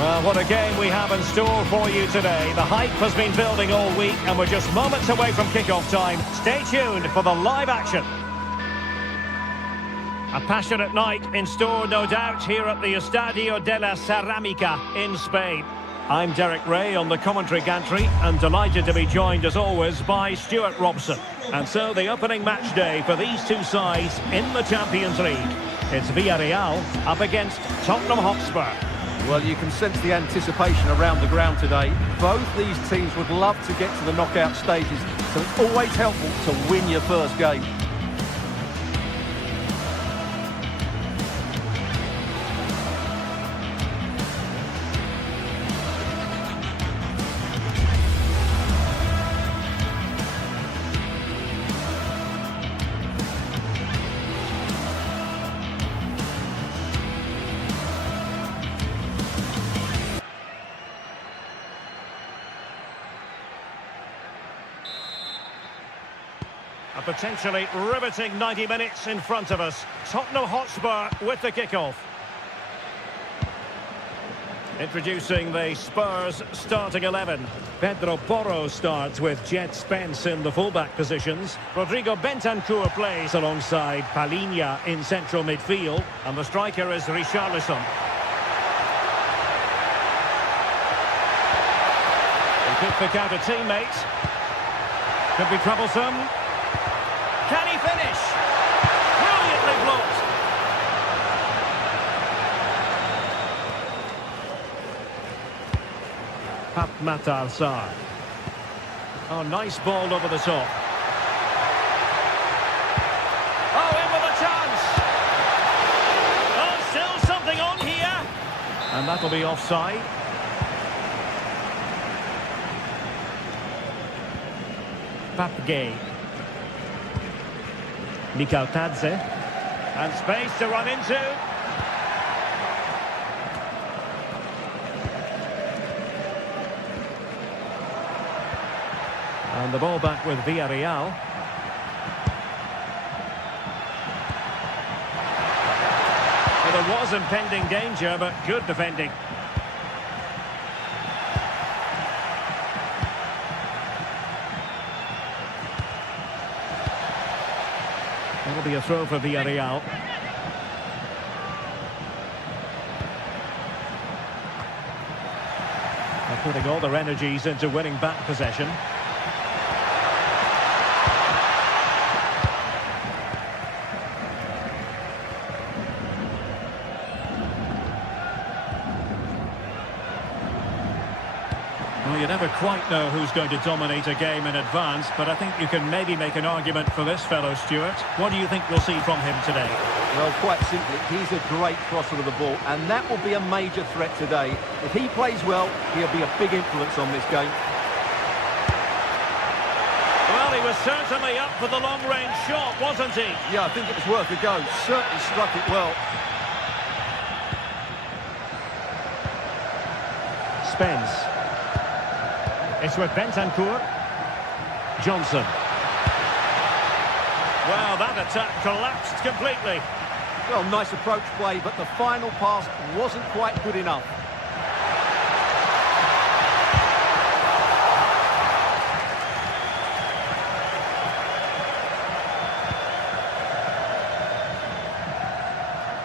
Well, what a game we have in store for you today. The hype has been building all week and we're just moments away from kickoff time. Stay tuned for the live action. A passionate night in store, no doubt, here at the Estadio de la Cerámica in Spain. I'm Derek Ray on the commentary gantry and delighted to be joined as always by Stuart Robson. And so the opening match day for these two sides in the Champions League. It's Villarreal up against Tottenham Hotspur. Well, you can sense the anticipation around the ground today. Both these teams would love to get to the knockout stages, so it's always helpful to win your first game. A potentially riveting 90 minutes in front of us. Tottenham Hotspur with the kickoff. Introducing the Spurs starting 11. Pedro Porro starts with Jet Spence in the fullback positions. Rodrigo Bentancur plays alongside Palhinha in central midfield. And the striker is Richarlison. He could pick out a teammate. Could be troublesome. Can he finish? Brilliantly blocked. Pape Matar Sarr. Oh, nice ball over the top. Oh, in with a chance. Oh, still something on here. And that'll be offside. Pape Gay. Mikal Tadze. And space to run into. And the ball back with Villarreal. Well, there was impending danger, but good defending. That'll be a throw for Villarreal. They're putting all their energies into winning back possession. Well, you never quite know who's going to dominate a game in advance, but I think you can maybe make an argument for this fellow, Stuart. What do you think we'll see from him today? Well, quite simply, he's a great crosser of the ball, and that will be a major threat today. If he plays well, he'll be a big influence on this game. Well, he was certainly up for the long-range shot, wasn't he? Yeah, I think it was worth a go. Certainly struck it well. Spence. It's with Bentancur. Johnson. Well, that attack collapsed completely. Well, nice approach play, but the final pass wasn't quite good enough.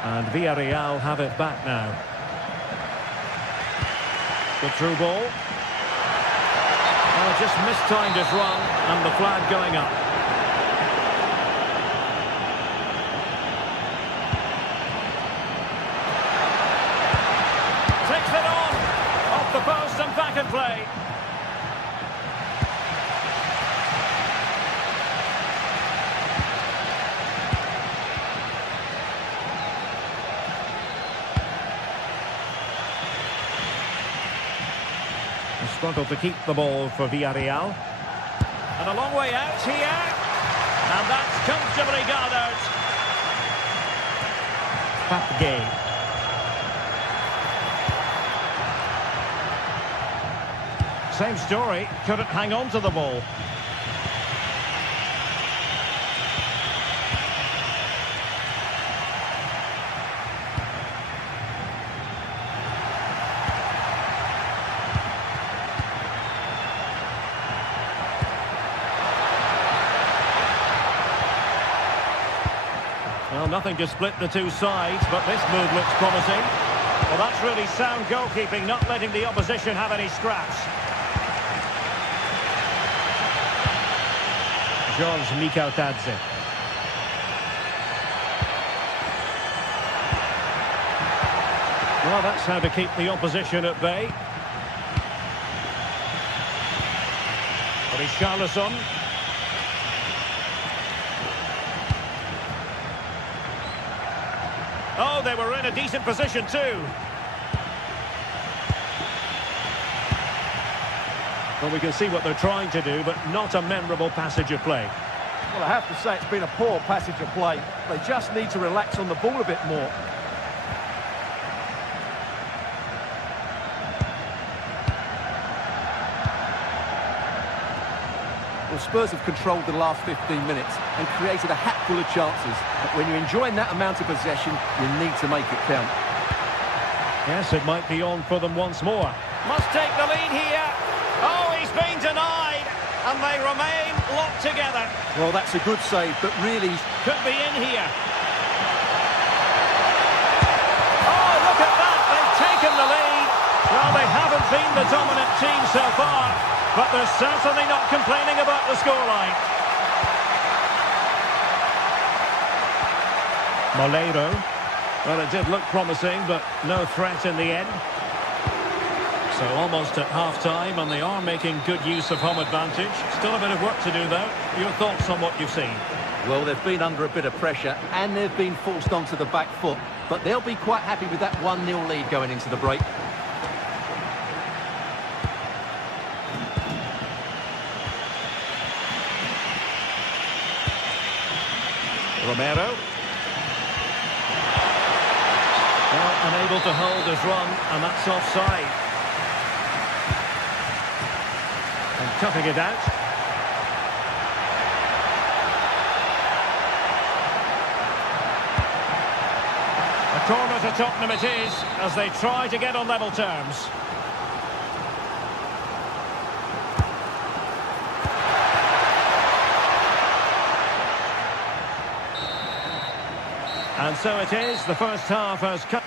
And Villarreal have it back now. The through ball. Oh, just mistimed his run, and the flag going up. Takes it on, off the post and back in play. Struggled to keep the ball for Villarreal. And a long way out here. And that's comfortably gathered. Pape Gay. Same story, couldn't hang on to the ball. nothing to split the two sides, but this move looks promising. Well, that's really sound goalkeeping, not letting the opposition have any scraps. George Mikautadze. Well, that's how to keep the opposition at bay. Richarlison. Oh, they were in a decent position too. Well, we can see what they're trying to do, but not a memorable passage of play. Well, I have to say it's been a poor passage of play. They just need to relax on the ball a bit more. Well, Spurs have controlled the last 15 minutes and created a hatful of chances. But when you're enjoying that amount of possession, you need to make it count. Yes, it might be on for them once more. Must take the lead here. Oh, he's been denied, and they remain locked together. Well, that's a good save, but really... Could be in here. Oh, look at that. They've taken the lead. Well, they haven't been the dominant team so far, but they're certainly not complaining about the scoreline. Moleiro. Well, it did look promising, but no threat in the end. So almost at half-time, and they are making good use of home advantage. Still a bit of work to do, though. Your thoughts on what you've seen? Well, they've been under a bit of pressure, and they've been forced onto the back foot. But they'll be quite happy with that 1-0 lead going into the break. Romero. Well, unable to hold his run, and that's offside. And cutting it out. A corner to Tottenham it is, as they try to get on level terms. And so it is, the first half has come.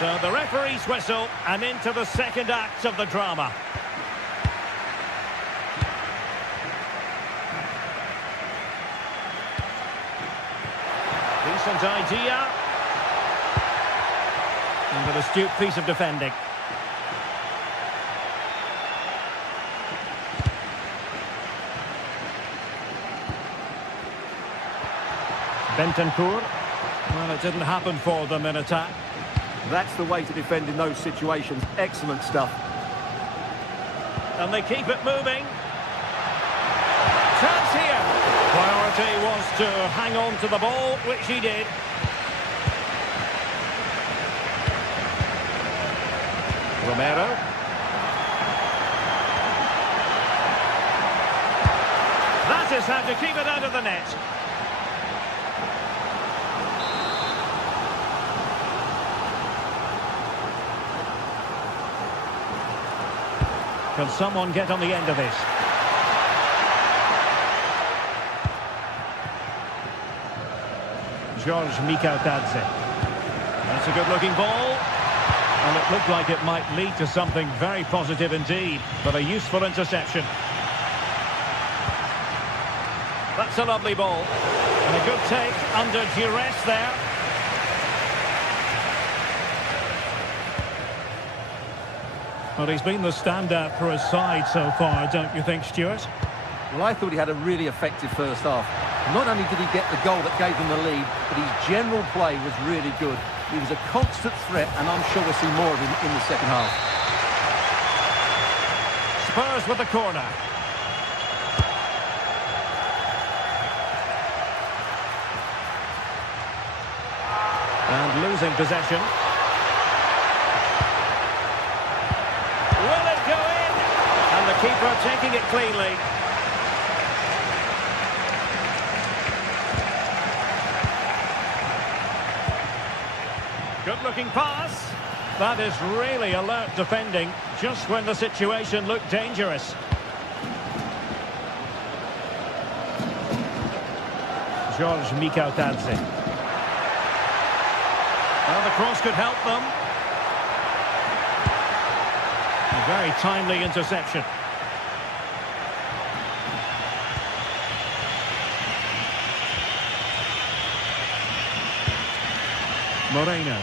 So the referee's whistle, and into the second act of the drama. Decent idea. And an astute piece of defending. Bentancur. Well, it didn't happen for them in attack. That's the way to defend in those situations. Excellent stuff. And they keep it moving. Chance here. Priority was to hang on to the ball, which he did. Romero. That is how to keep it out of the net. Can someone get on the end of this? George Mikautadze. That's a good-looking ball. And it looked like it might lead to something very positive indeed, but a useful interception. That's a lovely ball. And a good take under duress there. Well, he's been the standout for his side so far, don't you think, Stuart? Well, I thought he had a really effective first half. Not only did he get the goal that gave them the lead, but his general play was really good. He was a constant threat, and I'm sure we'll see more of him in the second half. Spurs with the corner. And losing possession. Will it go in? And the keeper taking it cleanly. Good-looking pass. That is really alert defending, just when the situation looked dangerous. George Mikautadze. Well, the cross could help them. A very timely interception. Moreno.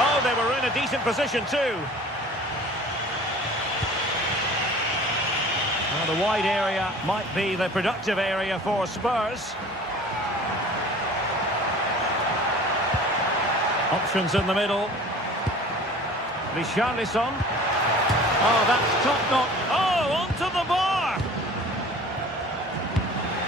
Oh, they were in a decent position too. Well, the wide area might be the productive area for Spurs. Options in the middle. Richarlison. Oh, that's top-notch. Oh, onto the bar!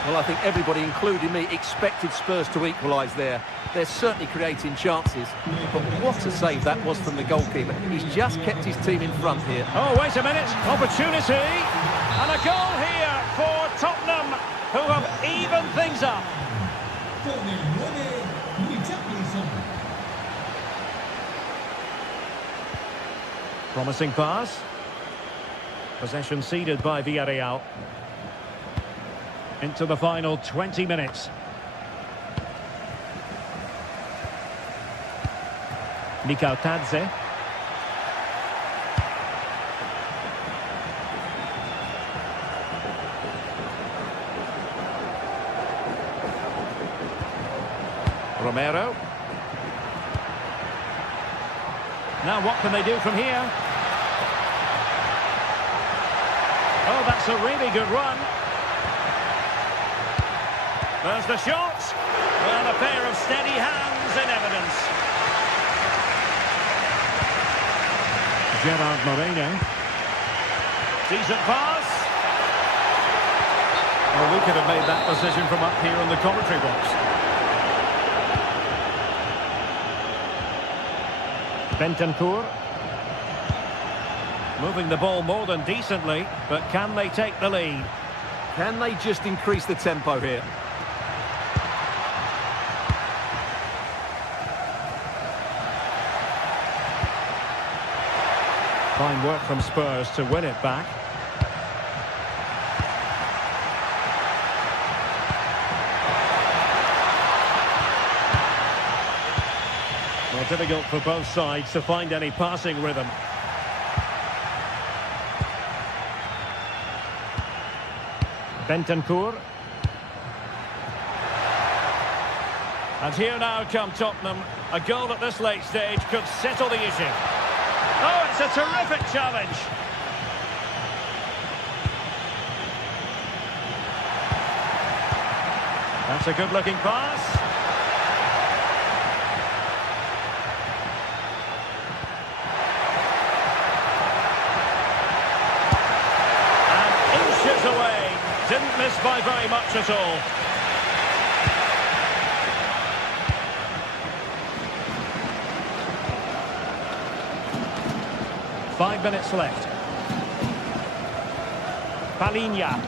Well, I think everybody, including me, expected Spurs to equalise there. They're certainly creating chances, but what a save that was from the goalkeeper. He's just kept his team in front here. Oh, wait a minute. Opportunity. And a goal here for Tottenham, who have evened things up. Promising pass. Possession ceded by Villarreal. Into the final 20 minutes. Mikautadze. Romero. Now what can they do from here? Oh, that's a really good run. There's the shot. Well, a pair of steady hands in evidence. Gerard Moreno. Decent pass. Well, we could have made that decision from up here in the commentary box. Bentancur. Moving the ball more than decently, but can they take the lead? Can they just increase the tempo here? Fine work from Spurs to win it back. Well, difficult for both sides to find any passing rhythm. Bentancur. And here now come Tottenham. A goal at this late stage could settle the issue. Oh, it's a terrific challenge. That's a good-looking pass. And inches away. Didn't miss by very much at all. Five minutes left. Palinha.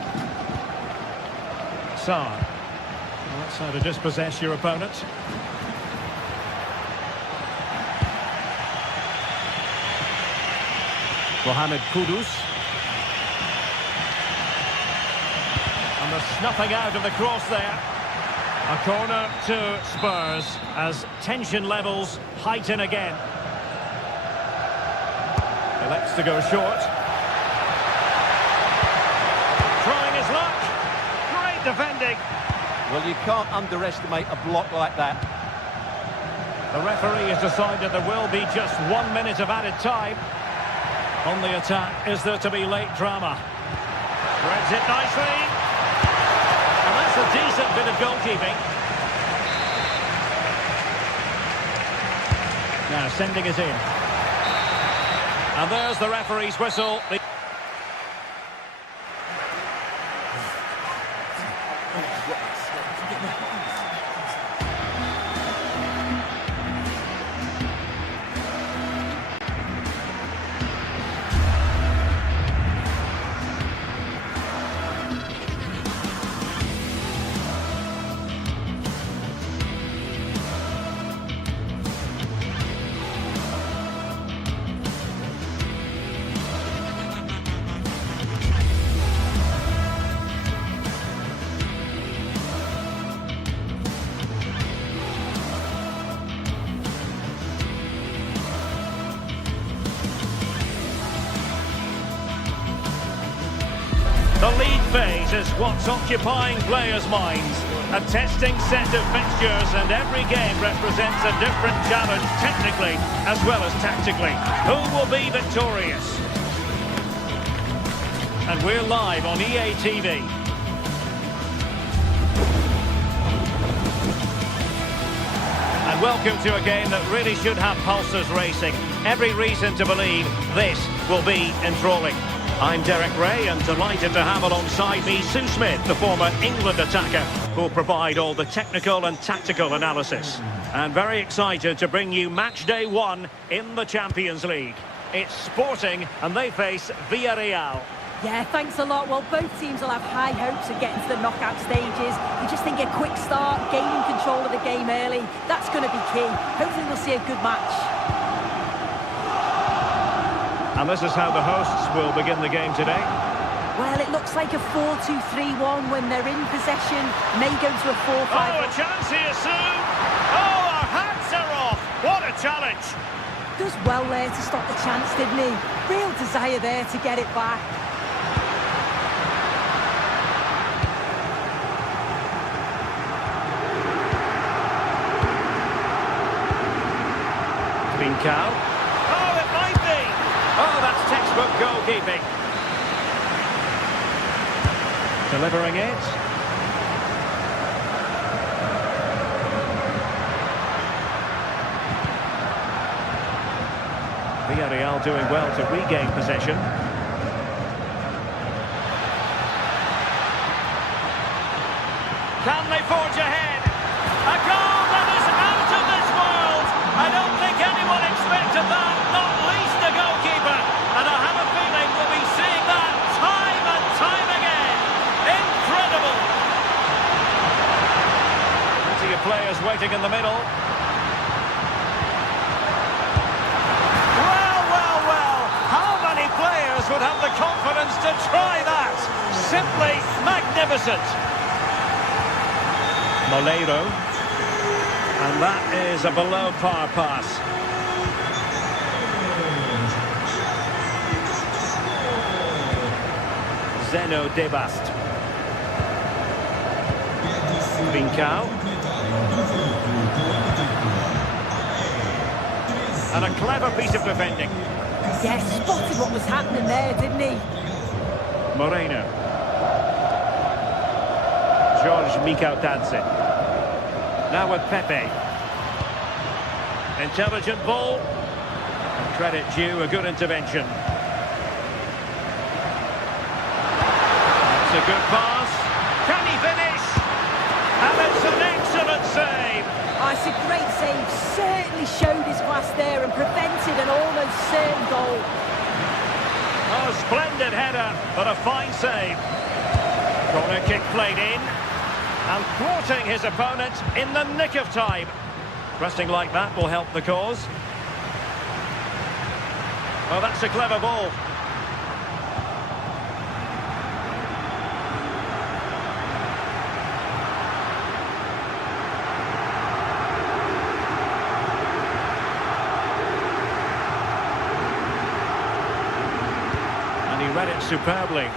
Sarr. Well, that's how to dispossess your opponent. Mohamed Kudus. And the snuffing out of the cross there. A corner to Spurs as tension levels heighten again. Elects to go short. Trying his luck. Great defending. Well, you can't underestimate a block like that. The referee has decided there will be just 1 minute of added time. On the attack, is there to be late drama? Threads it nicely. And that's a decent bit of goalkeeping. Now sending it in. And there's the referee's whistle. The league phase is what's occupying players' minds. A testing set of fixtures, and every game represents a different challenge technically as well as tactically. Who will be victorious? And we're live on EA TV. And welcome to a game that really should have pulses racing. Every reason to believe this will be enthralling. I'm Derek Ray, and delighted to have alongside me Sue Smith, the former England attacker, who'll provide all the technical and tactical analysis. And very excited to bring you match day 1 in the Champions League. It's Sporting, and they face Villarreal. Yeah, thanks a lot. Well, both teams will have high hopes of getting to the knockout stages. We just think a quick start, gaining control of the game early, that's going to be key. Hopefully we'll see a good match. And this is how the hosts will begin the game today. Well, it looks like a 4-2-3-1 when they're in possession. May go to a 4-5. Oh, a chance here soon. Oh, our hats are off. What a challenge. Does well there to stop the chance, didn't he? Real desire there to get it back. Cow. Oh, it might be. Oh, that's textbook goalkeeping. Delivering it. Villarreal doing well to regain possession. Can they forge ahead? A goal that is out of this world. I don't think anyone expected that, not least the goalkeeper. And I have a feeling we'll be seeing that time and time again. Incredible. Plenty of players waiting in the middle. Well. How many players would have the confidence to try that? Simply magnificent. Molero. And that is a below-par pass. Zeno Debast. Trincao. And a clever piece of defending. Yeah, spotted what was happening there, didn't he? Moreno. George Mikautadze. Now with Pepe. Intelligent ball. And credit due, a good intervention. It's a good pass. Can he finish? And it's an excellent save. Oh, it's a great save. Certainly showed his class there and prevented an almost certain goal. Oh, splendid header, but a fine save. Corner kick played in. And thwarting his opponent in the nick of time. Pressing like that will help the cause. Oh, that's a clever ball. And he read it superbly.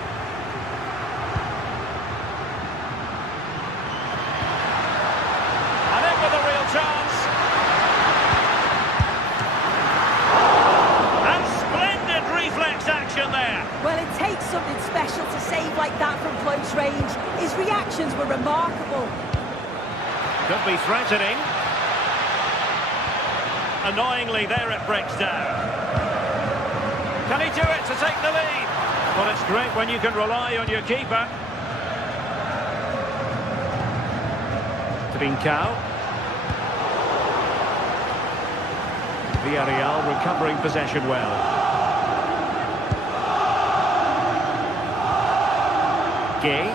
Well, it takes something special to save like that from close range. His reactions were remarkable. Could be threatening. Annoyingly, there it breaks down. Can he do it to take the lead? Well, it's great when you can rely on your keeper. Trincao. Villarreal recovering possession well. Gay.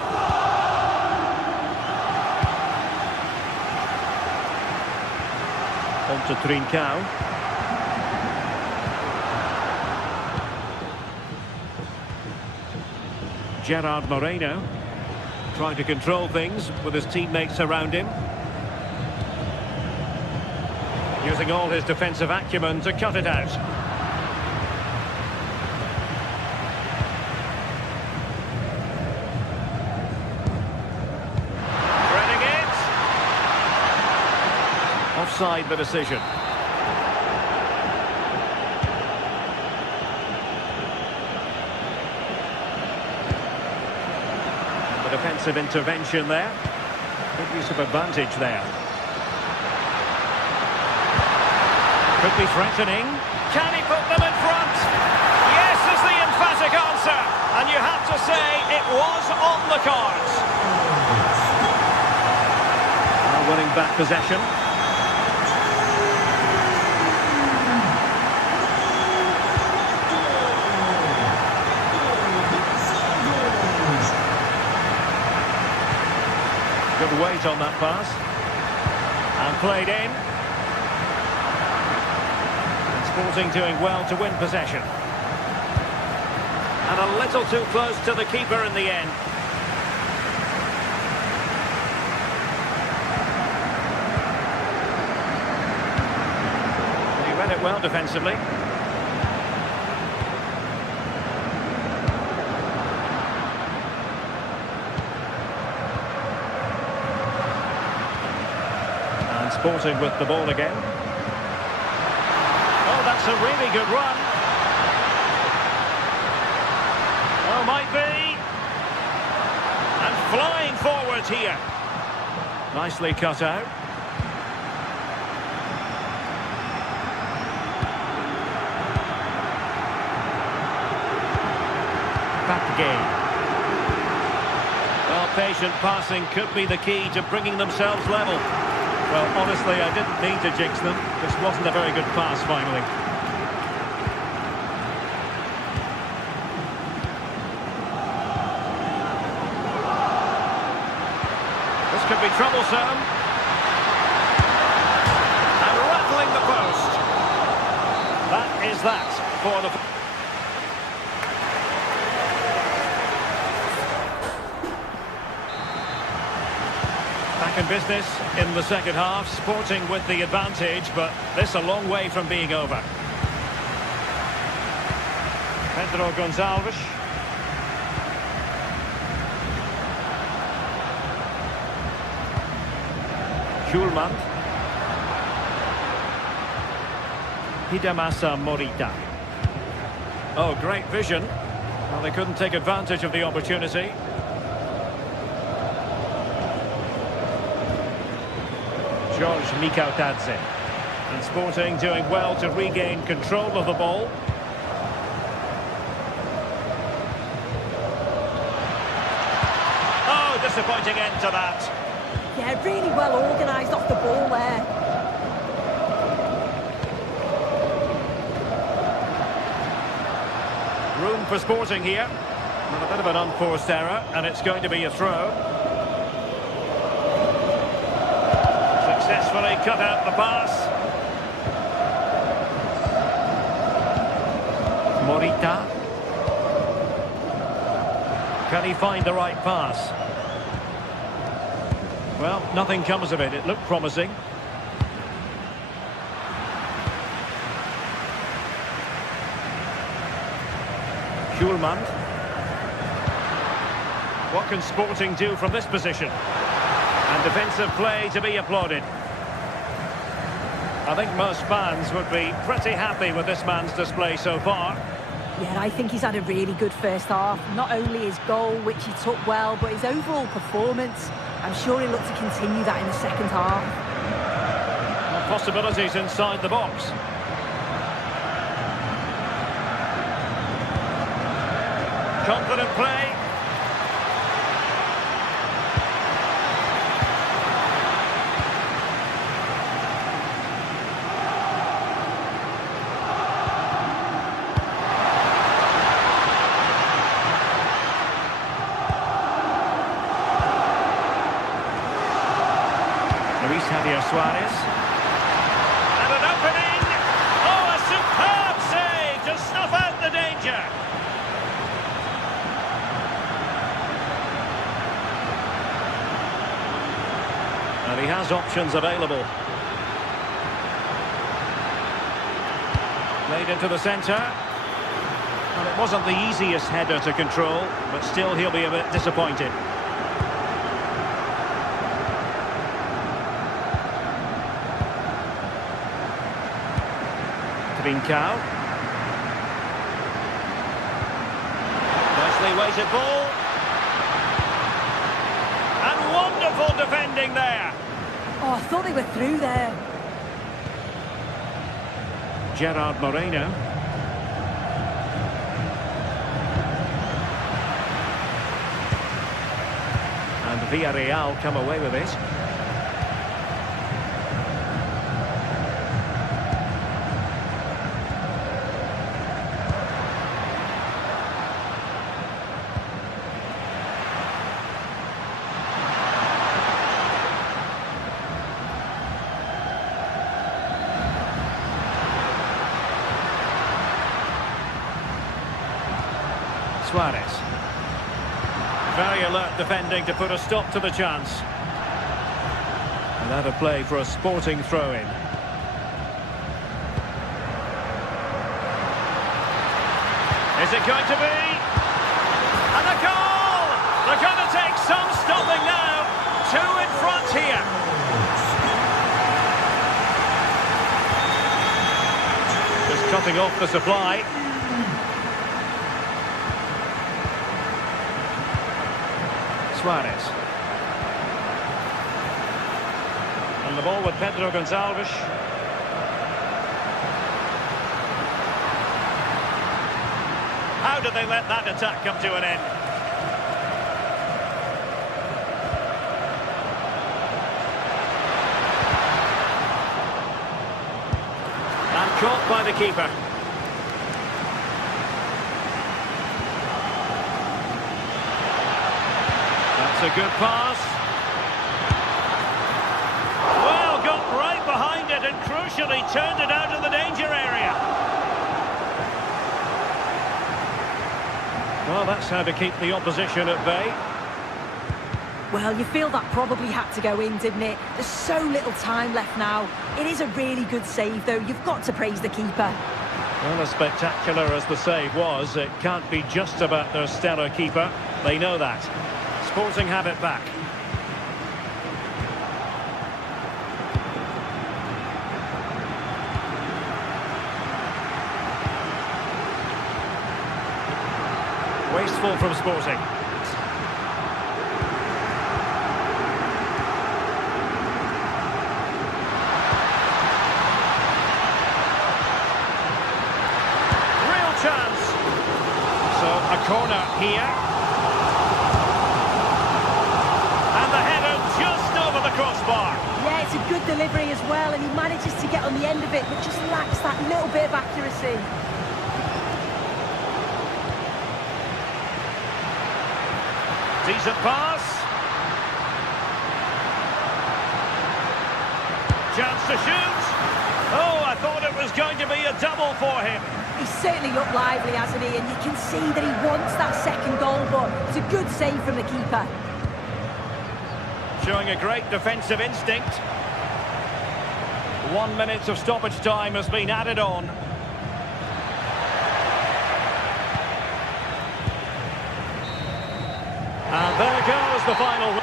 On to Trincao. Gerard Moreno trying to control things with his teammates around him. Using all his defensive acumen to cut it out. offside the decision. The defensive intervention there. Good use of advantage there. Could be threatening. Can he put them in front? Yes is the emphatic answer. And you have to say it was on the cards. Now winning back possession. Good weight on that pass. And played in. And Sporting doing well to win possession. And a little too close to the keeper in the end. He read it well defensively. Sporting with the ball again. Oh, that's a really good run. Oh, might be. And flying forward here. Nicely cut out. Back again. Well, patient passing could be the key to bringing themselves level. Well, honestly, I didn't need to jinx them. This wasn't a very good pass, finally. This could be troublesome. And rattling the post. That is that for the... Back in business in the second half, Sporting with the advantage, but this a long way from being over. Pedro Gonçalves. Schulman. Hidemasa Morita. Oh, great vision. Well, they couldn't take advantage of the opportunity. George Mikautadze. And Sporting doing well to regain control of the ball. Oh, disappointing end to that. Yeah, really well organised off the ball there. Room for Sporting here. And a bit of an unforced error, and it's going to be a throw. Successfully cut out the pass. Morita. Can he find the right pass? Well, nothing comes of it. It looked promising. Schulman. What can Sporting do from this position? And defensive play to be applauded. I think most fans would be pretty happy with this man's display so far. Yeah, I think he's had a really good first half. Not only his goal, which he took well, but his overall performance. I'm sure he'll look to continue that in the second half. Well, possibilities inside the box. Confident play. Suarez. And an opening. Oh, a superb save to snuff out the danger. And he has options available. Played into the centre. And it wasn't the easiest header to control, but still he'll be a bit disappointed. Trincao. Nicely weighted ball. And wonderful defending there. Oh, I thought they were through there. Gerard Moreno. And Villarreal come away with it. Suarez. Very alert defending to put a stop to the chance. And out of play for a Sporting throw-in. Is it going to be? And a goal! They're going to take some stopping now. Two in front here. Just cutting off the supply. Suarez. And the ball with Pedro Gonçalves. How did they let that attack come to an end? And caught by the keeper. A good pass. Well, got right behind it and crucially turned it out of the danger area. Well, that's how to keep the opposition at bay. Well, you feel that probably had to go in, didn't it? There's so little time left now. It is a really good save, though. You've got to praise the keeper. Well, as spectacular as the save was, it can't be just about their stellar keeper. They know that. Sporting have it back. Wasteful from Sporting. Real chance. So a corner here. Crossbar. Yeah, it's a good delivery as well, and he manages to get on the end of it, but just lacks that little bit of accuracy. Decent pass. Chance to shoot. Oh, I thought it was going to be a double for him. He's certainly looked lively, hasn't he? And you can see that he wants that second goal, but it's a good save from the keeper. Showing a great defensive instinct. 1 minute of stoppage time has been added on. And there goes the final.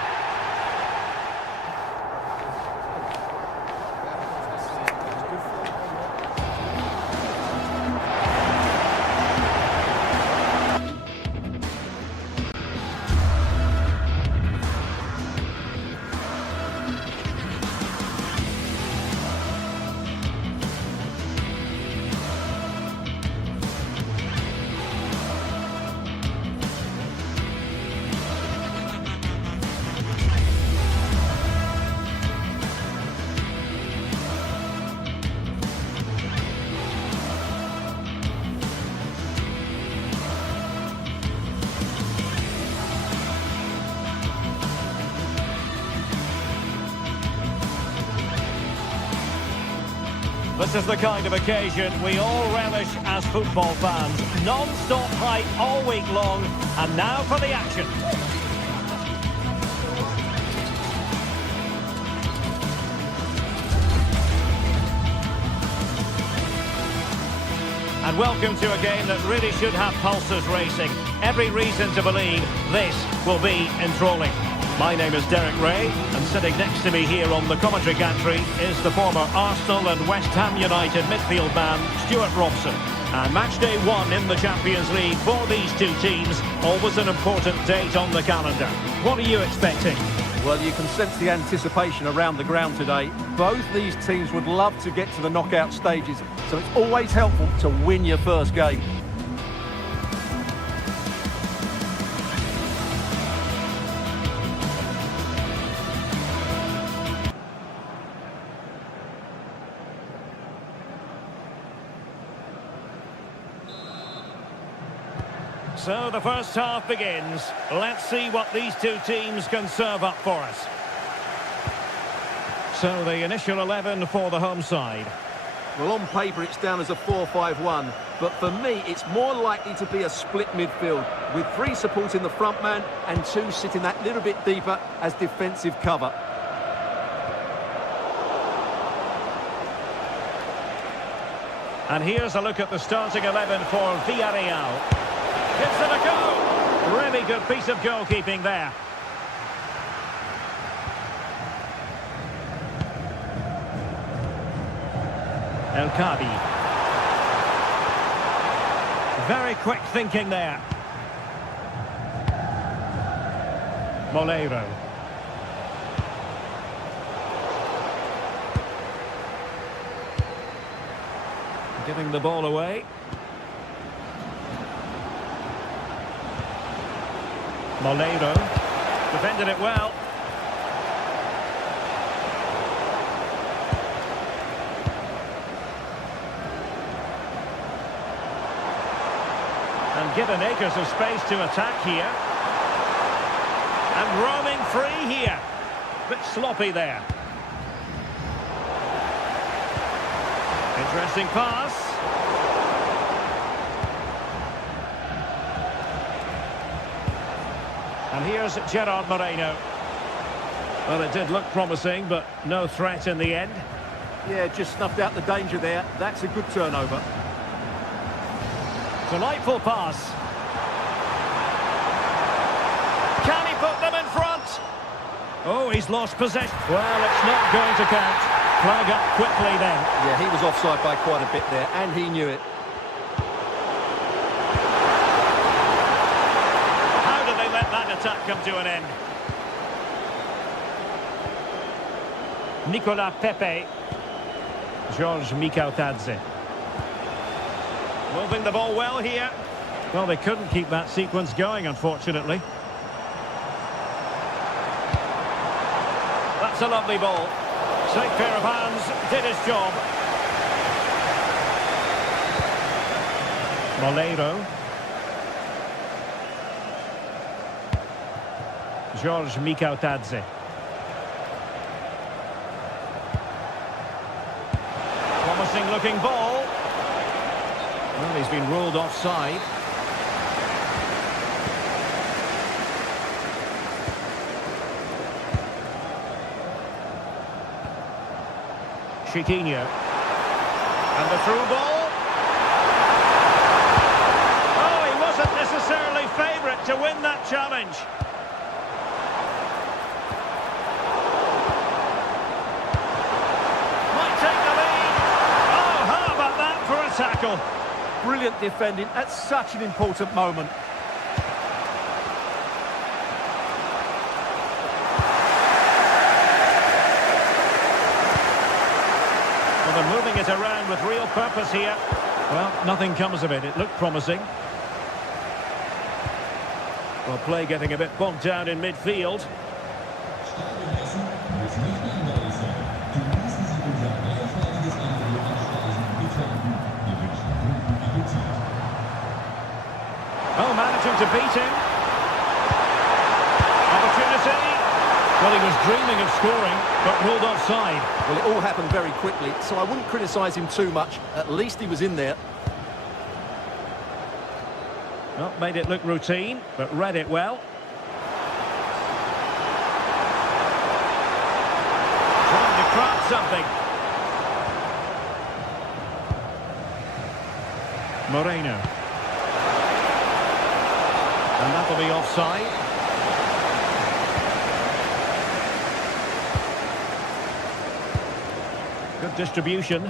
This is the kind of occasion we all relish as football fans. Non-stop hype all week long, and now for the action. And welcome to a game that really should have pulses racing. Every reason to believe this will be enthralling. My name is Derek Ray, and sitting next to me here on the commentary gantry is the former Arsenal and West Ham United midfield man, Stuart Robson. And match day 1 in the Champions League for these two teams, always an important date on the calendar. What are you expecting? Well, you can sense the anticipation around the ground today. Both these teams would love to get to the knockout stages, so it's always helpful to win your first game. So the first half begins. Let's see what these two teams can serve up for us. So the initial 11 for the home side. Well, on paper it's down as a 4-5-1, but for me it's more likely to be a split midfield, with 3 supporting the front man and 2 sitting that little bit deeper as defensive cover. And here's a look at the starting 11 for Villarreal. Gives it a go! Really good piece of goalkeeping there. El Kadi. Very quick thinking there. Moleiro. Giving the ball away. Moleiro defended it well. And given acres of space to attack here. And roaming free here. Bit sloppy there. Interesting pass. And here's Gerard Moreno. Well, it did look promising, but no threat in the end. Yeah, just snuffed out the danger there. That's a good turnover. Delightful pass. Can he put them in front? Oh, he's lost possession. Well, it's not going to count. Flag up quickly then. Yeah, he was offside by quite a bit there, and he knew it. Attack come to an end. Nicolas Pepe. George Mikautadze. Moving the ball well here. Well, they couldn't keep that sequence going, unfortunately. That's a lovely ball. Safe pair of hands, did his job. Moleiro. George Mikautadze. Promising looking ball. Well, he's been ruled offside. Chiquinho. And the through ball. Oh, he wasn't necessarily favourite to win that challenge. Tackle. Brilliant defending at such an important moment. Well, they're moving it around with real purpose here. Well, nothing comes of it. It looked promising. Well, play getting a bit bogged down in midfield. Oh, managing to beat him. Opportunity. Well, he was dreaming of scoring, but ruled offside. Well, it all happened very quickly, so I wouldn't criticise him too much. At least he was in there. Well, made it look routine, but read it well. Trying to craft something. Moreno. And that'll be offside. Good distribution.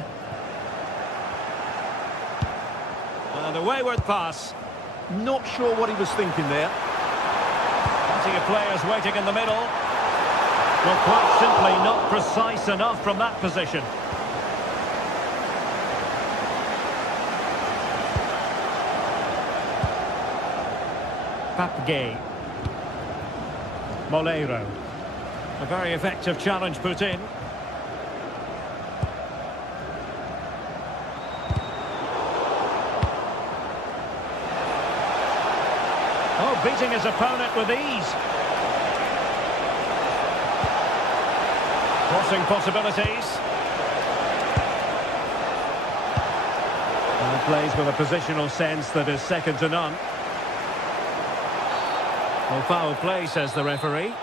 And a wayward pass. Not sure what he was thinking there. Plenty of players waiting in the middle. Well, quite simply not precise enough from that position. Papgay. Molero. A very effective challenge put in. Oh, beating his opponent with ease. Crossing possibilities. And plays with a positional sense that is second to none. Well, foul play, says the referee.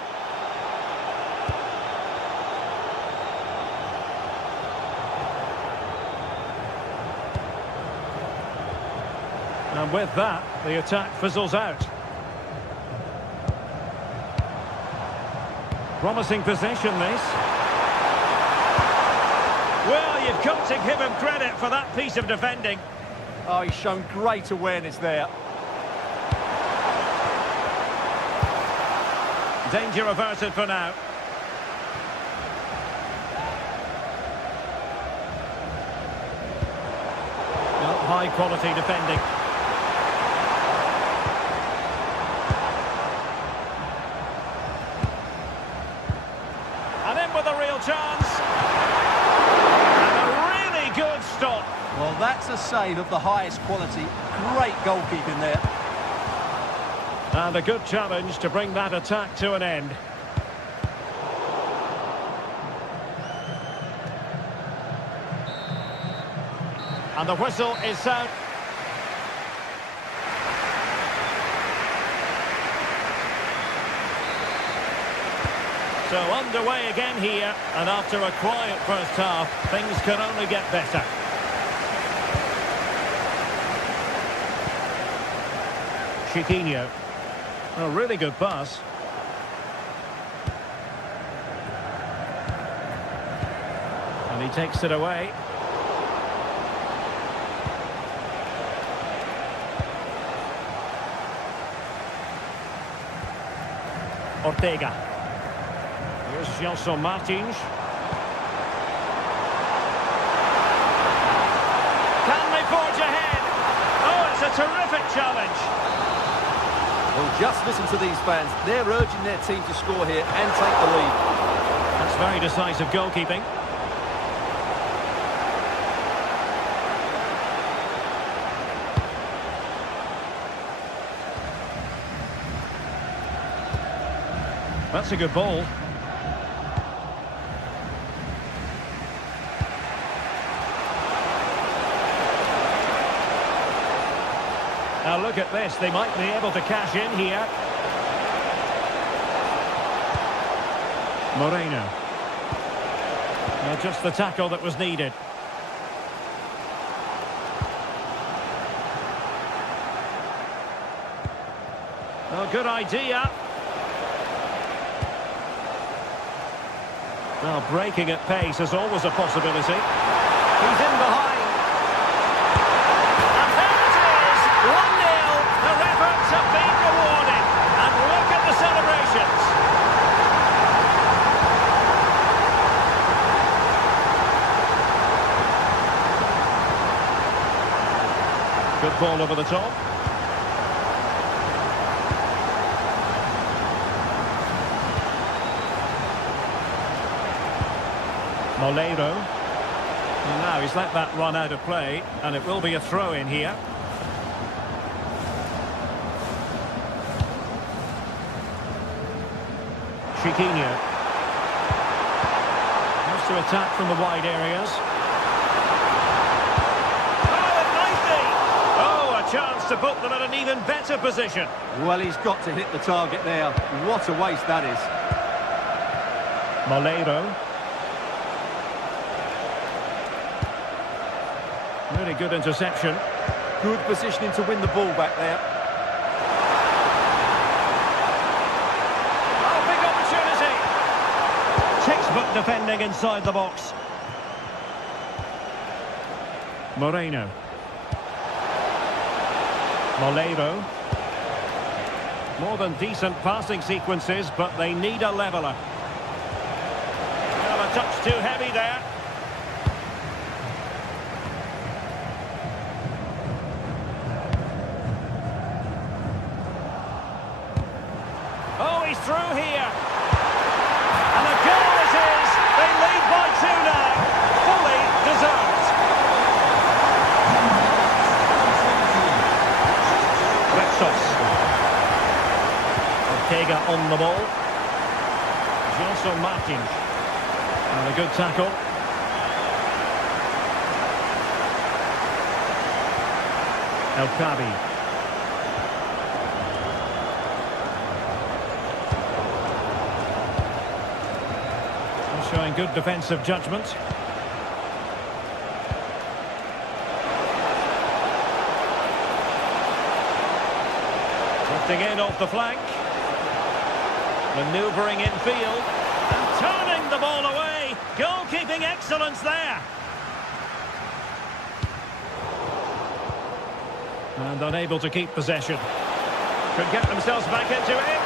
And with that, the attack fizzles out. Promising possession, this. Well, you've got to give him credit for that piece of defending. Oh, he's shown great awareness there. Danger averted for now. Well, high quality defending. And in with a real chance. And a really good stop. Well, that's a save of the highest quality. Great goalkeeping there. And a good challenge to bring that attack to an end. And the whistle is sound. So underway again here, and after a quiet first half, things can only get better. Chiquinho. A really good pass. And he takes it away. Ortega. Here's Gelson Martins. Can they forge ahead? Oh, it's a terrific challenge. Well, just listen to these fans. They're urging their team to score here and take the lead. That's very decisive goalkeeping. That's a good ball. Now look at this, they might be able to cash in here. Moreno. Well, just the tackle that was needed. Oh, good idea. Well, breaking at pace is always a possibility. He's in behind. And there it is, 1-0. Their efforts have been rewarded. And look at the celebrations. Good ball over the top. Molero. And now he's let that run out of play, and it will be a throw-in here. Chiquinho. Has to attack from the wide areas. Oh, it might be! Oh, a chance to put them in an even better position. Well, he's got to hit the target there. What a waste that is. Molero. Really good interception. Good positioning to win the ball back there. Oh, big opportunity. Textbook defending inside the box. Moreno. Molevo. More than decent passing sequences, but they need a leveller. Well, a touch too heavy there. Oh, he's through here. And a goal it is. They lead by 2 now. Fully deserved. Retsos. Ortega on the ball. Gelson Martins. And a good tackle. El Kabi. Showing good defensive judgment. Drifting in off the flank. Manoeuvring infield. And turning the ball away. Goalkeeping excellence there. And unable to keep possession. Could get themselves back into it.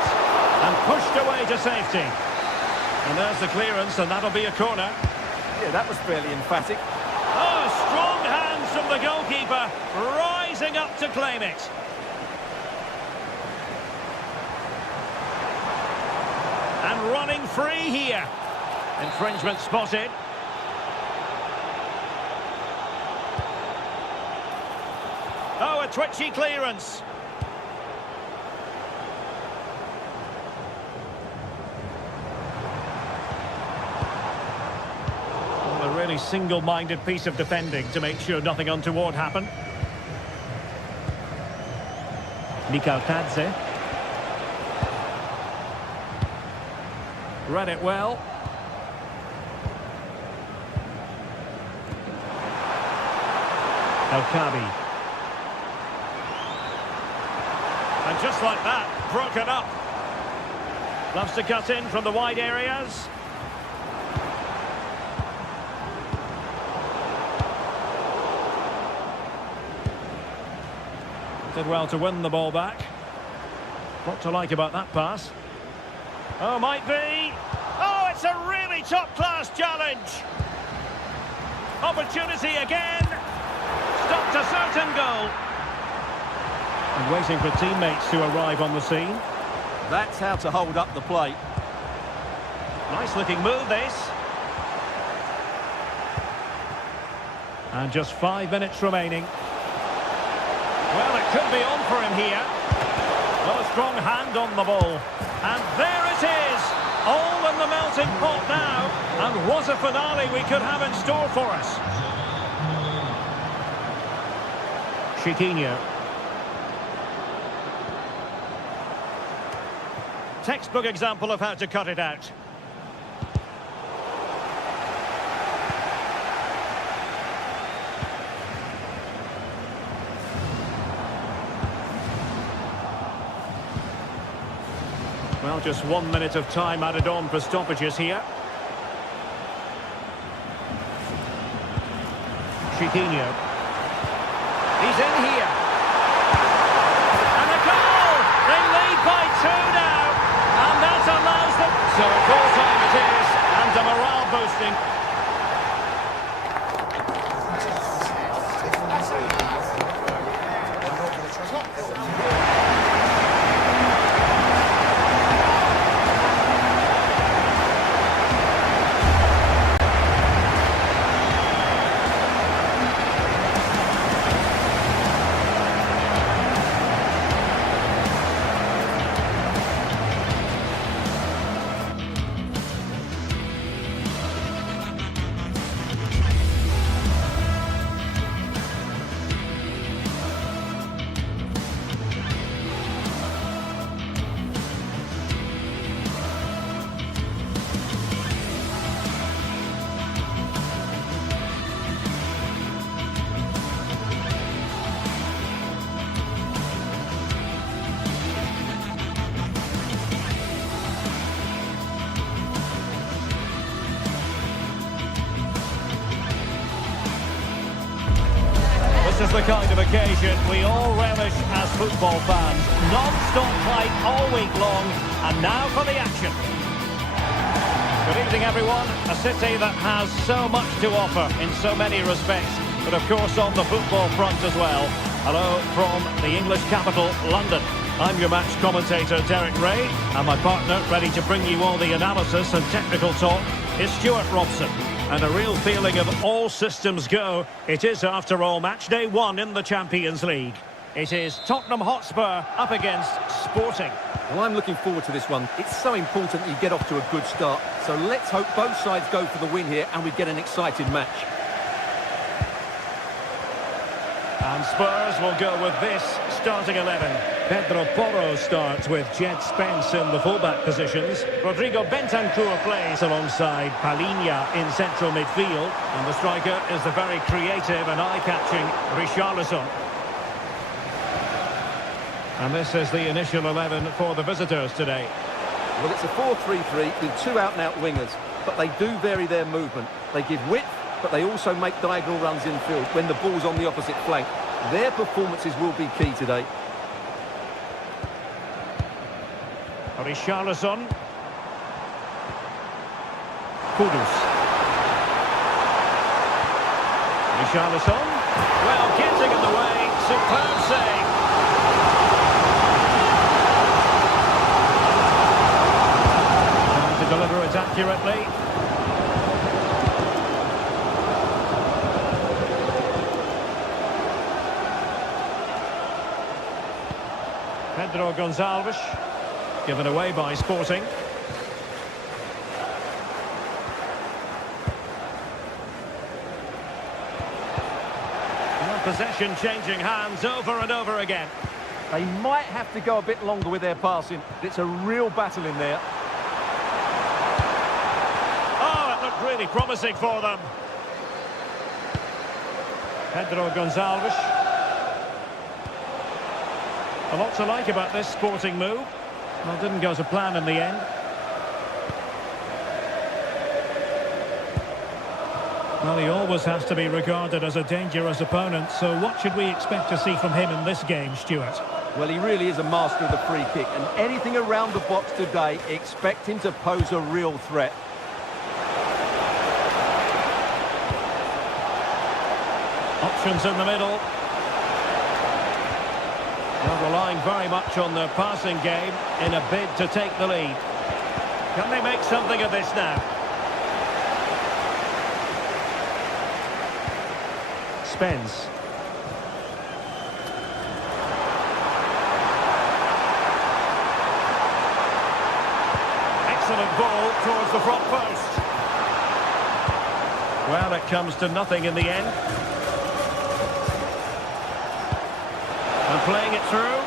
And pushed away to safety. And there's the clearance, and that'll be a corner. Yeah, that was fairly emphatic. Oh, strong hands from the goalkeeper, rising up to claim it. And running free here. Infringement spotted. Oh, a twitchy clearance. A really single-minded piece of defending to make sure nothing untoward happened. Mikal Tadze. Read it well. El Kabi. And just like that, broken up. Loves to cut in from the wide areas. Did well to win the ball back. What to like about that pass? Oh, might be. Oh, it's a really top-class challenge. Opportunity again. Stopped a certain goal. And waiting for teammates to arrive on the scene. That's how to hold up the plate. Nice-looking move, this. And just 5 minutes remaining. Well, it could be on for him here. Well, a strong hand on the ball. And there it is! All in the melting pot now. And what a finale we could have in store for us. Chiquinho. Textbook example of how to cut it out. Well, just 1 minute of time added on for stoppages here. Chiquinho. He's in here. And a goal! They lead by 2 now. And that allows them... So full time it is. And a morale boosting. is the kind of occasion we all relish as football fans. Non-stop fight all week long, and now for the action. Good evening, everyone. A city that has so much to offer in so many respects, but of course on the football front as well. Hello from the English capital, London. I'm your match commentator, Derek Ray, and my partner, ready to bring you all the analysis and technical talk, is Stuart Robson. And a real feeling of all systems go. It is, after all, match day 1 in the Champions League. It is Tottenham Hotspur up against Sporting. Well, I'm looking forward to this one. It's so important that you get off to a good start. So let's hope both sides go for the win here and we get an exciting match. And Spurs will go with this starting 11. Pedro Porro starts with Jed Spence in the fullback positions. Rodrigo Bentancur plays alongside Palhinha in central midfield. And the striker is the very creative and eye-catching Richarlison. And this is the initial 11 for the visitors today. Well, it's a 4-3-3 with two out-and-out wingers, but they do vary their movement. They give width, but they also make diagonal runs infield when the ball's on the opposite flank. Their performances will be key today. Richarlison. Kudus. Richarlison. Well, getting in the way. Superb save. Trying to deliver it accurately. Pedro Gonçalves, given away by Sporting. Well, possession changing hands over and over again. They might have to go a bit longer with their passing. It's a real battle in there. Oh, it looked really promising for them. Pedro Gonçalves. A lot to like about this Sporting move. Well, it didn't go to plan in the end. Well, he always has to be regarded as a dangerous opponent, so what should we expect to see from him in this game, Stuart? Well, he really is a master of the free kick, and anything around the box today, expect him to pose a real threat. Options in the middle. Well, relying very much on their passing game in a bid to take the lead. Can they make something of this now? Spence. Excellent ball towards the front post. Well, it comes to nothing in the end. And playing it through.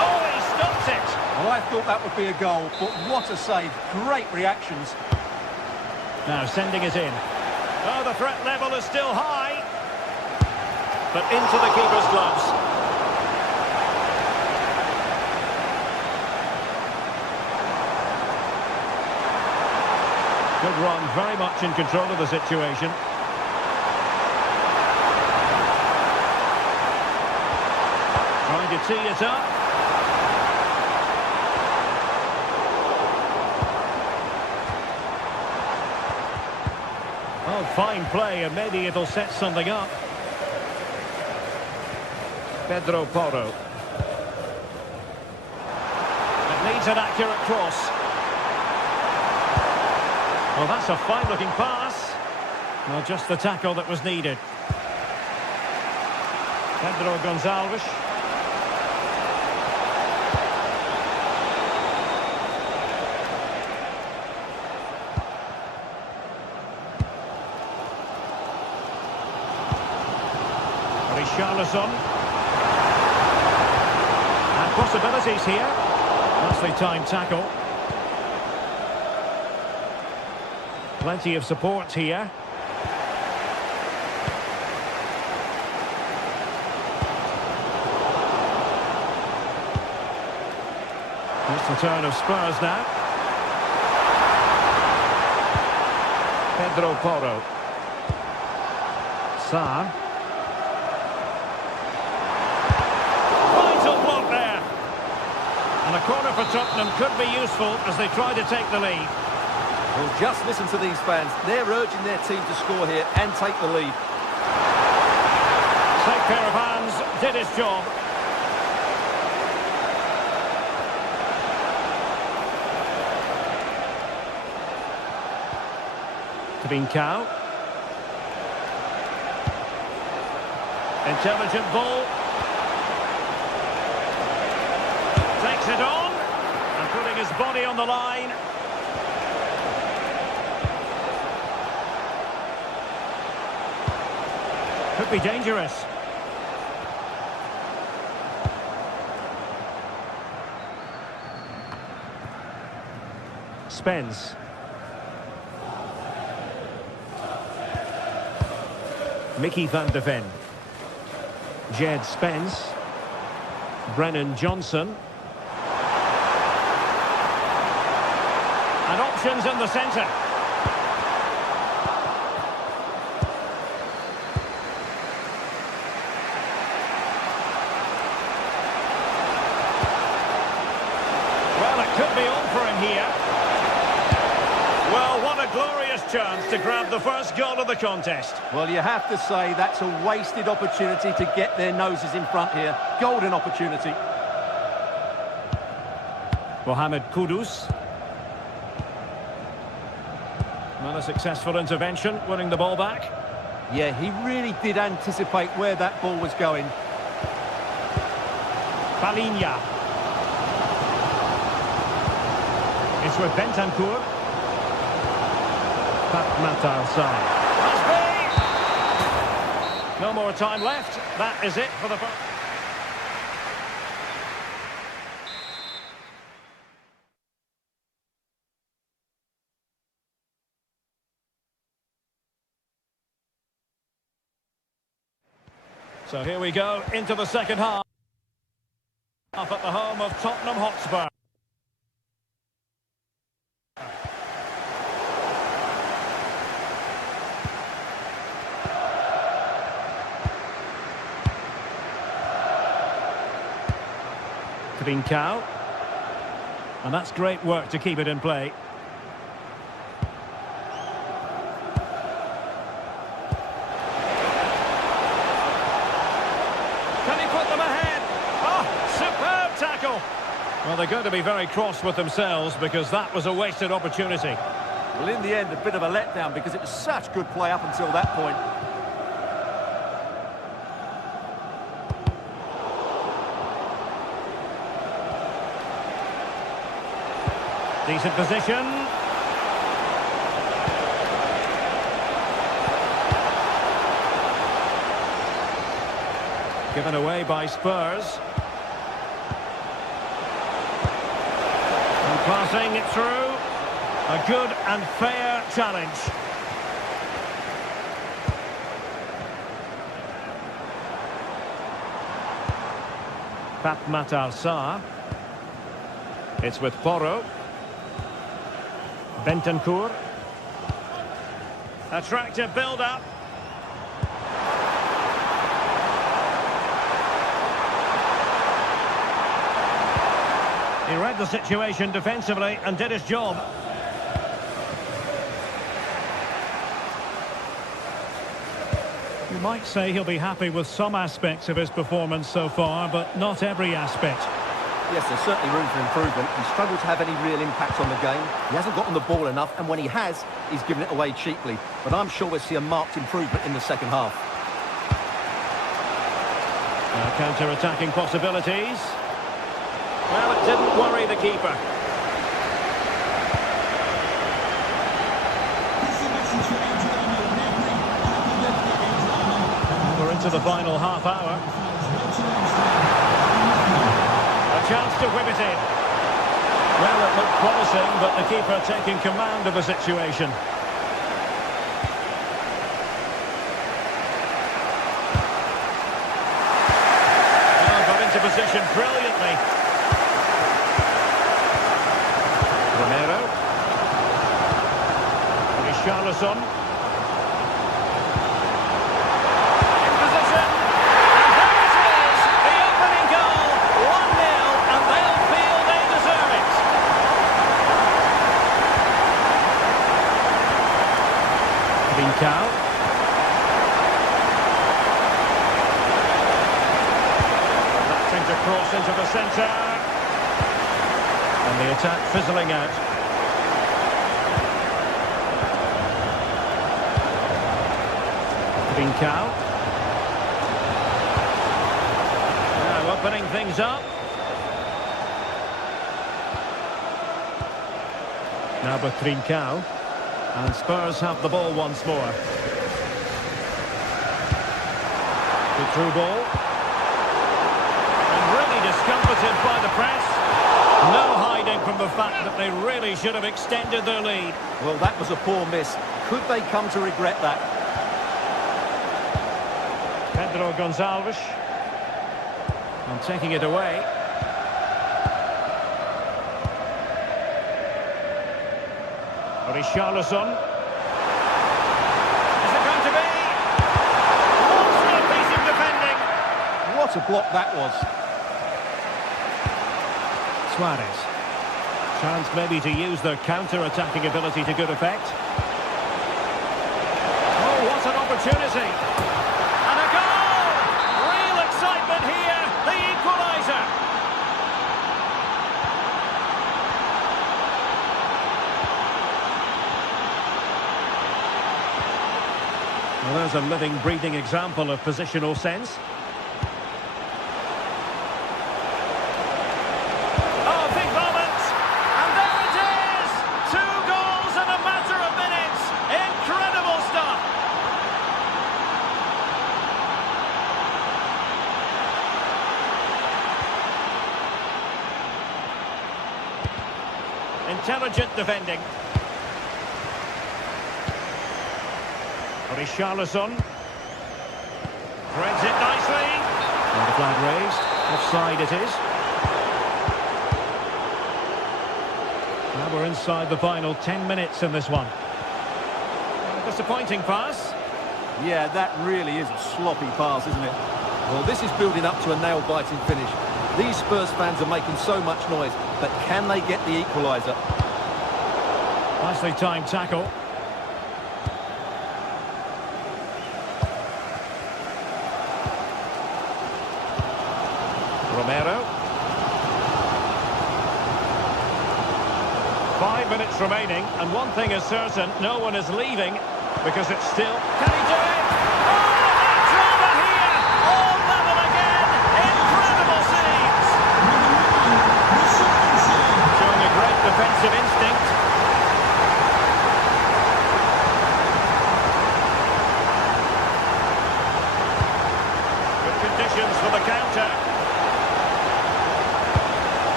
Oh, he stopped it! Well, I thought that would be a goal, but what a save. Great reactions. Now sending it in. Oh, the threat level is still high. But into the keeper's gloves. Good run, very much in control of the situation. Trying to tee it up. Oh, fine play, and maybe it'll set something up. Pedro Porro. It needs an accurate cross. Well, that's a fine-looking pass. Well, just the tackle that was needed. Pedro Gonçalves. Richarlison. And possibilities here. Nicely timed tackle. Plenty of support here. It's the turn of Spurs now. Pedro Porro. Sarr. Vital block there. And a corner for Tottenham could be useful as they try to take the lead. Well, just listen to these fans. They're urging their team to score here and take the lead. Safe pair of hands, did his job. Trincao. Intelligent ball. Takes it on. And putting his body on the line. Could be dangerous. Spence. Mickey van de Ven. Jed Spence. Brennan Johnson. And options in the centre. Well, it could be on for him here. Well, what a glorious chance to grab the first goal of the contest. Well, you have to say that's a wasted opportunity to get their noses in front here. Golden opportunity. Mohamed Kudus. Not a successful intervention, winning the ball back. Yeah, he really did anticipate where that ball was going. Palinha. It's with Bentancur. Pat Matar side. No more time left. That is it for the first. So here we go into the second half. Up at the home of Tottenham Hotspur. Trincao. And that's great work to keep it in play. Can he put them ahead? Oh, superb tackle. Well, they're going to be very cross with themselves because that was a wasted opportunity. Well, in the end, a bit of a letdown because it was such good play up until that point. Decent position. Given away by Spurs. And passing it through. A good and fair challenge. Pat Matar Sarr. It's with Porro. Bentancur. Attractive build-up. He read the situation defensively and did his job. You might say he'll be happy with some aspects of his performance so far, but not every aspect. Yes, there's certainly room for improvement. He's struggled to have any real impact on the game. He hasn't gotten the ball enough, and when he has, he's given it away cheaply. But I'm sure we'll see a marked improvement in the second half. Counter-attacking possibilities. Well, it didn't worry the keeper. We're into the final half hour. A chance to whip it in. Well, it looked promising, but the keeper taking command of the situation. Oh, got into position brilliantly. Romero. Richarlison. Trincao. That seems to cross into the centre. And the attack fizzling out. Trincao. Now opening things up. Now with Trincao. And Spurs have the ball once more. The through ball. And really discomfited by the press. No hiding from the fact that they really should have extended their lead. Well, that was a poor miss. Could they come to regret that? Pedro Gonçalves. And taking it away. Richarlison. Is it going to be? Monster piece of defending. What a block that was. Suarez. Chance maybe to use their counter-attacking ability to good effect. Oh, what an opportunity. And a goal! Real excitement here. The equaliser. Well, there's a living, breathing example of positional sense. Oh, big moment! And there it is! 2 goals in a matter of minutes! Incredible stuff! Intelligent defending. Richarlison threads it nicely. And the flag raised. Offside it is. Now we're inside the final 10 minutes in this one. Disappointing pass. Yeah, that really is a sloppy pass, isn't it? Well, this is building up to a nail-biting finish. These Spurs fans are making so much noise, but can they get the equaliser? Nicely timed tackle. Romero. 5 minutes remaining, and one thing is certain, no one is leaving, because it's still... Can he do it? Oh, the drama here! All level again! Incredible saves! Showing a great defensive instinct. Good conditions for the counter.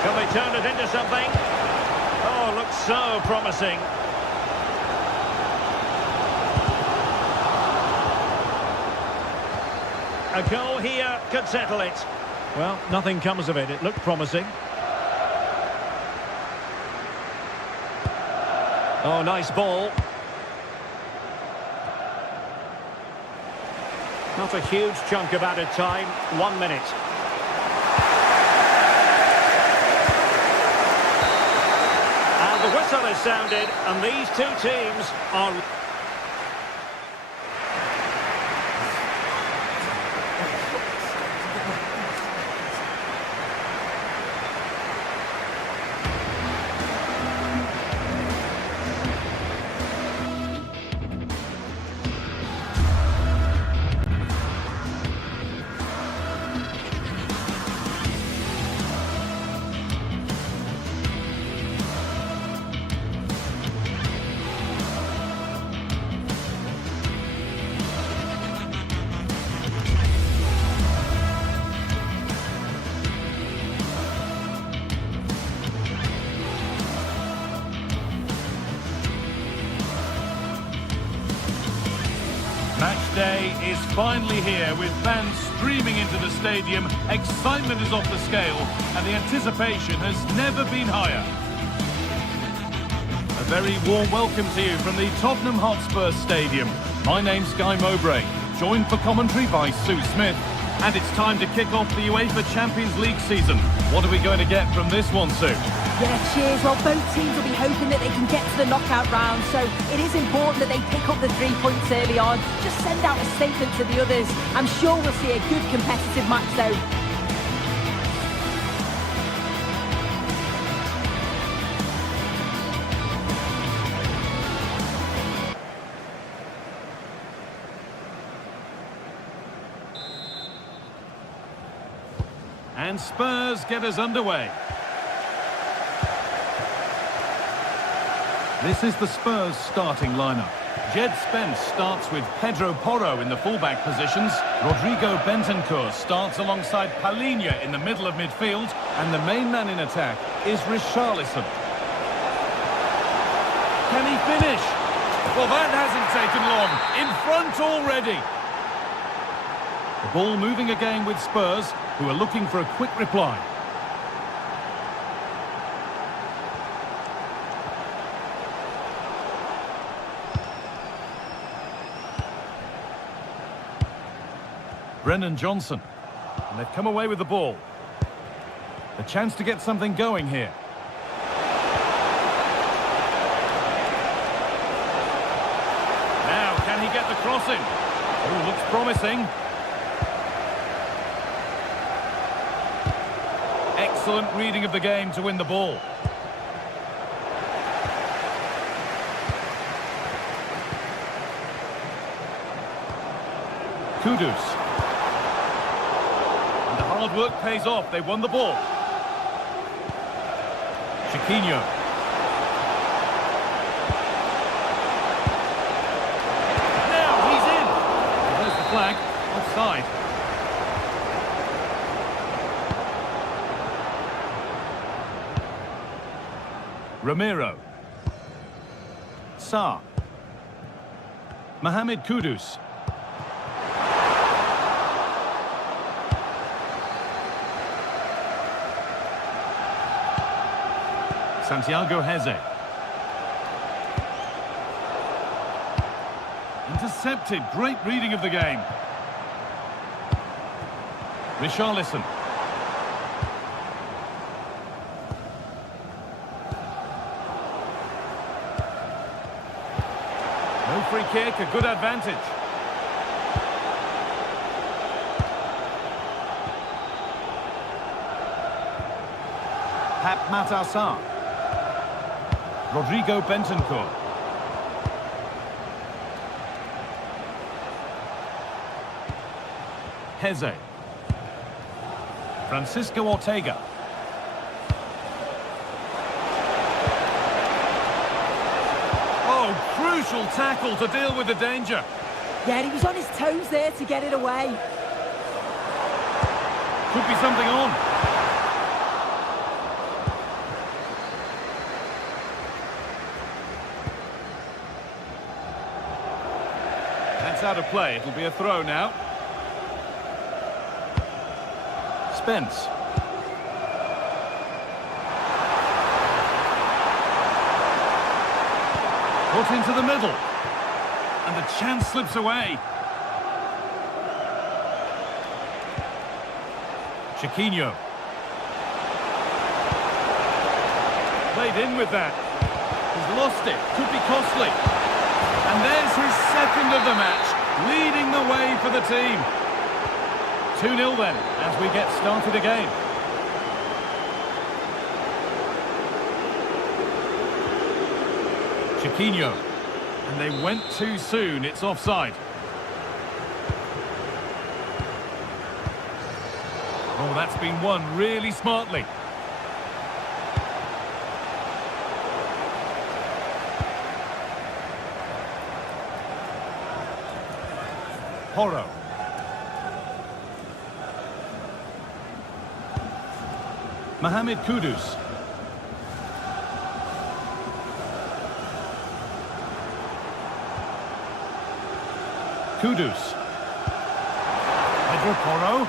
Can they turn it into something? Oh, looks so promising. A goal here could settle it. Well, nothing comes of it. It looked promising. Oh, nice ball. Not a huge chunk of added time. 1 minute. The whistle is sounded, and these two teams are... Match day is finally here, with fans streaming into the stadium. Excitement is off the scale, and the anticipation has never been higher. A very warm welcome to you from the Tottenham Hotspur Stadium. My name's Guy Mowbray, joined for commentary by Sue Smith. And it's time to kick off the UEFA Champions League season. What are we going to get from this one, Sue? Yeah, cheers. Well, both teams will be hoping that they can get to the knockout round, so it is important that they pick up the 3 points early on. Just send out a statement to the others. I'm sure we'll see a good competitive match, though. And Spurs get us underway. This is the Spurs starting lineup. Jed Spence starts with Pedro Porro in the fullback positions. Rodrigo Bentancur starts alongside Palhinha in the middle of midfield. And the main man in attack is Richarlison. Can he finish? Well, that hasn't taken long. In front already. The ball moving again with Spurs, who are looking for a quick reply. Brennan Johnson. And they've come away with the ball. A chance to get something going here. Now, can he get the crossing? Oh, looks promising. Excellent reading of the game to win the ball. Kudus. And the hard work pays off. They won the ball. Chiquinho. Now he's in. And there's the flag. Offside. Romero. Sarr. Mohamed Kudus. Santiago Heze. Intercepted. Great reading of the game. Richarlison. No free kick, a good advantage. Pap Matassar. Rodrigo Bentancur. Heze. Francisco Ortega. Oh, crucial tackle to deal with the danger. Yeah, he was on his toes there to get it away. Could be something on. That's out of play. It'll be a throw now. Spence. Put into the middle. And the chance slips away. Chiquinho. Played in with that. He's lost it. Could be costly. And there's his second of the match, leading the way for the team. 2-0 then, as we get started again. Chiquinho. And they went too soon. It's offside. Oh, that's been won really smartly. Porro. Mohamed Kudus. Kudus. Pedro Porro.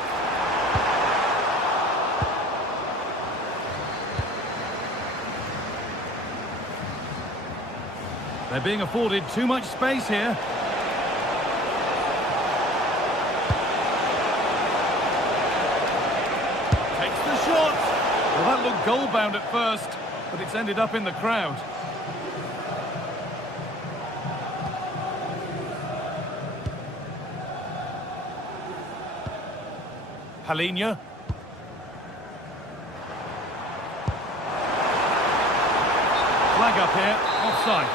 They're being afforded too much space here. goal-bound at first, but it's ended up in the crowd. Halinha. Flag up here, offside.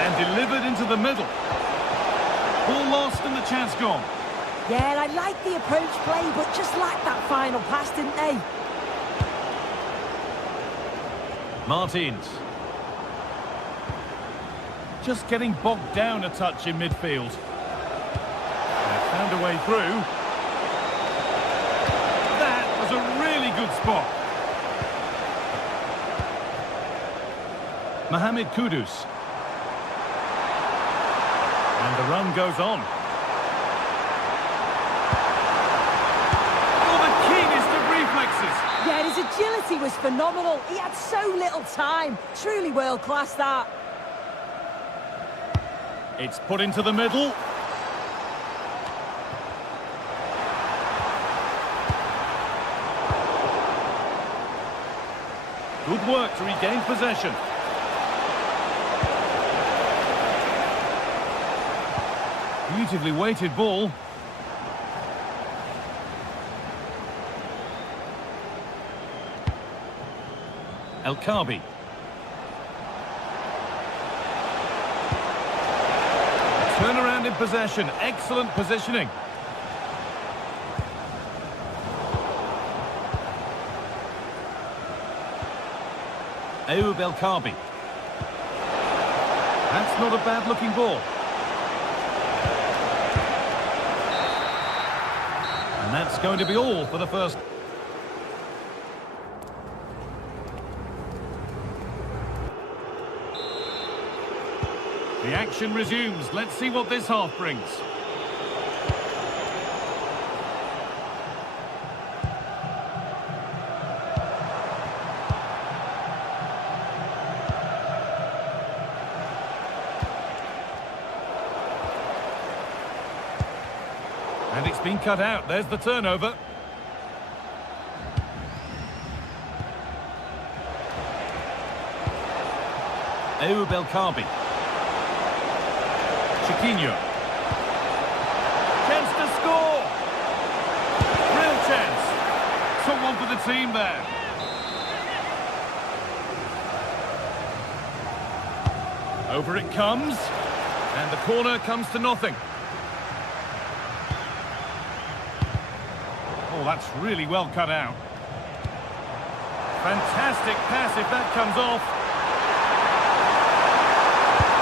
And delivered into the middle. Ball lost and the chance gone. Yeah, I like the approach play, but just lacked that final pass, didn't they? Martins. Just getting bogged down a touch in midfield. They've found a way through. That was a really good spot. Mohamed Kudus. And the run goes on. Oh, the keenest of reflexes. Yeah, his agility was phenomenal. He had so little time. Truly world-class, that. It's put into the middle. Good work to regain possession. Beautifully weighted ball. El Khabi. Turnaround in possession. Excellent positioning. Ayoub El Khabi. That's not a bad looking ball. And that's going to be all for the first. The action resumes. Let's see what this half brings. And it's been cut out. There's the turnover. Ayoub El Khabi. Chiquinho. Chance to score. Real chance. Someone for the team there. Over it comes. And the corner comes to nothing. Oh, that's really well cut out. Fantastic pass if that comes off.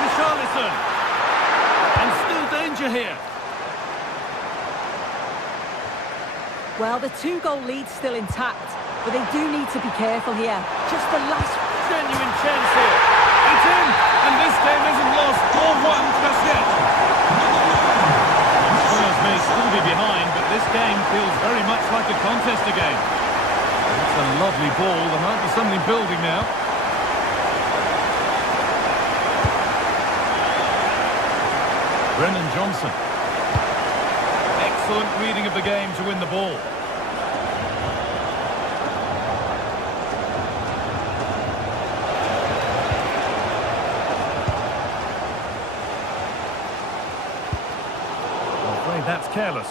Richarlison. And still danger here. Well, the two-goal lead's still intact, but they do need to be careful here. Just the last Genuine chance here. It's in, and this game isn't lost or won just yet. Spurs may still be behind, but this game feels very much like a contest again. It's a lovely ball. There might be something building now. Brennan Johnson. Excellent reading of the game to win the ball. I'm afraid that's careless.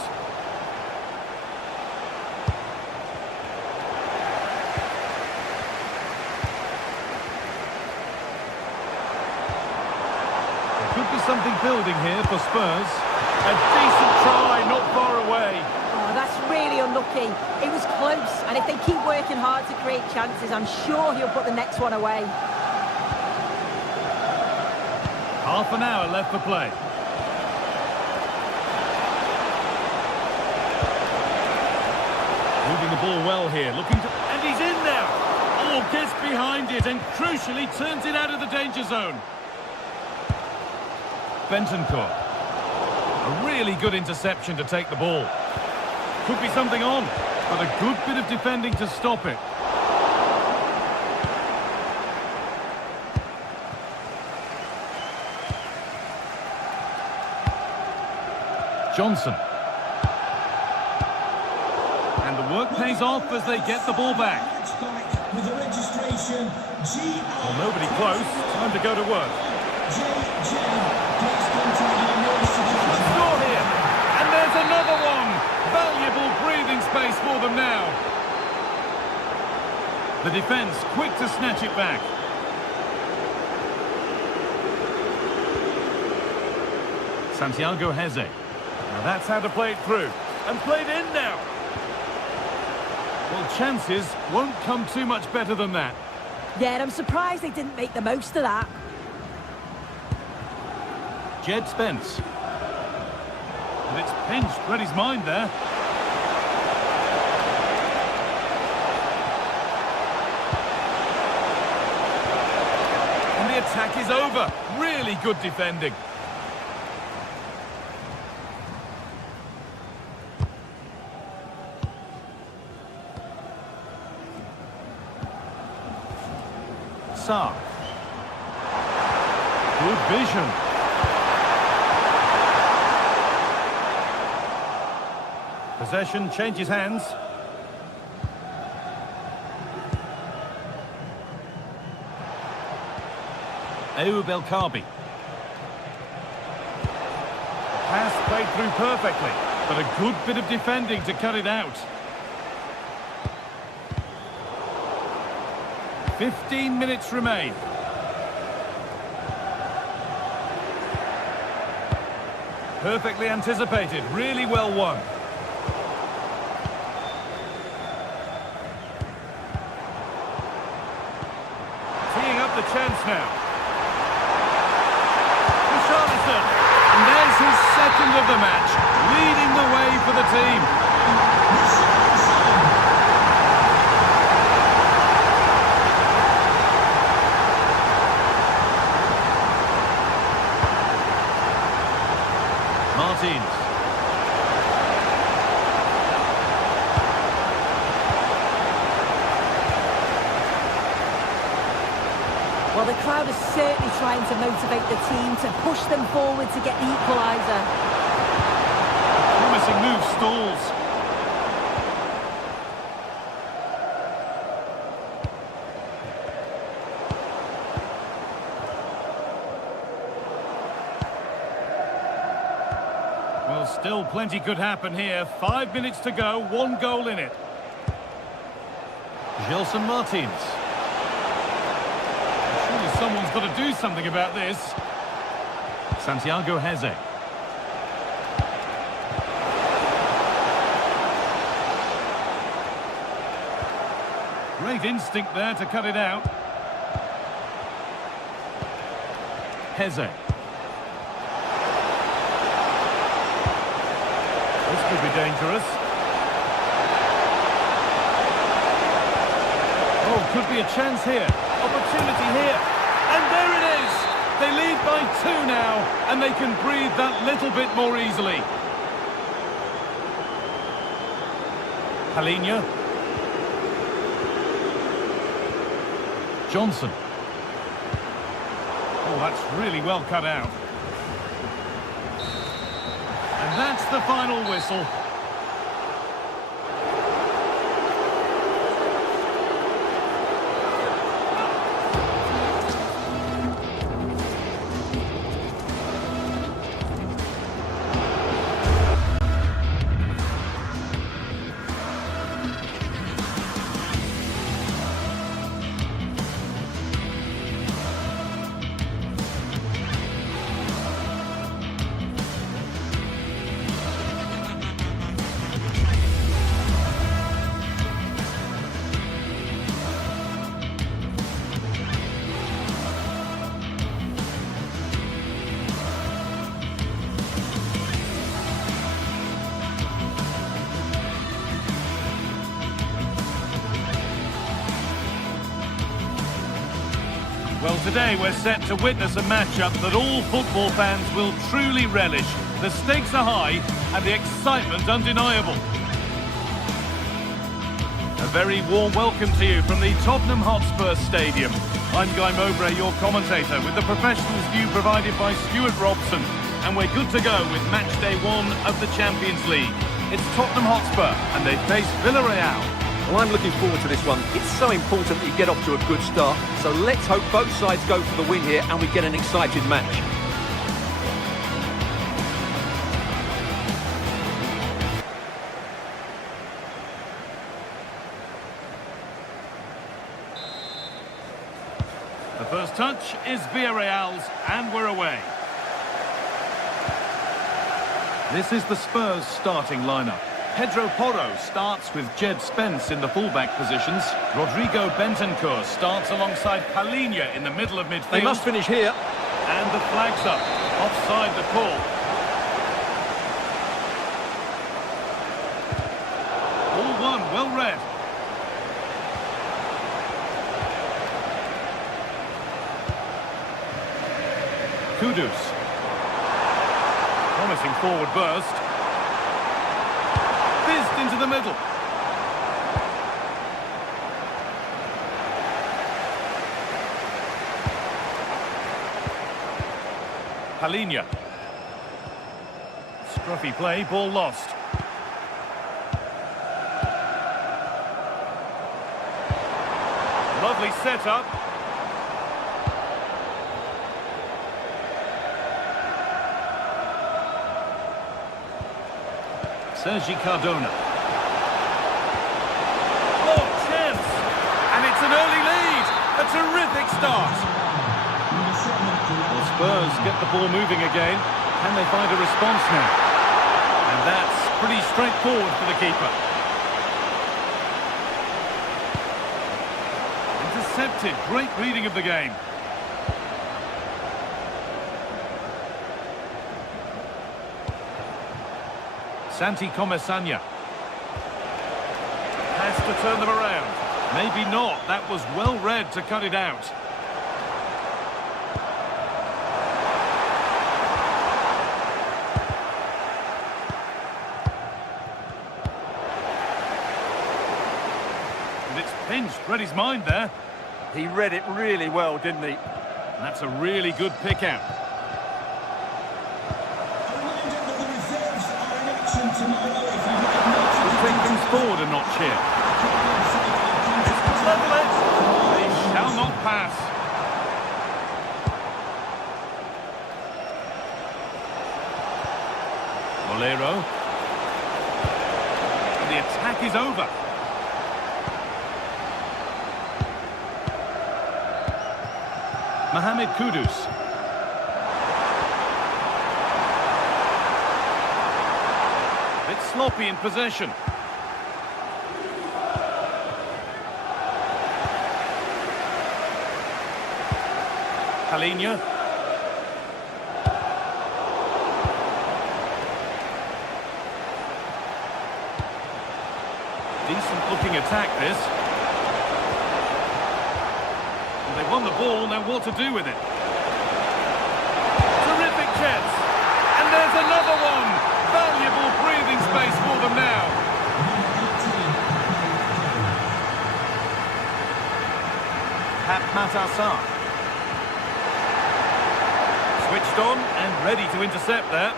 Could be something building here for Spurs. A decent try, not far away. Oh, that's really unlucky. It was close, and if they keep working hard to create chances, I'm sure he'll put the next one away. Half an hour left for play. Moving the ball well here, looking to... And he's in now! Oh, gets behind it and crucially turns it out of the danger zone. Bentancur. A really good interception to take the ball. Could be something on, but a good bit of defending to stop it. Johnson. And the work pays off as they get the ball back. With the registration, Well, nobody close. Time to go to work. Good score here. And there's another one. Valuable breathing space for them now. The defence quick to snatch it back. Santiago Heze. Now that's how to play it through. And played in now. Well, chances won't come too much better than that. Yeah, I'm surprised they didn't make the most of that. Jed Spence. And it's pinched Reddy's mind there. And the attack is over. Really good defending. Sarr. Good vision. Possession changes hands. Ayoub El Kaabi. Pass played through perfectly, but a good bit of defending to cut it out. 15 minutes remain. Perfectly anticipated, really well won. Teeing up the chance now. Richarlison, and there's his second of the match, leading the way for the team. Martins. Well, the crowd is certainly trying to motivate the team to push them forward to get the equaliser. Promising move stalls. Well, still plenty could happen here. 5 minutes to go, 1 goal in it. Gelson Martins. Surely someone's got to do something about this. Santiago Heze. Great instinct there to cut it out. Heze. This could be dangerous. Oh, could be a chance here. Opportunity here. And there it is. They lead by 2 now, and they can breathe that little bit more easily. Palinha. Johnson. Oh, that's really well cut out. And that's the final whistle. Well, today we're set to witness a matchup that all football fans will truly relish. The stakes are high and the excitement undeniable. A very warm welcome to you from the Tottenham Hotspur Stadium. I'm Guy Mowbray, your commentator, with the professionals' view provided by Stuart Robson. and we're good to go with match day 1 of the Champions League. It's Tottenham Hotspur, and they face Villarreal. Well, I'm looking forward to this one. It's so important that you get off to a good start. So let's hope both sides go for the win here and we get an exciting match. The first touch is Villarreal's, and we're away. This is the Spurs starting lineup. Pedro Porro starts with Jed Spence in the fullback positions. Rodrigo Bentancur starts alongside Palhinha in the middle of midfield. They must finish here. And the flag's up. Offside the call. All one, well read. Kudus. Promising forward burst. Fizzed into the middle. Palhinha. Scruffy play, ball lost. Lovely setup. Sergi Cardona. Oh, chance! And it's an early lead! A terrific start! Well, Spurs get the ball moving again. Can they find a response now? And that's pretty straightforward for the keeper. Intercepted. Great reading of the game. Santi Comesanya has to turn them around. Maybe not. That was well read to cut it out. And it's pinched. Read his mind there. He read it really well, didn't he? And that's a really good pick out. We'll take things forward a notch here. Level it. They shall not pass. Molero. The attack is over. Mohamed Kudus. It's sloppy in possession. Palhinha. Decent looking attack this. And they won the ball, now what to do with it? Terrific chance. And there's another one. Valuable breathing space for them now. Pap Matassar. Switched on and ready to intercept there.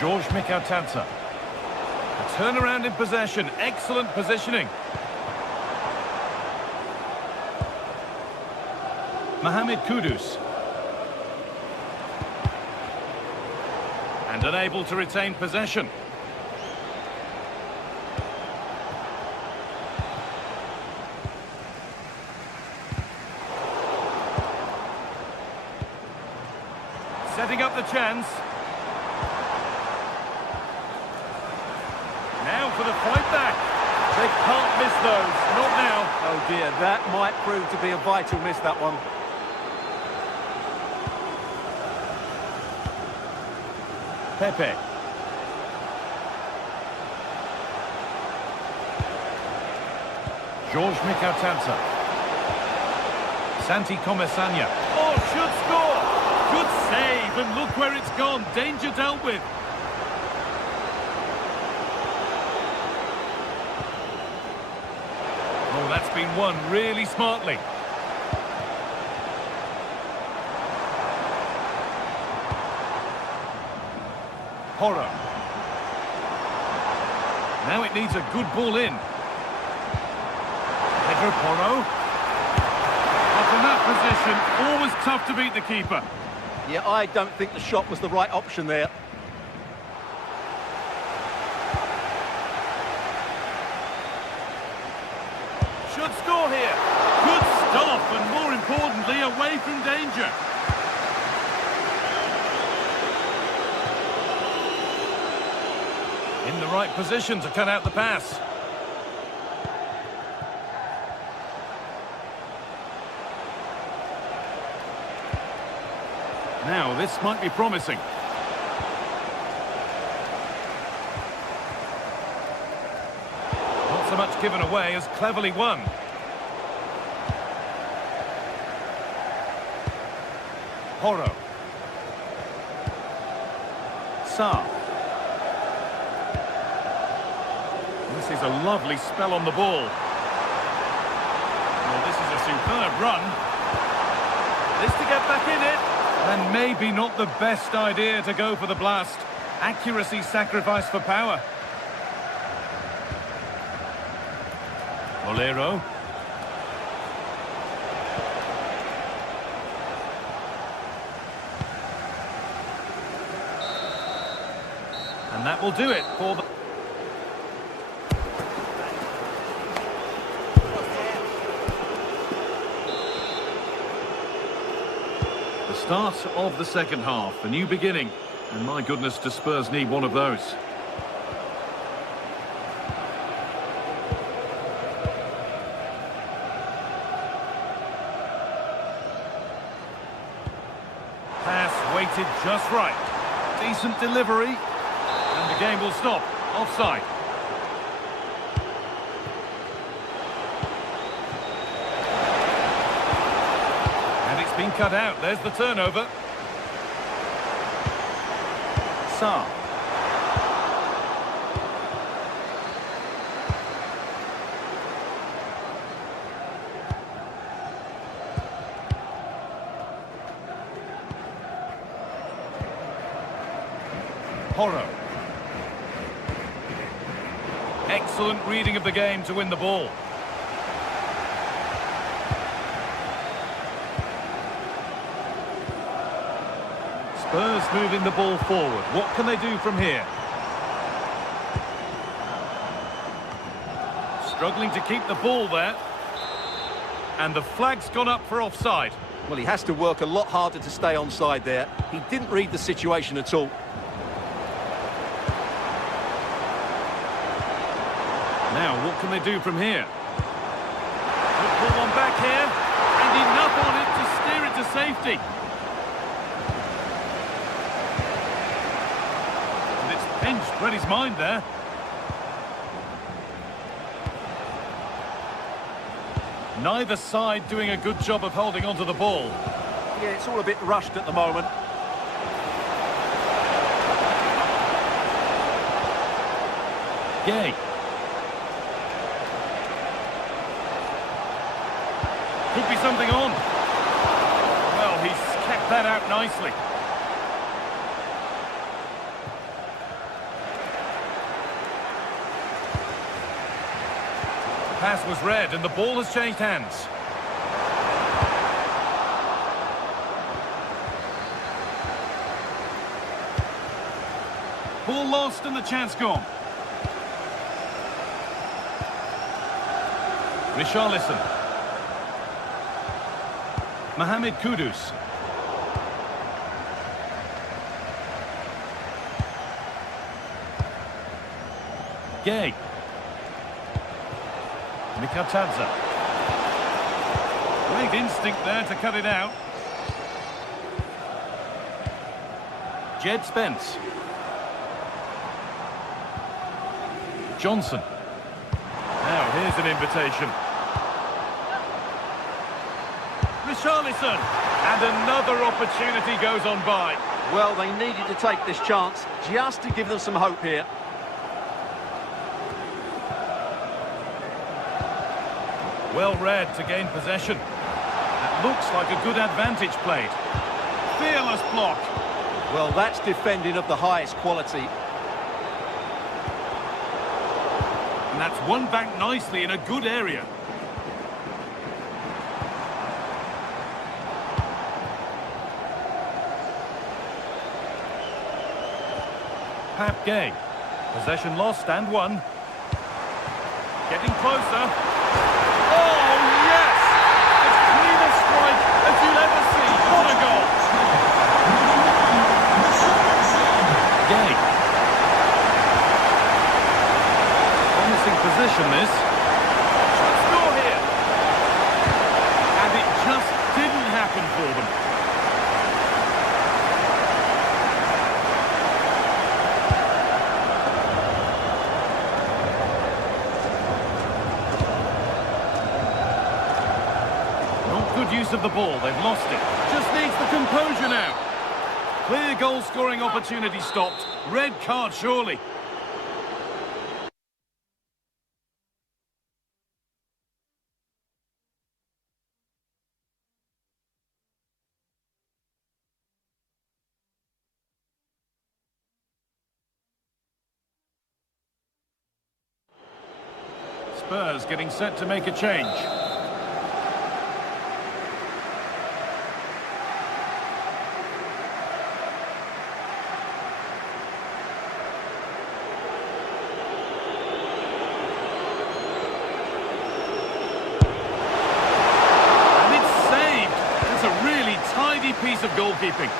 George Mikautanza. A turnaround in possession. Excellent positioning. Mohamed Kudus. And unable to retain possession. Setting up the chance. Now for the fight back. They can't miss those. Not now. Oh dear, that might prove to be a vital miss, that one. Pepe. George Mikautanza. Santi Comesanya. Oh, should score. Good save, and look where it's gone. Danger dealt with. That's been won really smartly. Porro. Now it needs a good ball in. Pedro Porro. Up in that position, always tough to beat the keeper. Yeah, I don't think the shot was the right option there. Should score here. Good stop, and more importantly, away from danger. In the right position to cut out the pass. Now, this might be promising. Not so much given away as cleverly won. Porro. Sarr. This is a lovely spell on the ball. Well, this is a superb run. This to get back in it. And maybe not the best idea to go for the blast. Accuracy sacrificed for power. Bolero. And that will do it for the... The start of the second half, a new beginning. And my goodness, do Spurs need one of those. Pass weighted just right. Decent delivery. And the game will stop. Offside. And it's been cut out. There's the turnover. Sarr. Porro. Excellent reading of the game to win the ball. Spurs moving the ball forward. What can they do from here? Struggling to keep the ball there. And the flag's gone up for offside. Well, he has to work a lot harder to stay onside there. He didn't read the situation at all. Now, what can they do from here? Good ball on back here. And enough on it to steer it to safety. And it's pinched Reddy's mind there. Neither side doing a good job of holding onto the ball. Yeah, it's all a bit rushed at the moment. Gay. Could be something on. Well, he's kept that out nicely. The pass was read and the ball has changed hands. Ball lost and the chance gone. Richarlison. Mohamed Kudus. Gay. Mikatadze. Great instinct there to cut it out. Jed Spence. Johnson. Now here's an invitation. Richarlison, and another opportunity goes on by. Well, they needed to take this chance just to give them some hope here. Well read to gain possession. That looks like a good advantage played. Fearless block. Well, that's defending of the highest quality. And that's won back nicely in a good area. Pap Gay. Possession lost and won. Getting closer. Oh, yes! As clean a strike as you'll ever see. What a goal! Gay. Promising position, this. Should score here. And it just didn't happen for them. Good use of the ball, they've lost it. Just needs the composure now. Clear goal-scoring opportunity stopped. Red card, surely. Spurs getting set to make a change. Piece of goalkeeping.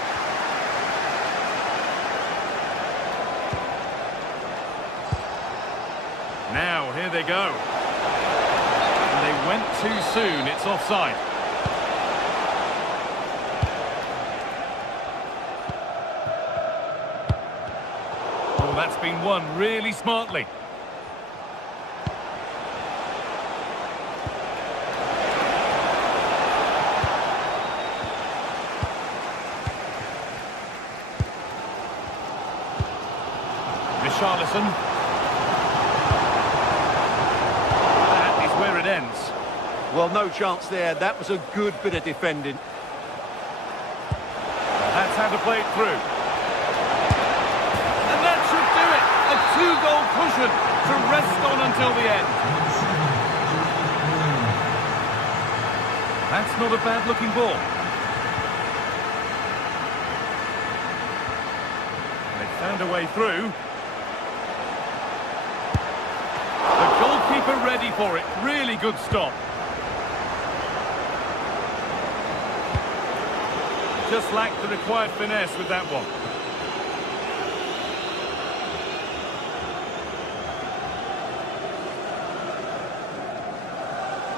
Now, here they go. And they went too soon. It's offside. Oh, that's been won really smartly. Charlison. That is where it ends. Well, no chance there. That was a good bit of defending. That's how to play it through. And that should do it. A two-goal cushion to rest on until the end. That's not a bad-looking ball. They found a way through. Goalkeeper ready for it. Really good stop. Just lacked the required finesse with that one.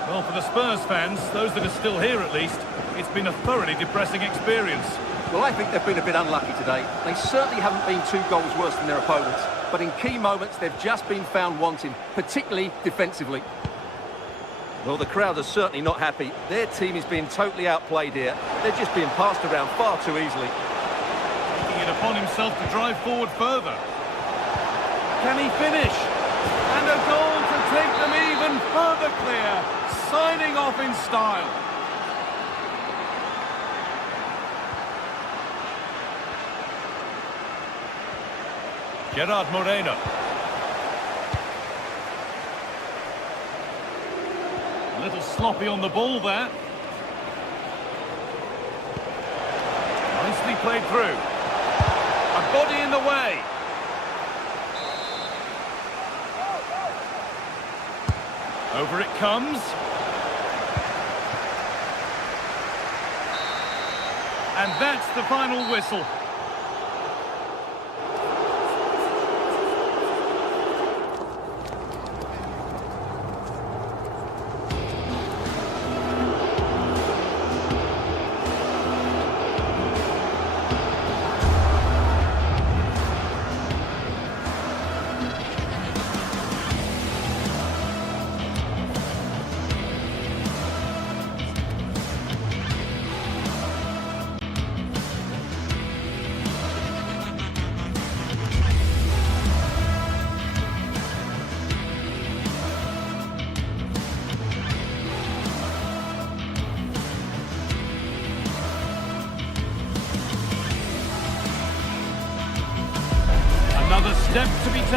Well, for the Spurs fans, those that are still here at least, it's been a thoroughly depressing experience. Well, I think they've been a bit unlucky today. They certainly haven't been 2 goals worse than their opponents. But in key moments, they've just been found wanting, particularly defensively. Well, the crowd are certainly not happy. Their team is being totally outplayed here. They're just being passed around far too easily. Taking it upon himself to drive forward further. Can he finish? And a goal to take them even further clear. Signing off in style. Gerard Moreno. A little sloppy on the ball there. Nicely played through. A body in the way. Over it comes. And that's the final whistle.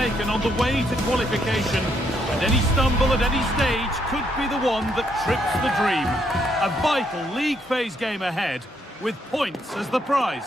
taken on the way to qualification, and any stumble at any stage could be the one that trips the dream. A vital league phase game ahead, with points as the prize.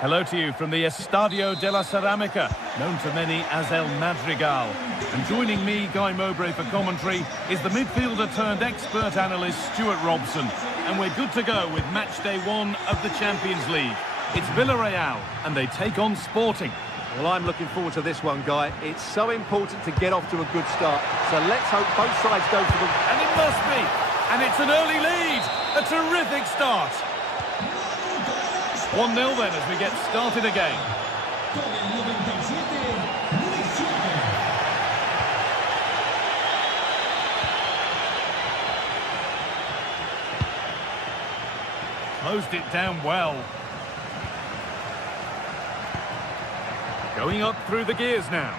Hello to you from the Estadio de la Ceramica, known to many as El Madrigal. And joining me, Guy Mowbray, for commentary is the midfielder turned expert analyst Stuart Robson. And we're good to go with match day 1 of the Champions League. It's Villarreal, and they take on Sporting. Well, I'm looking forward to this one, Guy. It's so important to get off to a good start. So let's hope both sides go for the... And it must be! And it's an early lead! A terrific start! 1-0 then as we get started again. Closed it down well. Going up through the gears now.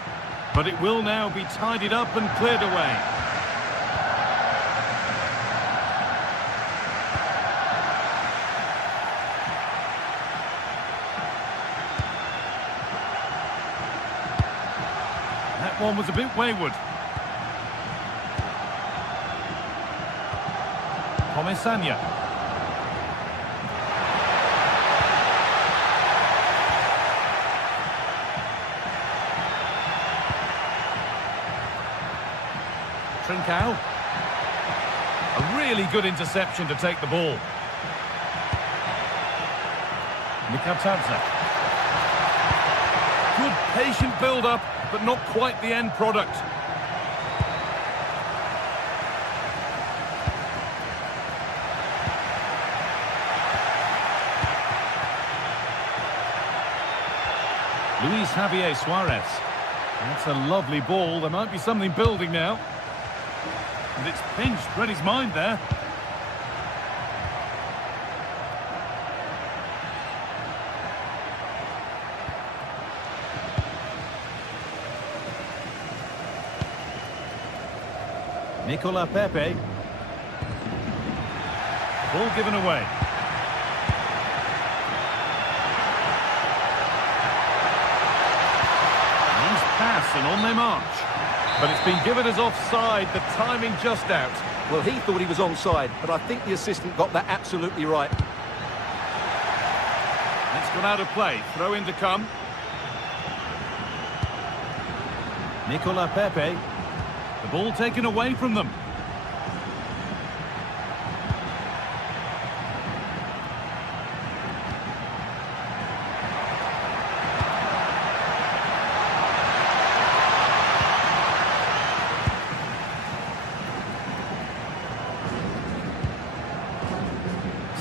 But it will now be tidied up and cleared away. That one was a bit wayward. Comisania. Trincao. A really good interception to take the ball. Mikatadze. Good patient build-up, but not quite the end product. Luis Javier Suarez. That's a lovely ball. There might be something building now. And it's pinched, read his mind there. Nicola Pepe. Ball given away. Nice pass and on they march. But it's been given as offside, the timing just out. Well, he thought he was onside, but I think the assistant got that absolutely right. It's gone out of play. Throw in to come. Nicola Pepe. The ball taken away from them.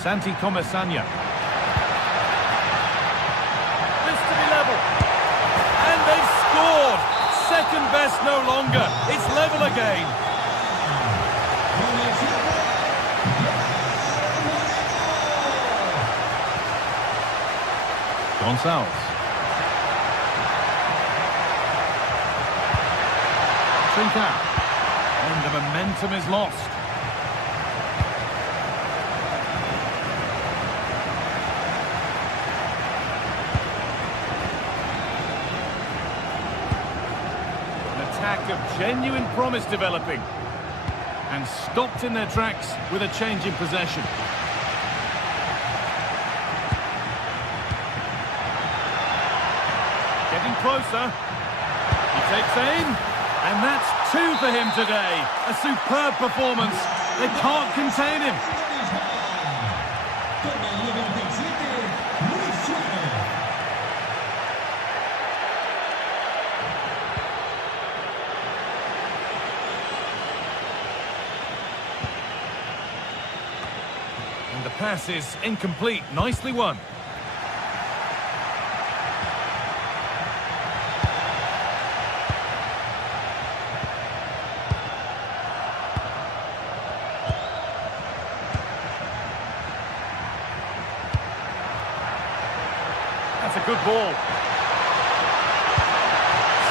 Santi Comisania. This to be level. And they've scored. Second best no longer. It's level again. Gonçalves. Trincao. And the momentum is lost. Of genuine promise developing, and stopped in their tracks with a change in possession. Getting closer. He takes aim, and that's 2 for him today. A superb performance. They can't contain him. The pass is incomplete. Nicely won. That's a good ball.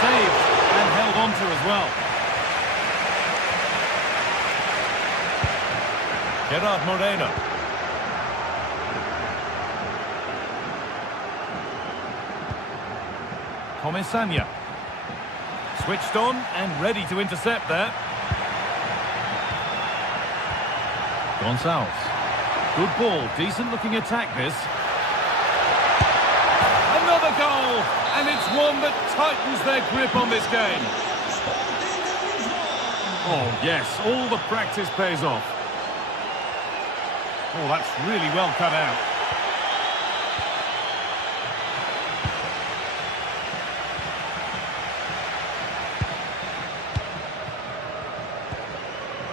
Saved and held on to as well. Gerard Moreno. Comisania. Switched on and ready to intercept there. Gonçalves. Good ball, decent looking attack this. Another goal, and it's one that tightens their grip on this game. Oh yes, all the practice pays off. Oh, that's really well cut out.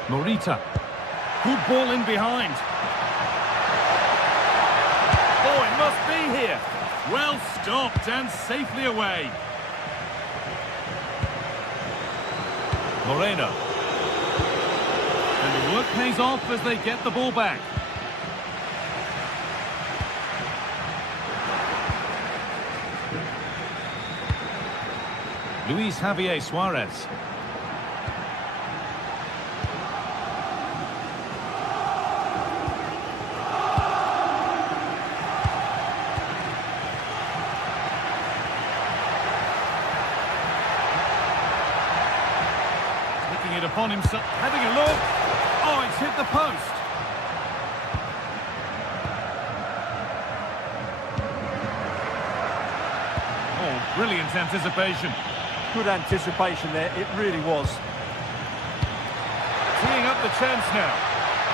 Morita. Good ball in behind. Oh, it must be here. Well stopped and safely away. Moreno. And the work pays off as they get the ball back. Luis Javier Suarez. It upon himself, having a look. Oh, it's hit the post. Oh, brilliant anticipation. Good anticipation there, it really was. Teeing up the chance now.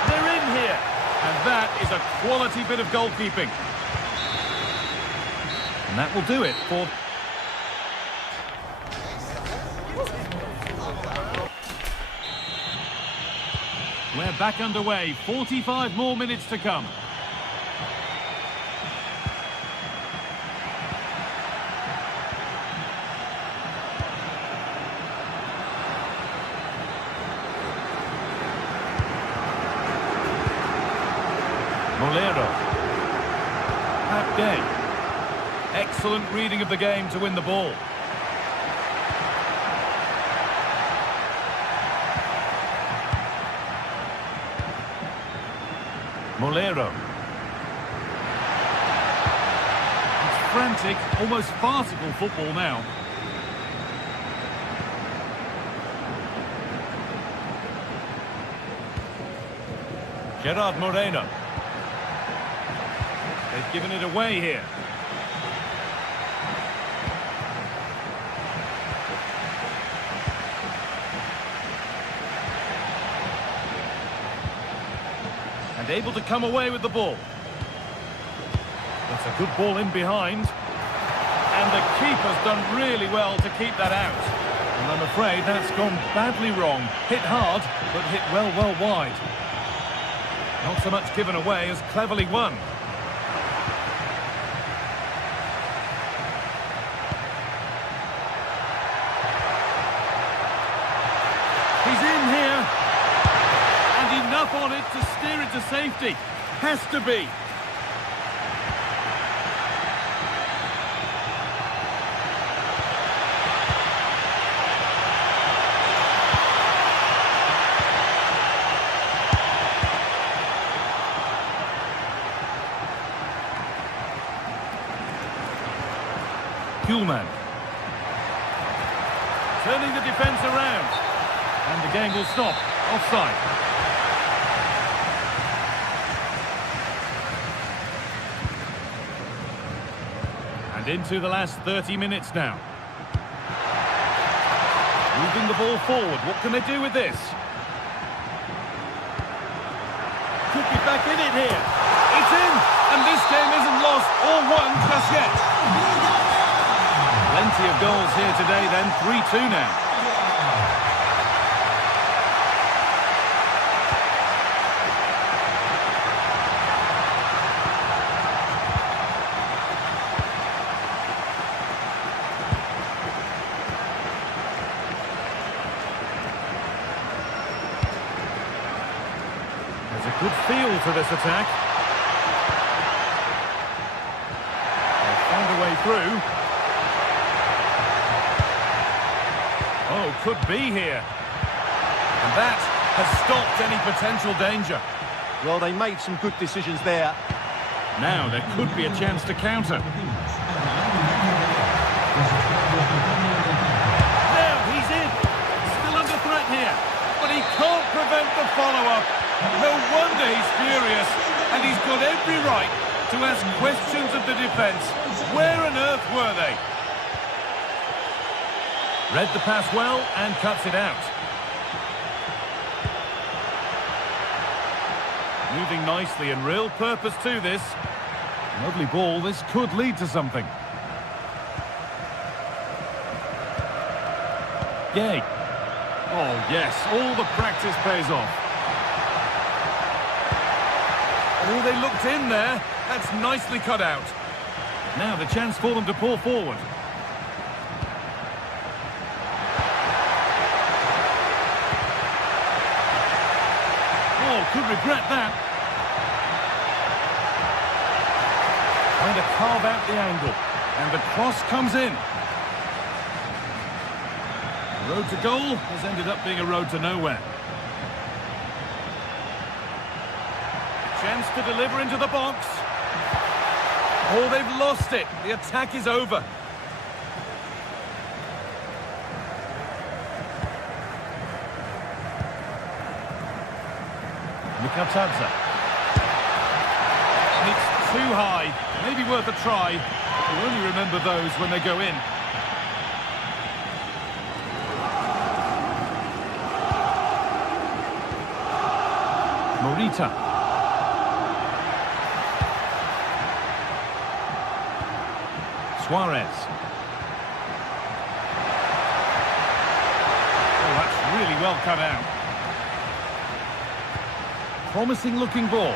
They're in here. And that is a quality bit of goalkeeping. And that will do it for... We're back underway, 45 more minutes to come. Molero. Day. Excellent reading of the game to win the ball. Molero. It's frantic, almost farcical football now. Gerard Moreno. They've given it away here. And able to come away with the ball. That's a good ball in behind. And the keeper's done really well to keep that out. And I'm afraid that's gone badly wrong. Hit hard, but hit well wide. Not so much given away as cleverly won. He's in here. And enough on it to steer it to safety. Has to be. Kuhlmann. Turning the defence around. And the game will stop. Offside. And into the last 30 minutes now. Moving the ball forward. What can they do with this? Could be back in it here. It's in! And this game isn't lost or won just yet. Plenty of goals here today then, 3-2 now. There's a good feel to this attack. They've found a way through. Oh, could be here. And that has stopped any potential danger. Well, they made some good decisions there. Now there could be a chance to counter. There, he's wonder he's furious, and he's got every right to ask questions of the defence. Where on earth were they? Read the pass well and cuts it out. Moving nicely and real purpose to this. Lovely ball, this could lead to something. Yay. Oh yes, all the practice pays off. Oh, they looked in there. That's nicely cut out. Now the chance for them to pull forward. Oh, could regret that. Trying to carve out the angle. And the cross comes in. The road to goal has ended up being a road to nowhere. Chance to deliver into the box. Oh, they've lost it. The attack is over. Mikatadze. It's too high. Maybe worth a try. You'll only remember those when they go in. Morita. Suarez. Oh, that's really well cut out. Promising looking ball.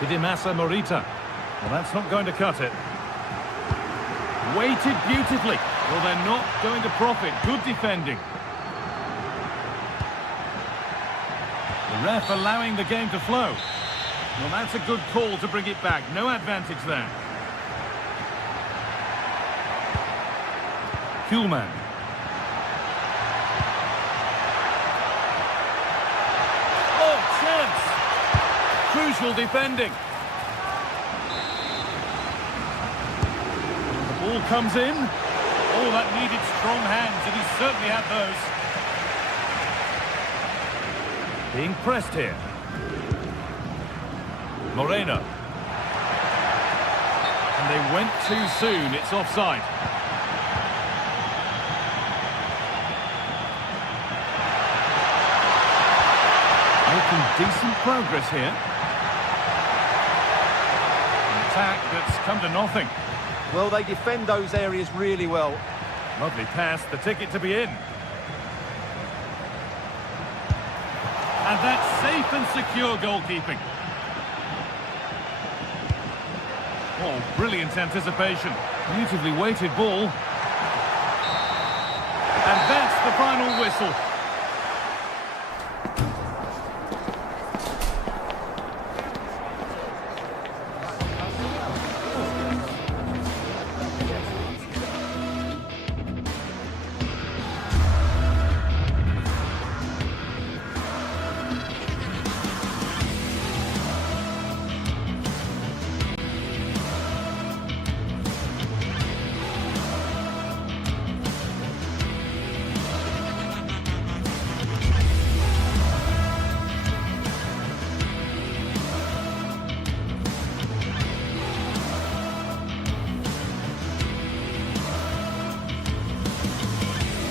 Hidemasa Morita. Well, that's not going to cut it. Weighted beautifully. Well, they're not going to profit. Good defending. The ref allowing the game to flow. Well, that's a good call to bring it back. No advantage there. Kuhlmann. Oh, chance! Crucial defending. The ball comes in. Oh, that needed strong hands, and he certainly had those. Being pressed here. Moreno. And they went too soon. It's offside. Making decent progress here. An attack that's come to nothing. Well, they defend those areas really well. Lovely pass, the ticket to be in. And that's safe and secure goalkeeping. Oh, brilliant anticipation. Beautifully weighted ball. And that's the final whistle.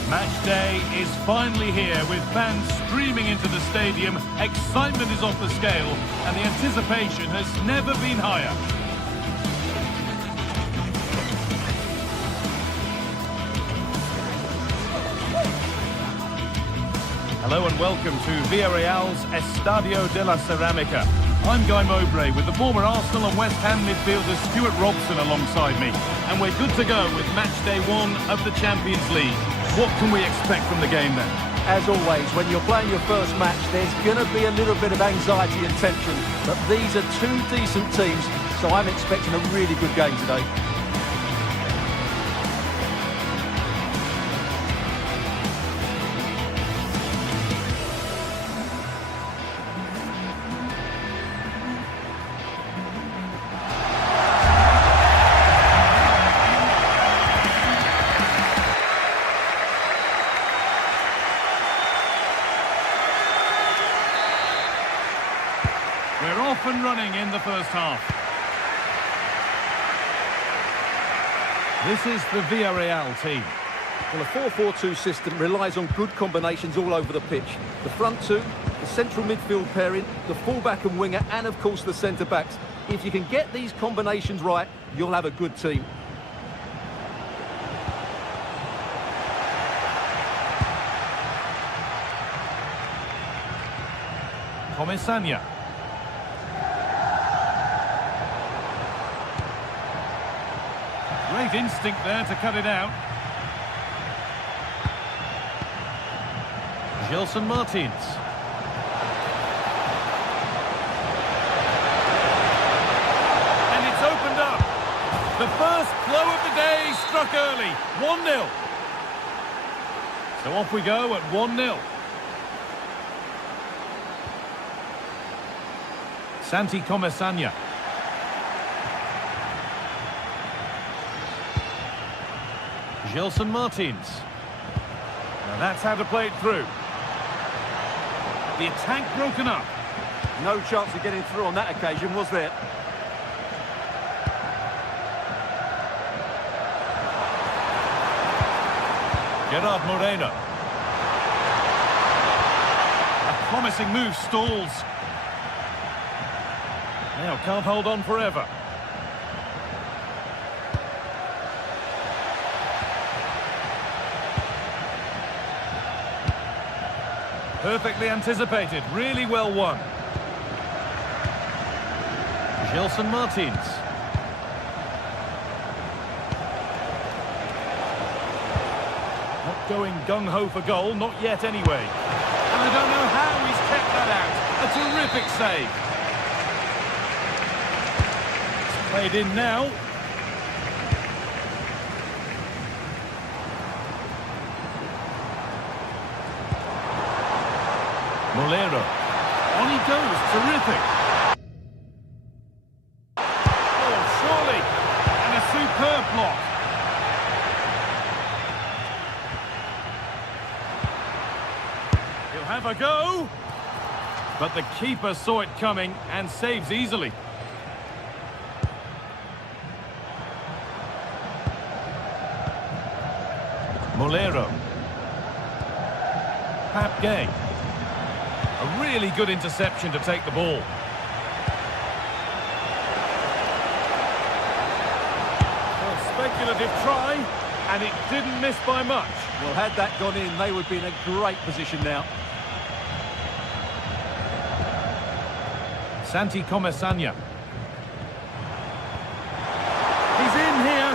Match day is finally here with fans streaming into the stadium. Excitement is off the scale and the anticipation has never been higher. Hello and welcome to Villarreal's Estadio de la Ceramica. I'm Guy Mowbray with the former Arsenal and West Ham midfielder Stuart Robson alongside me. And we're good to go with match day 1 of the Champions League. What can we expect from the game then? As always, when you're playing your first match, there's going to be a little bit of anxiety and tension. But these are two decent teams, so I'm expecting a really good game today. This is the Villarreal team. Well, a 4-4-2 system relies on good combinations all over the pitch. The front two, the central midfield pairing, the fullback and winger, and of course the centre-backs. If you can get these combinations right, you'll have a good team. Comesaña. Great instinct there to cut it out. Gelson Martins. And it's opened up. The first blow of the day struck early. 1-0. So off we go at 1-0. Santi Comesaña. Gelson Martins. Now that's how to play it through. The attack broken up. No chance of getting through on that occasion, was there? Gerard Moreno. A promising move stalls. Now can't hold on forever. Perfectly anticipated, really well won. Gelson Martins. Not going gung-ho for goal, not yet anyway. And I don't know how he's kept that out. A terrific save. It's played in now. Molero. On he goes, terrific. Oh, surely. And a superb block. He'll have a go. But the keeper saw it coming and saves easily. Molero. Pap Gay. A really good interception to take the ball. Well, speculative try, and it didn't miss by much. Well, had that gone in, they would be in a great position now. Santi Comesaña. He's in here.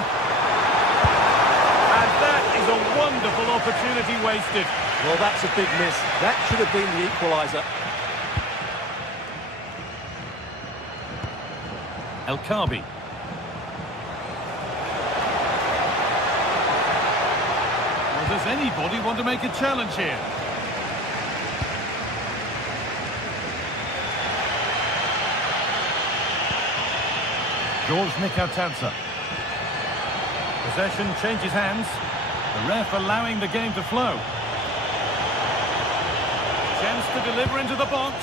And that is a wonderful opportunity wasted. Well, that's a big miss. That should have been the equaliser. El Kaabi. Well, does anybody want to make a challenge here? George Mikautadze. Possession changes hands. The ref allowing the game to flow. Chance to deliver into the box.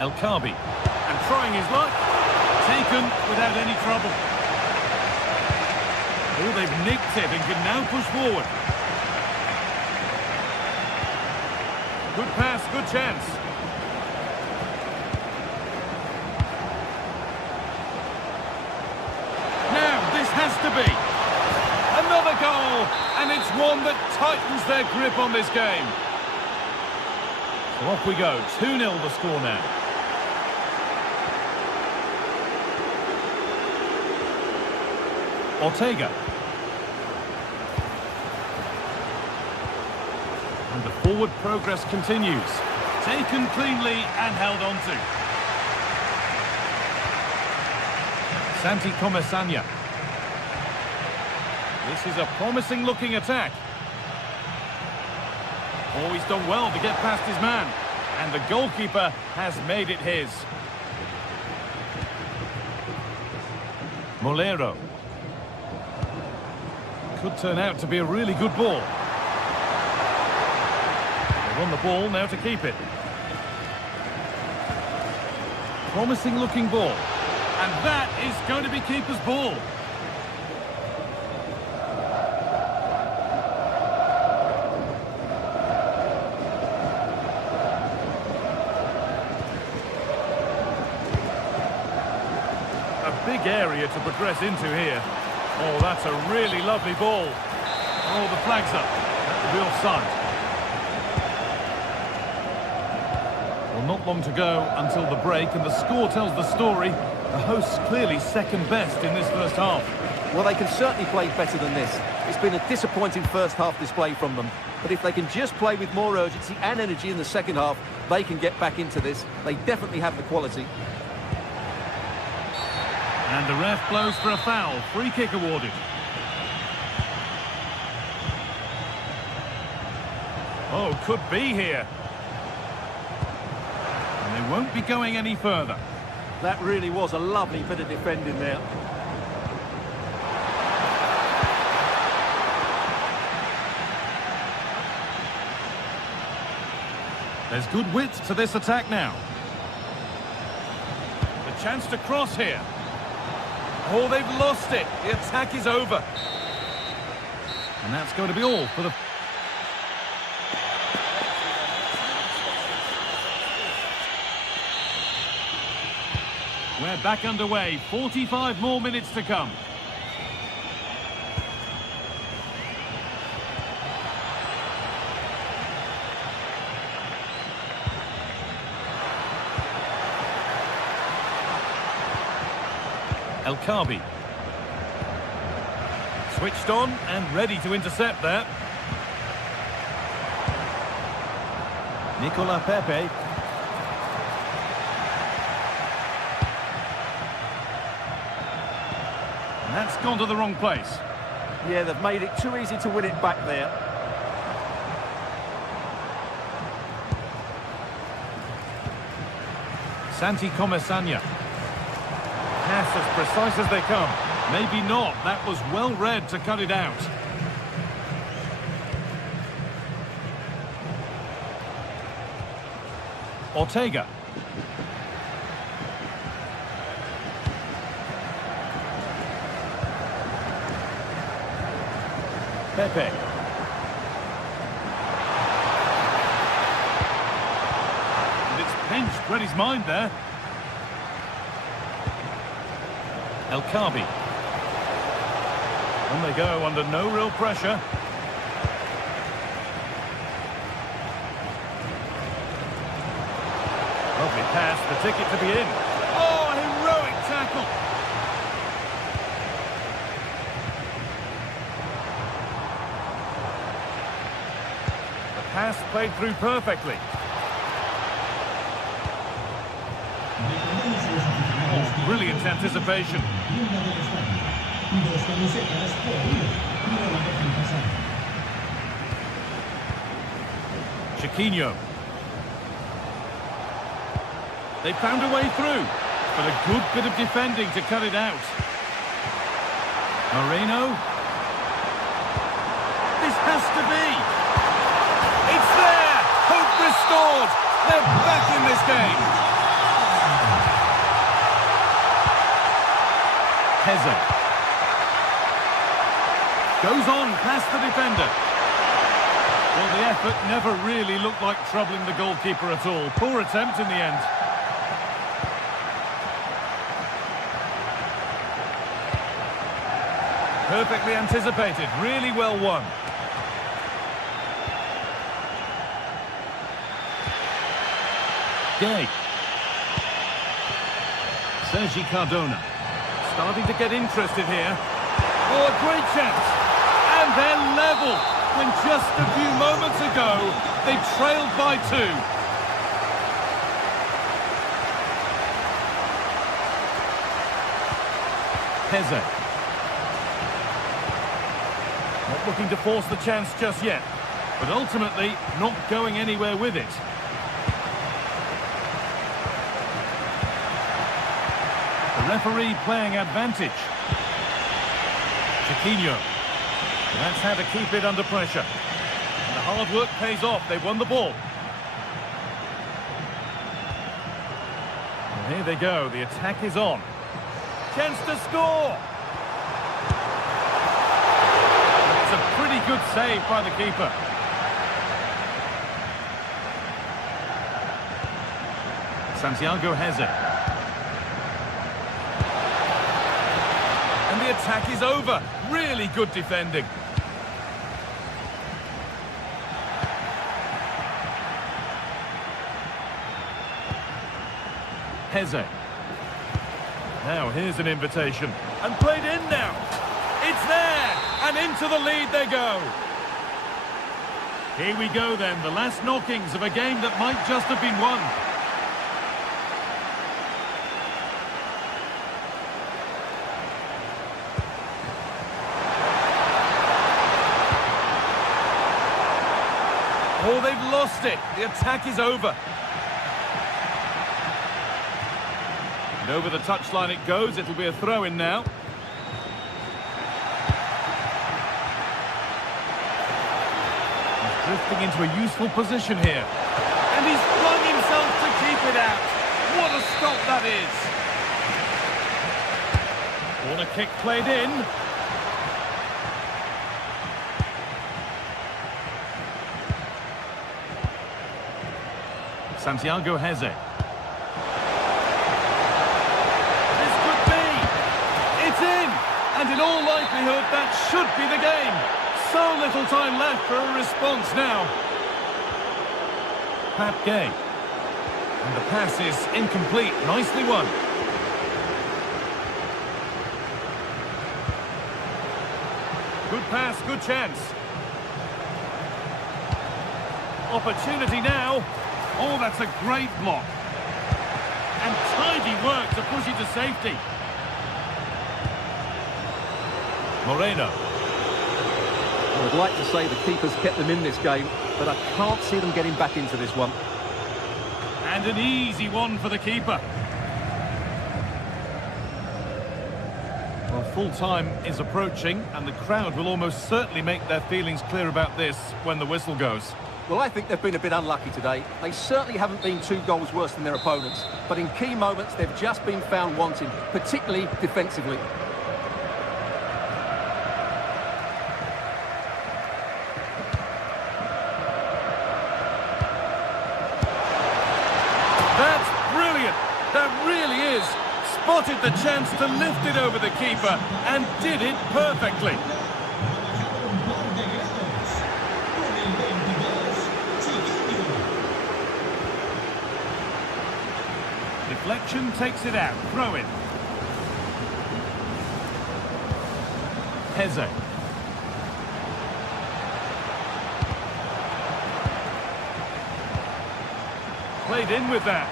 El Kaabi. And trying his luck. Taken without any trouble. Oh, they've nicked it and can now push forward. Good pass, good chance. Now, this has to be. Another goal, and it's one that tightens their grip on this game. So off we go, 2-0 the score now. Ortega. And the forward progress continues. Taken cleanly and held on to. Santi Comesaña. This is a promising looking attack. Oh, he's done well to get past his man. And the goalkeeper has made it his. Molero. Could turn out to be a really good ball. Won the ball, now to keep it. Promising looking ball. And that is going to be keeper's ball. A big area to progress into here. Oh, that's a really lovely ball. Oh, the flag's up. That will be offside. Well, not long to go until the break, and the score tells the story. The hosts clearly second best in this first half. Well, they can certainly play better than this. It's been a disappointing first half display from them. But if they can just play with more urgency and energy in the second half, they can get back into this. They definitely have the quality. And the ref blows for a foul. Free kick awarded. Oh, could be here. And they won't be going any further. That really was a lovely bit of defending there. There's good width to this attack now. The chance to cross here. Oh, they've lost it. The attack is over. And that's going to be all for the... We're back underway. 45 more minutes to come. El Kabi. Switched on and ready to intercept there. Nicola Pepe. And that's gone to the wrong place. Yeah, they've made it too easy to win it back there. Santi Comesanya. Pass as precise as they come. Maybe not. That was well read to cut it out. Ortega. Pepe. And it's pinched. Read his mind there. El Kabi. On they go under no real pressure. Lovely pass, the ticket to be in. Oh, heroic tackle. The pass played through perfectly. Oh, brilliant anticipation. Chiquinho. They found a way through, but a good bit of defending to cut it out. Moreno. This has to be. It's there! Hope restored! They're back in this game! Heza. Goes on past the defender. Well, the effort never really looked like troubling the goalkeeper at all. Poor attempt in the end. Perfectly anticipated, really well won. Gay. Sergi Cardona. Starting to get interested here. Oh, a great chance. And they're level. When just a few moments ago, they trailed by 2. Heza. Not looking to force the chance just yet, but ultimately not going anywhere with it. The referee playing advantage. Chiquinho. That's how to keep it under pressure. And the hard work pays off. They won the ball. Here they go, the attack is on. Chance to score! It's a pretty good save by the keeper. Santiago Heze. And the attack is over. Really good defending. Heze. Now here's an invitation. And played in now. It's there. And into the lead they go. Here we go then. The last knockings of a game that might just have been won. Oh, they've lost it. The attack is over. And over the touchline it goes. It'll be a throw-in now. He's drifting into a useful position here. And he's flung himself to keep it out. What a stop that is. Corner kick played in. Santiago Heze. This could be. It's in. And in all likelihood, that should be the game. So little time left for a response now. Pat Gay. And the pass is incomplete. Nicely won. Good pass, good chance. Opportunity now. Oh, that's a great block. And tidy work to push it to safety. Moreno. I would like to say the keeper's kept them in this game, but I can't see them getting back into this one. And an easy one for the keeper. Well, full time is approaching, and the crowd will almost certainly make their feelings clear about this when the whistle goes. Well, I think they've been a bit unlucky today. They certainly haven't been 2 goals worse than their opponents, but in key moments they've just been found wanting, particularly defensively. That's brilliant! That really is! Spotted the chance to lift it over the keeper and did it perfectly. Deflection takes it out. Throw in. Heze. Played in with that.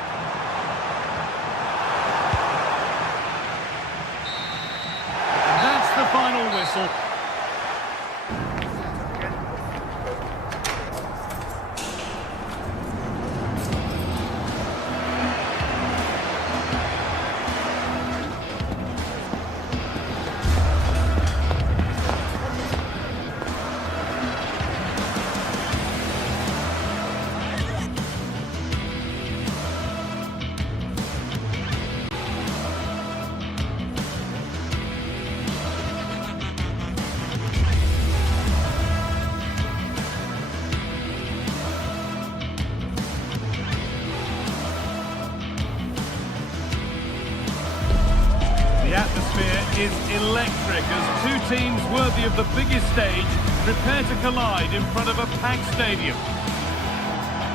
And that's the final whistle. The atmosphere is electric as 2 teams worthy of the biggest stage prepare to collide in front of a packed stadium.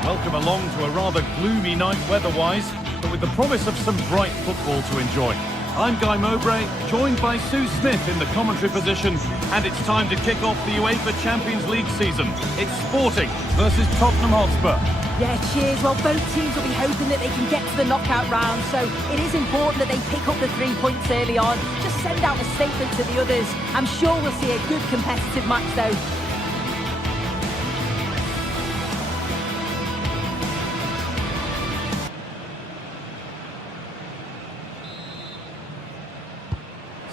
Welcome along to a rather gloomy night weather-wise, but with the promise of some bright football to enjoy. I'm Guy Mowbray, joined by Sue Smith in the commentary position, and it's time to kick off the UEFA Champions League season. It's Sporting versus Tottenham Hotspur. Yeah, cheers. Well, both teams will be hoping that they can get to the knockout round, so it is important that they pick up the 3 points early on. Just send out a statement to the others. I'm sure we'll see a good competitive match, though.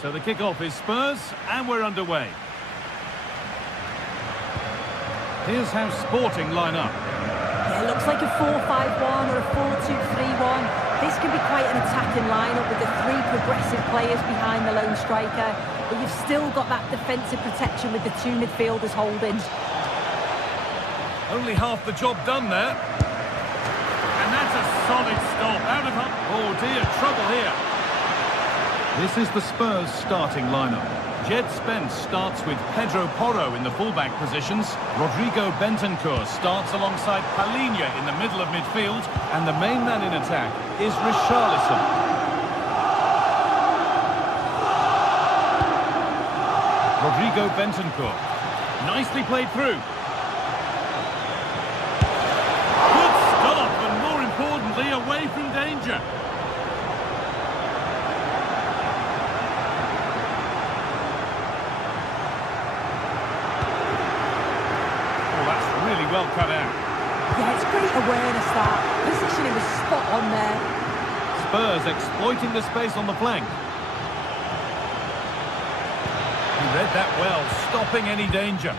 So the kick-off is Spurs, and we're underway. Here's how Sporting line up. Yeah, looks like a 4-5-1 or a 4-2-3-1. This can be quite an attacking lineup with the three progressive players behind the lone striker, but you've still got that defensive protection with the two midfielders holding. Only half the job done there. And that's a solid stop. Out of her. Oh dear, trouble here. This is the Spurs starting lineup. Jed Spence starts with Pedro Porro in the fullback positions. Rodrigo Bentancur starts alongside Palhinha in the middle of midfield. And the main man in attack is Richarlison. Rodrigo Bentancur. Nicely played through. Good stop, and more importantly, away from danger. Really well cut out. Yeah, it's great awareness that. Positioning was spot on there. Spurs exploiting the space on the flank. He read that well, stopping any danger.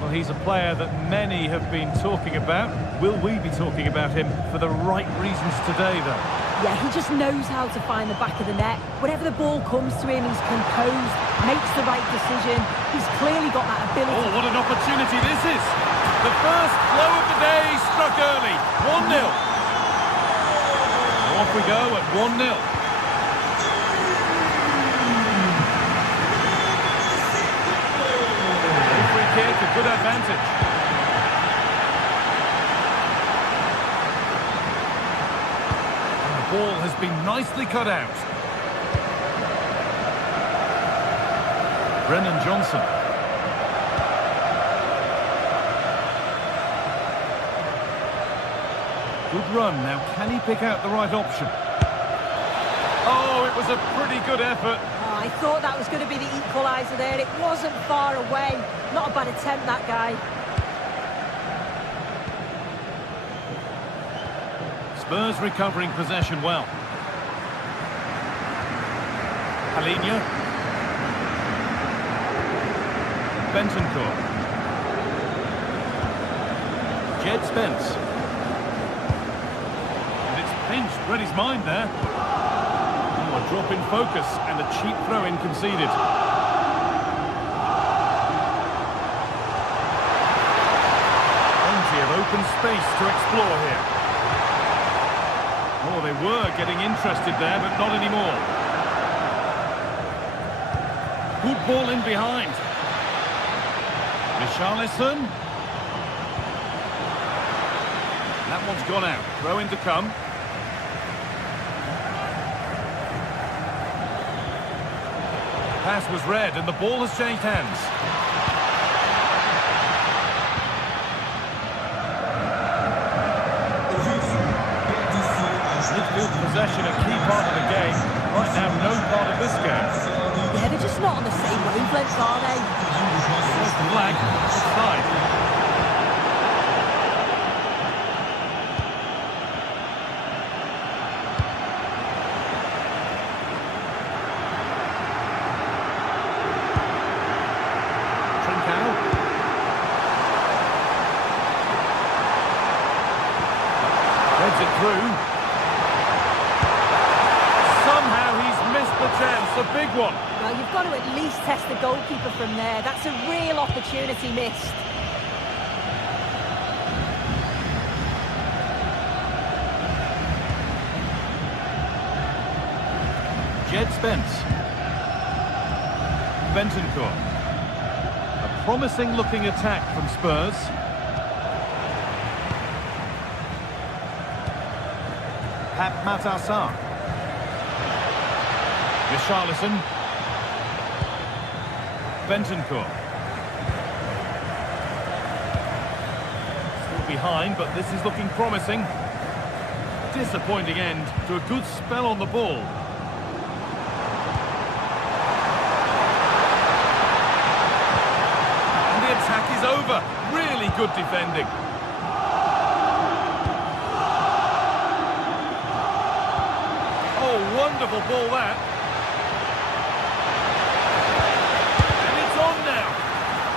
Well, he's a player that many have been talking about. Will we be talking about him for the right reasons today, though? Yeah, he just knows how to find the back of the net. Whenever the ball comes to him, he's composed, makes the right decision. He's clearly got that ability. Oh, what an opportunity this is! The first blow of the day struck early. 1-0. Off we go at 1-0. Free kick, a good advantage. Ball has been nicely cut out. Brennan Johnson. Good run. Now, can he pick out the right option? Oh, it was a pretty good effort. Oh, I thought that was going to be the equaliser there. It wasn't far away. Not a bad attempt, that guy. Spurs recovering possession well. Palhinha. Bentancur. Jed Spence. And it's pinched, read his mind there. Oh, a drop in focus and a cheap throw-in conceded. Plenty of open space to explore here. Oh, they were getting interested there, but not anymore. Good ball in behind. Richarlison. That one's gone out. Throw in to come. Pass was read, and the ball has changed hands. Midfield possession a key part of the game. Right now, no part of this game. Yeah, they're just not on the same wavelength, are they? There's the flag. Offside. Trincao. Heads it through. The chance, a big one. Well, you've got to at least test the goalkeeper from there. That's a real opportunity missed. Jed Spence. Bentancur. A promising looking attack from Spurs. Pap Matassar. Richarlison. Bentancur. Still behind, but this is looking promising. Disappointing end to a good spell on the ball. And the attack is over. Really good defending. Oh, wonderful ball that.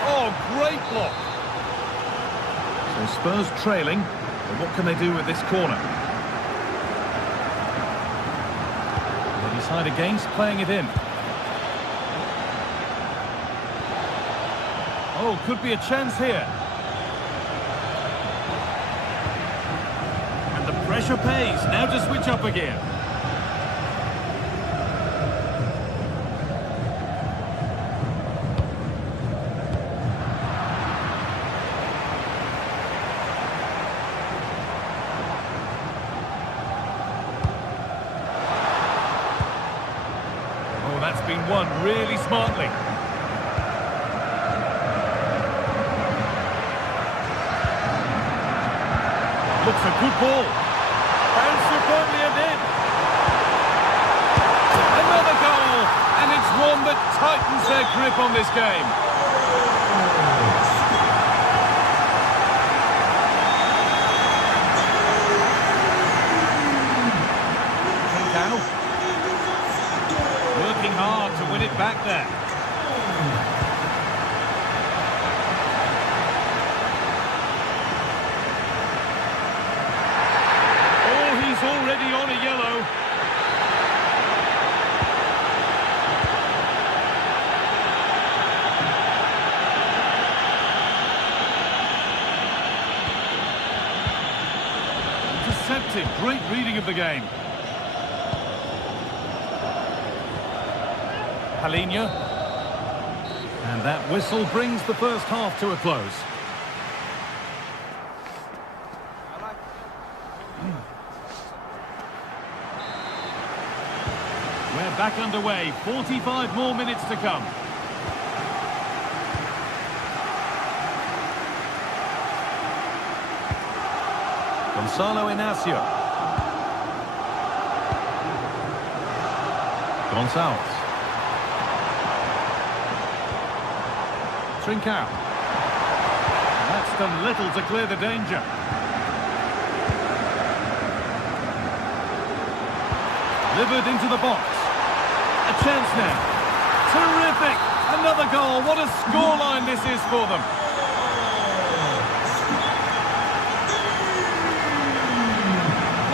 Oh, great block. So Spurs trailing. But what can they do with this corner? They decide against playing it in. Oh, could be a chance here. And the pressure pays. Now to switch up again. Oh, that's been won really smartly. Looks a good ball. And superbly and in. Another goal. And it's one that tightens their grip on this game. Now, working hard to win it back there. Already on a yellow. Intercepted. Great reading of the game. Palinha. And that whistle brings the first half to a close. We're back underway. 45 more minutes to come. Gonzalo Inacio. Gonçalves. Trincao. That's done little to clear the danger. Delivered into the box. A chance now. Terrific! Another goal. What a scoreline this is for them.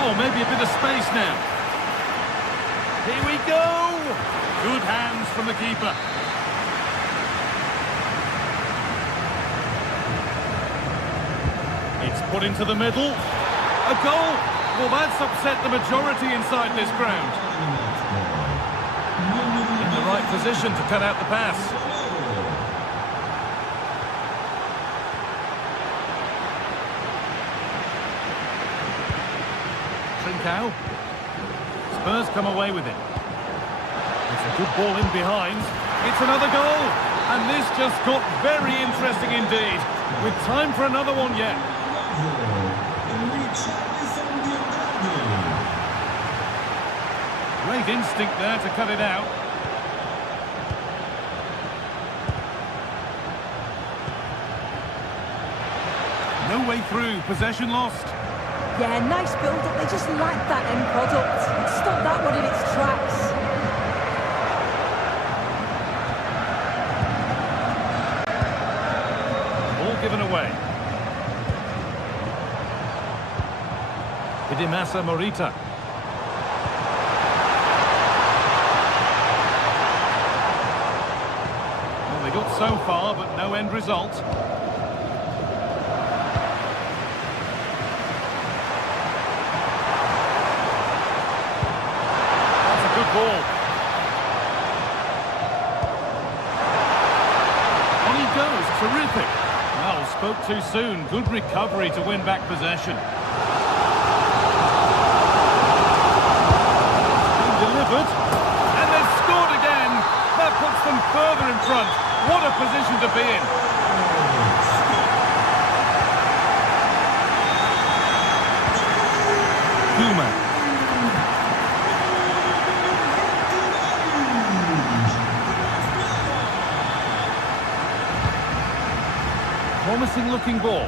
Oh, maybe a bit of space now. Here we go! Good hands from the keeper. It's put into the middle. A goal! Well, that's upset the majority inside this ground. In the right position to cut out the pass. Trincao. Spurs come away with it. It's a good ball in behind. It's another goal. And this just got very interesting indeed. With time for another one yet. Great instinct there to cut it out. No way through, possession lost. Yeah, nice build-up. They just lacked that end product. Stop that one in its tracks. Ball given away. Idimasa Morita. Well, they got so far, but no end result. That's a good ball. On he goes, terrific. Well, spoke too soon. Good recovery to win back possession. Delivered, and they've scored again. That puts them further in front. What a position to be in. Human. Promising looking ball.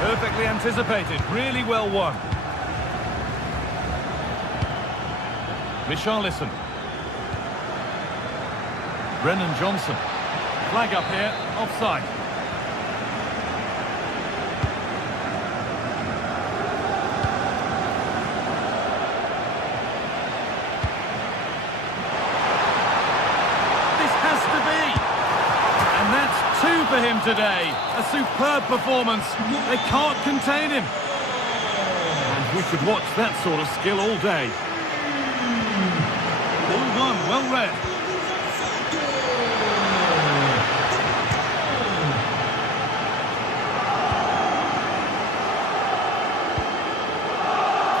Perfectly anticipated, really well won. Richarlison. Brennan Johnson. Flag up here, offside. This has to be! And that's 2 for him today. A superb performance. They can't contain him. And we could watch that sort of skill all day. Ball one, well read.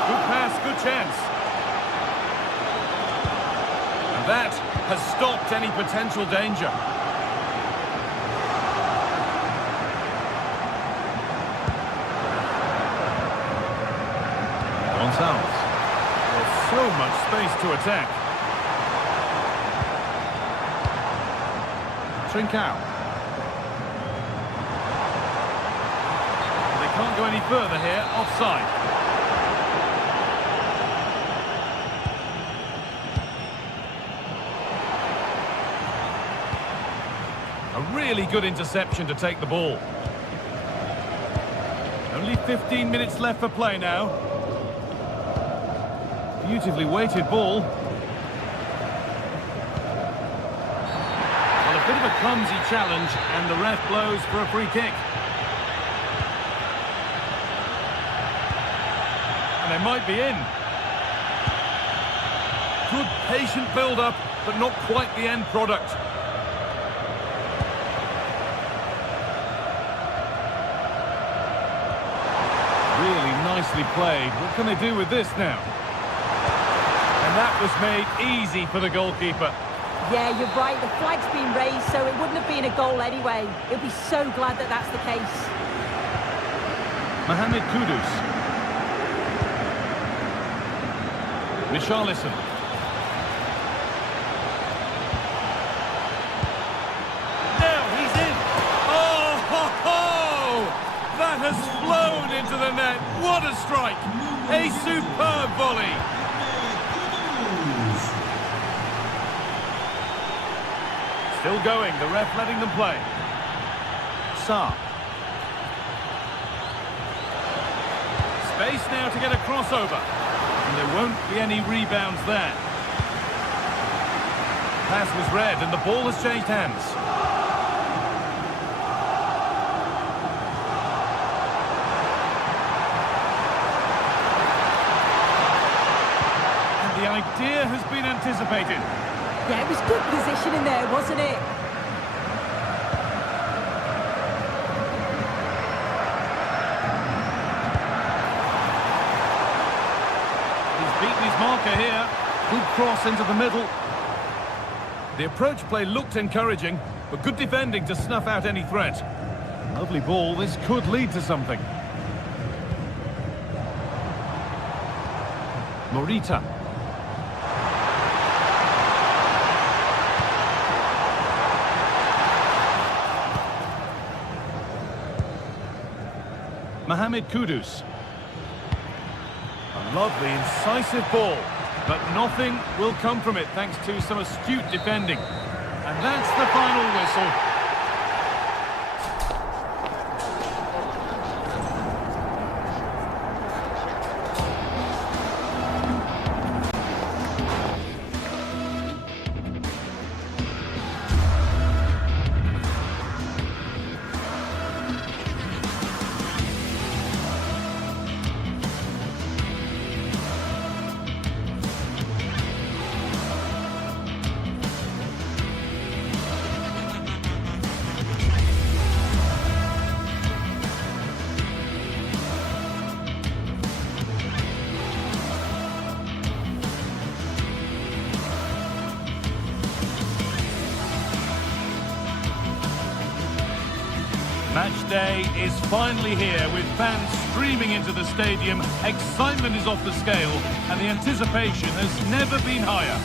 Good pass, good chance. And that has stopped any potential danger. Gonzalez. There's so much space to attack. Trincao. They can't go any further here, offside. A really good interception to take the ball. Only 15 minutes left for play now. Beautifully weighted ball. Well, a bit of a clumsy challenge, and the ref blows for a free kick. And they might be in. Good patient build-up, but not quite the end product. Really nicely played. What can they do with this now? And that was made easy for the goalkeeper. Yeah, you're right. The flag's been raised, so it wouldn't have been a goal anyway. He'll be so glad that that's the case. Mohamed Kudus. Richarlison. Now he's in. Oh, ho, ho! That has flown into the net. What a strike! A superb volley. Still going, the ref letting them play. Sarr. Space now to get a crossover. And there won't be any rebounds there. Pass was read and the ball has changed hands. And the idea has been anticipated. Yeah, it was good positioning there, wasn't it? He's beaten his marker here. Good cross into the middle. The approach play looked encouraging, but good defending to snuff out any threat. Lovely ball, this could lead to something. Morita. Mohamed Kudus. A lovely, incisive ball, but nothing will come from it thanks to some astute defending. And that's the final whistle. Match day is finally here with fans streaming into the stadium. Excitement is off the scale and the anticipation has never been higher.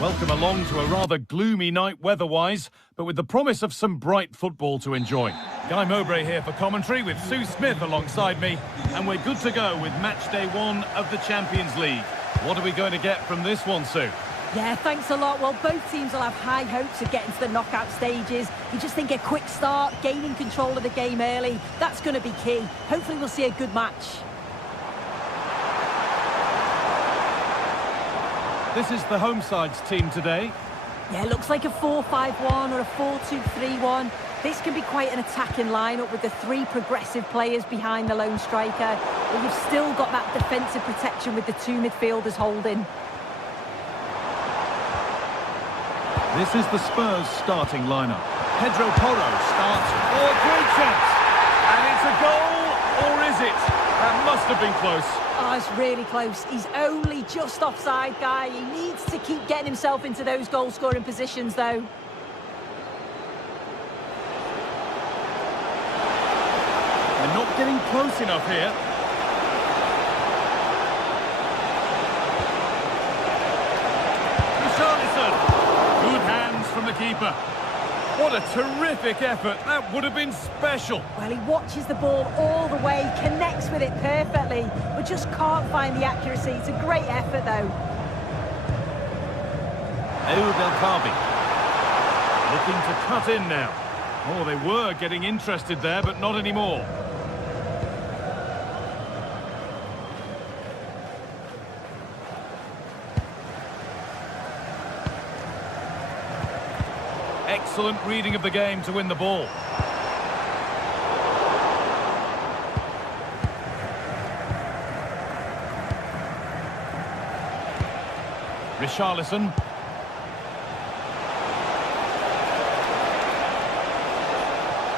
Welcome along to a rather gloomy night weather-wise, but with the promise of some bright football to enjoy. Guy Mowbray here for commentary with Sue Smith alongside me, and we're good to go with match day 1 of the Champions League. What are we going to get from this one, Sue? Yeah, thanks a lot. Well, both teams will have high hopes of getting to the knockout stages. You just think a quick start, gaining control of the game early, that's going to be key. Hopefully we'll see a good match. This is the home side's team today. Yeah, looks like a 4-5-1 or a 4-2-3-1. This can be quite an attacking lineup with the three progressive players behind the lone striker. But you've still got that defensive protection with the two midfielders holding. This is the Spurs starting lineup. Pedro Porro starts. Oh, great chance! And it's a goal, or is it? That must have been close. Oh, it's really close. He's only just offside, guy. He needs to keep getting himself into those goal-scoring positions, though. They're not getting close enough here. Richarlison. Good hands from the keeper. What a terrific effort. That would have been special. Well, he watches the ball all the way, connects with it perfectly, but just can't find the accuracy. It's a great effort, though. Belkabi. Looking to cut in now. Oh, they were getting interested there, but not anymore. Excellent reading of the game to win the ball. Richarlison.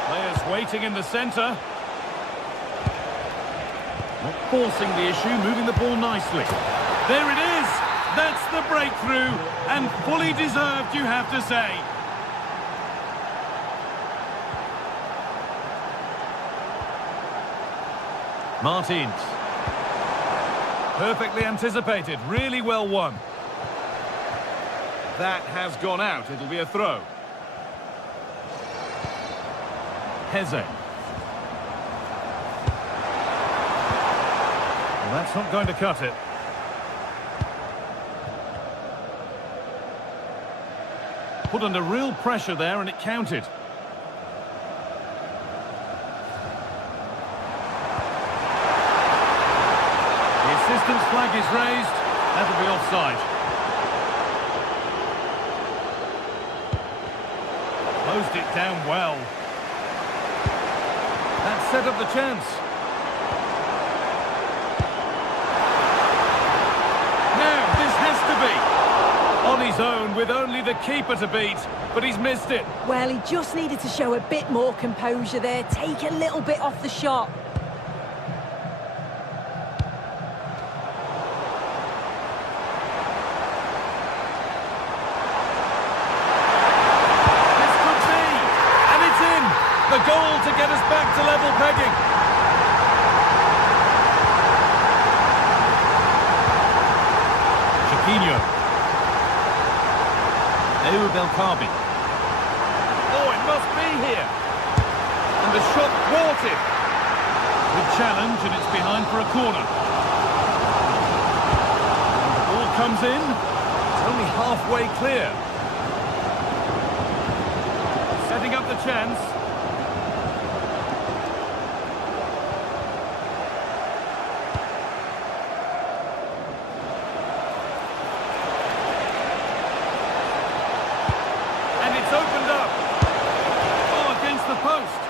Players waiting in the centre. Not forcing the issue, moving the ball nicely. There it is! That's the breakthrough, and fully deserved, you have to say. Martins. Perfectly anticipated, really well won. That has gone out, it'll be a throw. Heze. Well, that's not going to cut it. Put under real pressure there and it counted. Assistance flag is raised. That'll be offside. Closed it down well. That set up the chance. Now, this has to be. On his own, with only the keeper to beat, but he's missed it. Well, he just needed to show a bit more composure there, take a little bit off the shot. The goal to get us back to level pegging. Chiquinho. Belkabi. Oh, it must be here. And the shot thwarted. Good challenge, and it's behind for a corner. The ball comes in. It's only halfway clear. Setting up the chance. Opened up. Oh, against the post.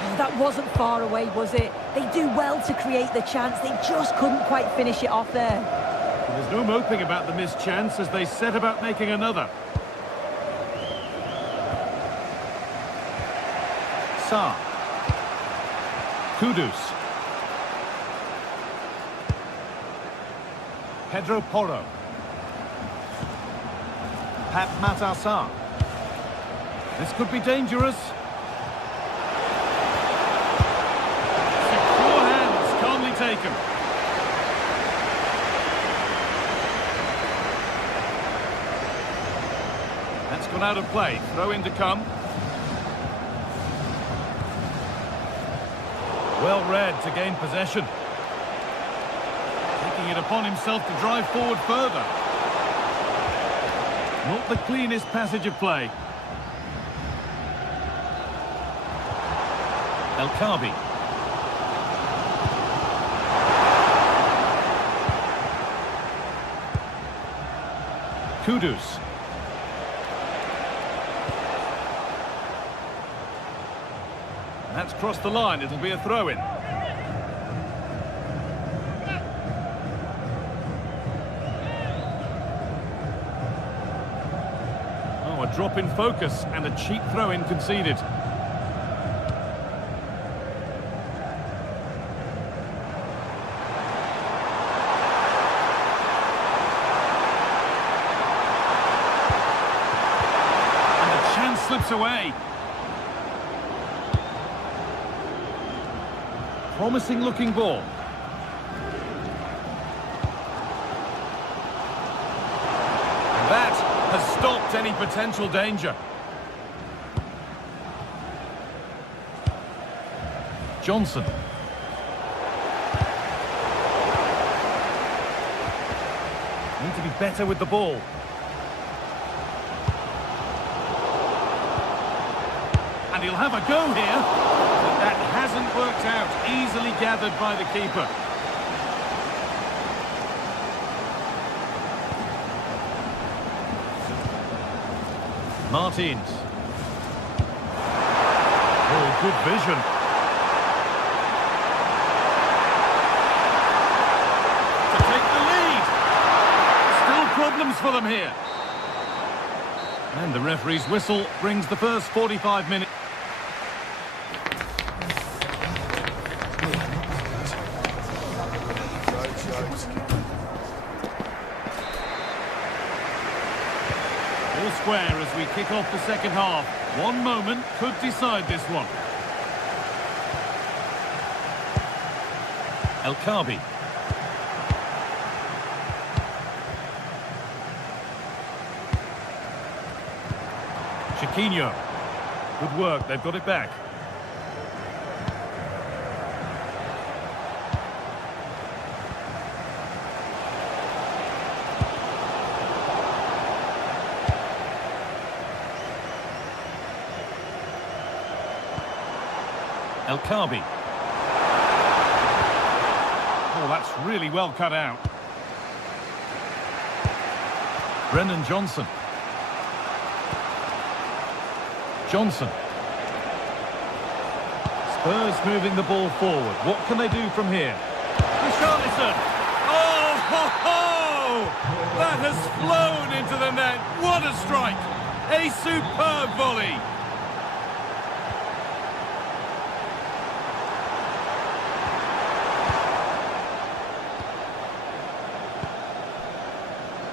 Oh, that wasn't far away, was it? They do well to create the chance. They just couldn't quite finish it off there. There's no moping about the missed chance as they set about making another. Sarr. Kudus. Pedro Porro. Pat Matassar. This could be dangerous. Secure hands, calmly taken. That's gone out of play. Throw in to come. Well read to gain possession. taking it upon himself to drive forward further. Not the cleanest passage of play. El Kaabi. Kudus. That's crossed the line. It'll be a throw-in. Oh, a drop in focus and a cheap throw-in conceded. And the chance slips away. Promising looking ball. And that has stopped any potential danger. Johnson. Need to be better with the ball. And he'll have a go here. That hasn't worked out. Easily gathered by the keeper. Martins. Oh, good vision. To take the lead. Still problems for them here. And the referee's whistle brings the first 45 minutes. All square as we kick off the second half. One moment could decide this one. El Kaabi. Chiquinho. Good work, they've got it back. El Kaabi. Oh, that's really well cut out. Brennan Johnson. Johnson. Spurs moving the ball forward. What can they do from here? Richarlison. Oh, ho, ho! That has flown into the net. What a strike! A superb volley.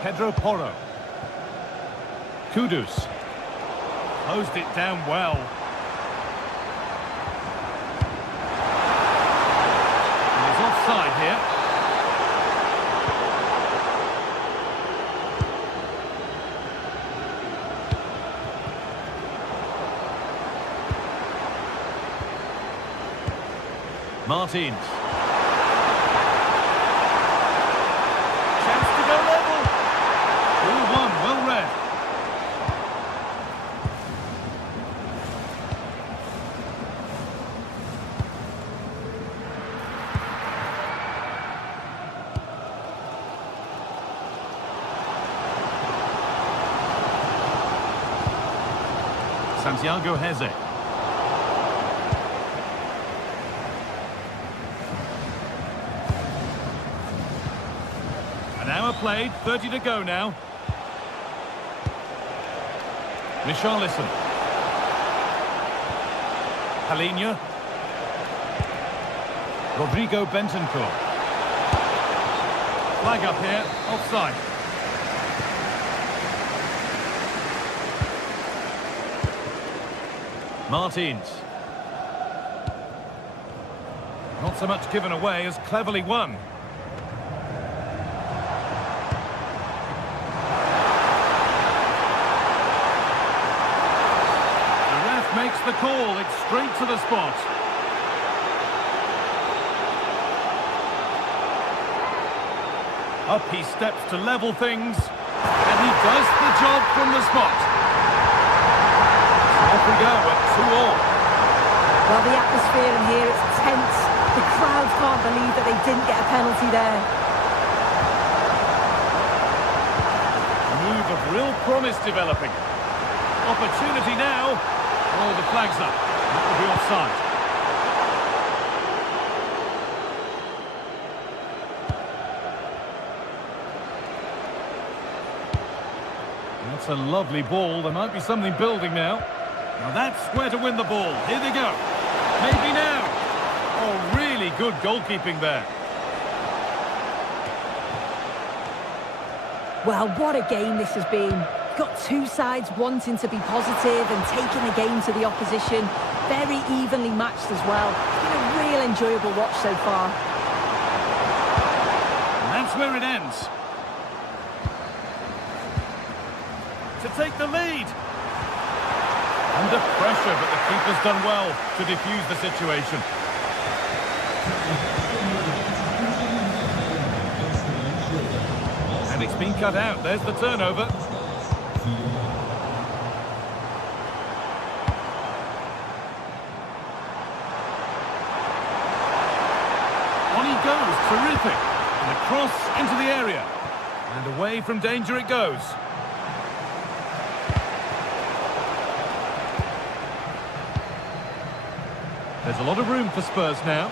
Pedro Porro. Kudus. Closed it down well. He's offside here. Martins. Chance to go level. 2-1, well read. Santiago Heze. An hour played, 30 to go now. Richarlison. Palhinha. Rodrigo Bentancur. Flag up here, offside. Martins. Not so much given away as cleverly won. The ref makes the call. It's straight to the spot. Up he steps to level things, and he does the job from the spot. So off we go at 2-all. Well, the atmosphere in here is tense. The crowd can't believe that they didn't get a penalty there. Move of real promise developing. Opportunity now. Oh, the flag's up. That will be offside. That's a lovely ball. There might be something building now. Now that's where to win the ball. Here they go. Maybe now. Oh, really good goalkeeping there. Well, what a game this has been. Got two sides wanting to be positive and taking the game to the opposition. Very evenly matched as well. It's been a real enjoyable watch so far. And that's where it ends. To take the lead. Under pressure, but the keeper's done well to defuse the situation. And it's been cut out. There's the turnover. On he goes. Terrific. And a cross into the area. And away from danger it goes. There's a lot of room for Spurs now.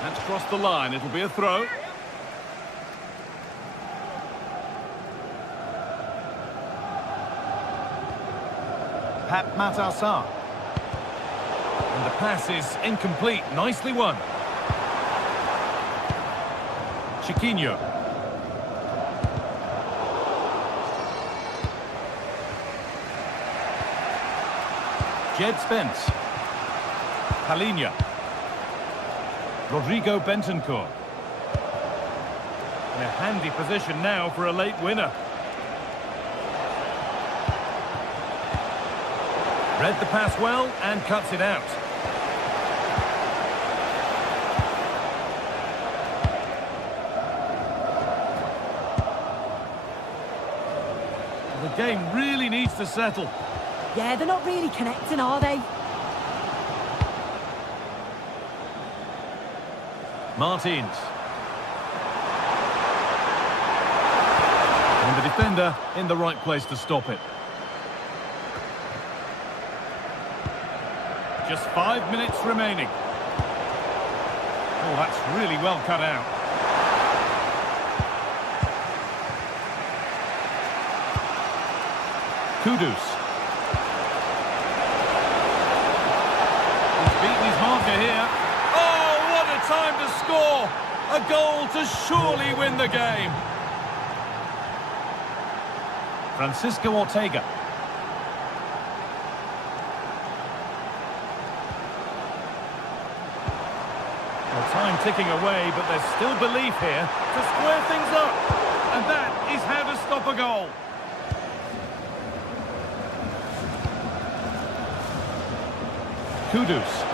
That's crossed the line. It'll be a throw. Pat Matassar. And the pass is incomplete. Nicely won. Chiquinho. Jed Spence. Palinha. Rodrigo Bentancur. In a handy position now for a late winner. Read the pass well and cuts it out. The game really needs to settle. Yeah, they're not really connecting, are they? Martins. And the defender in the right place to stop it. Just 5 minutes remaining. Oh, that's really well cut out. Kudus. He's beaten his marker here. Oh, what a time to score! A goal to surely win the game. Francisco Ortega. Well, time ticking away, but there's still belief here to square things up. And that is how to stop a goal. Kudus.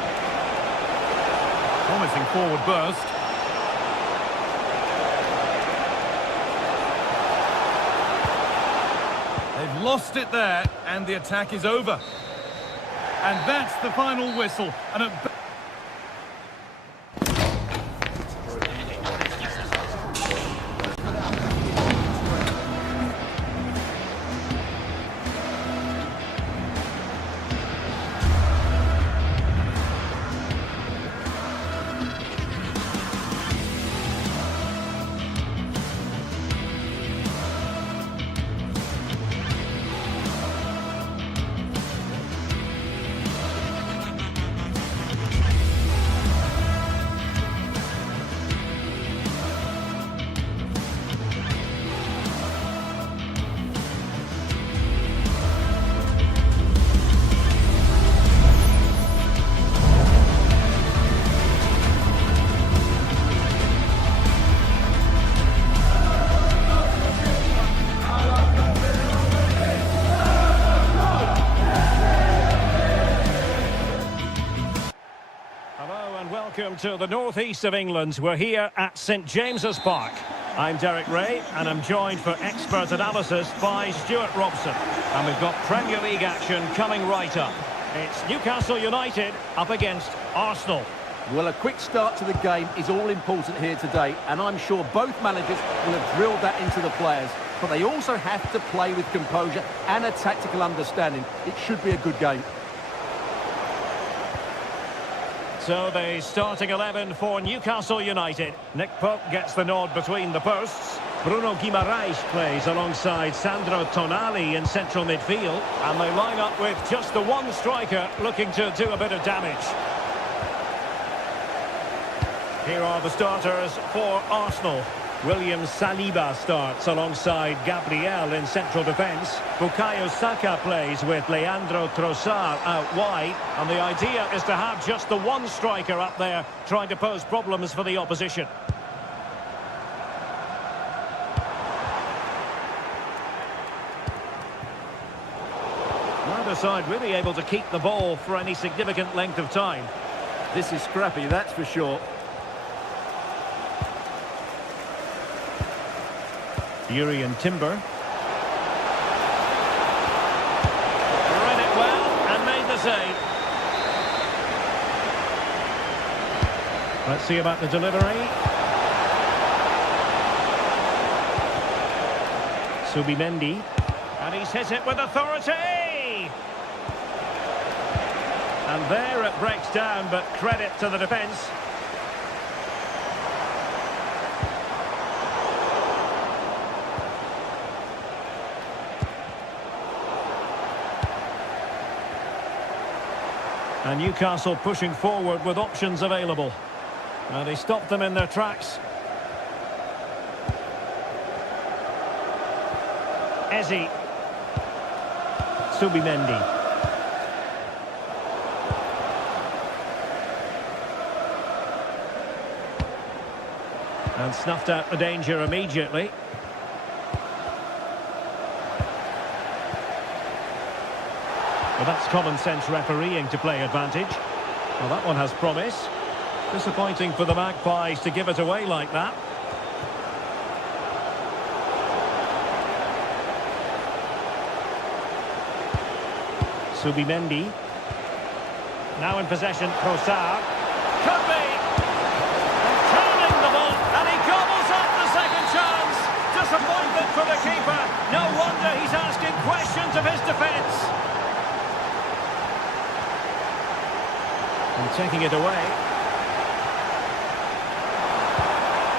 Promising forward burst. They've lost it there, and the attack is over. And that's the final whistle. And And welcome to the northeast of England. We're here at St James's Park. I'm Derek Ray, and I'm joined for expert analysis by Stuart Robson. And we've got Premier League action coming right up. It's Newcastle United up against Arsenal. Well, a quick start to the game is all important here today, and I'm sure both managers will have drilled that into the players. But they also have to play with composure and a tactical understanding. It should be a good game. So the starting 11 for Newcastle United. Nick Pope gets the nod between the posts. Bruno Guimaraes plays alongside Sandro Tonali in central midfield. And they line up with just the one striker looking to do a bit of damage. Here are the starters for Arsenal. William Saliba starts alongside Gabriel in central defence. Bukayo Saka plays with Leandro Trossard out wide. And the idea is to have just the one striker up there trying to pose problems for the opposition. Neither side really able to keep the ball for any significant length of time. This is scrappy, that's for sure. Urian Timber. Read it well and made the save. Let's see about the delivery. Subimendi. And he's hit it with authority. And there it breaks down, but credit to the defence. And Newcastle pushing forward with options available. And they stopped them in their tracks. Eze. Subimendi. And snuffed out the danger immediately. Well, that's common sense refereeing to play advantage. Well, that one has promise. Disappointing for the Magpies to give it away like that. Subimendi. Now in possession, Trossard. Could be! And turning the ball, and he gobbles up the second chance. Disappointment for the keeper. No wonder he's asking questions of his defence. And taking it away.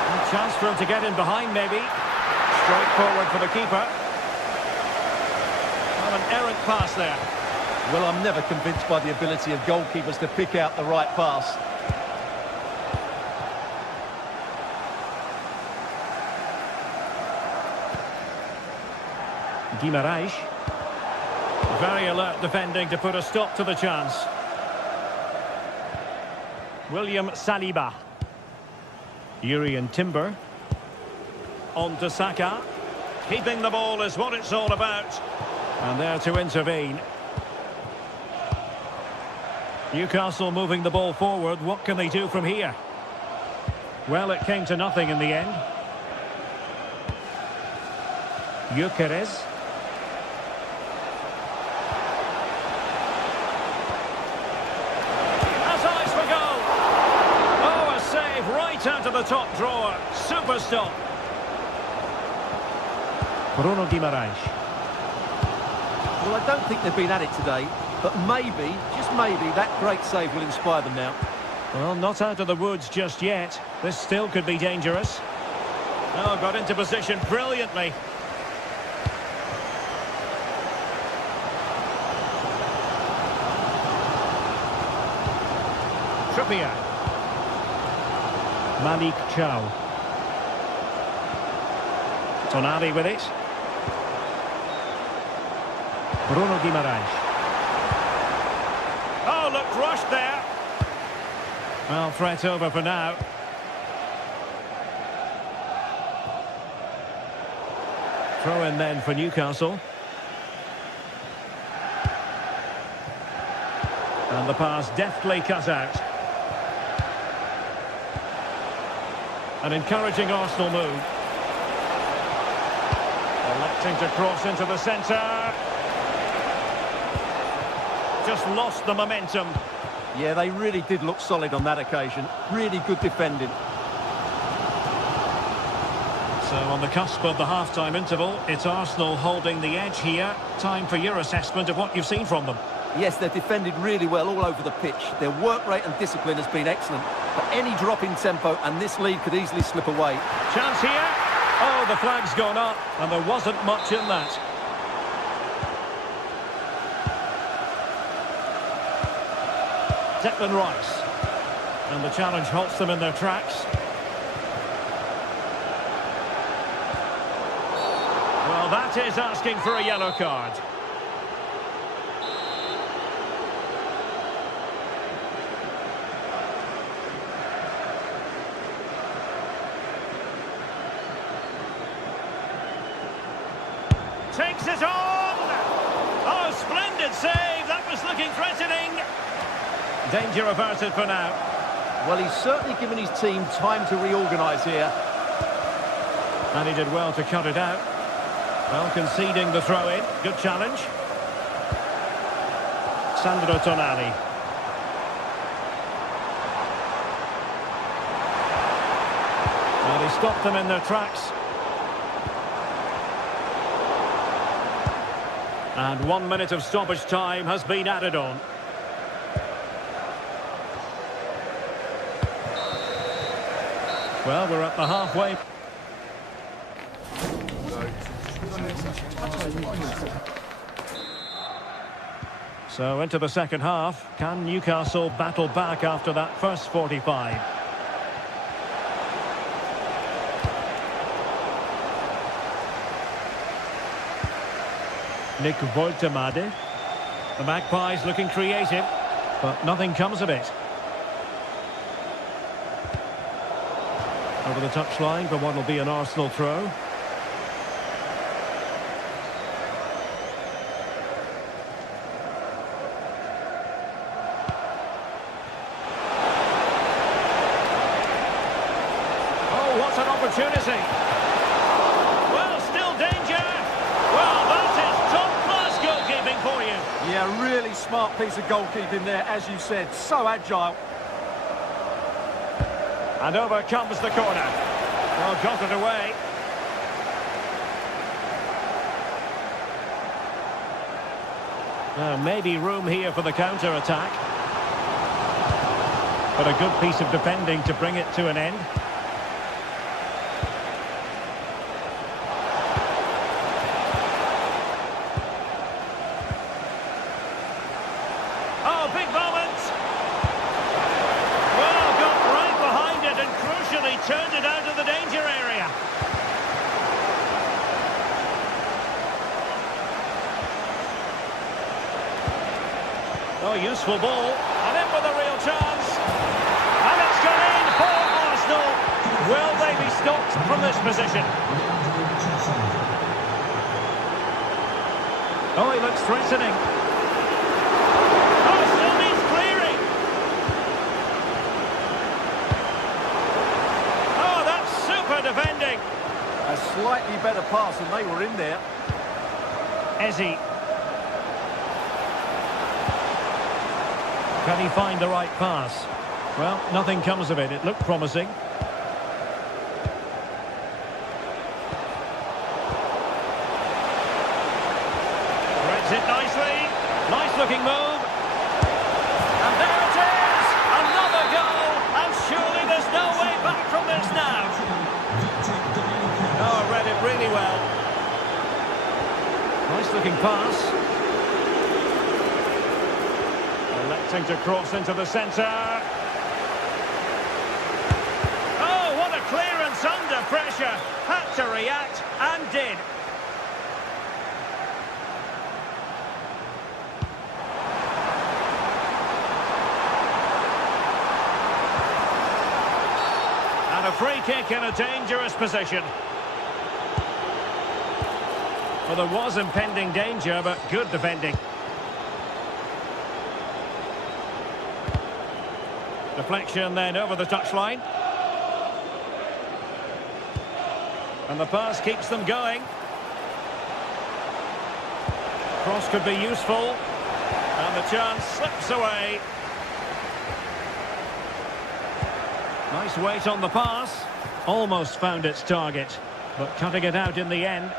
A chance for him to get in behind, maybe. Straight forward for the keeper. Well, an errant pass there. Well, I'm never convinced by the ability of goalkeepers to pick out the right pass. Guimaraes. Very alert defending to put a stop to the chance. William Saliba. Urian Timber. On to Saka. Keeping the ball is what it's all about. And there to intervene. Newcastle moving the ball forward. What can they do from here? Well, it came to nothing in the end. Gyökeres. Out of the top drawer. Super stop. Bruno Guimaraes. Well, I don't think they've been at it today, but maybe, just maybe, that great save will inspire them now. Well, not out of the woods just yet. This still could be dangerous. Oh, got into position brilliantly. Trippier. Malik Chow. Tonali with it. Bruno Guimaraes. Oh, looked rushed there. Well, threat over for now. Throw in then for Newcastle. And the pass deftly cut out. An encouraging Arsenal move. Electing to cross into the centre. Just lost the momentum. Yeah, they really did look solid on that occasion. Really good defending. So on the cusp of the half-time interval, it's Arsenal holding the edge here. Time for your assessment of what you've seen from them. Yes, they've defended really well all over the pitch. Their work rate and discipline has been excellent. But any drop in tempo and this lead could easily slip away. Chance here. Oh, the flag's gone up, and there wasn't much in that. Declan Rice. And the challenge halts them in their tracks. Well, that is asking for a yellow card. Takes it on! Oh, splendid save! That was looking threatening. Danger averted for now. Well, he's certainly given his team time to reorganise here. And he did well to cut it out. Well, conceding the throw-in. Good challenge. Sandro Tonali. Well, he stopped them in their tracks. And 1 minute of stoppage time has been added on. Well, we're at the halfway. So into the second half. Can Newcastle battle back after that first 45? Nick Woltemade. The Magpies looking creative, but nothing comes of it. Over the touchline for what will be an Arsenal throw. Oh, what an opportunity! Well, still danger! Well, that is top-class goalkeeping for you. Yeah, really smart piece of goalkeeping there, as you said. So agile. And over comes the corner. Well, got it away. Maybe room here for the counter-attack. But a good piece of defending to bring it to an end. Oh, big moment! Well, got right behind it and crucially turned it out of the danger area. Oh, useful ball. And in with a real chance. And it's gone in for Arsenal. Will they be stopped from this position? Oh, he looks threatening. Oh, still needs clearing. Oh, that's super defending. A slightly better pass and they were in there. Ezzy. Can he find the right pass? Well, nothing comes of it. It looked promising. Threads it nicely. Nice looking move. And there it is! Another goal! And surely there's no way back from this now. Oh, read it really well. Nice looking pass. Electing to cross into the centre. Oh, what a clearance under pressure. Had to react and did. And a free kick in a dangerous position. Well, there was impending danger, but good defending. Deflection then over the touchline. And the pass keeps them going. Cross could be useful. And the chance slips away. Nice weight on the pass. Almost found its target, but cutting it out in the end.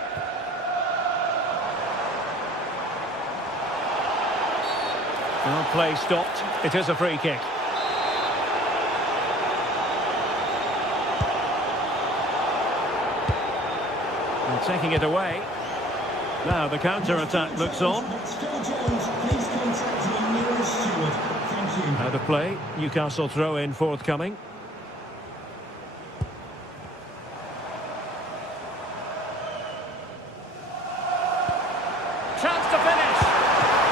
Well, play stopped. It is a free kick. And taking it away. Now the counter-attack looks on. Out of play. Newcastle throw-in forthcoming. Chance to finish.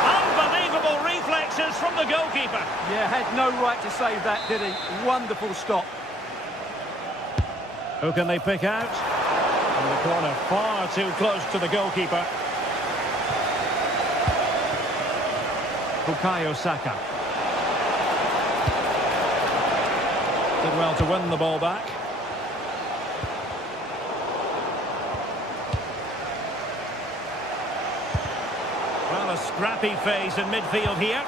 Unbelievable reflexes from the goalkeeper. Yeah, had no right to save that, did he? Wonderful stop. Who can they pick out? In the corner, far too close to the goalkeeper. Bukayo Saka. Did well to win the ball back. Well, a scrappy phase in midfield here.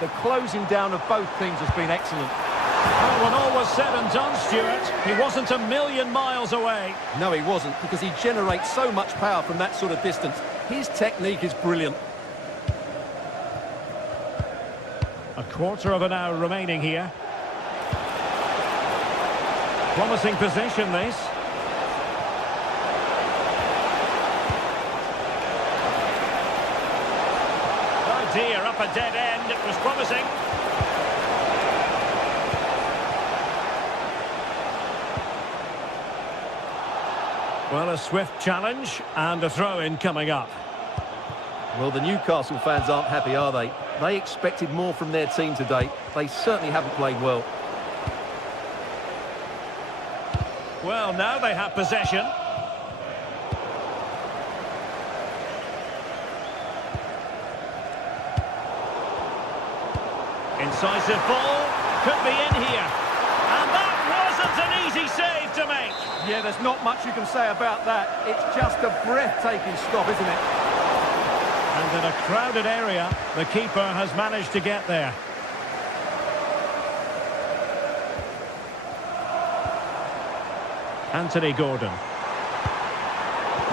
The closing down of both teams has been excellent. Well, when all was said and done, Stuart, he wasn't a million miles away. No, he wasn't, because he generates so much power from that sort of distance. His technique is brilliant. A quarter of an hour remaining here. Promising position, this. Oh dear, up a dead end. It was promising. Well, a swift challenge and a throw-in coming up. Well, the Newcastle fans aren't happy, are they? They expected more from their team today. They certainly haven't played well. Well, now they have possession. Incisive ball. Could be in here. And that wasn't an easy save to make. Yeah, there's not much you can say about that. It's just a breathtaking stop, isn't it? And in a crowded area, the keeper has managed to get there. Anthony Gordon.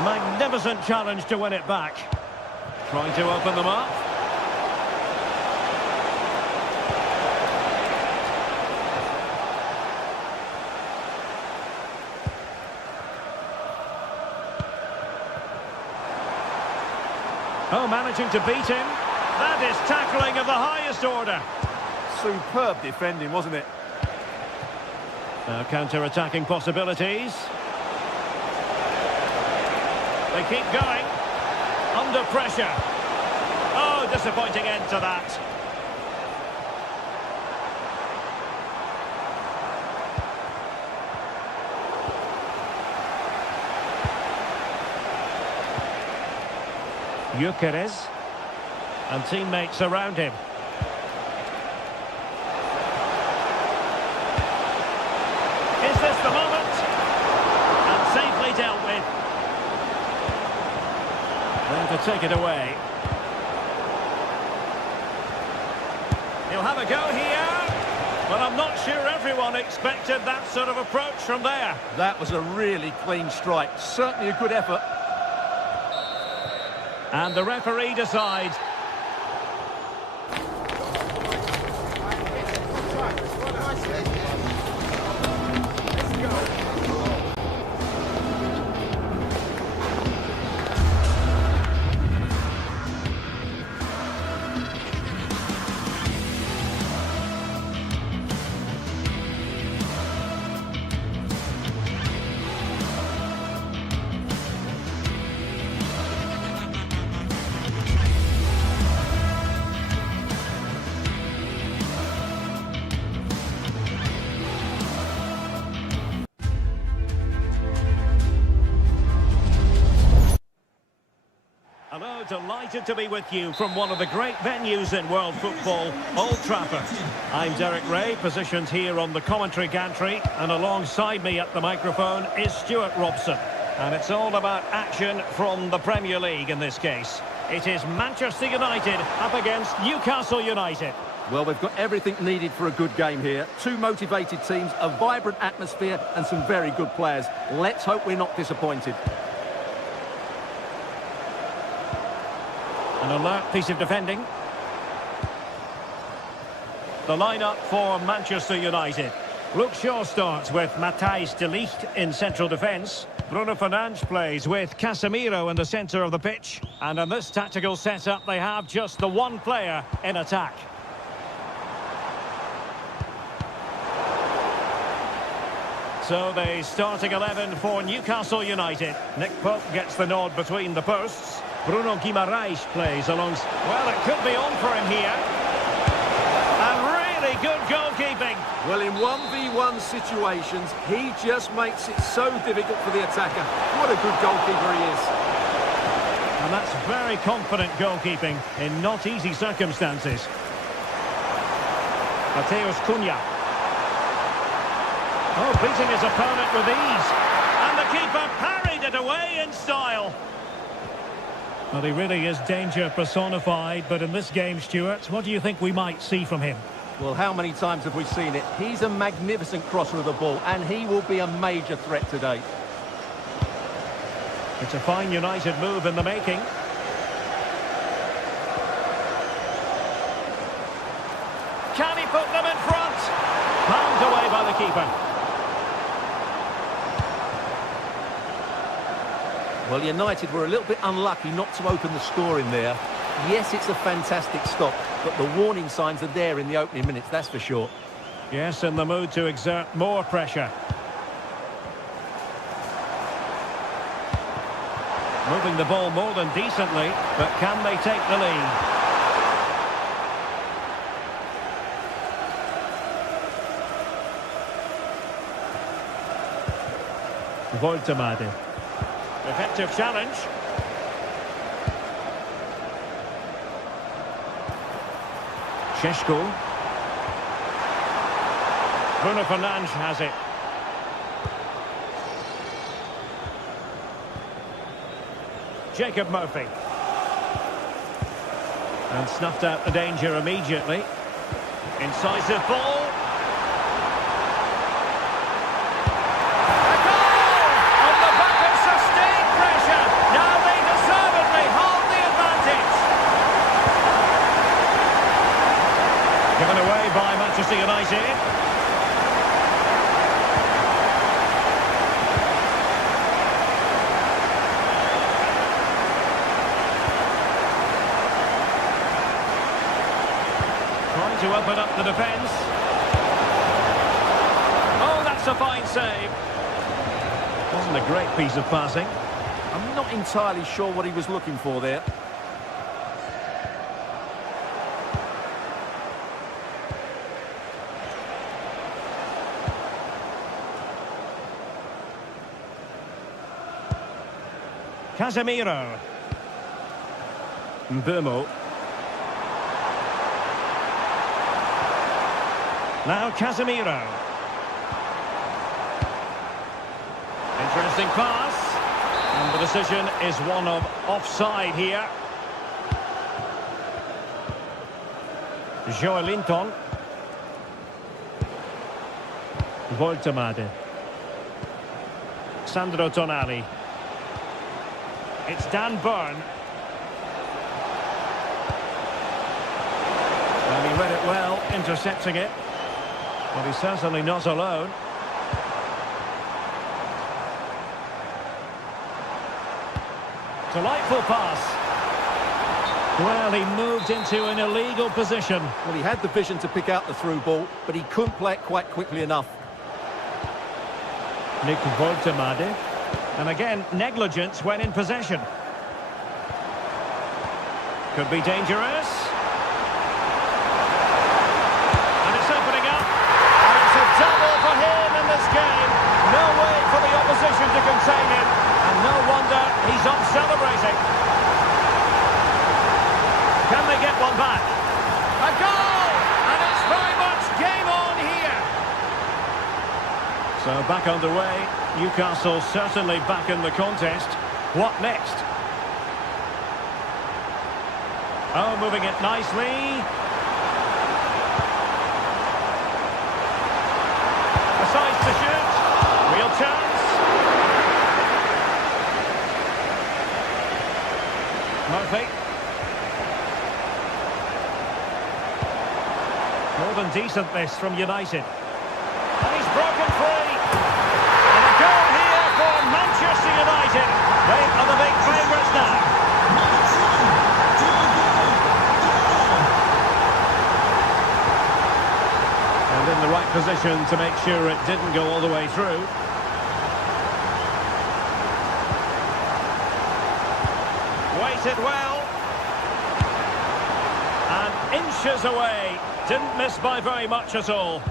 Magnificent challenge to win it back. Trying to open them up. Oh, managing to beat him. That is tackling of the highest order. Superb defending, wasn't it? Now counter-attacking possibilities. They keep going. Under pressure. Oh, disappointing end to that. Gyökeres. And teammates around him. Is this the moment? And safely dealt with. Then to take it away. He'll have a go here. But I'm not sure everyone expected that sort of approach from there. That was a really clean strike. Certainly a good effort. And the referee decides. Hello, delighted to be with you from one of the great venues in world football, Old Trafford. I'm Derek Ray, positioned here on the commentary gantry, and alongside me at the microphone is Stuart Robson. And it's all about action from the Premier League in this case. It is Manchester United up against Newcastle United. Well, we've got everything needed for a good game here. Two motivated teams, a vibrant atmosphere and some very good players. Let's hope we're not disappointed. An alert piece of defending. The lineup for Manchester United. Luke Shaw starts with Matthijs de Ligt in central defence. Bruno Fernandes plays with Casemiro in the centre of the pitch. And in this tactical setup, they have just the one player in attack. So the starting 11 for Newcastle United. Nick Pope gets the nod between the posts. Bruno Guimaraes plays alongside. Well, it could be on for him here. And really good goalkeeping. Well, in 1v1 situations, he just makes it so difficult for the attacker. What a good goalkeeper he is. And that's very confident goalkeeping in not easy circumstances. Mateus Cunha. Oh, beating his opponent with ease. And the keeper parried it away in style. Well, he really is danger personified, but in this game, Stuart, what do you think we might see from him? Well, how many times have we seen it? He's a magnificent crosser of the ball, and he will be a major threat today. It's a fine United move in the making. Can he put them in front? Palmed away by the keeper. Well, United were a little bit unlucky not to open the scoring there. Yes, it's a fantastic stop, but the warning signs are there in the opening minutes, that's for sure. Yes, in the mood to exert more pressure. Moving the ball more than decently, but can they take the lead? Woltemade. Effective challenge. Šeško. Bruno Fernandes has it. Jacob Murphy. And snuffed out the danger immediately. Incisive ball. Given away by Manchester United. Trying to open up the defence. Oh, that's a fine save. Wasn't a great piece of passing. I'm not entirely sure what he was looking for there. Casemiro. Mbeumo. Now Casemiro. Interesting pass. And the decision is one of offside here. Joelinton. Woltemade. Sandro Tonali. It's Dan Burn. And he read it well, intercepting it. But he's certainly not alone. Delightful pass. Well, he moved into an illegal position. Well, he had the vision to pick out the through ball, but he couldn't play it quite quickly enough. Nick Woltemade. And again, negligence when in possession. Could be dangerous. And it's opening up. And it's a double for him in this game. No way for the opposition to contain him. And no wonder he's off celebrating. Can they get one back? A goal! And it's very much game on here. So back underway. Newcastle certainly back in the contest. What next? Oh, moving it nicely. Decides to shoot. Real chance. Murphy. More than decent this from United. And he's broken free. And a goal here for Manchester United. They are the big favourites now. And in the right position to make sure it didn't go all the way through. Waited well. And inches away. Didn't miss by very much at all.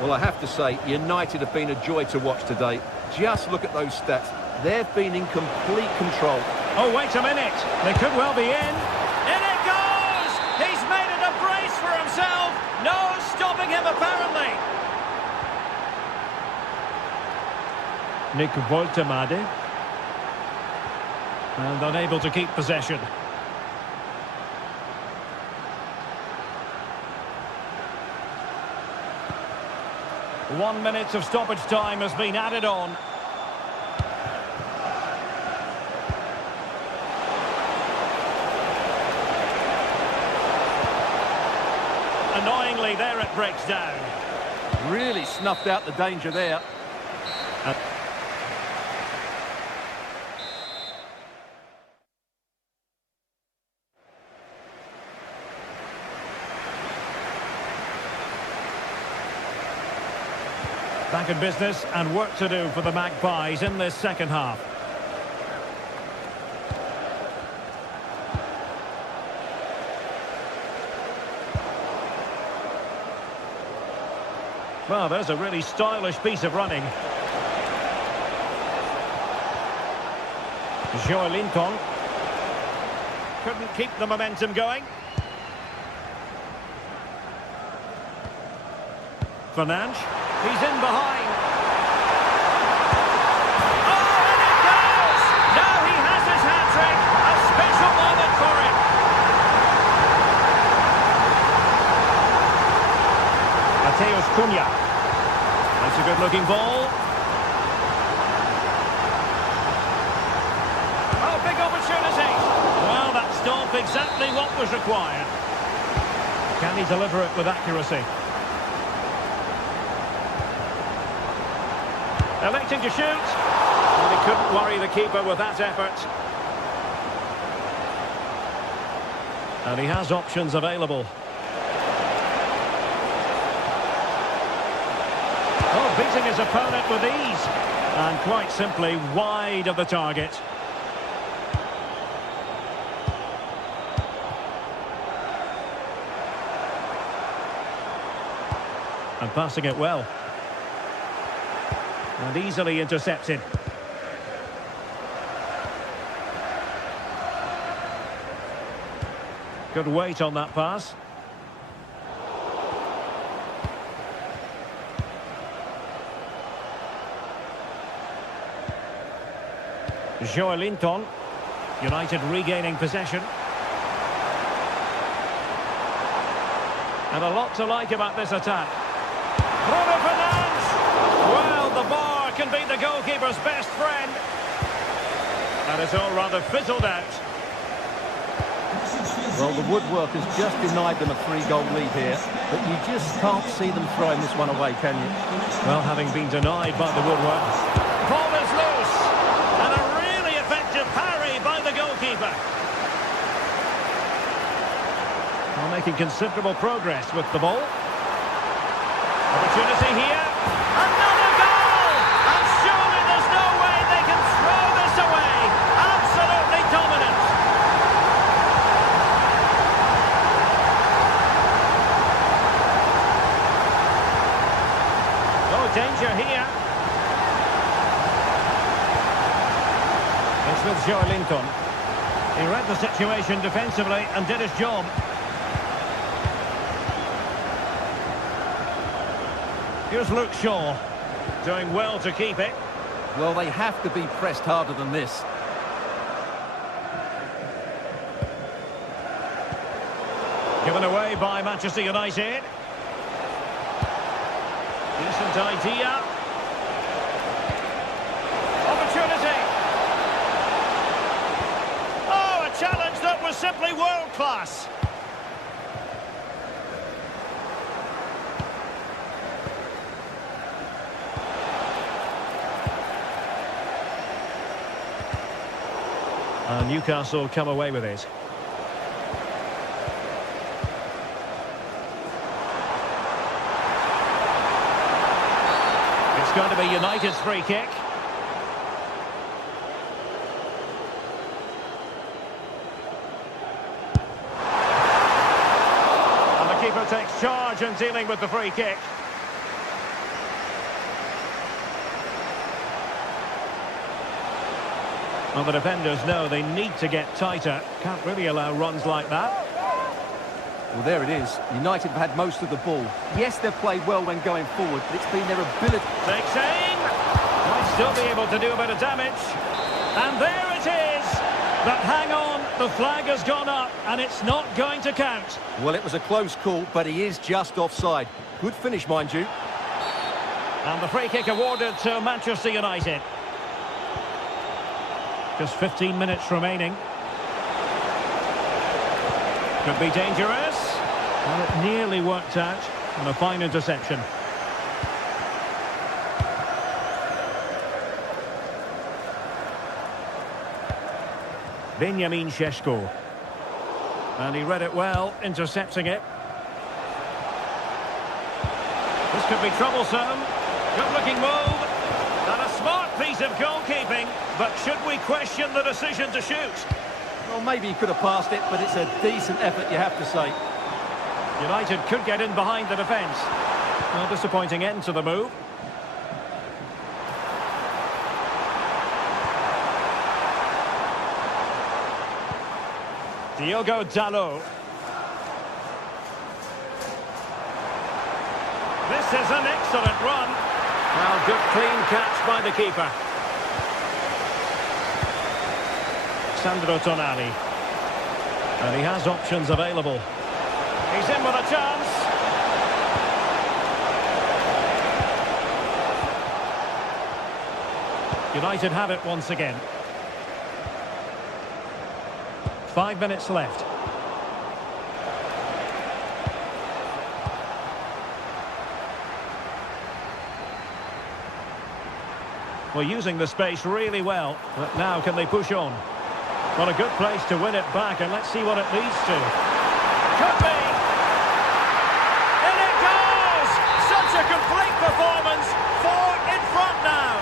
Well, I have to say, United have been a joy to watch today. Just look at those stats. They've been in complete control. Oh, wait a minute. They could well be in. In it goes! He's made it a brace for himself. No stopping him, apparently. Nick Woltemade. And unable to keep possession. One minute of stoppage time has been added on. Annoyingly, there it breaks down. Really snuffed out the danger there. Back in business and work to do for the Magpies in this second half. Well, there's a really stylish piece of running. Joelinton couldn't keep the momentum going. Fernandes. He's in behind. Oh, and it goes! Now he has his hat-trick. A special moment for him. Mateus Cunha. That's a good-looking ball. Oh, big opportunity. Well, that stop exactly what was required. Can he deliver it with accuracy? Electing to shoot. And he couldn't worry the keeper with that effort. And he has options available. Oh, beating his opponent with ease. And quite simply wide of the target. And passing it well. And easily intercepted. Good weight on that pass. Joelinton. United regaining possession. And a lot to like about this attack. Bruno Fernandes! Well, the bar can be the goalkeeper's best friend. And it's all rather fizzled out. Well, the woodwork has just denied them a 3-goal lead here, but you just can't see them throwing this one away, can you? Well, having been denied by the woodwork. Ball is loose. And a really effective parry by the goalkeeper. Well, making considerable progress with the ball. Opportunity here. Another goal! And surely there's no way they can throw this away. Absolutely dominant. Oh, danger here. It's with Joelinton. He read the situation defensively and did his job. Here's Luke Shaw. Doing well to keep it. Well, they have to be pressed harder than this. Given away by Manchester United. Decent idea. Opportunity. Oh, a challenge that was simply world class. And Newcastle come away with it. It's going to be United's free kick. And the keeper takes charge in dealing with the free kick. Well, the defenders know they need to get tighter. Can't really allow runs like that. Well, there it is. United have had most of the ball. Yes, they've played well when going forward, but it's been their ability... Takes aim. Might still be able to do a bit of damage. And there it is. But hang on, the flag has gone up, and it's not going to count. Well, it was a close call, but he is just offside. Good finish, mind you. And the free kick awarded to Manchester United. Just 15 minutes remaining. Could be dangerous. Well, it nearly worked out. And a fine interception. Benjamin Šeško. And he read it well, intercepting it. This could be troublesome. Good-looking move. And a smart piece of goalkeeping. But should we question the decision to shoot? Well, maybe he could have passed it, but it's a decent effort, you have to say. United could get in behind the defence. Well, disappointing end to the move. Diogo Dalot. This is an excellent run. Now, good clean catch by the keeper. Sandro Tonali. And he has options available. He's in with a chance. United have it once again. 5 minutes left. Well, using the space really well, but now can they push on? Well, a good place to win it back, and let's see what it leads to. Could be! In it goes! Such a complete performance! 4 in front now!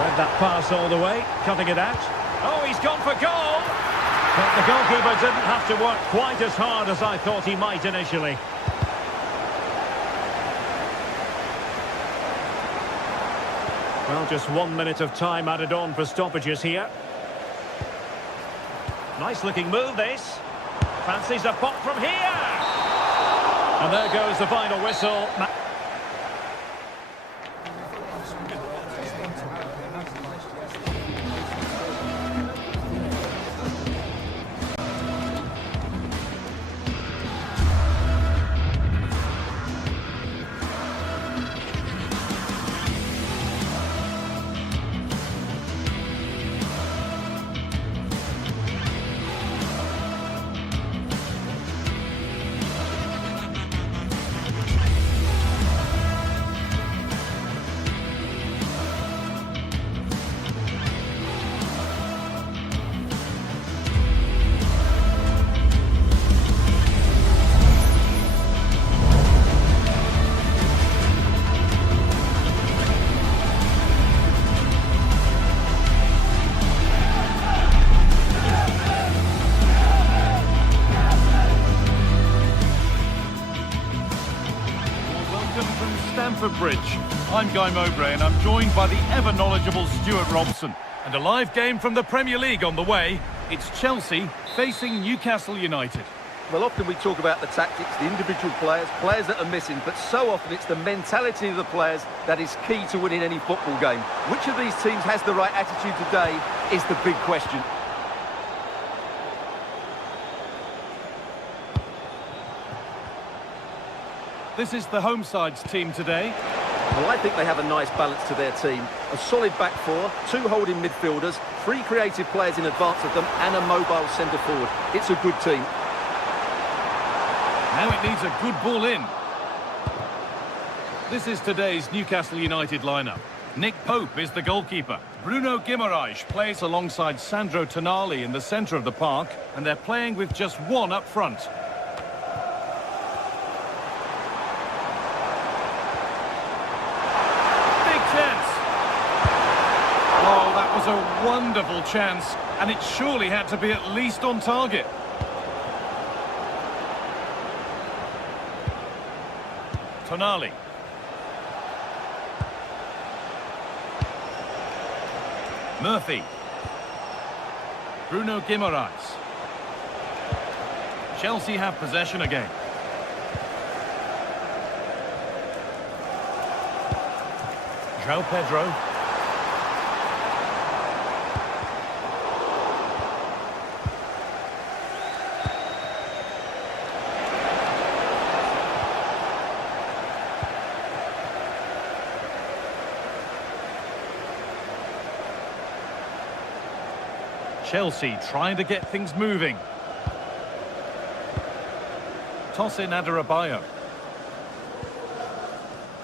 Read that pass all the way, cutting it out. Oh, he's gone for goal! But the goalkeeper didn't have to work quite as hard as I thought he might initially. Well, just 1 minute of time added on for stoppages here. Nice looking move, this. Fancies a pop from here. And there goes the final whistle. Bridge. I'm Guy Mowbray and I'm joined by the ever knowledgeable Stuart Robson. And a live game from the Premier League on the way. It's Chelsea facing Newcastle United. Well, often we talk about the tactics, the individual players that are missing, but so often it's the mentality of the players that is key to winning any football game. Which of these teams has the right attitude today is the big question. This is the home side's team today. Well, I think they have a nice balance to their team. A solid back four, 2 holding midfielders, 3 creative players in advance of them, and a mobile centre-forward. It's a good team. Now it needs a good ball in. This is today's Newcastle United lineup. Nick Pope is the goalkeeper. Bruno Guimaraes plays alongside Sandro Tonali in the centre of the park, and they're playing with just one up front. Oh, that was a wonderful chance, and it surely had to be at least on target. Tonali. Murphy. Bruno Guimaraes. Chelsea have possession again. João Pedro. Chelsea trying to get things moving. Toss in Adarabioyo.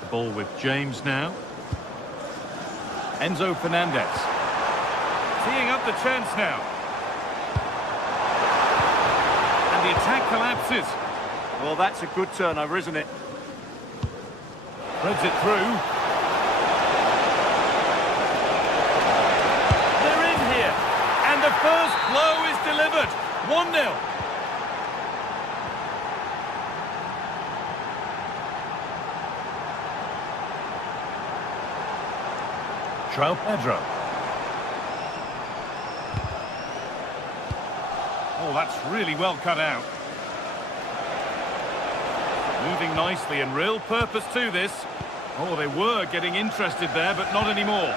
The ball with James now. Enzo Fernandez. Teeing up the chance now. And the attack collapses. Well, that's a good turnover, isn't it? Threads it through. They're in here. And the first blow is delivered. 1-0. João Pedro. Oh, that's really well cut out. Moving nicely and real purpose to this. Oh, they were getting interested there, but not anymore.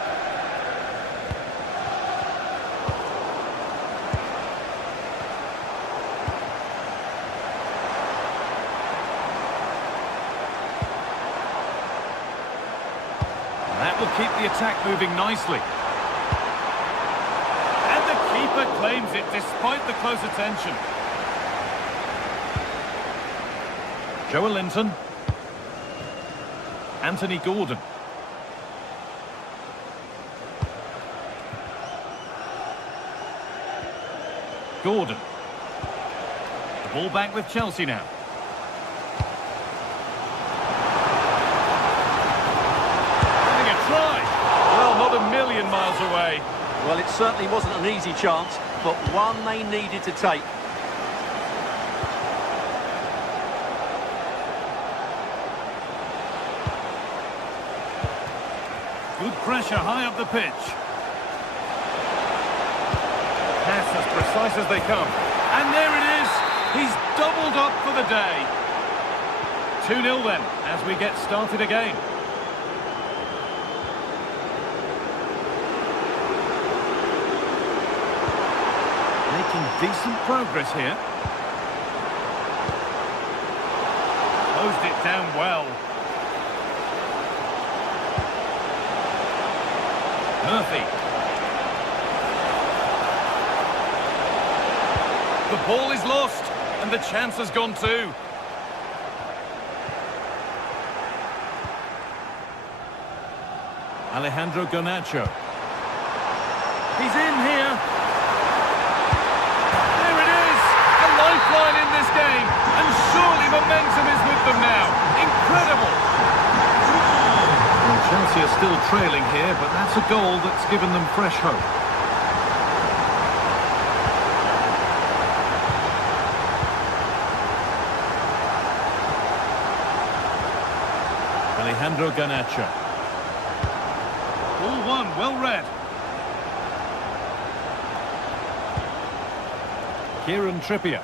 That will keep the attack moving nicely. And the keeper claims it despite the close attention. Joelinton. Anthony Gordon. Gordon. The ball back with Chelsea now. Well, not a million miles away. Well, it certainly wasn't an easy chance, but one they needed to take. Good pressure high up the pitch. Pass as precise as they come. And there it is. He's doubled up for the day. 2-0 then, as we get started again. Making decent progress here. Closed it down well. Murphy. The ball is lost, and the chance has gone too. Alejandro Garnacho. He's in here. There it is, a lifeline in this game, and surely momentum is with them now. Incredible. Well, Chelsea are still trailing here, but that's a goal that's given them fresh hope. Alejandro Garnacho. Ball one, well read. Kieran Trippier.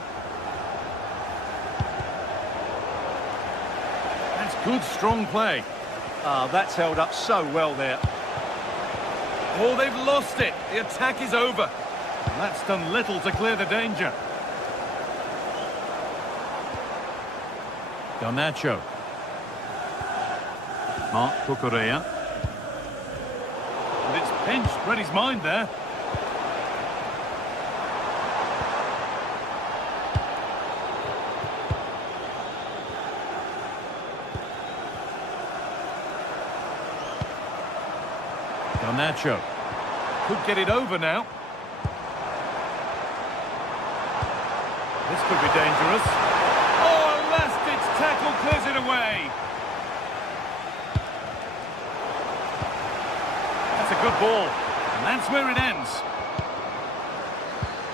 Good, strong play. Ah, that's held up so well there. Oh, they've lost it. The attack is over. And that's done little to clear the danger. Garnacho. Mark Cucurella. And it's pinched. Read his mind there. Garnacho. Could get it over now. This could be dangerous. Oh, a last-ditch tackle clears it away. That's a good ball. And that's where it ends.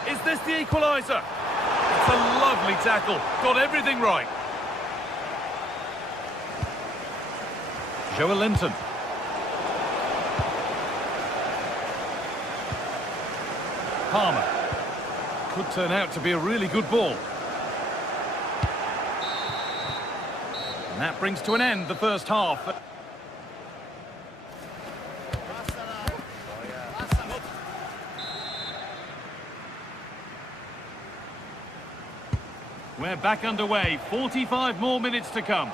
Is this the equaliser? It's a lovely tackle. Got everything right. Joe Linton. Palmer. Could turn out to be a really good ball. And that brings to an end the first half. We're back underway. 45 more minutes to come.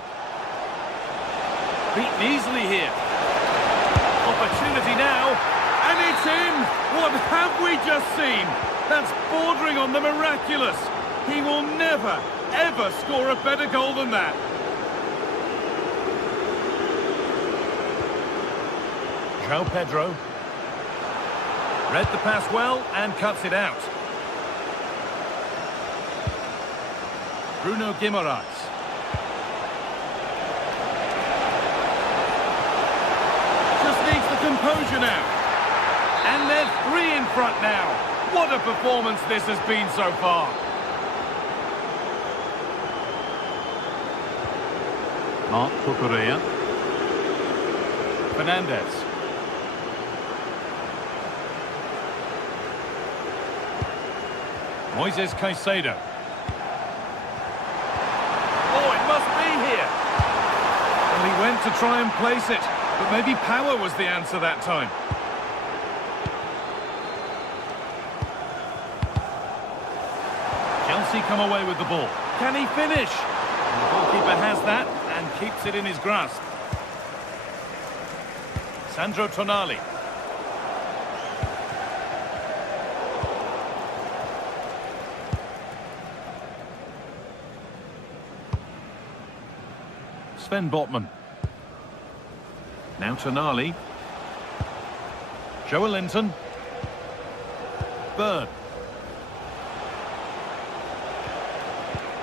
Beaten easily here. Opportunity now. And it's in! What have we just seen? That's bordering on the miraculous. He will never, ever score a better goal than that. João Pedro. Read the pass well and cuts it out. Bruno Guimaraes. Just needs the composure now. And they're 3 in front now. What a performance this has been so far. Mark Cucurella. Fernandez. Moises Caicedo. Oh, it must be here. Well, he went to try and place it, but maybe power was the answer that time. Chelsea come away with the ball. Can he finish? And the goalkeeper has that and keeps it in his grasp. Sandro Tonali. Sven Botman. Now Tonali. Joe Linton. Byrne.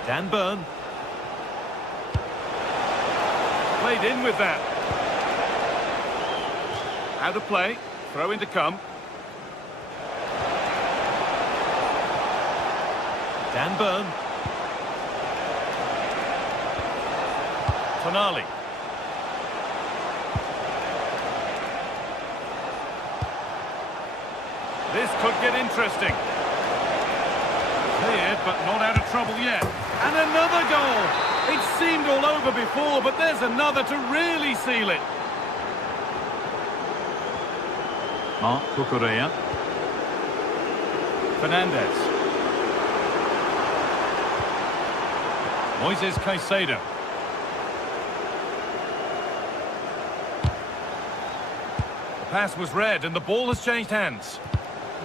Dan Byrne. Played in with that. Out of play. Throw in to come. Dan Byrne. Tonali. This could get interesting. Cleared, but not out of trouble yet. And another goal! It seemed all over before, but there's another to really seal it. Mark Cucurella. Fernandez. Moises Caicedo. The pass was read and the ball has changed hands.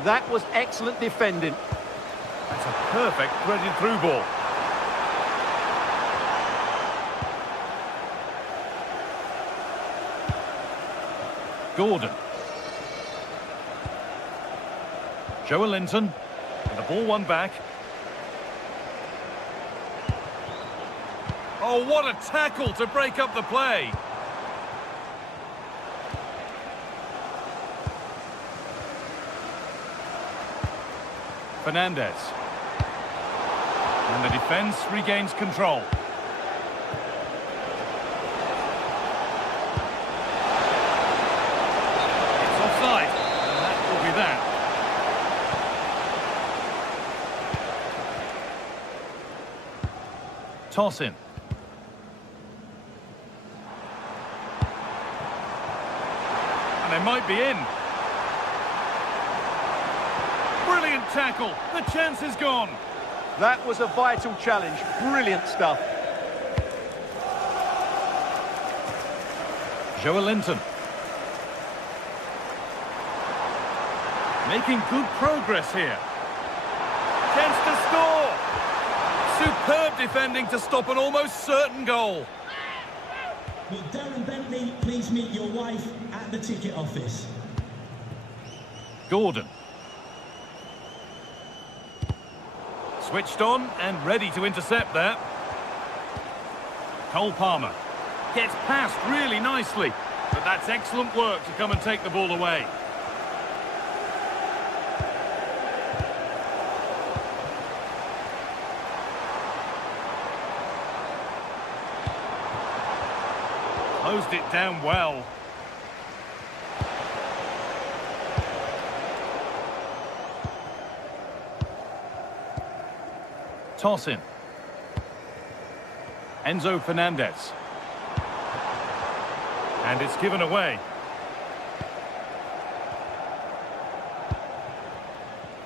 That was excellent defending. That's a perfect threaded through ball. Gordon. Joe Linton. And the ball won back. Oh, what a tackle to break up the play. Fernandez. And the defence regains control. It's offside. And that will be that. Toss in. And they might be in. Brilliant tackle. The chance is gone. That was a vital challenge. Brilliant stuff. Joelinton. Making good progress here. Chance to score. Superb defending to stop an almost certain goal. Will Darren Bentley please meet your wife at the ticket office? Gordon. Switched on and ready to intercept there. Cole Palmer. Gets past really nicely. But that's excellent work to come and take the ball away. Closed it down well. Toss in. Enzo Fernandez. And it's given away.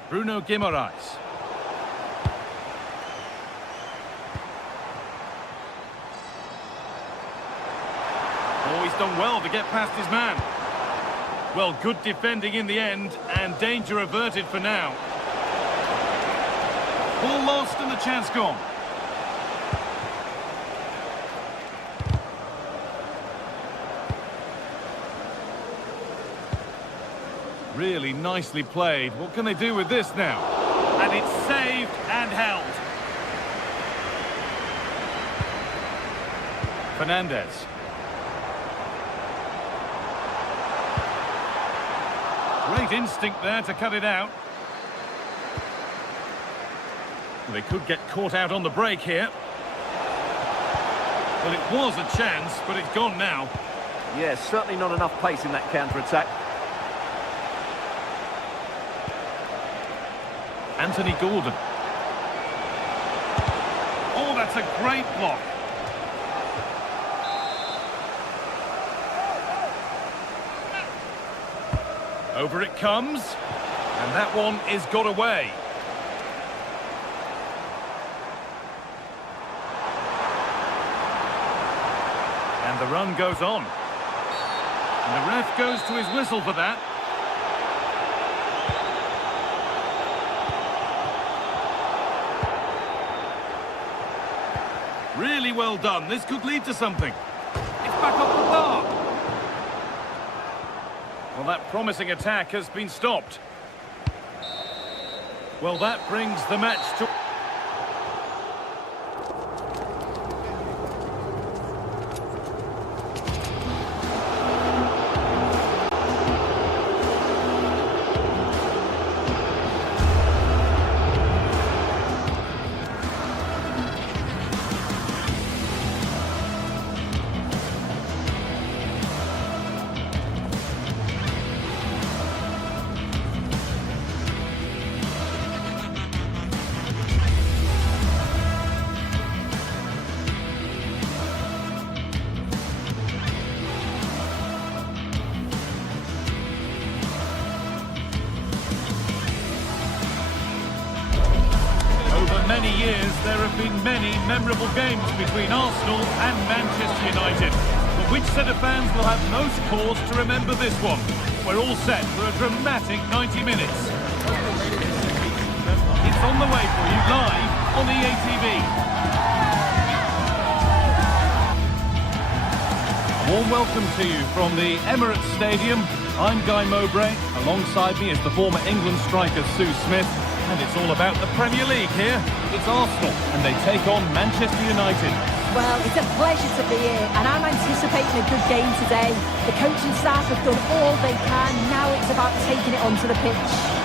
Bruno Guimaraes. Oh, he's done well to get past his man. Well, good defending in the end, and danger averted for now. Ball lost and the chance gone. Really nicely played. What can they do with this now? And it's saved and held. Fernandez. Great instinct there to cut it out. They could get caught out on the break here. Well, it was a chance, but it's gone now. Yeah, certainly not enough pace in that counter-attack. Anthony Gordon. Oh, that's a great block. Over it comes. And that one is got away. And the run goes on. And the ref goes to his whistle for that. Really well done. This could lead to something. It's back up the bar. Well, that promising attack has been stopped. Well, that brings the match to... many years, there have been many memorable games between Arsenal and Manchester United. But which set of fans will have most cause to remember this one? We're all set for a dramatic 90 minutes. It's on the way for you live on EA TV. A warm welcome to you from the Emirates Stadium. I'm Guy Mowbray. Alongside me is the former England striker Sue Smith. And it's all about the Premier League here. It's Arsenal, and they take on Manchester United. Well, it's a pleasure to be here, and I'm anticipating a good game today. The coaching staff have done all they can. Now it's about taking it onto the pitch.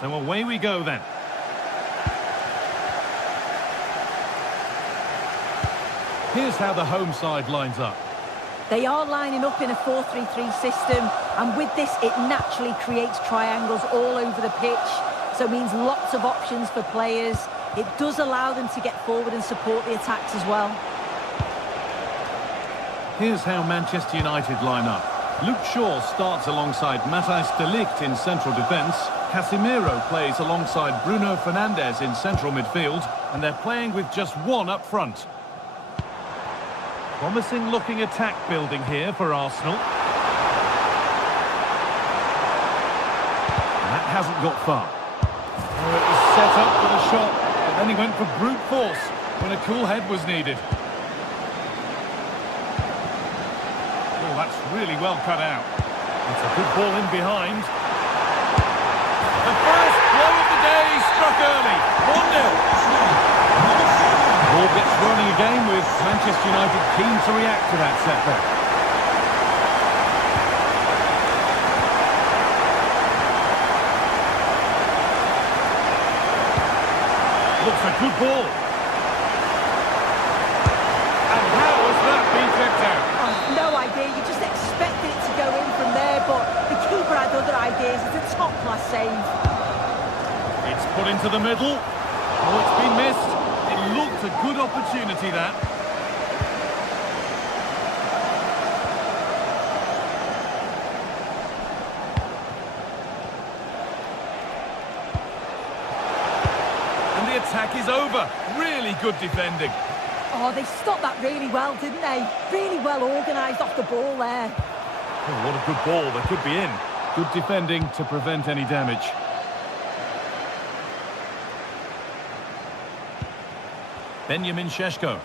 So away we go then. Here's how the home side lines up. They are lining up in a 4-3-3 system, and with this, it naturally creates triangles all over the pitch. So it means lots of options for players. It does allow them to get forward and support the attacks as well. Here's how Manchester United line up. Luke Shaw starts alongside Matthijs de Ligt in central defence. Casemiro plays alongside Bruno Fernandes in central midfield, and they're playing with just one up front. Promising looking attack building here for Arsenal. And that hasn't got far. Oh, it was set up for the shot, but then he went for brute force when a cool head was needed. Oh, that's really well cut out. It's a good ball in behind. The first blow of the day struck early. 1-0. Ball gets running again with Manchester United keen to react to that setback. Looks a good ball. And how has that been kept out? No idea, you just expected it to go in from there, but the keeper had other ideas. It's a top-class save. It's put into the middle. Oh, it's been missed. It looked a good opportunity, that. And the attack is over. Really good defending. Oh, they stopped that really well, didn't they? Really well organised off the ball there. Oh, what a good ball. They could be in. Good defending to prevent any damage. Benjamin Šeško.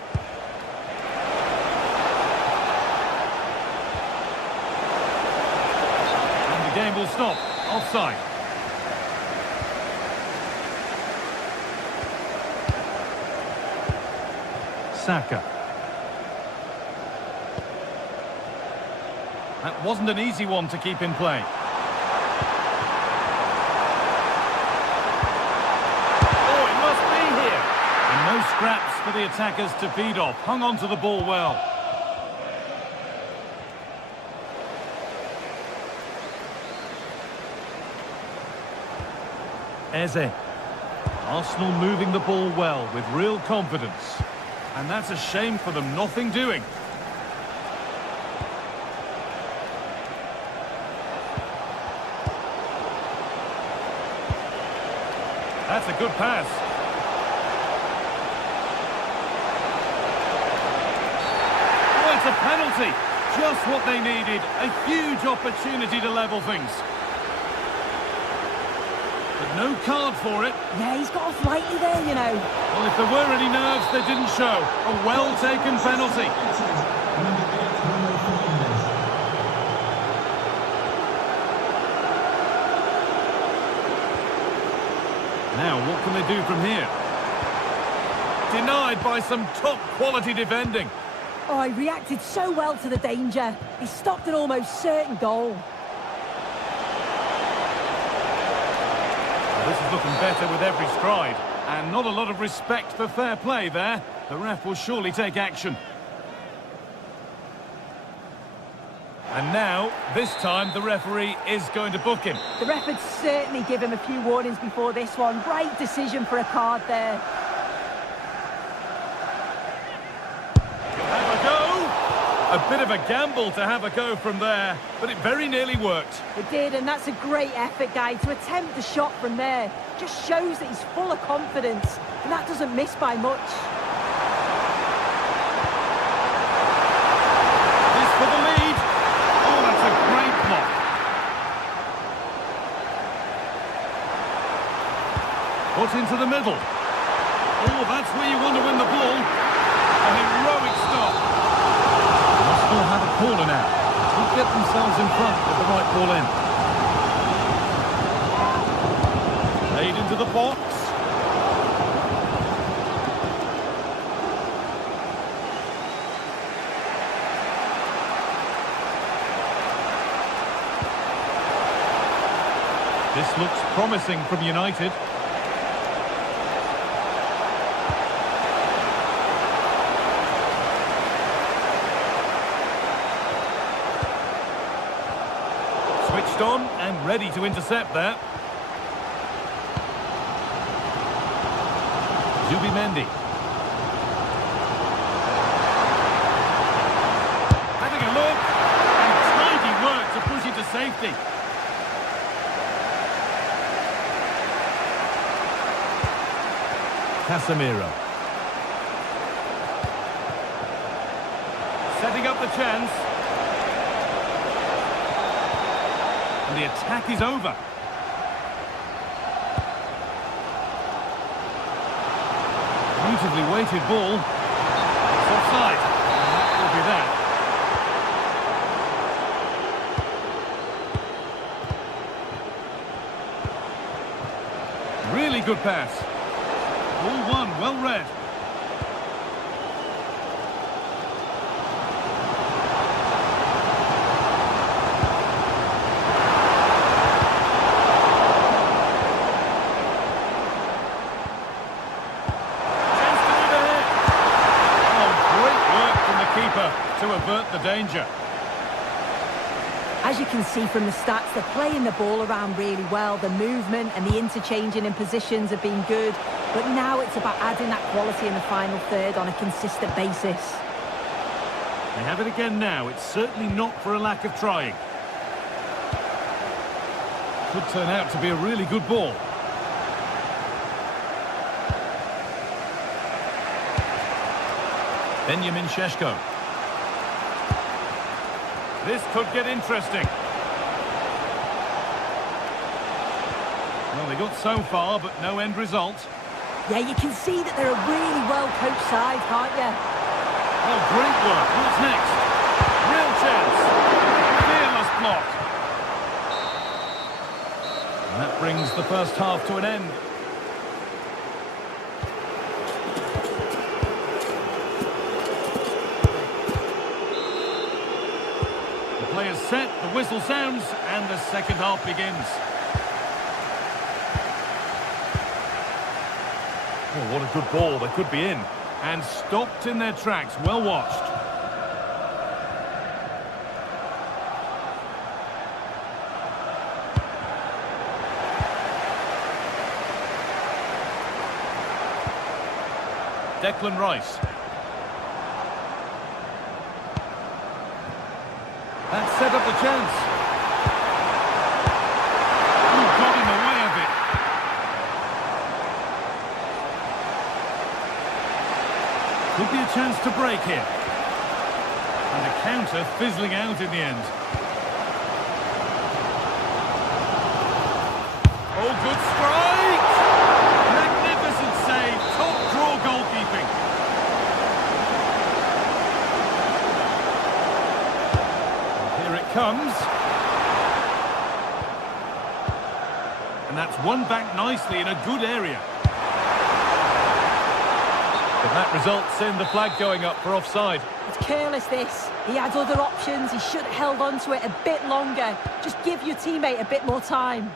And the game will stop. Offside. Saka. That wasn't an easy one to keep in play. Oh, it must be here. And no scraps for the attackers to feed off. Hung on to the ball well. Eze. Arsenal moving the ball well with real confidence. And that's a shame for them, nothing doing. That's a good pass. Oh, it's a penalty. Just what they needed. A huge opportunity to level things. But no card for it. Yeah, he's got off lightly there, you know. Well, if there were any nerves, they didn't show. A well-taken penalty. Now, what can they do from here? Denied by some top-quality defending. Oh, he reacted so well to the danger. He stopped an almost certain goal. This is looking better with every stride. And not a lot of respect for fair play there. The ref will surely take action. And now, this time, the referee is going to book him. The ref had certainly given him a few warnings before this one. Right decision for a card there. He'll have a go. A bit of a gamble to have a go from there, but it very nearly worked. It did, and that's a great effort, guy. To attempt the shot from there just shows that he's full of confidence, and that doesn't miss by much. This for the lead. Oh, that's a great block. Put into the middle. Oh, that's where you want to win the ball. A heroic stop. Arsenal have a corner now. Could get themselves in front with the right ball in. Played into the box. This looks promising from United. Switched on and ready to intercept there. Zubimendi. Having a look, and tidy work to push it to safety. Casemiro. Setting up the chance. And the attack is over. Beautifully weighted ball. It's offside. And that will be that. Really good pass. Ball one, well read. To avert the danger. As you can see from the stats, they're playing the ball around really well. The movement and the interchanging in positions have been good, but now it's about adding that quality in the final third on a consistent basis. They have it again now. It's certainly not for a lack of trying. Could turn out to be a really good ball. Benjamin Šeško. This could get interesting. Well, they got so far, but no end result. Yeah, you can see that they're a really well-coached side, can't you? Oh, great work. What's next? Real chance. Fearless block. And that brings the first half to an end. Players set, the whistle sounds, and the second half begins. Oh, what a good ball, they could be in. And stopped in their tracks, well watched. Declan Rice. That set up the chance. Ooh, got in the way of it. Could be a chance to break here. And the counter fizzling out in the end. Oh, good strike! Magnificent save. Top draw goalkeeping. Comes. And that's won back nicely in a good area. But that results in the flag going up for offside. It's careless, this. He had other options. He should have held on to it a bit longer. Just give your teammate a bit more time.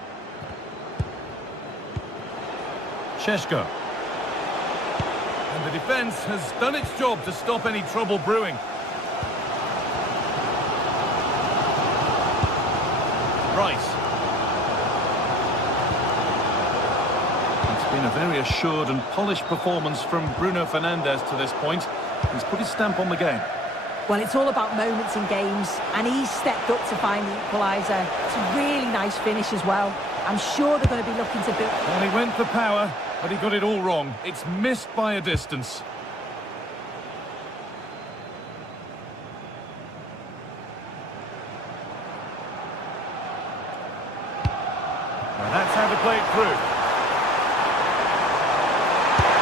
Šeško. And the defence has done its job to stop any trouble brewing. Rice. It's been a very assured and polished performance from Bruno Fernandes to this point. He's put his stamp on the game. Well, it's all about moments in games, and he's stepped up to find the equaliser. It's a really nice finish as well. I'm sure they're going to be looking to build... Well, he went for power, but he got it all wrong. It's missed by a distance. Well, that's how to play it through.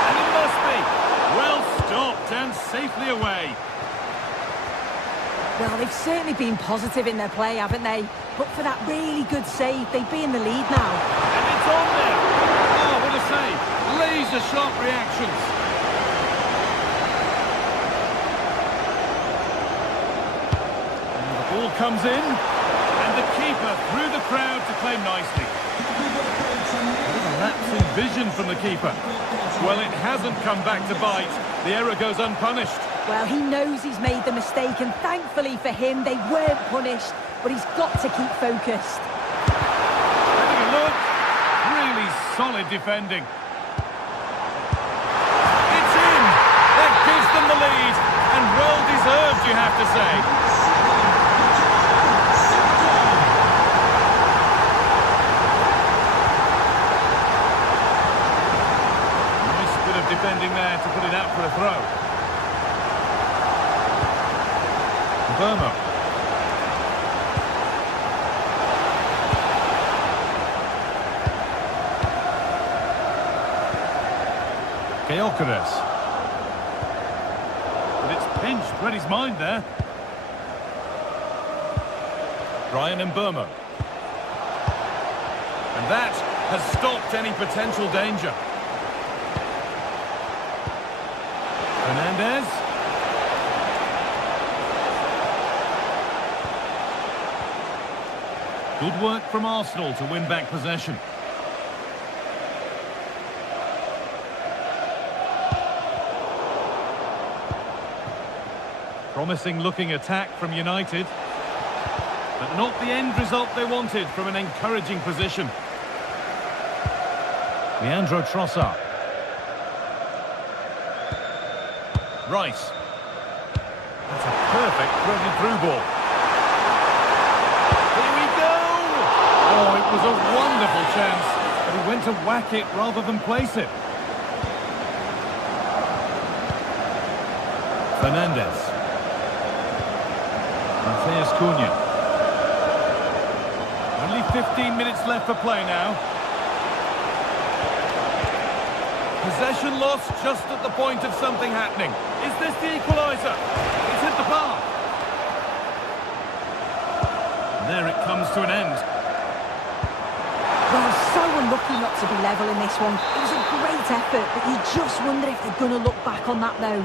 And it must be. Well stopped and safely away. Well, they've certainly been positive in their play, haven't they? But for that really good save, they'd be in the lead now. And it's on there. Oh, what a save. Laser-sharp reactions. And the ball comes in. And the keeper through the crowd to claim nicely. Lapse in vision from the keeper. Well, it hasn't come back to bite. The error goes unpunished. Well, he knows he's made the mistake, and thankfully for him, they weren't punished, but he's got to keep focused. a look. Really solid defending. It's in. That gives them the lead. And well deserved, you have to say. Nice bit of defending there to put it out for a throw. Burma. Gyökeres. But it's pinched, read his mind there. Ryan and Burma. And that has stopped any potential danger. Fernandez. Good work from Arsenal to win back possession. Promising looking attack from United. But not the end result they wanted from an encouraging position. Leandro Trossard. Rice. That's a perfect threaded through ball. Here we go! Oh, it was a wonderful chance, but he went to whack it rather than place it. Fernandez. Matheus Cunha. Only 15 minutes left for play now. Possession lost just at the point of something happening. Is this the equaliser? It's hit the bar. There it comes to an end. Well, so unlucky not to be level in this one. It was a great effort, but you just wonder if they're going to look back on that now.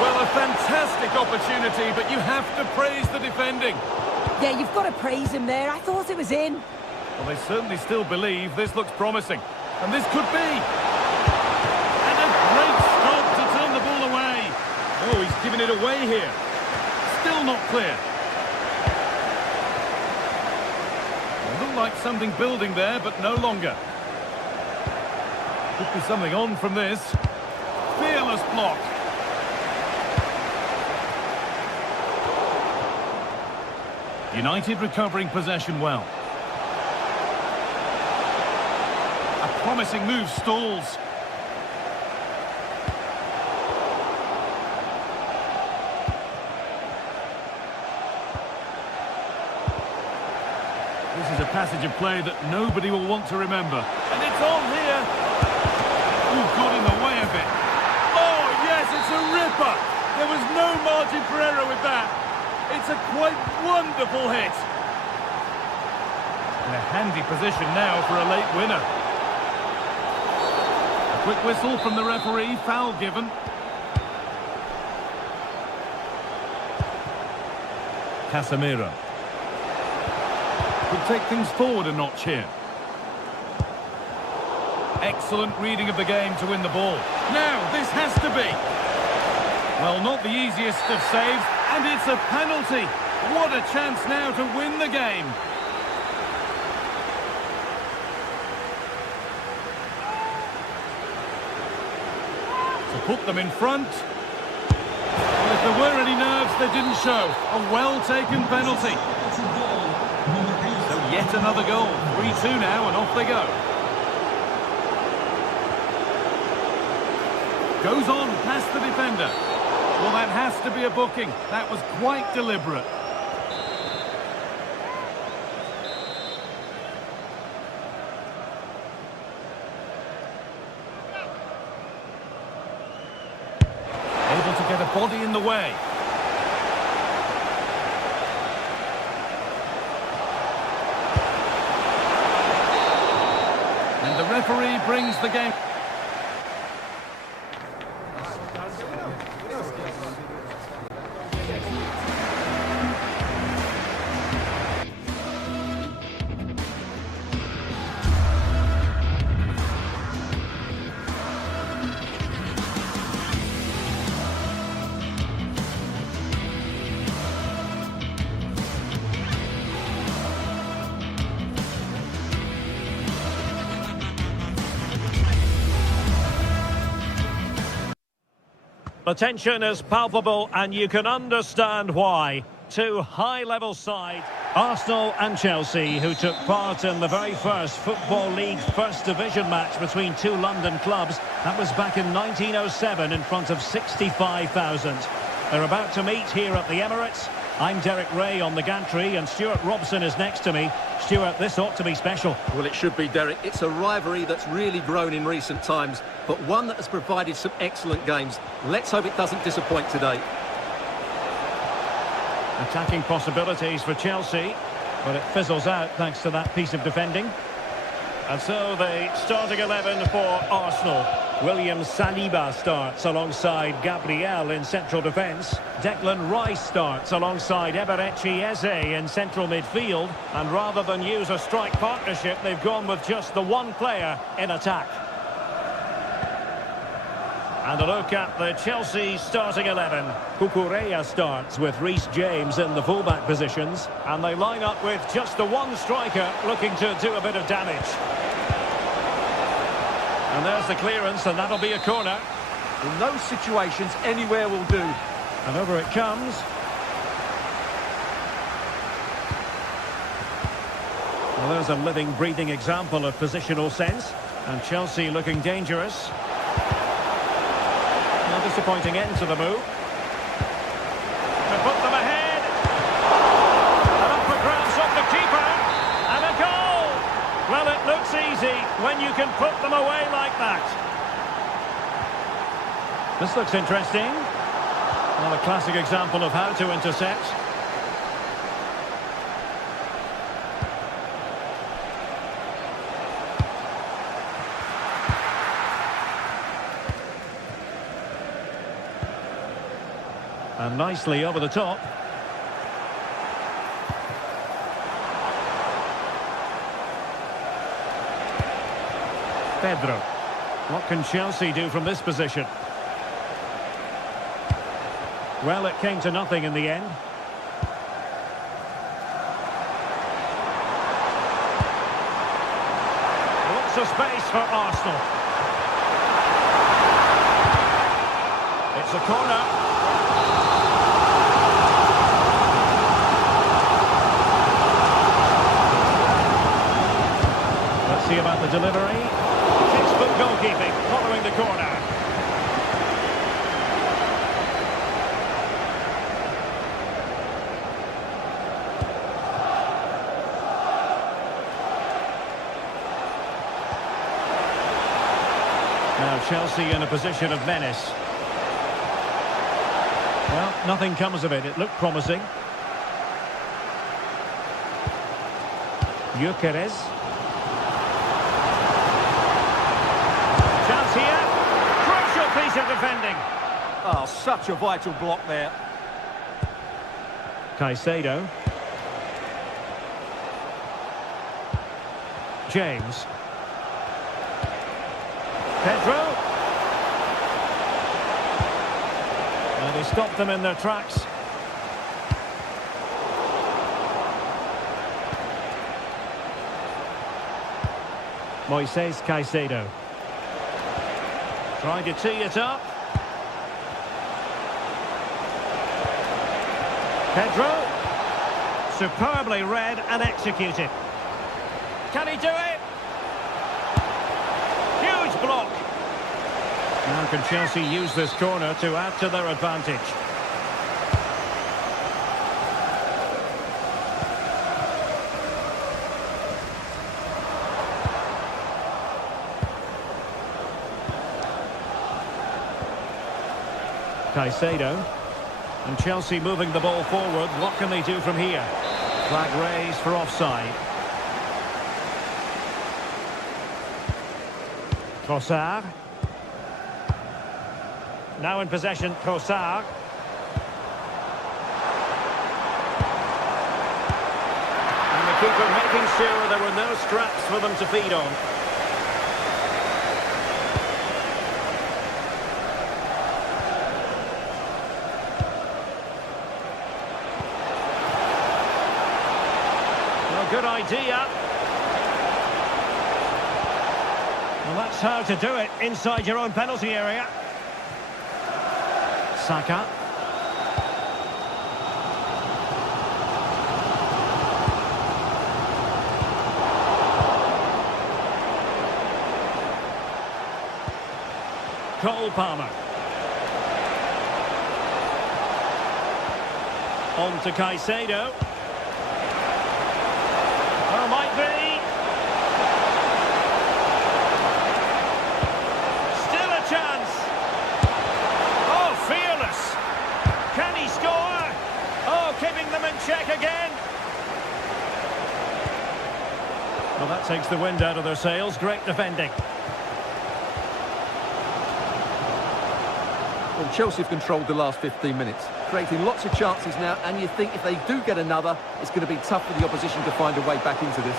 Well, a fantastic opportunity, but you have to praise the defending. Yeah, you've got to praise him there. I thought it was in. Well, they certainly still believe this looks promising. And this could be. And a great stop to turn the ball away. Oh, he's giving it away here. Still not clear. It looked like something building there, but no longer. Could be something on from this. Fearless block. United recovering possession well. A promising move stalls. This is a passage of play that nobody will want to remember. And it's on here. Ooh, got in the way a bit. Oh, yes, it's a ripper. There was no margin for error with that. It's a quite wonderful hit. In a handy position now for a late winner. A quick whistle from the referee, foul given. Casemiro. Could take things forward a notch here. Excellent reading of the game to win the ball. Now, this has to be. Well, not the easiest of saves, and it's a penalty. What a chance now to win the game. To put them in front. Well, if there were any nerves, they didn't show. A well-taken penalty. So yet another goal. 3-2 now, and off they go. Goes on past the defender. Well, that has to be a booking. That was quite deliberate. Able to get a body in the way. And the referee brings the game. The tension is palpable and you can understand why. Two high-level sides, Arsenal and Chelsea, who took part in the very first Football League First Division match between two London clubs. That was back in 1907 in front of 65,000. They're about to meet here at the Emirates. I'm Derek Ray on the gantry and Stuart Robson is next to me. Stuart, this ought to be special. Well, it should be, Derek. It's a rivalry that's really grown in recent times, but one that has provided some excellent games. Let's hope it doesn't disappoint today. Attacking possibilities for Chelsea, but it fizzles out thanks to that piece of defending. And so the starting 11 for Arsenal. William Saliba starts alongside Gabriel in central defence. Declan Rice starts alongside Eberechi Eze in central midfield. And rather than use a strike partnership, they've gone with just the one player in attack. And a look at the Chelsea starting 11. Cucurella starts with Reece James in the fullback positions. And they line up with just the one striker looking to do a bit of damage. And there's the clearance, and that'll be a corner. In those situations, anywhere will do. And over it comes. Well, there's a living, breathing example of positional sense. And Chelsea looking dangerous. A disappointing end to the move. To put them ahead. And up for grabs off the keeper. And a goal! Well, it looks easy when you can put them away like that. This looks interesting. Well, a classic example of how to intercept. And nicely over the top. Pedro. What can Chelsea do from this position? Well, it came to nothing in the end. Lots of space for Arsenal. It's a corner. See about the delivery. Textbook goalkeeping following the corner. Now Chelsea in a position of menace. Well, nothing comes of it. It looked promising. Gyökeres. Here, crucial piece of defending. Oh, such a vital block there. Caicedo. James. Pedro. And he stopped them in their tracks. Moises Caicedo. Trying to tee it up. Pedro. Superbly read and executed. Can he do it? Huge block. Now can Chelsea use this corner to add to their advantage? Caicedo. And Chelsea moving the ball forward. What can they do from here? Flag raised for offside. Trossard. Now in possession, Trossard. And the keeper making sure there were no scraps for them to feed on. Good idea. Well, that's how to do it inside your own penalty area. Saka. Cole Palmer. On to Caicedo. Oh, might be. Still a chance. Oh, fearless. Can he score? Oh, keeping them in check again. Well, that takes the wind out of their sails. Great defending. Well, Chelsea have controlled the last 15 minutes, creating lots of chances now, and you think if they do get another, it's going to be tough for the opposition to find a way back into this.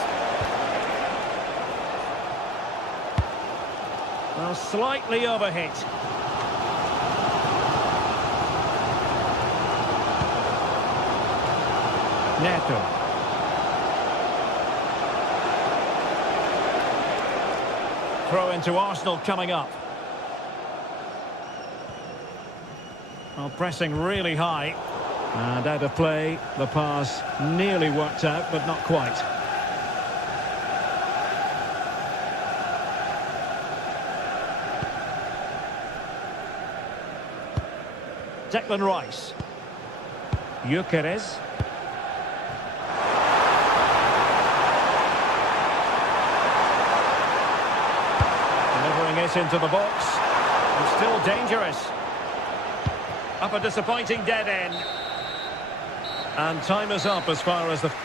Well, slightly overhit. Neto. Throw into Arsenal coming up. Well, pressing really high. And out of play, the pass nearly worked out, but not quite. Declan Rice. Gyökeres. Delivering it into the box. And still dangerous. Up a disappointing dead end. And time is up as far as the... So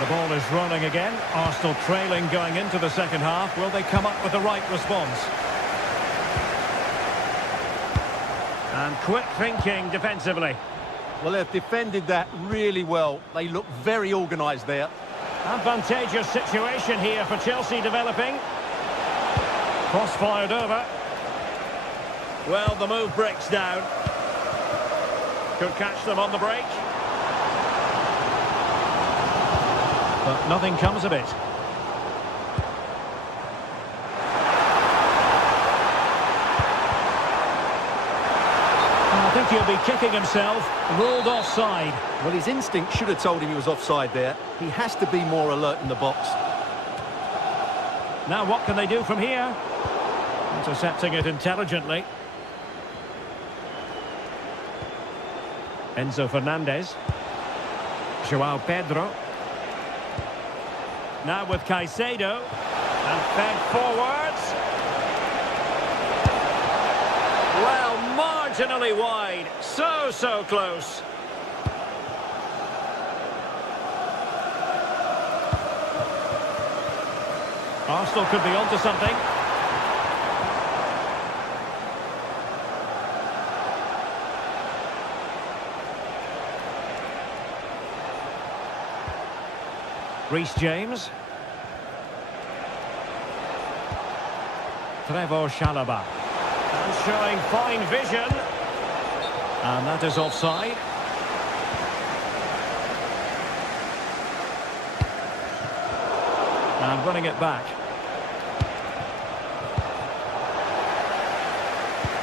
the ball is running again. Arsenal trailing going into the second half. Will they come up with the right response? And quick thinking defensively. Well, they've defended that really well. They look very organised there. Advantageous situation here for Chelsea developing. Cross fired over. Well, the move breaks down. Could catch them on the break. But nothing comes of it. I think he'll be kicking himself. Ruled offside. Well, his instinct should have told him he was offside there. He has to be more alert in the box. Now what can they do from here? Intercepting it intelligently. Enzo Fernandez. Joao Pedro. Now with Caicedo. And fed forwards. Well, marginally wide. So close. Arsenal could be onto something. Reece James. Trevor Chalobah. And showing fine vision. And that is offside. And running it back.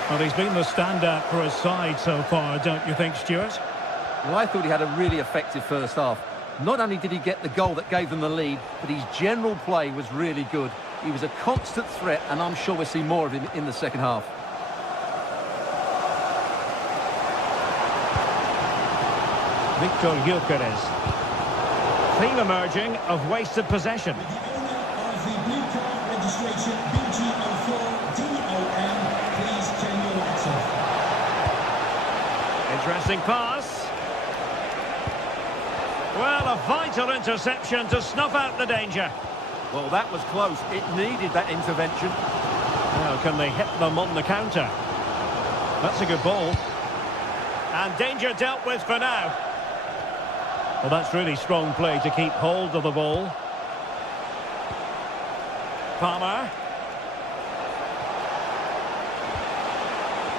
Well, he's been the standout for his side so far, don't you think, Stuart? Well, I thought he had a really effective first half. Not only did he get the goal that gave them the lead, but his general play was really good. He was a constant threat, and I'm sure we'll see more of him in the second half. Victor Gyökeres. Theme emerging of wasted possession. With the owner of the blue car registration BG04DOM, please turn your lights off. Interesting pass. Well, a vital interception to snuff out the danger. Well, that was close. It needed that intervention. Now, can they hit them on the counter? That's a good ball. And danger dealt with for now. Well, that's really strong play to keep hold of the ball. Palmer.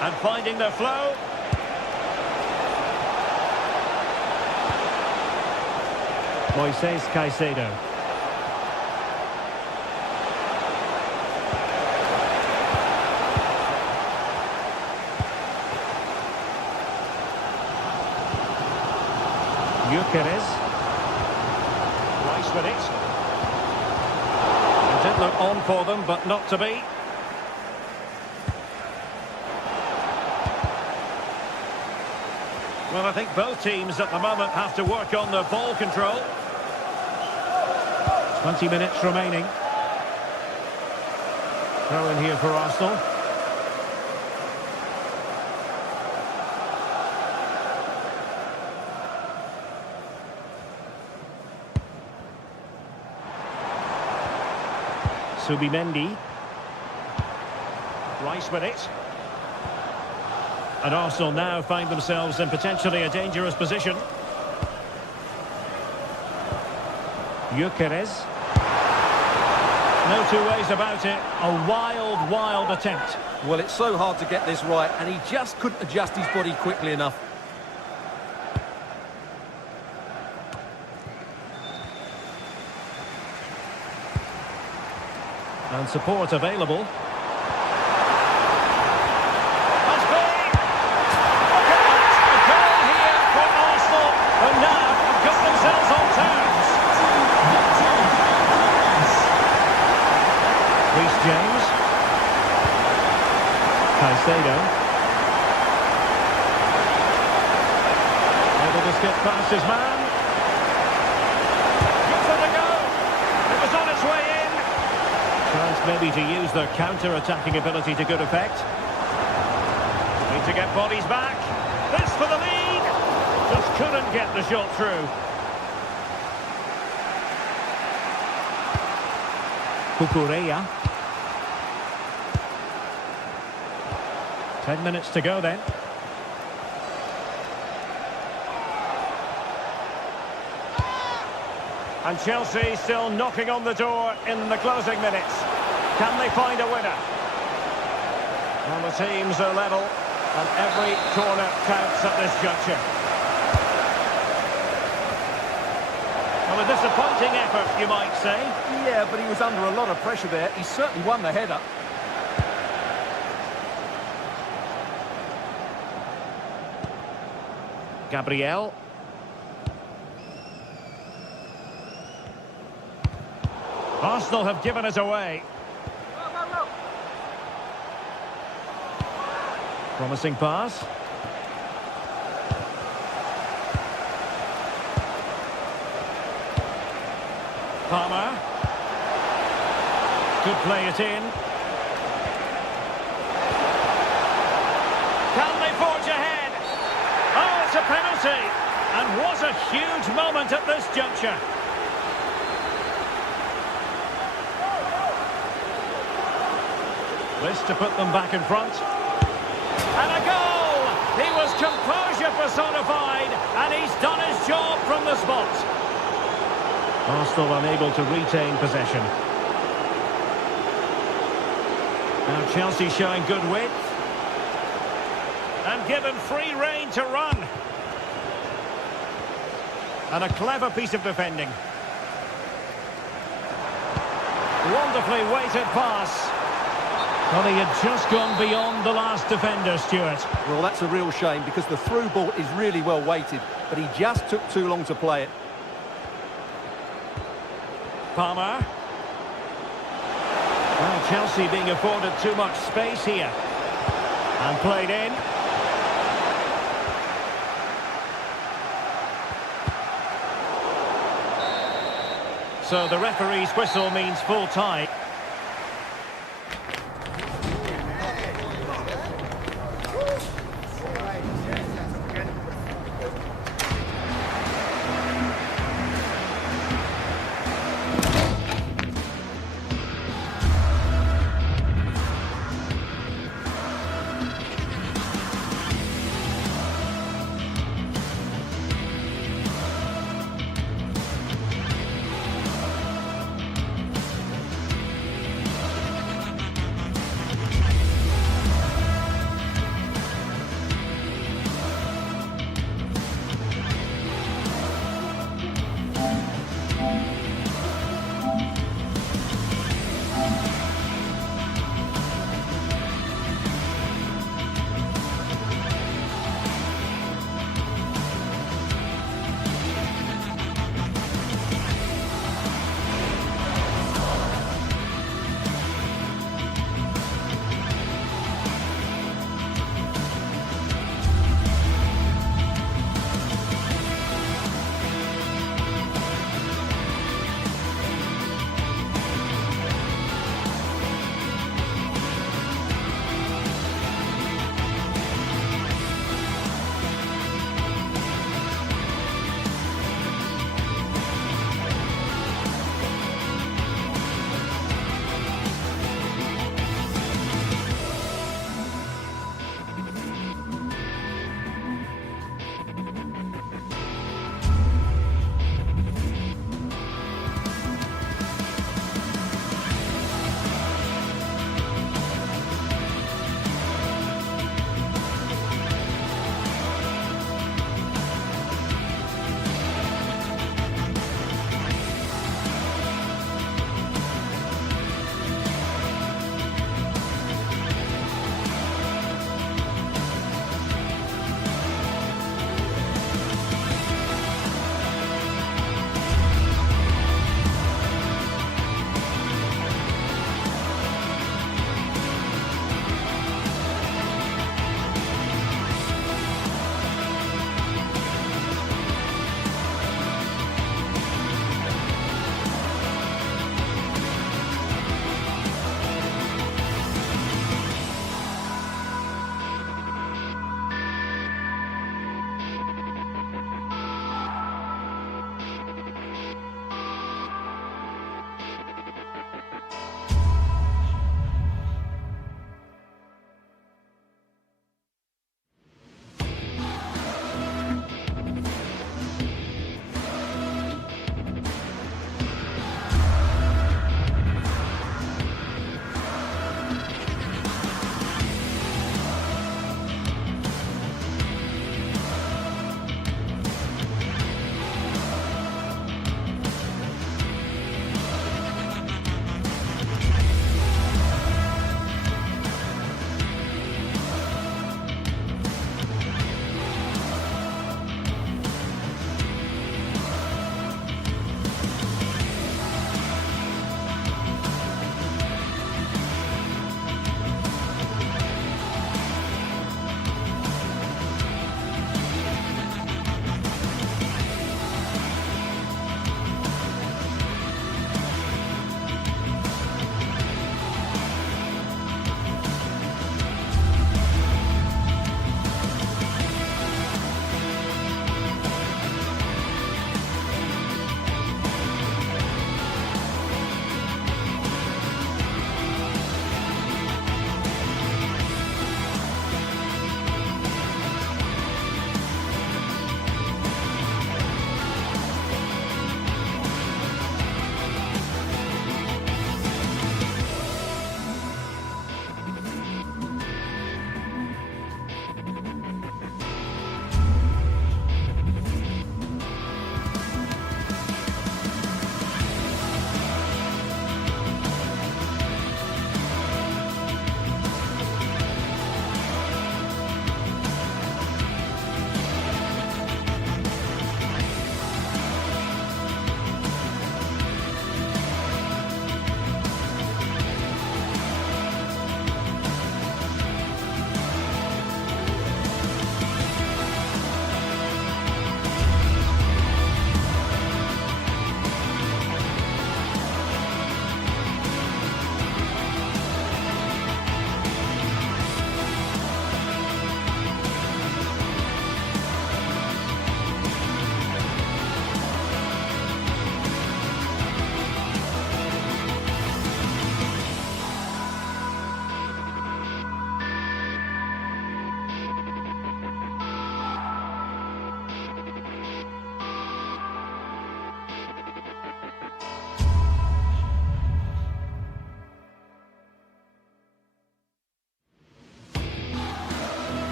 And finding their flow. Moises Caicedo. Gyökeres. Rice with it. It did look on for them, but not to be. Well, I think both teams at the moment have to work on the ball control. 20 minutes remaining. Throw in here for Arsenal. Subimendi. Rice with it. And Arsenal now find themselves in potentially a dangerous position. Gyökeres. No two ways about it. A wild, wild attempt. Well, it's so hard to get this right, and he just couldn't adjust his body quickly enough. And support available. James. Caicedo. Able to skip past his man. Gives it a go. It was on its way in. Chance maybe to use their counter-attacking ability to good effect. Need to get bodies back. This for the lead. Just couldn't get the shot through. Cucurella. 10 minutes to go then. And Chelsea still knocking on the door in the closing minutes. Can they find a winner? Well, the teams are level, and every corner counts at this juncture. Well, a disappointing effort, you might say. Yeah, but he was under a lot of pressure there. He certainly won the header. Gabriel. Arsenal have given us away. Promising pass. Palmer. Could play it in. Can they forge ahead? Oh, it's a penalty. And what a huge moment at this juncture. This to put them back in front. And a goal! He was composure personified, and he's done his job from the spot. Arsenal unable to retain possession. Now Chelsea showing good width. And given free rein to run. And a clever piece of defending. Wonderfully weighted pass. Well, he had just gone beyond the last defender, Stuart. Well, that's a real shame because the through ball is really well weighted, but he just took too long to play it. Palmer. Well, Chelsea being afforded too much space here. And played in. So the referee's whistle means full time.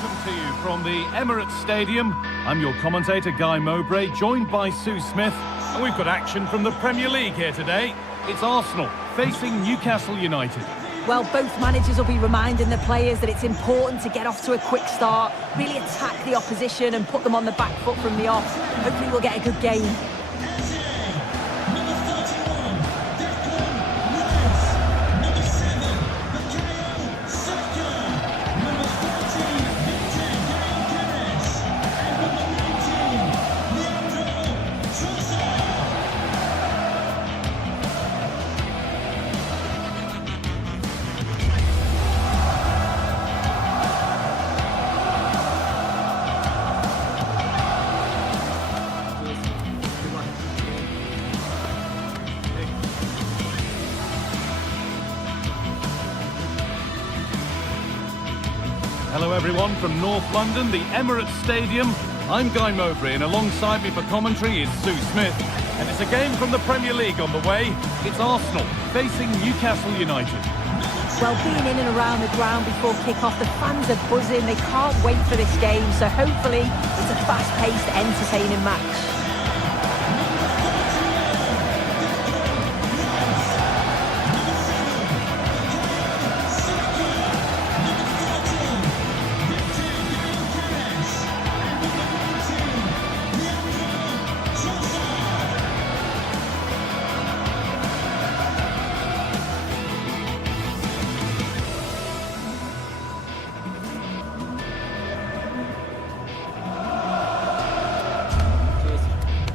welcome to you from the Emirates Stadium. I'm your commentator, Guy Mowbray, joined by Sue Smith. And we've got action from the Premier League here today. It's Arsenal facing Newcastle United. Well, both managers will be reminding the players that it's important to get off to a quick start, really attack the opposition and put them on the back foot from the off. Hopefully we'll get a good game. Hello everyone from North London, the Emirates Stadium. I'm Guy Mowbray and alongside me for commentary is Sue Smith. And it's a game from the Premier League on the way. It's Arsenal facing Newcastle United. Well, being in and around the ground before kick-off, the fans are buzzing. They can't wait for this game. So hopefully it's a fast-paced, entertaining match.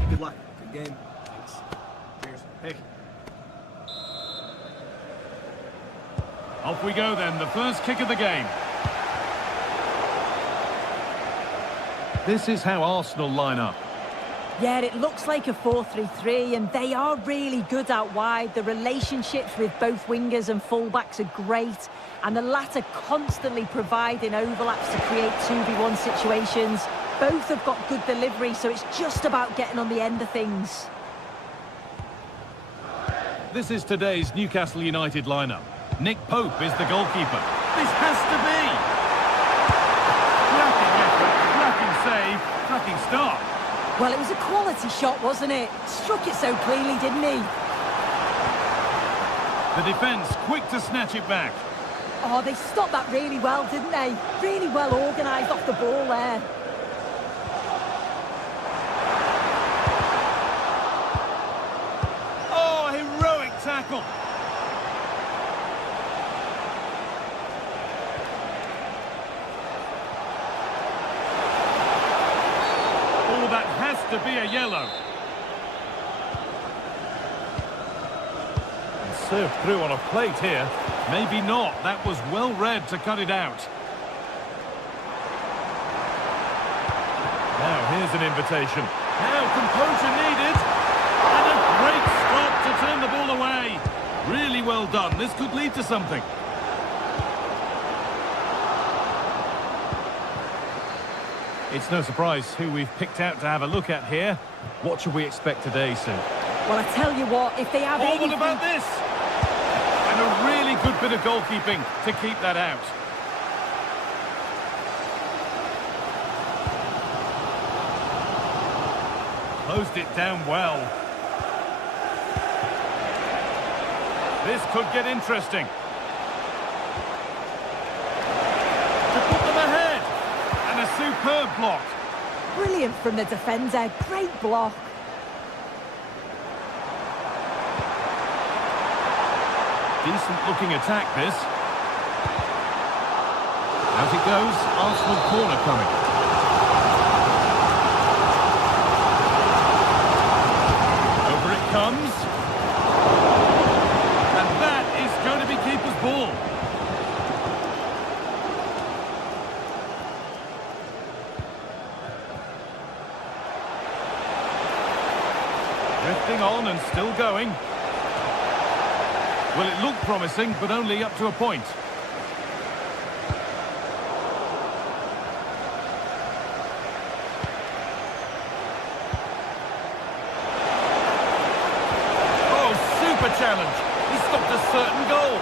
Good luck. Good game. Thanks. Cheers. Hey. Off we go then, the first kick of the game. This is how Arsenal line up. Yeah, it looks like a 4-3-3, and they are really good out wide. The relationships with both wingers and fullbacks are great, and the latter constantly providing overlaps to create 2v1 situations. Both have got good delivery, so it's just about getting on the end of things. This is today's Newcastle United lineup. Nick Pope is the goalkeeper. This has to be! Cracking effort, cracking save, cracking start. Well, it was a quality shot, wasn't it? Struck it so cleanly, didn't he? The defence quick to snatch it back. Oh, they stopped that really well, didn't they? Really well organised off the ball there. Oh, heroic tackle. Oh, that has to be a yellow. And served through on a plate here. Maybe not. That was well read to cut it out. Now, here's an invitation. Now, composure needed. And a great stop to turn the ball away. Really well done. This could lead to something. It's no surprise who we've picked out to have a look at here. What should we expect today, Sue? Well, I tell you what, if they have anything... what about this? And a really good bit of goalkeeping to keep that out. Closed it down well. This could get interesting. To put them ahead. And a superb block. Brilliant from the defender. Great block. Decent looking attack, this. Out it goes. Arsenal corner coming. Over it comes. And that is going to be keeper's ball. Drifting on and still going. Well, it looked promising, but only up to a point. Oh, super challenge. He stopped a certain goal.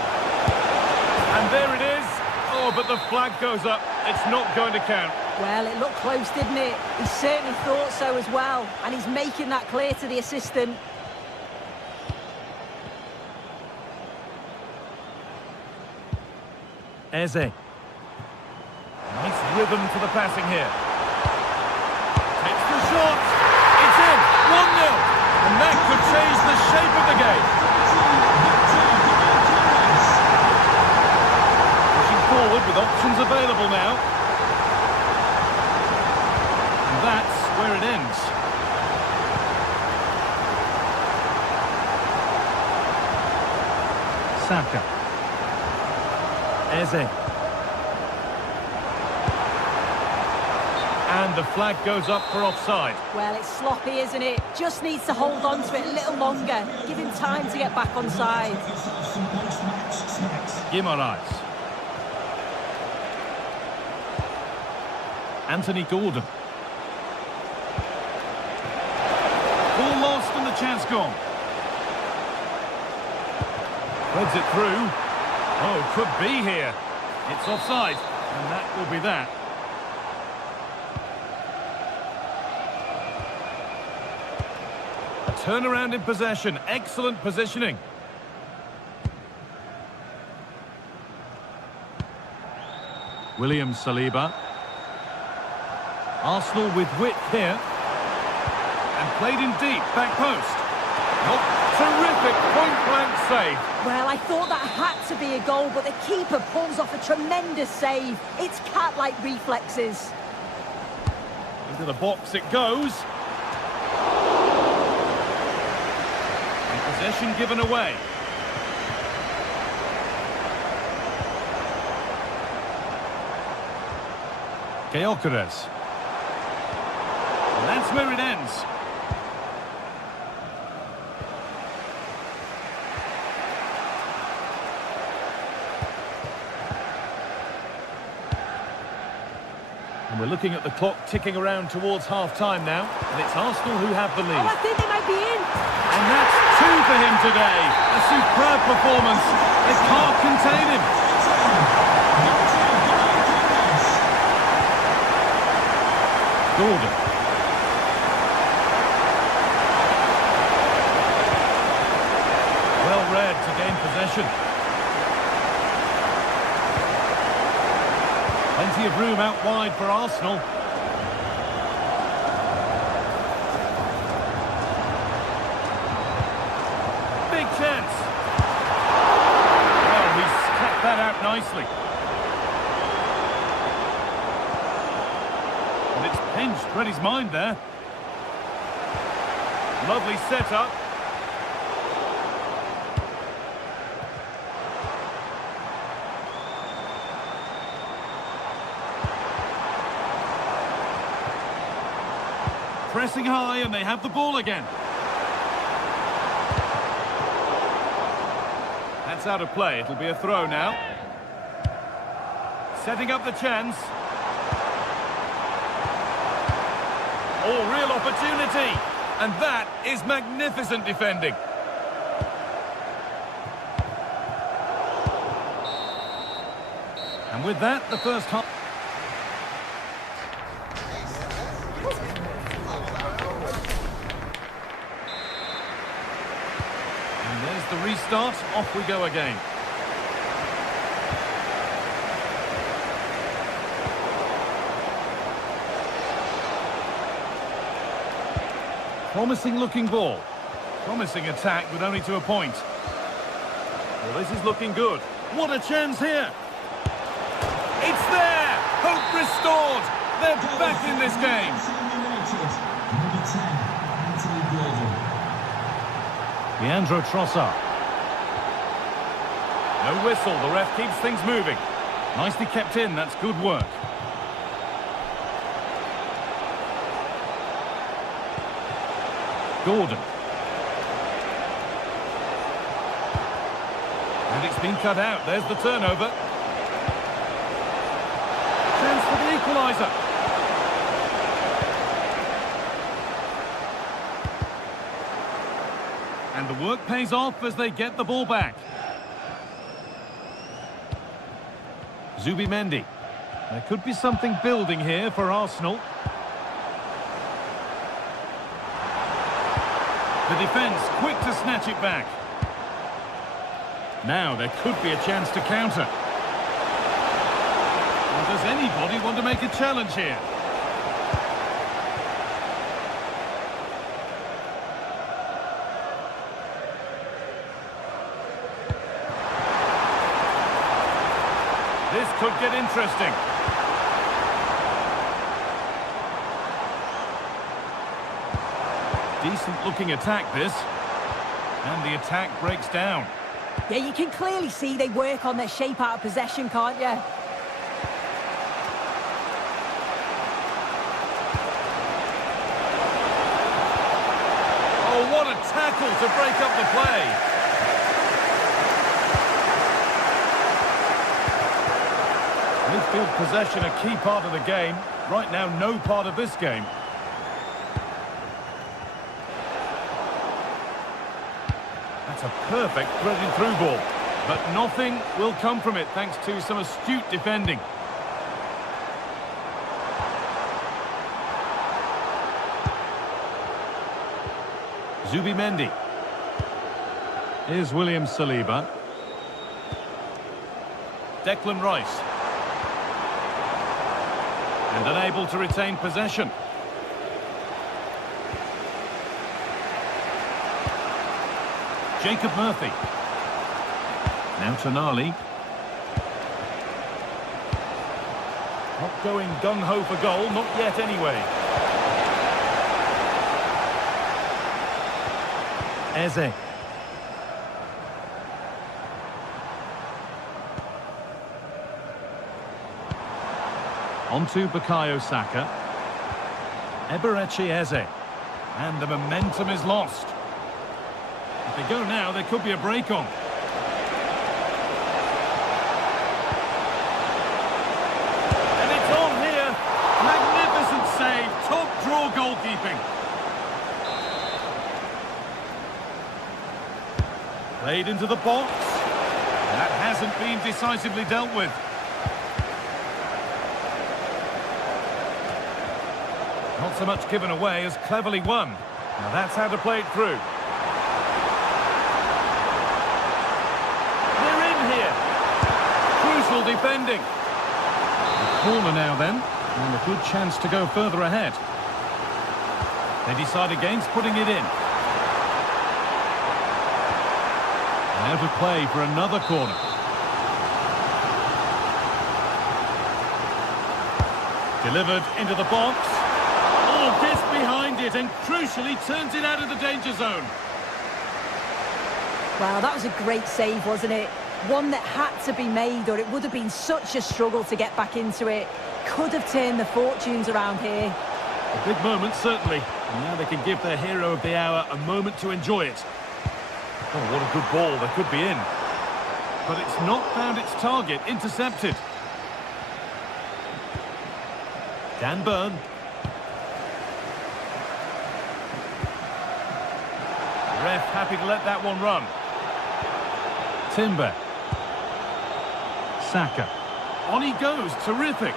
And there it is. Oh, but the flag goes up. it's not going to count. Well, it looked close, didn't it? He certainly thought so as well, and he's making that clear to the assistant. Eze. Nice rhythm to the passing here. Takes the shot. It's in. 1-0. And that could change the shape of the game. Pushing forward with options available now. And that's where it ends. Saka. Eze. And the flag goes up for offside. Well, it's sloppy, isn't it? Just needs to hold on to it a little longer. Give him time to get back on side. Guimaraes. Anthony Gordon. Ball lost and the chance gone. Threads it through. Oh, could be here. It's offside, and that will be that. A turnaround in possession. Excellent positioning. William Saliba. Arsenal with width here. And played in deep, back post. Oh, terrific point-blank save. Well, I thought that had to be a goal, but the keeper pulls off a tremendous save. It's cat-like reflexes. Into the box it goes. And possession given away. Gyökeres. And that's where it ends. And we're looking at the clock ticking around towards half-time now. And it's Arsenal who have the Oh, lead. I think they might be in. And that's 2 for him today. A superb performance. They can't contain him. Gordon. Well read to gain possession. Plenty of room out wide for Arsenal. Big chance. Well, he's kept that out nicely. And it's pinched, read his mind there. Lovely setup. Pressing high and they have the ball again. That's out of play. It'll be a throw now. Setting up the chance. Oh, real opportunity. And that is magnificent defending. And with that, the first half. And there's the restart. Off we go again. Promising looking ball. Promising attack with only to a point. Well, this is looking good. What a chance here. It's there. Hope restored. They're back in this game. Leandro Trossard. No whistle. The ref keeps things moving. Nicely kept in. That's good work. Gordon. And it's been cut out. There's the turnover. Chance for the equaliser. And the work pays off as they get the ball back. Zubimendi. There could be something building here for Arsenal. The defence quick to snatch it back. Now there could be a chance to counter. Well, does anybody want to make a challenge here? This could get interesting. Decent looking attack this. And the attack breaks down. Yeah, you can clearly see they work on their shape out of possession, can't you? Oh, what a tackle to break up the play. Midfield possession, a key part of the game. Right now, no part of this game. That's a perfect threaded through ball. But nothing will come from it thanks to some astute defending. Zubimendi. Here's William Saliba. Declan Rice. And unable to retain possession. Jacob Murphy. Now Tonali. Not going gung-ho for goal, not yet anyway. Eze. On to Bukayo Saka. Eberechi Eze. And the momentum is lost. If they go now, there could be a break on. And it's on here. Magnificent save. Top draw goalkeeping. Played into the box. That hasn't been decisively dealt with. Not so much given away as cleverly won. Now that's how to play it through. They're in here. Crucial defending. A corner now then, and a good chance to go further ahead. They decide against putting it in. Now to play for another corner. Delivered into the box. Oh, gets behind it and crucially turns it out of the danger zone. Wow, that was a great save, wasn't it? One that had to be made, or it would have been such a struggle to get back into it. Could have turned the fortunes around here. A big moment, certainly. And now they can give their hero of the hour a moment to enjoy it. Oh, what a good ball. They could be in. But it's not found its target. Intercepted. Dan Burn. Ref happy to let that one run. Timber. Saka. On he goes. Terrific.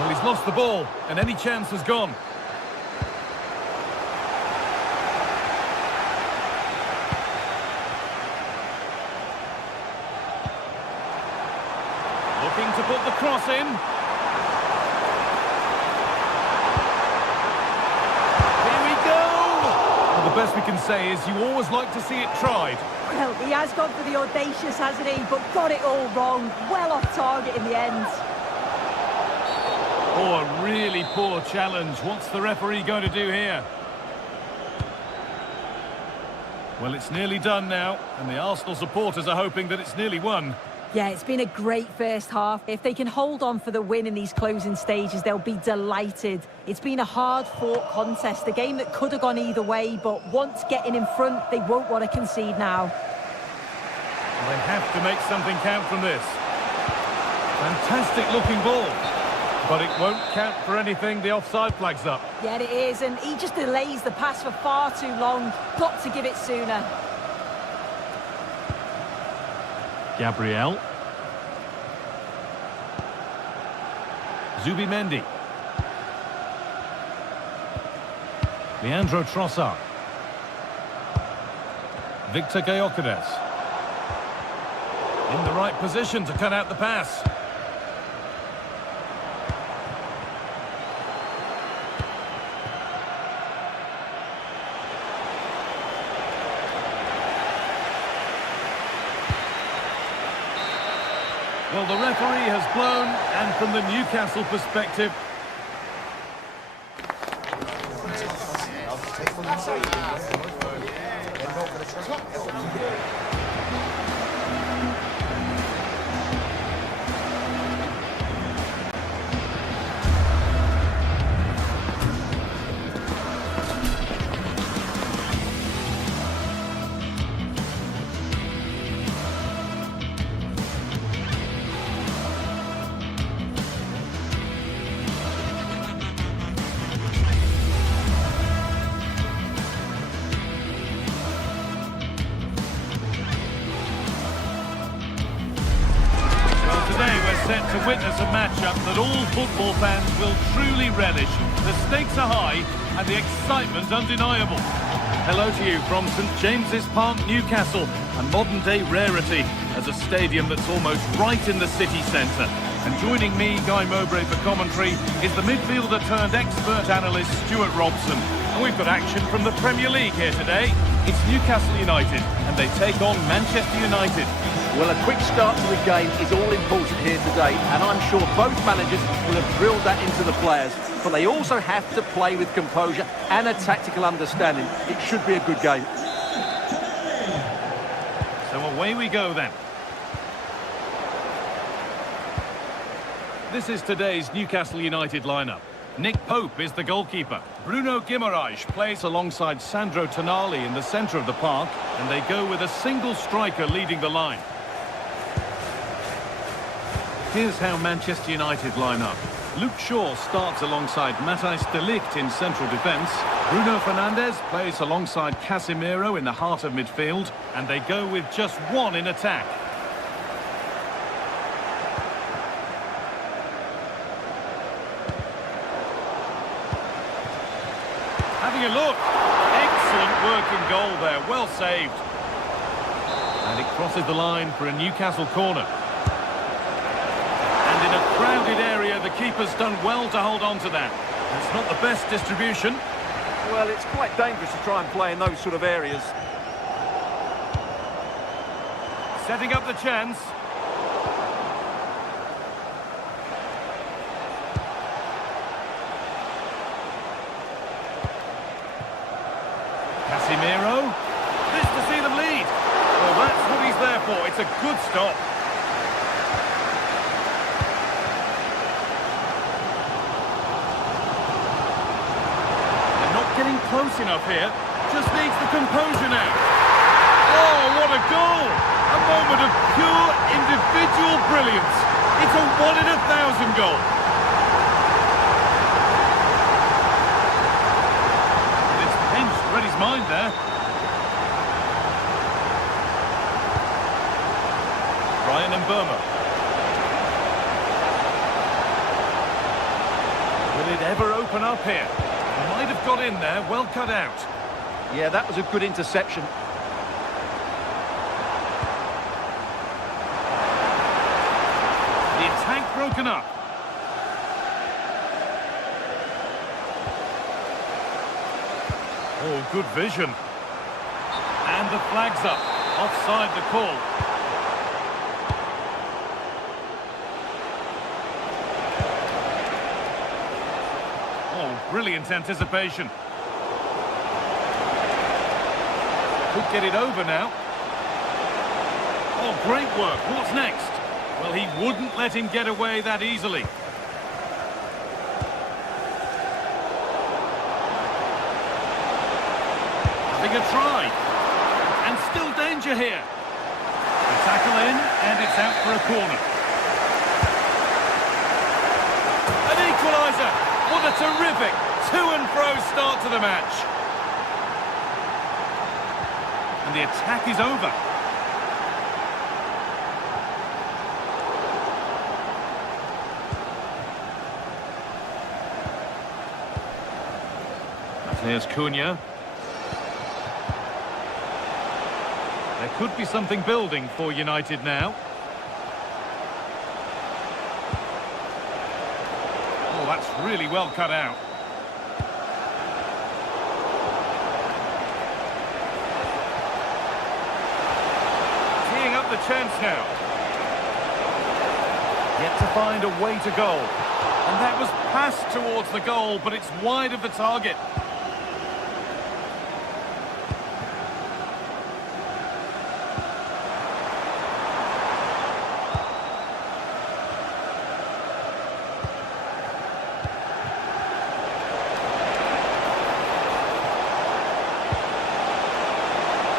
Well, he's lost the ball, and any chance has gone. Looking to put the cross in. Here we go! Well, the best we can say is you always like to see it tried. Well, he has gone for the audacious, hasn't he? But got it all wrong. Well off target in the end. Oh, a really poor challenge. What's the referee going to do here? Well, it's nearly done now, and the Arsenal supporters are hoping that it's nearly won. Yeah, it's been a great first half. If they can hold on for the win in these closing stages, they'll be delighted. It's been a hard-fought contest, a game that could have gone either way, but once getting in front, they won't want to concede now. They have to make something count from this. Fantastic-looking ball. But it won't count for anything. The offside flag's up. Yeah, it is, and he just delays the pass for far too long. Got to give it sooner. Gabriel. Zubimendi. Leandro Trossard. Victor Gyökeres. In the right position to cut out the pass. Well, the referee has blown, and from the Newcastle perspective... Today we're set to witness a matchup that all football fans will truly relish. The stakes are high and the excitement undeniable. Hello to you from St James's Park, Newcastle, a modern-day rarity as a stadium that's almost right in the city centre. And joining me, Guy Mowbray, for commentary is the midfielder turned expert analyst Stuart Robson. And we've got action from the Premier League here today. It's Newcastle United and they take on Manchester United. Well, a quick start to the game is all important here today, and I'm sure both managers will have drilled that into the players. But they also have to play with composure and a tactical understanding. It should be a good game. So away we go then. This is today's Newcastle United lineup. Nick Pope is the goalkeeper. Bruno Guimaraes plays alongside Sandro Tonali in the centre of the park, and they go with a single striker leading the line. Here's how Manchester United line up. Luke Shaw starts alongside Matthijs de Ligt in central defence. Bruno Fernandes plays alongside Casemiro in the heart of midfield, and they go with just one in attack. Having a look. Excellent work in goal there, well saved. And it crosses the line for a Newcastle corner. And in a crowded area, the keeper's done well to hold on to that. It's not the best distribution. Well, it's quite dangerous to try and play in those sort of areas. Setting up the chance. Casemiro. This to see them lead. Well, that's what he's there for. It's a good stop. They're not getting close enough here. Just needs the composure now. Oh, what a goal! A moment of pure individual brilliance. It's a 1 in 1,000 goal. Read his mind there. Ryan and Burma. Will it ever open up here? Might have got in there, well cut out. Yeah, that was a good interception. The attack broken up. Oh, good vision. And the flag's up. Offside the call. Oh, brilliant anticipation. Could get it over now. Oh, great work. What's next? Well, he wouldn't let him get away that easily. A try, and still danger here. The tackle in, and it's out for a corner. An equaliser. What a terrific to-and-fro start to the match. And the attack is over. There's Cunha. There could be something building for United now. Oh, that's really well cut out. Teeing up the chance now. Yet to find a way to goal. And that was passed towards the goal, but it's wide of the target.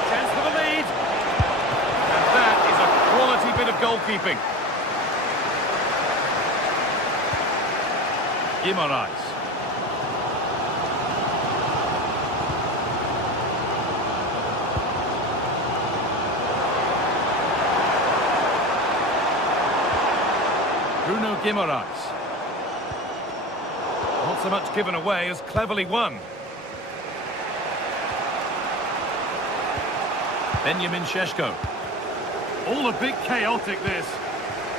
Chance for the lead. And that is a quality bit of goalkeeping. Guimaraes. Bruno Guimaraes. Not so much given away as cleverly won. Benjamin Šeško. All a bit chaotic, this.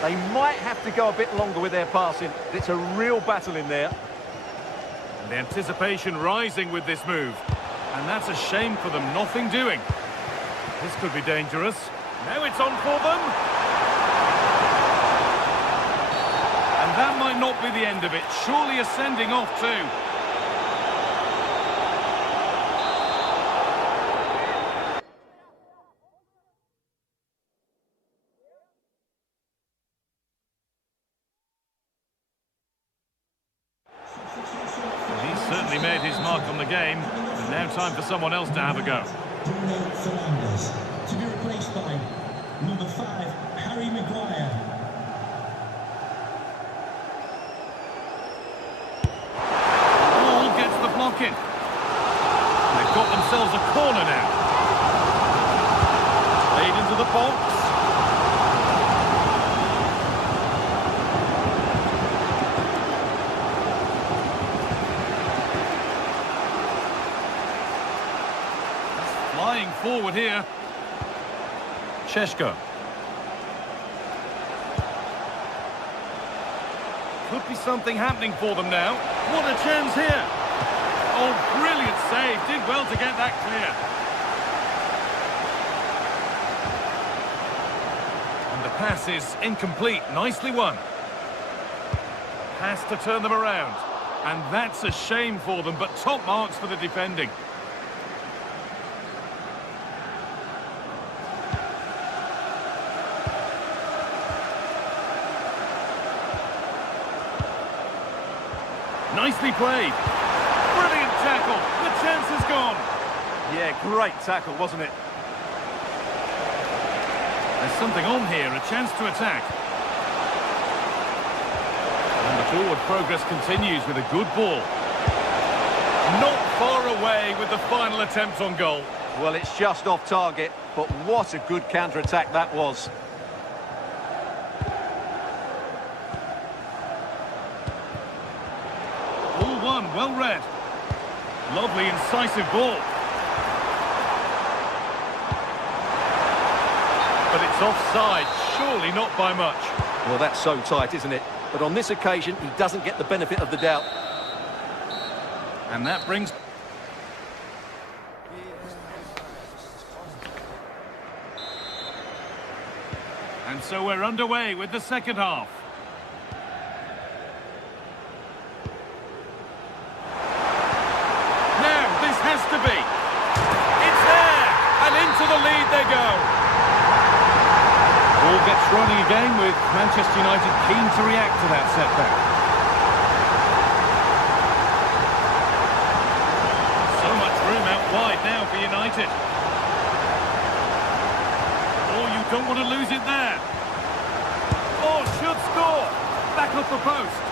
They might have to go a bit longer with their passing. It's a real battle in there. And the anticipation rising with this move. And that's a shame for them, nothing doing. This could be dangerous. Now it's on for them. And that might not be the end of it. Surely a sending off too. He's certainly made his mark on the game, and now time for someone else to have a go. Bruno Fernandes, to be replaced by number 5, Harry Maguire. Ball gets the block in. They've got themselves a corner now. Played into the box. Flying forward here. Šeško. Could be something happening for them now. What a chance here. Oh, brilliant save. Did well to get that clear. And the pass is incomplete. Nicely won. Has to turn them around. And that's a shame for them, but top marks for the defending. Nicely played. Brilliant tackle. The chance is gone. Yeah, great tackle, wasn't it? There's something on here, a chance to attack. And the forward progress continues with a good ball. Not far away with the final attempt on goal. Well, it's just off target, but what a good counter-attack that was. Well read. Lovely, incisive ball. But it's offside, surely not by much. Well, that's so tight, isn't it? But on this occasion, he doesn't get the benefit of the doubt. And that brings... And so we're underway with the second half. Has to be. It's there, and into the lead they go. Ball gets running again with Manchester United keen to react to that setback. So much room out wide now for United. Oh, you don't want to lose it there. Oh, should score. Back off the post.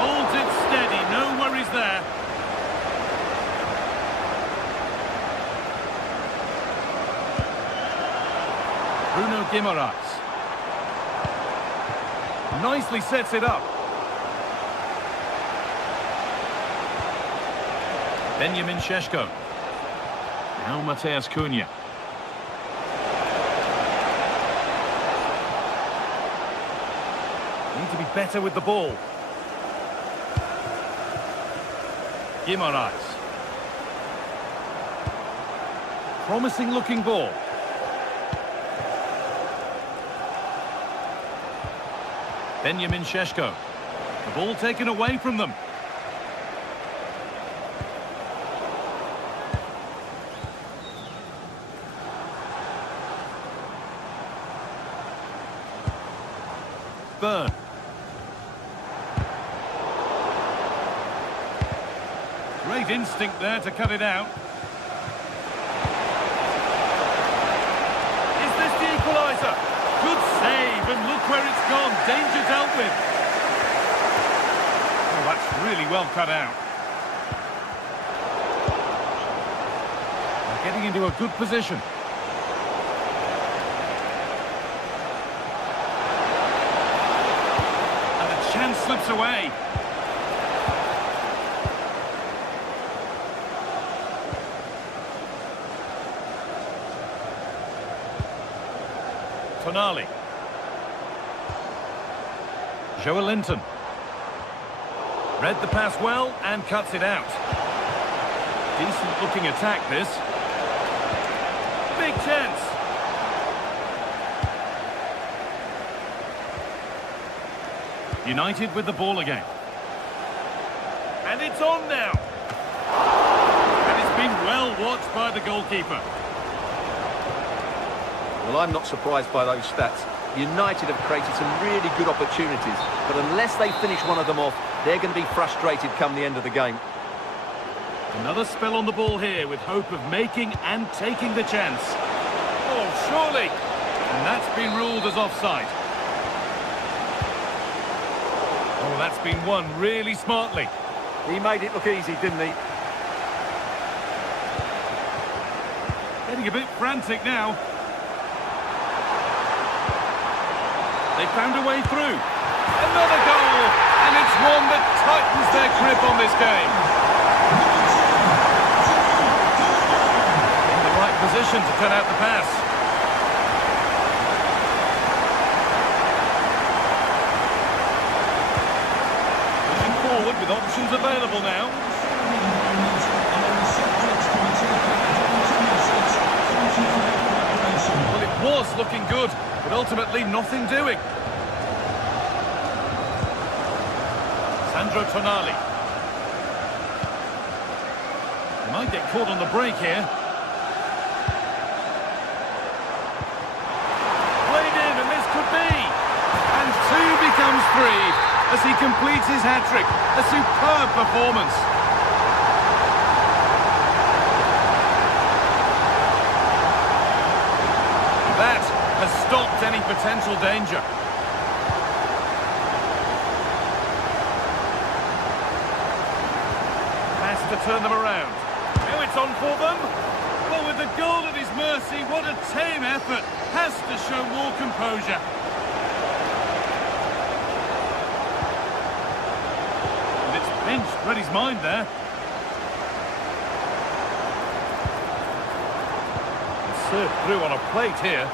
Holds it steady, no worries there. Bruno Guimaraes. Nicely sets it up. Benjamin Šeško. Now Mateus Cunha. Need to be better with the ball. Guimaraes. Promising looking ball. Benjamin Šeško. The ball taken away from them. Burn. Great instinct there to cut it out. Is this the equaliser? Good save, and look where it's gone. Danger dealt with. Oh, that's really well cut out. They're getting into a good position. And the chance slips away. Tonali. Joelinton. Read the pass well and cuts it out. Decent looking attack this. Big chance. United with the ball again. And it's on now. And it's been well watched by the goalkeeper. Well, I'm not surprised by those stats. United have created some really good opportunities, but unless they finish one of them off, they're going to be frustrated come the end of the game. Another spell on the ball here with hope of making and taking the chance. Oh, surely! And that's been ruled as offside. Oh, that's been won really smartly. He made it look easy, didn't he? Getting a bit frantic now. They found a way through. Another goal! And it's one that tightens their grip on this game. In the right position to cut out the pass. Pushing forward with options available now. Well, it was looking good, but ultimately nothing doing. Sandro Tonali. He might get caught on the break here. Played in, and this could be. And 2 becomes 3 as he completes his hat-trick. A superb performance. That has stopped any potential danger. Has to turn them around. Now it's on for them. Well, with the goal at his mercy, what a tame effort. Has to show more composure. And it's pinched, read his mind there. Served through on a plate here.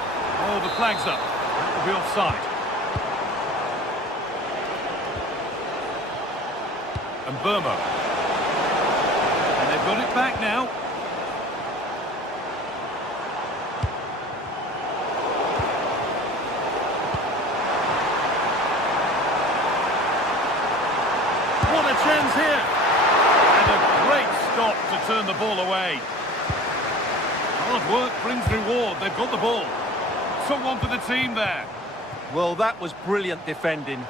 Oh, the flag's up. That will be offside. And Burma. And they've got it back now. What a chance here. And a great stop to turn the ball away. Hard work brings reward. They've got the ball. Took one for the team there. Well, that was brilliant defending.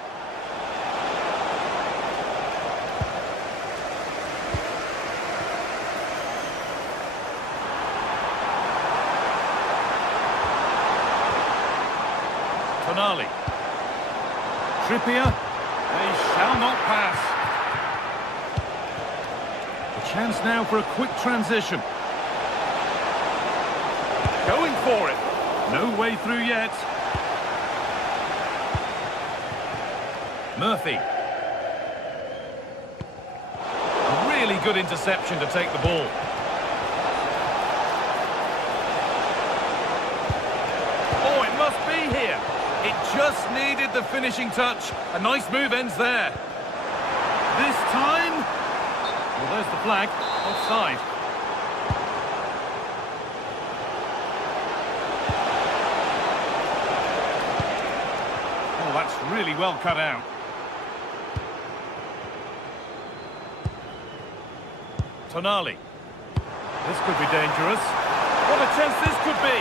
Tonali. Trippier. They shall not pass. A chance now for a quick transition. Going for it. No way through yet. Murphy. A really good interception to take the ball. Oh, it must be here. It just needed the finishing touch. A nice move ends there. This time... well, there's the flag. Offside. Oh, that's really well cut out. Tonali. This could be dangerous. What a chance this could be!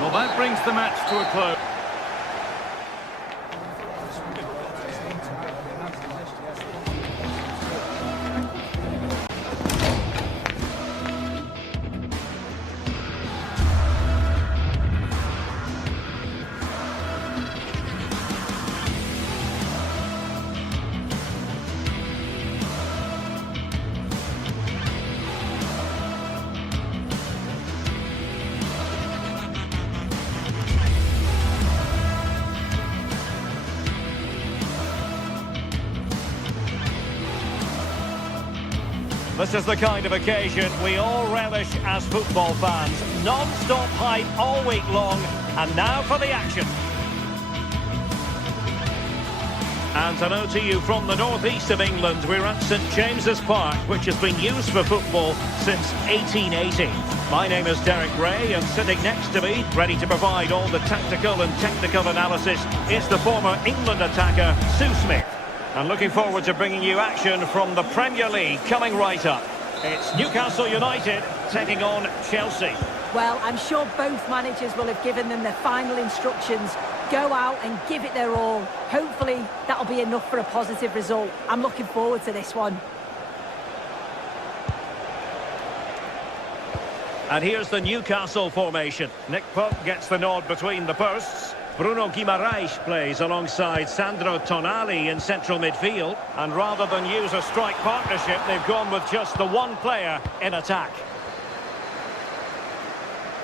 Well, that brings the match to a close. This is the kind of occasion we all relish as football fans. Non-stop hype all week long, and now for the action. And to know to you from the northeast of England, we're at St James's Park, which has been used for football since 1880. My name is Derek Ray, and sitting next to me, ready to provide all the tactical and technical analysis, is the former England attacker, Sue Smith. And looking forward to bringing you action from the Premier League coming right up. It's Newcastle United taking on Chelsea. Well, I'm sure both managers will have given them their final instructions. Go out and give it their all. Hopefully, that'll be enough for a positive result. I'm looking forward to this one. And here's the Newcastle formation. Nick Pope gets the nod between the posts. Bruno Guimaraes plays alongside Sandro Tonali in central midfield. And rather than use a strike partnership, they've gone with just the one player in attack.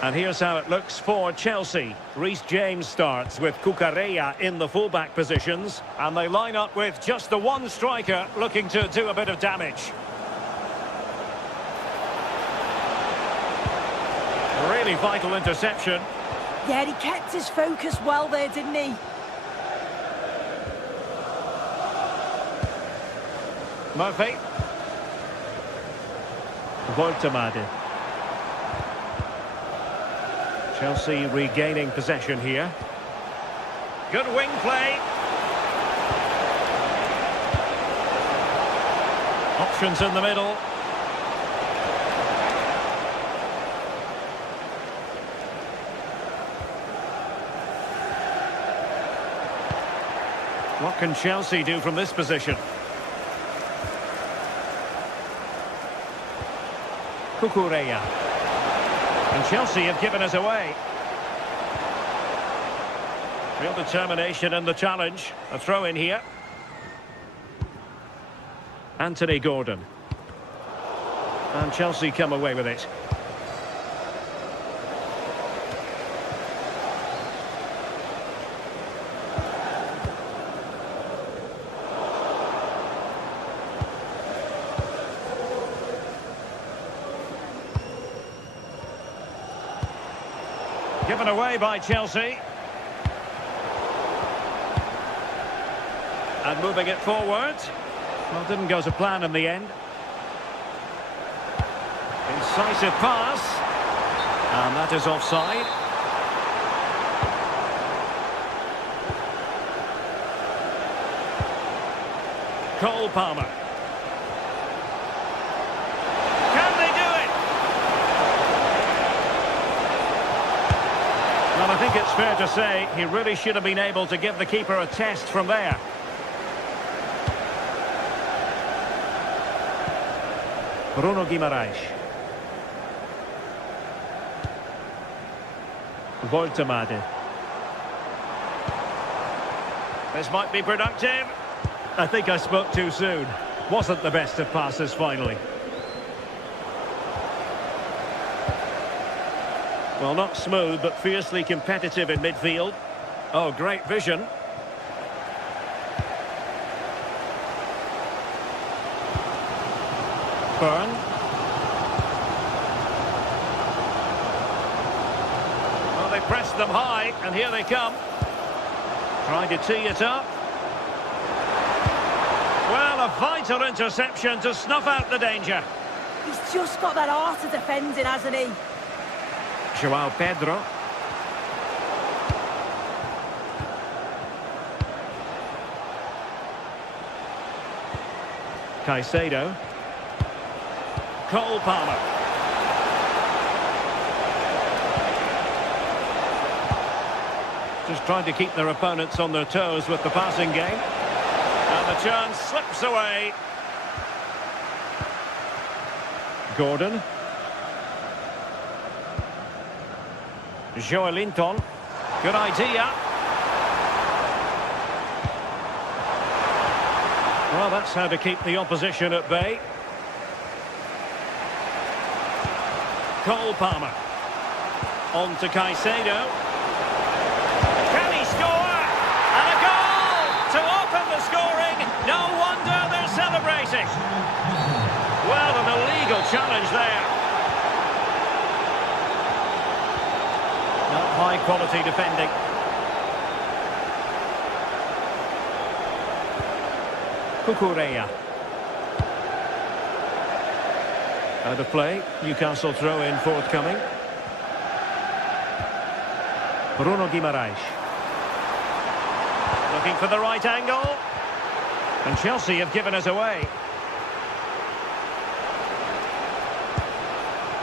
And here's how it looks for Chelsea. Reece James starts with Cucurella in the fullback positions. And they line up with just the one striker looking to do a bit of damage. Really vital interception. Yeah, he kept his focus well there, didn't he? Murphy. Voltemade. Chelsea regaining possession here. Good wing play. Options in the middle. What can Chelsea do from this position? Cucurella. And Chelsea have given us away. Real determination in the challenge. A throw in here. Anthony Gordon. And Chelsea come away with it. Given away by Chelsea. And moving it forward. Well, didn't go to plan in the end. Incisive pass. And that is offside. Cole Palmer. Well, I think it's fair to say he really should have been able to give the keeper a test from there. Bruno Guimaraes. Voltemade. This might be productive. I think I spoke too soon. Wasn't the best of passes finally. Well, not smooth, but fiercely competitive in midfield. Oh, great vision. Byrne. Well, they pressed them high, and here they come. Trying to tee it up. Well, a vital interception to snuff out the danger. He's just got that art of defending, hasn't he? João Pedro. Caicedo. Cole Palmer. Just trying to keep their opponents on their toes with the passing game. And the chance slips away. Gordon. Joelinton. Good idea. Well, that's how to keep the opposition at bay. Cole Palmer. On to Caicedo. Can he score? And a goal to open the scoring. No wonder they're celebrating. Well, an illegal challenge there. Not high quality defending. Cucurella. Out of play. Newcastle throw in forthcoming. Bruno Guimaraes. Looking for the right angle. And Chelsea have given us away.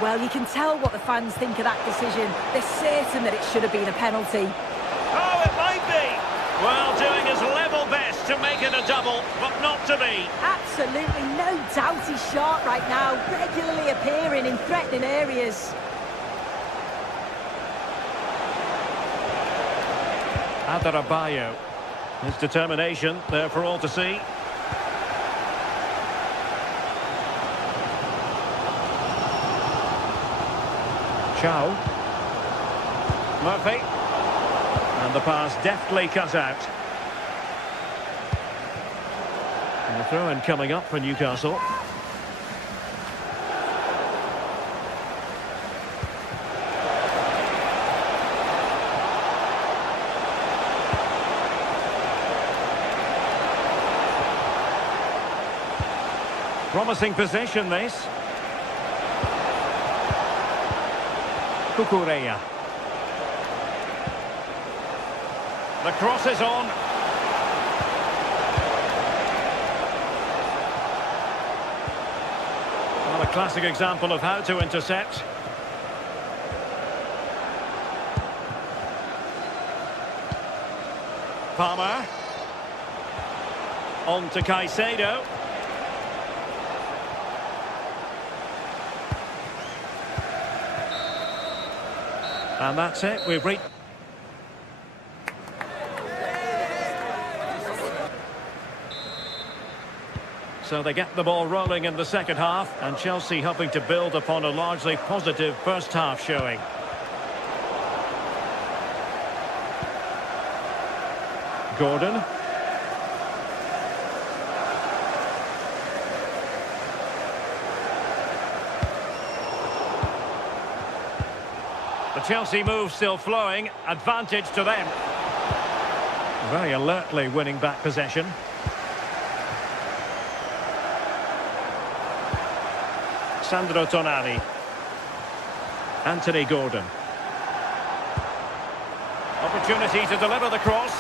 Well, you can tell what the fans think of that decision. They're certain that it should have been a penalty. Oh, it might be. Well, doing his level best to make it a double, but not to be. Absolutely no doubt he's sharp right now, regularly appearing in threatening areas. Adarabioyo. His determination there for all to see. Chow. Murphy. And the pass deftly cut out. And the throw-in coming up for Newcastle. Promising possession, this. Cucurella. The cross is on. Well, a classic example of how to intercept. Palmer. On to Caicedo. And that's it, we've reached... So they get the ball rolling in the second half, and Chelsea hoping to build upon a largely positive first half showing. Gordon. The Chelsea move still flowing, advantage to them. Very alertly winning back possession. Sandro Tonali. Anthony Gordon. Opportunity to deliver the cross.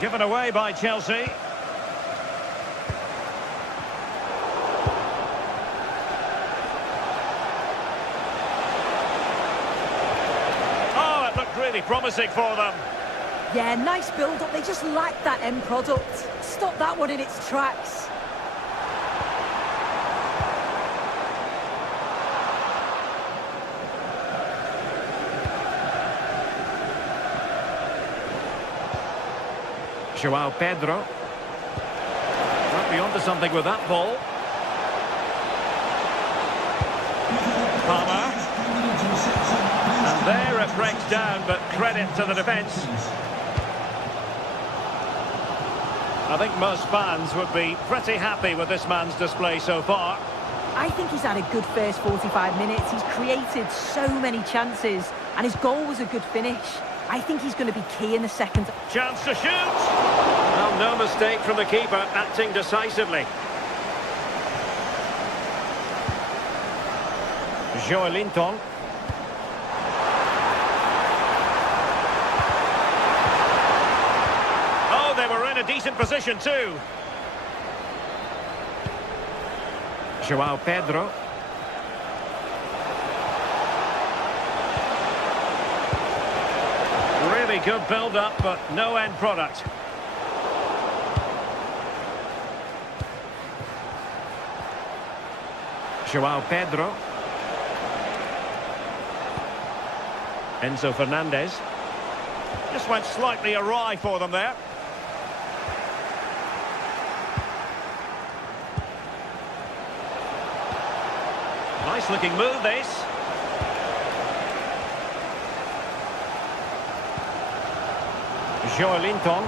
Given away by Chelsea. Oh, it looked really promising for them. Yeah, nice build-up. They just lacked that end product. Stop that one in its tracks. João Pedro. Might be onto something with that ball. Palmer. And there it breaks down, but credit to the defence. I think most fans would be pretty happy with this man's display so far. I think he's had a good first 45 minutes. He's created so many chances, and his goal was a good finish. I think he's going to be key in the second. Chance to shoot! Well, no mistake from the keeper, acting decisively. Joelinton. Oh, they were in a decent position too. João Pedro. Really good build-up, but no end product. João Pedro. Enzo Fernandez. Just went slightly awry for them there. Nice looking move, this. Joelinton.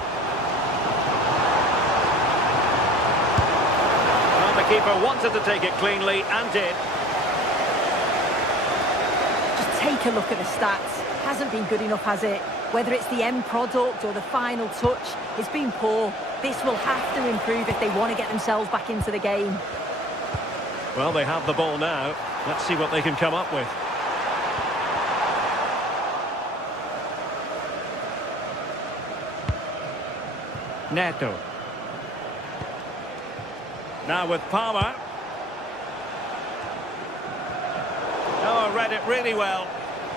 Well, the keeper wanted to take it cleanly and did. Just take a look at the stats. Hasn't been good enough, has it? Whether it's the end product or the final touch, it's been poor. This will have to improve if they want to get themselves back into the game. Well, they have the ball now. Let's see what they can come up with. Neto. Now with Palmer. Oh, read it really well.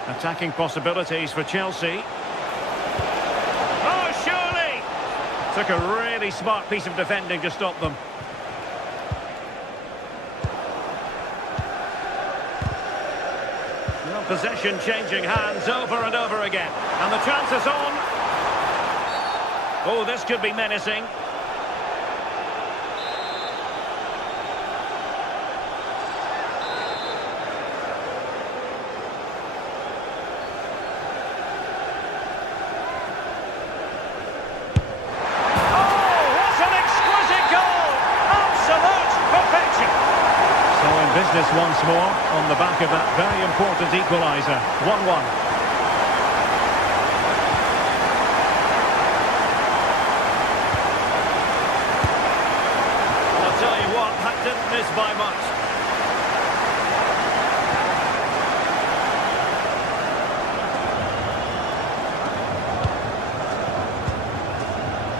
Attacking possibilities for Chelsea. Oh, surely! Took a really smart piece of defending to stop them. Well, possession changing hands over and over again. And the chance is on. Oh, this could be menacing. Business once more on the back of that very important equaliser. 1-1. I'll tell you what, that didn't miss by much.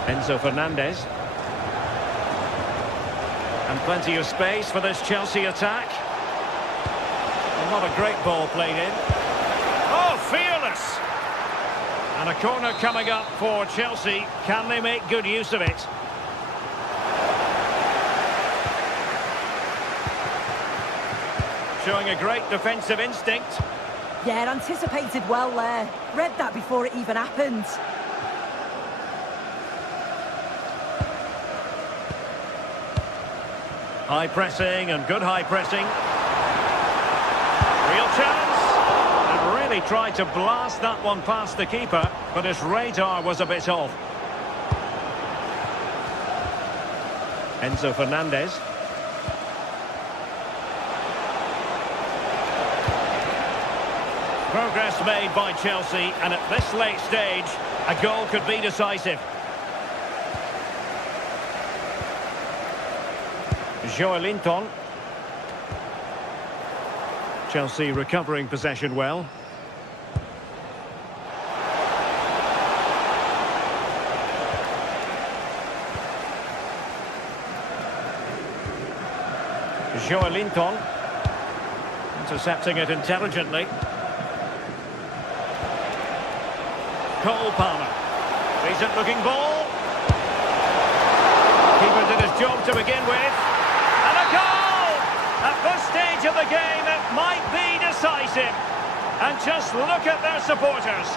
Enzo Fernandez. And plenty of space for this Chelsea attack. Well, not a great ball played in. Oh, fearless! And a corner coming up for Chelsea. Can they make good use of it? Showing a great defensive instinct. Yeah, anticipated well there. Read that before it even happened. High pressing and good high pressing. Real chance. And really tried to blast that one past the keeper, but his radar was a bit off. Enzo Fernandez. Progress made by Chelsea, and at this late stage, a goal could be decisive. Joelinton. Chelsea recovering possession well. Joelinton. Intercepting it intelligently. Cole Palmer. Decent looking ball. Keeper did his job to begin with. And a goal! At this stage of the game, it might be decisive. And just look at their supporters.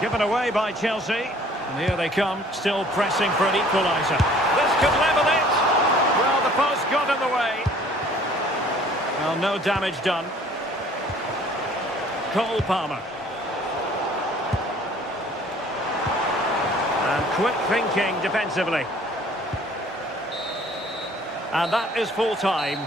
Given away by Chelsea. And here they come, still pressing for an equaliser. This could level it. Well, the post got in the way. Well, no damage done. Cole Palmer. And quick thinking defensively. And that is full time.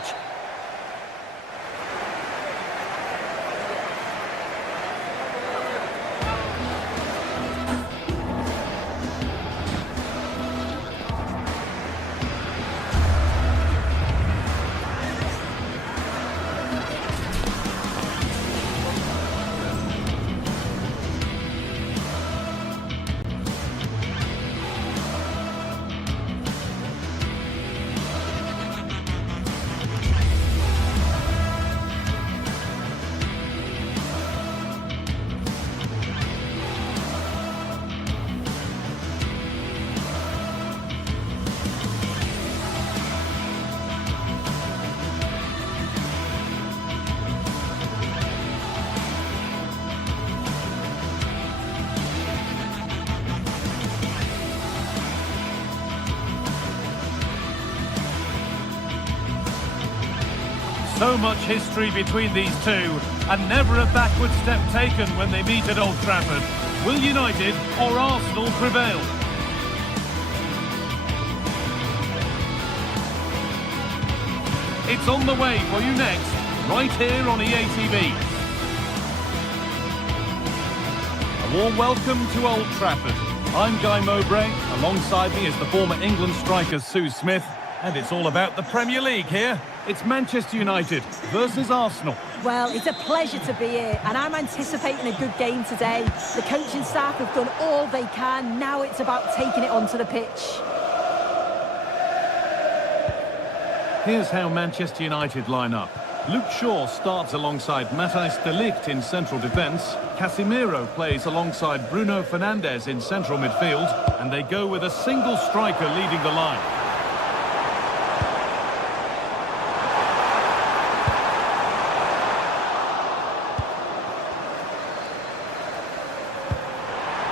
So much history between these two, and never a backward step taken when they meet at Old Trafford. Will United or Arsenal prevail? It's on the way for you next, right here on EA TV. A warm welcome to Old Trafford. I'm Guy Mowbray, alongside me is the former England striker Sue Smith, and it's all about the Premier League here. It's Manchester United versus Arsenal. Well, it's a pleasure to be here, and I'm anticipating a good game today. The coaching staff have done all they can. Now it's about taking it onto the pitch. Here's how Manchester United line up. Luke Shaw starts alongside Matthijs de Ligt in central defence. Casemiro plays alongside Bruno Fernandes in central midfield. And they go with a single striker leading the line.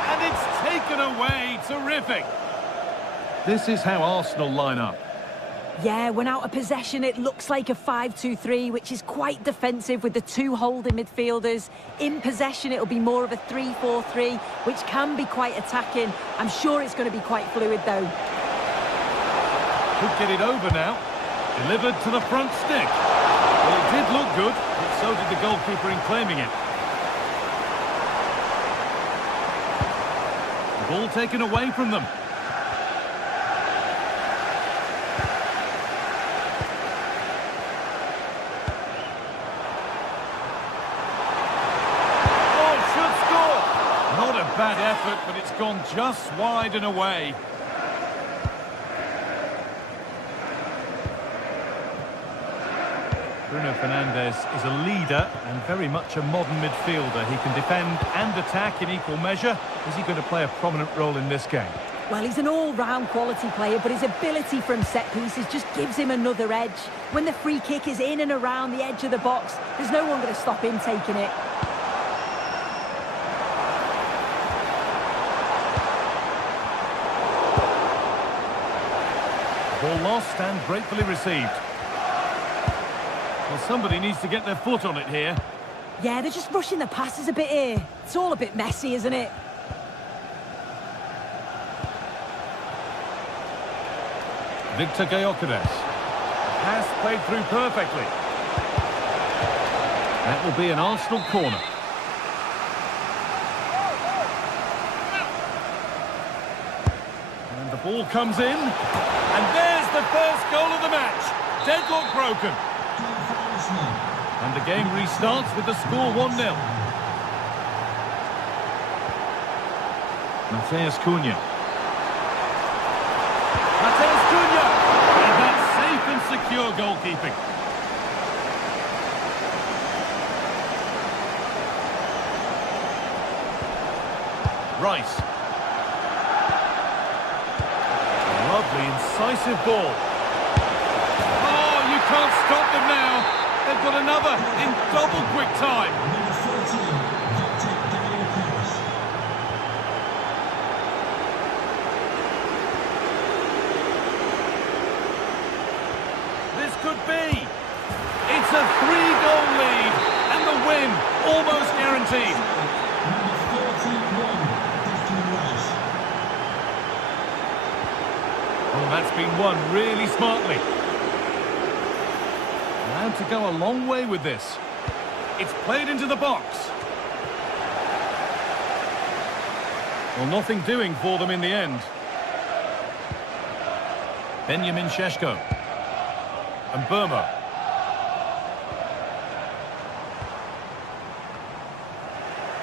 And it's taken away. Terrific. This is how Arsenal line up. Yeah, when out of possession, it looks like a 5-2-3, which is quite defensive with the two holding midfielders. In possession, it'll be more of a 3-4-3, which can be quite attacking. I'm sure it's going to be quite fluid, though. Could get it over now. Delivered to the front stick. Well, it did look good, but so did the goalkeeper in claiming it. The ball taken away from them. Bad effort, but it's gone just wide and away. Bruno Fernandes is a leader and very much a modern midfielder. He can defend and attack in equal measure. Is he going to play a prominent role in this game? Well, he's an all-round quality player, but his ability from set pieces just gives him another edge. When the free kick is in and around the edge of the box, there's no one going to stop him taking it. Ball lost and gratefully received. Well, somebody needs to get their foot on it here. Yeah, they're just rushing the passes a bit here. It's all a bit messy, isn't it? Victor Gyökeres. Pass played through perfectly. That will be an Arsenal corner. And the ball comes in. And there's the first goal of the match. Deadlock broken. And the game restarts with the score 1-0. Matheus Cunha. Matheus Cunha! And that's safe and secure goalkeeping. Rice. Lovely, incisive ball. Oh, you can't stop them now. They've got another in double quick time. Number 14, Victor Gyökeres. This could be. It's It's a 3-goal lead, and the win almost guaranteed. Number 41, Declan Rice. Oh, that's been won really smartly. Allowed to go a long way with this. It's played into the box. Well, nothing doing for them in the end. Benjamin Šeško. And Burma.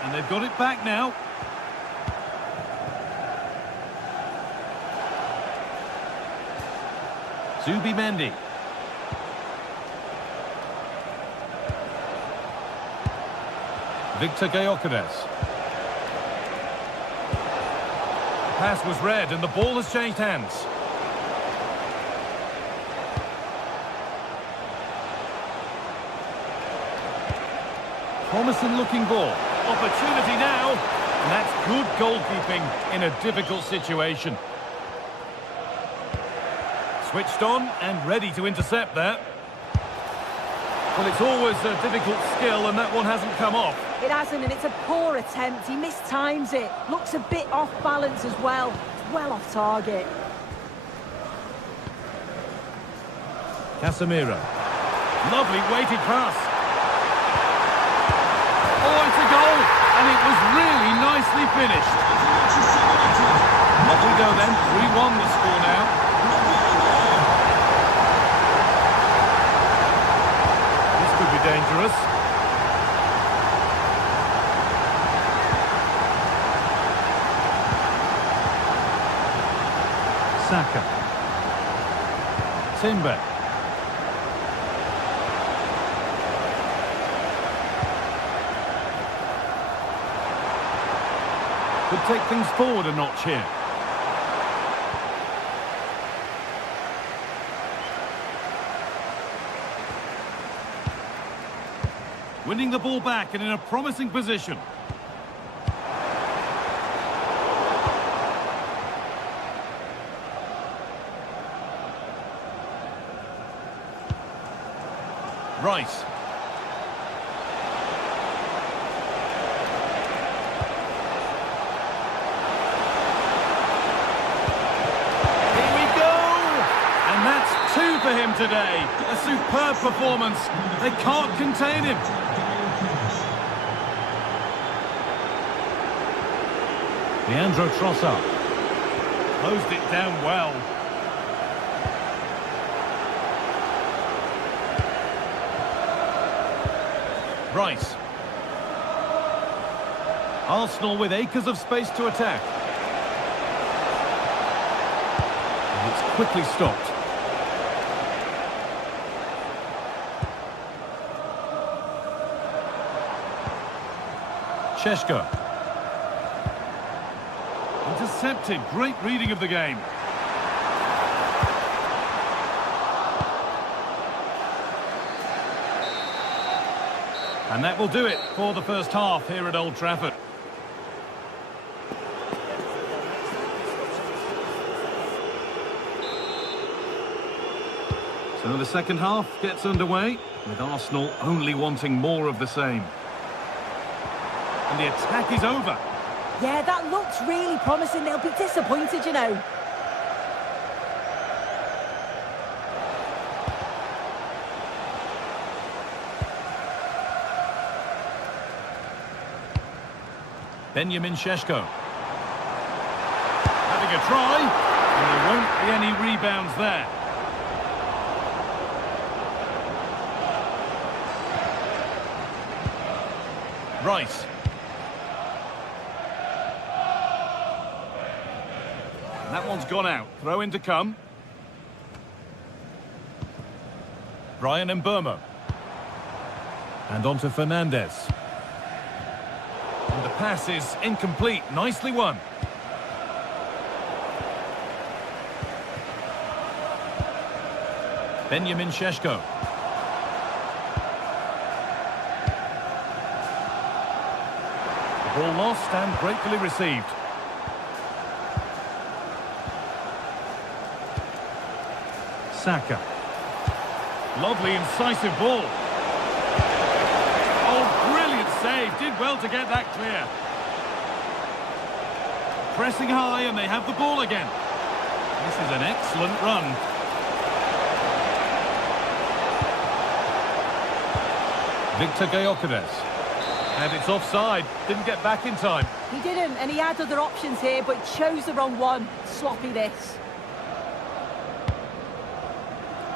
And they've got it back now. Zubimendi. Victor Gyökeres. Pass was read and the ball has changed hands. Promising looking ball. Opportunity now. And that's good goalkeeping in a difficult situation. Switched on and ready to intercept that. Well, it's always a difficult skill and that one hasn't come off. It hasn't, and it's a poor attempt. He mistimes it. Looks a bit off balance as well. It's well off target. Casemiro. Lovely weighted pass. Oh, it's a goal! And it was really nicely finished. Off we go then. 3-1 the score now. This could be dangerous. Saka. Timber. Could take things forward a notch here. Winning the ball back and in a promising position. Rice. Here we go! And that's 2 for him today. A superb performance. They can't contain him. Leandro Trossard. Closed it down well. Rice. Arsenal with acres of space to attack. And it's quickly stopped. Šeško. Intercepted. Great reading of the game. And that will do it for the first half here at Old Trafford. So the second half gets underway, with Arsenal only wanting more of the same. And the attack is over. Yeah, that looks really promising. They'll be disappointed, you know. Benjamin Šeško. Having a try, and there won't be any rebounds there. Rice. And that one's gone out. Throw in to come. Brian Mbeumo. And on to Fernandes. And the pass is incomplete. Nicely won. Benjamin Šeško. The ball lost and gratefully received. Saka. Lovely incisive ball. did well to get that clear. Pressing high and they have the ball again. This is an excellent run. Victor Gyökeres. And it's offside. Didn't get back in time. He didn't, and he had other options here, but chose the wrong one. Sloppy this.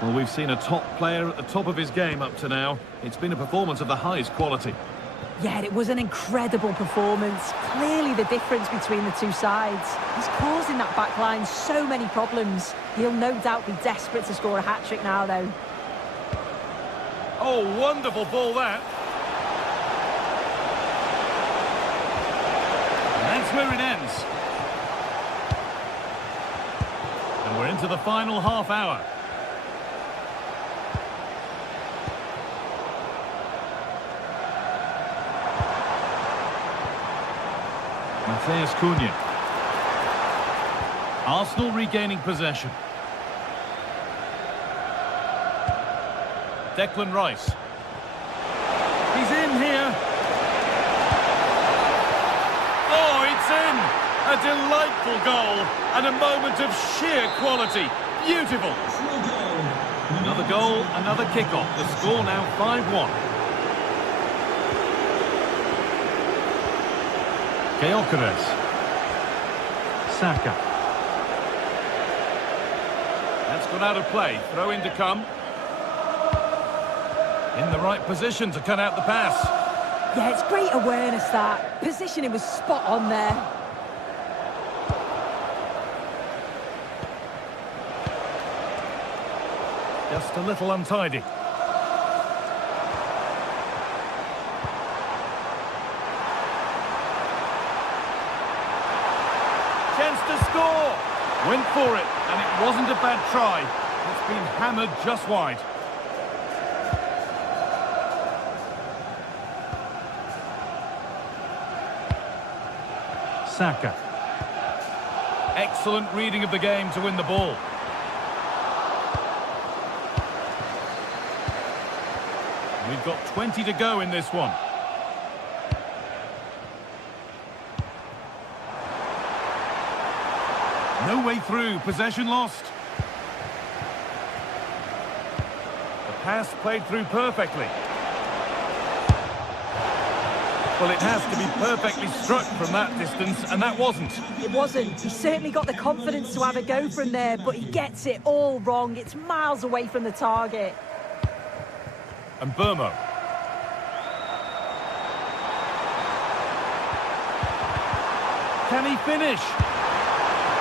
Well, we've seen a top player at the top of his game up to now. It's been a performance of the highest quality. Yeah, it was an incredible performance. Clearly the difference between the two sides. He's causing that back line so many problems. He'll no doubt be desperate to score a hat-trick now, though. Oh, wonderful ball that. And that's where it ends. And we're into the final half hour. Matheus Cunha. Arsenal regaining possession. Declan Rice. He's in here. Oh, it's in! A delightful goal and a moment of sheer quality. Beautiful. Another goal, another kick-off. The score now 5-1. Gyökeres. Saka. That's gone out of play. Throw in to come. In the right position to cut out the pass. Yeah, it's great awareness, that. Positioning was spot on there. Just a little untidy. Chance to score. Went for it, and it wasn't a bad try. It's been hammered just wide. Saka. Excellent reading of the game to win the ball. We've got 20 to go in this one. No way through, possession lost. The pass played through perfectly. Well, it has to be perfectly struck from that distance, and that wasn't. It wasn't. He certainly got the confidence to have a go from there, but he gets it all wrong. It's miles away from the target. And Burmo. Can he finish?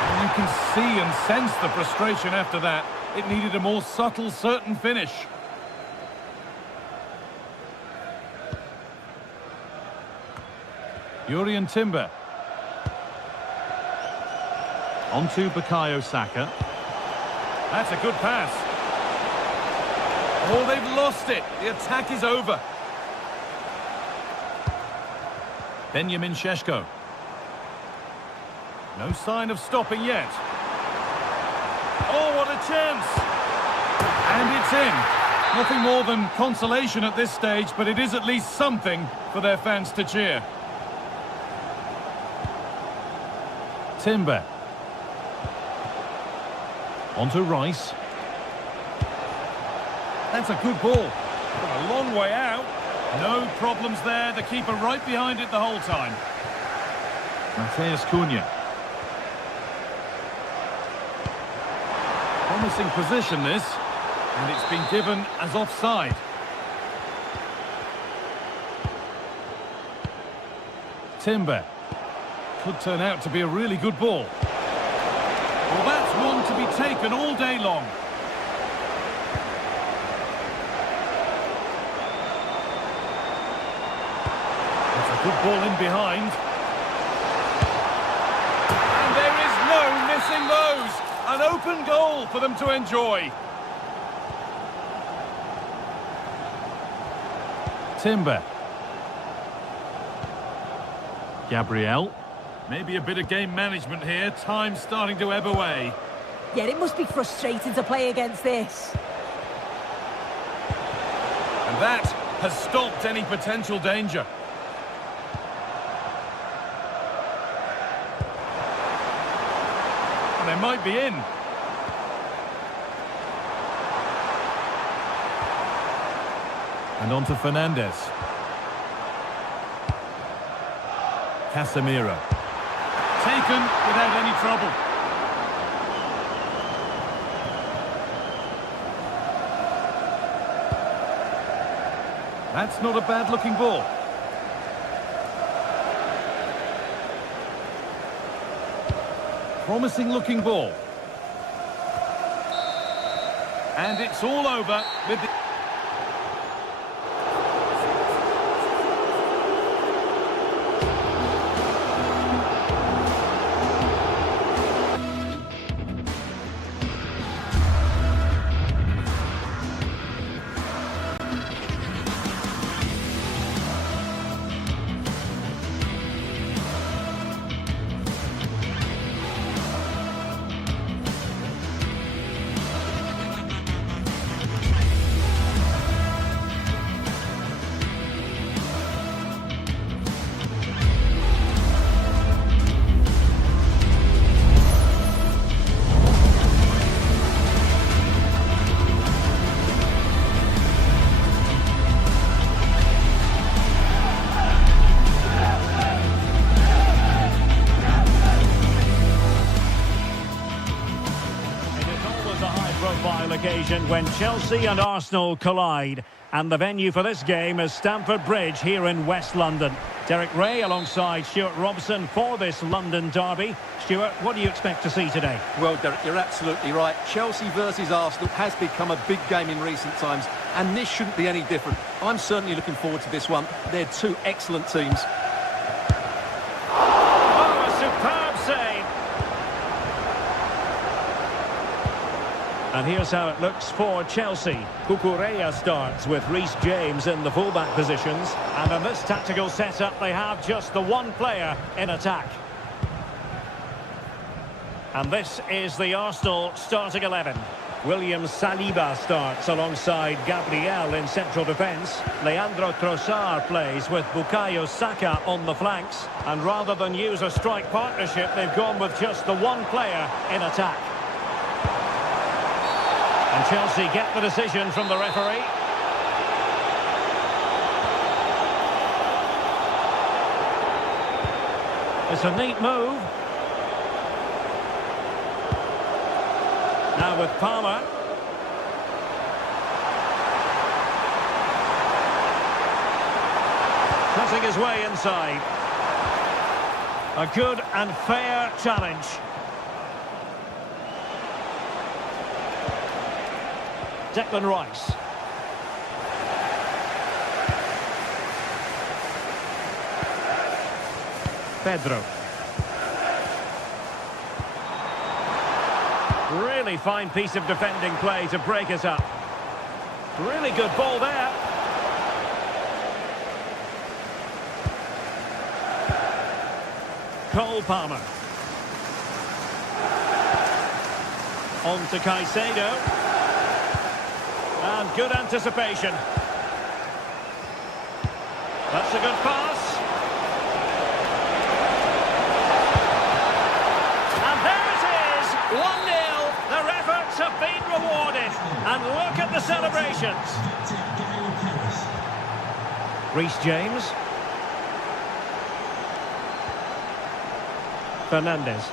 And you can see and sense the frustration after that. It needed a more subtle, certain finish. Yuri Timber. On to Bukayo Saka. That's a good pass. Oh, they've lost it. The attack is over. Benjamin Šeško. No sign of stopping yet. Oh, what a chance. And it's in. Nothing more than consolation at this stage, but it is at least something for their fans to cheer. Timber. On to Rice. That's a good ball. But a long way out. No problems there. The keeper right behind it the whole time. Matheus Cunha. Promising position this. And it's been given as offside. Timber. Could turn out to be a really good ball. Well, that's one to be taken all day long. That's a good ball in behind. And there is no missing those. An open goal for them to enjoy. Timber. Gabriel. Maybe a bit of game management here. Time starting to ebb away. Yeah, it must be frustrating to play against this. And that has stopped any potential danger. they might be in. And on to Fernandez. Casemiro. Taken without any trouble. That's not a bad-looking ball. Promising-looking ball. And it's all over with the... Occasion when Chelsea and Arsenal collide, and the venue for this game is Stamford Bridge here in West London. Derek Ray alongside Stuart Robson for this London derby. Stuart, what do you expect to see today? Well, Derek, you're absolutely right. Chelsea versus Arsenal has become a big game in recent times, and this shouldn't be any different. I'm certainly looking forward to this one. They're two excellent teams. Oh, a superb save! And here's how it looks for Chelsea. Cucurella starts with Reece James in the fullback positions. And in this tactical setup, they have just the one player in attack. And this is the Arsenal starting 11. William Saliba starts alongside Gabriel in central defence. Leandro Trossard plays with Bukayo Saka on the flanks. And rather than use a strike partnership, they've gone with just the one player in attack. And Chelsea get the decision from the referee. It's a neat move. Now with Palmer. Cutting his way inside. A good and fair challenge. Declan Rice. Pedro. Really fine piece of defending play to break it up. Really good ball there. Cole Palmer. On to Caicedo. And good anticipation. That's a good pass. And there it is, 1-0. Their efforts have been rewarded. And look at the celebrations. Reece James. Fernandez.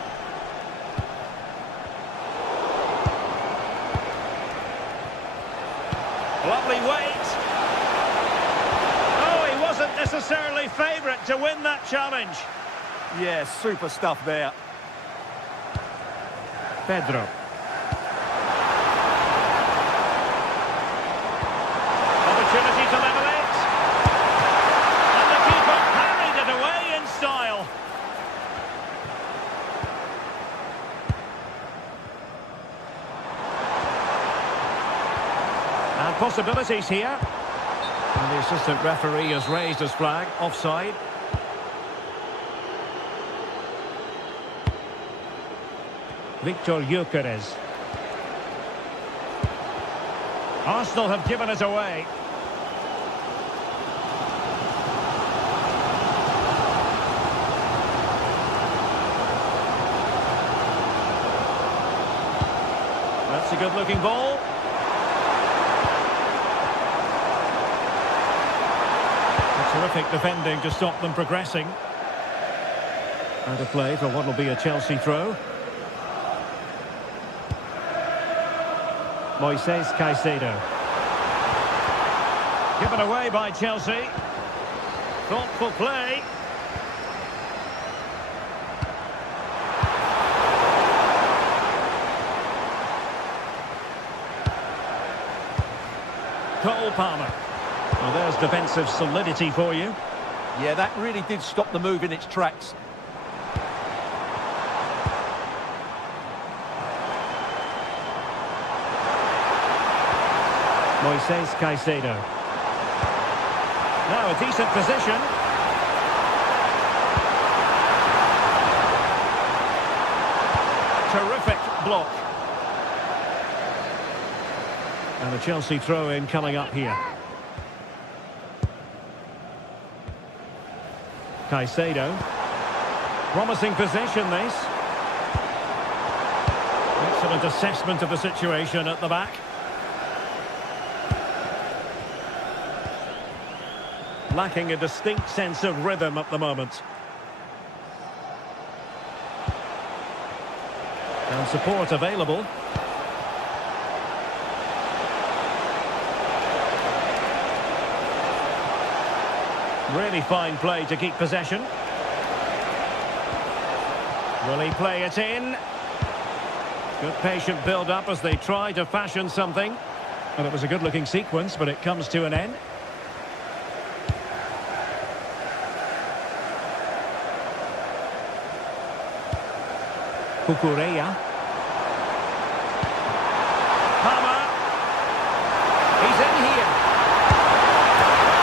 Lovely wait. Oh, he wasn't necessarily favourite to win that challenge. Yeah, super stuff there. Pedro. Opportunity to level it. And the keeper parried it away in style. And possibilities here. And the assistant referee has raised his flag, offside. Victor Gyökeres. Arsenal have given it away. It's a good-looking ball. Terrific defending to stop them progressing. Out of play for what will be a Chelsea throw. Moises Caicedo. Given away by Chelsea. Thoughtful play. Cole Palmer. Well, there's defensive solidity for you. Yeah, that really did stop the move in its tracks. Moises Caicedo. Now a decent position. Terrific block. And a Chelsea throw-in coming up here. Caicedo. Promising possession, this. Excellent assessment of the situation at the back. Lacking a distinct sense of rhythm at the moment. And support available. Really fine play to keep possession. Will he play it in? Good patient build-up as they try to fashion something. And it was a good-looking sequence, but it comes to an end. Cucurella. Palmer. He's in here.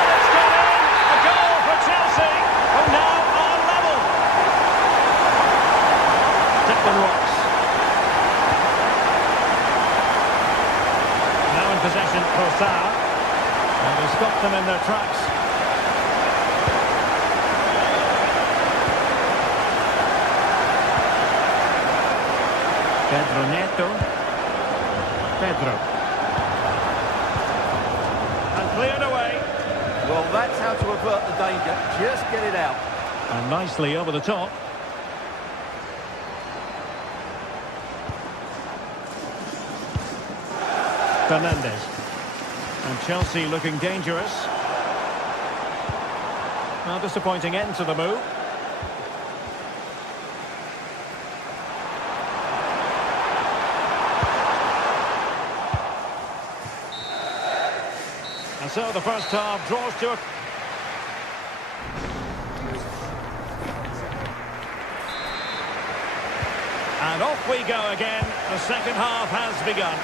It's got in. A goal for Chelsea. Oh, now on level. Declan Rice. Now in possession for Sarr. And he's stopped them in their tracks. Pedro Neto. Pedro. And cleared away. Well, that's how to avert the danger. Just get it out. And nicely over the top. Fernandes. And Chelsea looking dangerous. Well, disappointing end to the move. And so the first half draws to a... And off we go again. The second half has begun.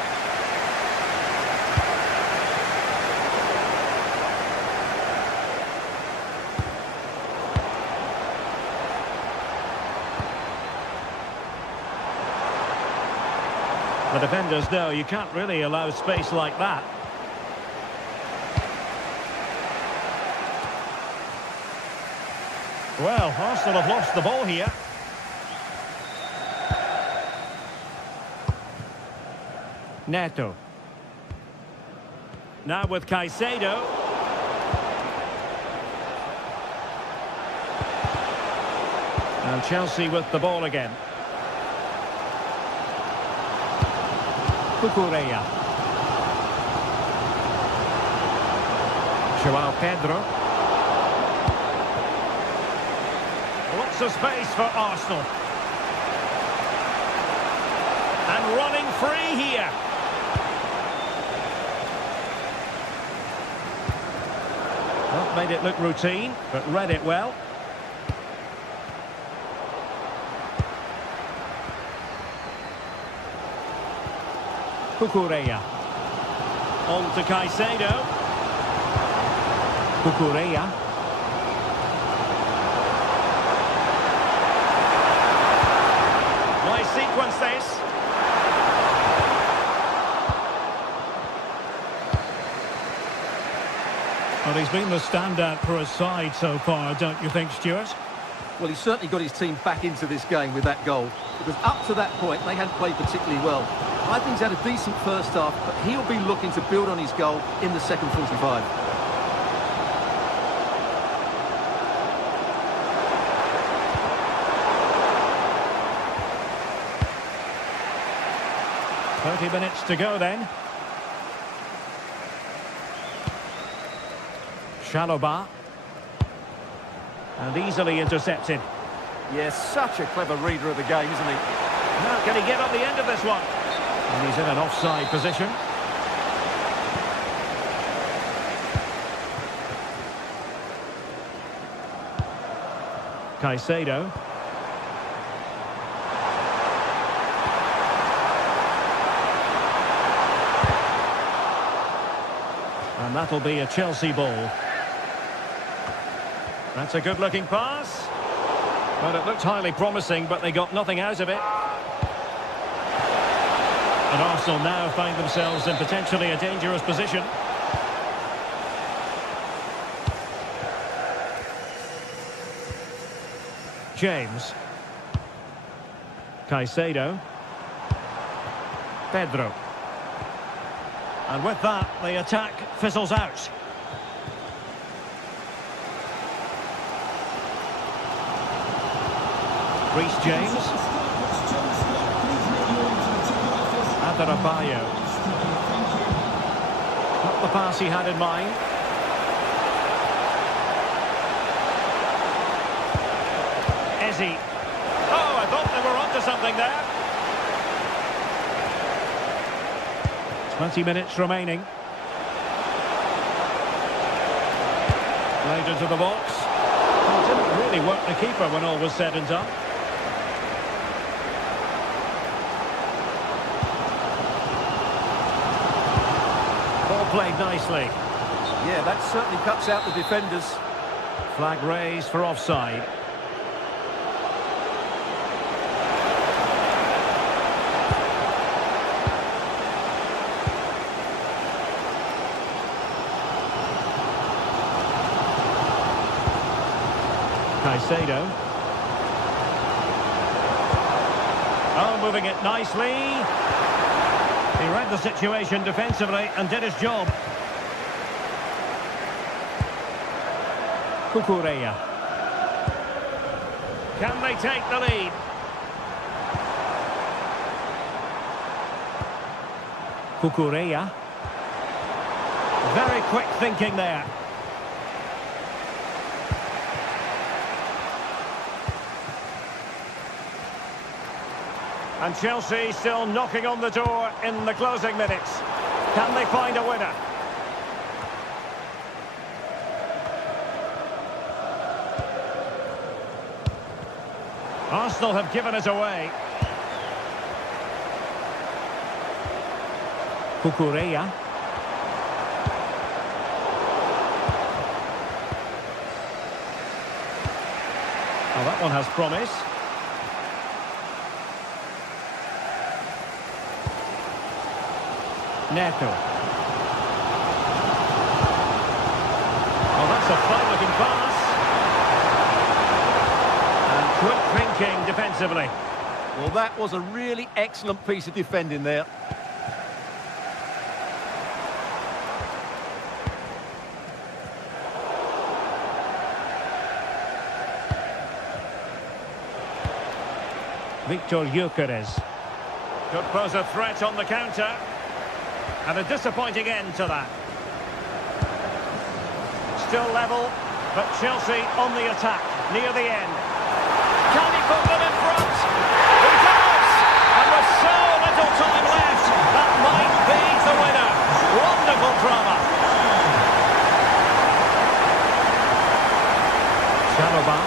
The defenders know you can't really allow space like that. Well, Arsenal have lost the ball here. Neto. Now with Caicedo. And Chelsea with the ball again. Cucurella. João Pedro. Lots of space for Arsenal. And running free here. Well, made it look routine, but read it well. Cucurella. On to Caicedo. Cucurella. Nice sequence this. Well, he's been the standout for his side so far, don't you think, Stuart? Well, he's certainly got his team back into this game with that goal. Because up to that point, they hadn't played particularly well. I think he's had a decent first half, but he'll be looking to build on his goal in the second 45. Minutes to go then. Shaloba. And easily intercepted. Yes, such a clever reader of the game, isn't he? Now can he get on the end of this one? And he's in an offside position. Caicedo. And that'll be a Chelsea ball. That's a good-looking pass. Well, it looked highly promising, but they got nothing out of it. And Arsenal now find themselves in potentially a dangerous position. James. Caicedo. Pedro. And with that, the attack fizzles out. Reece James. Adarabioyo. Not the pass he had in mind. Eze. Oh, I thought they were onto something there. 20 minutes remaining. Played into the box. Well, didn't really work the keeper when all was said and done. Ball played nicely. Yeah, that certainly cuts out the defenders. Flag raised for offside. Caicedo. Oh, moving it nicely. He read the situation defensively and did his job. Cucurella. Can they take the lead? Cucurella. Very quick thinking there. And Chelsea still knocking on the door in the closing minutes. Can they find a winner? Arsenal have given it away. Cucurella. Oh, that one has promise. Neto. Oh, that's a fine-looking pass. And quick thinking defensively. Well, that was a really excellent piece of defending there. Victor Gyökeres. Could pose a threat on the counter. And a disappointing end to that. Still level, but Chelsea on the attack, near the end. Can he put them in front? He does! And with so little time left, that might be the winner. Wonderful drama. Shaloba.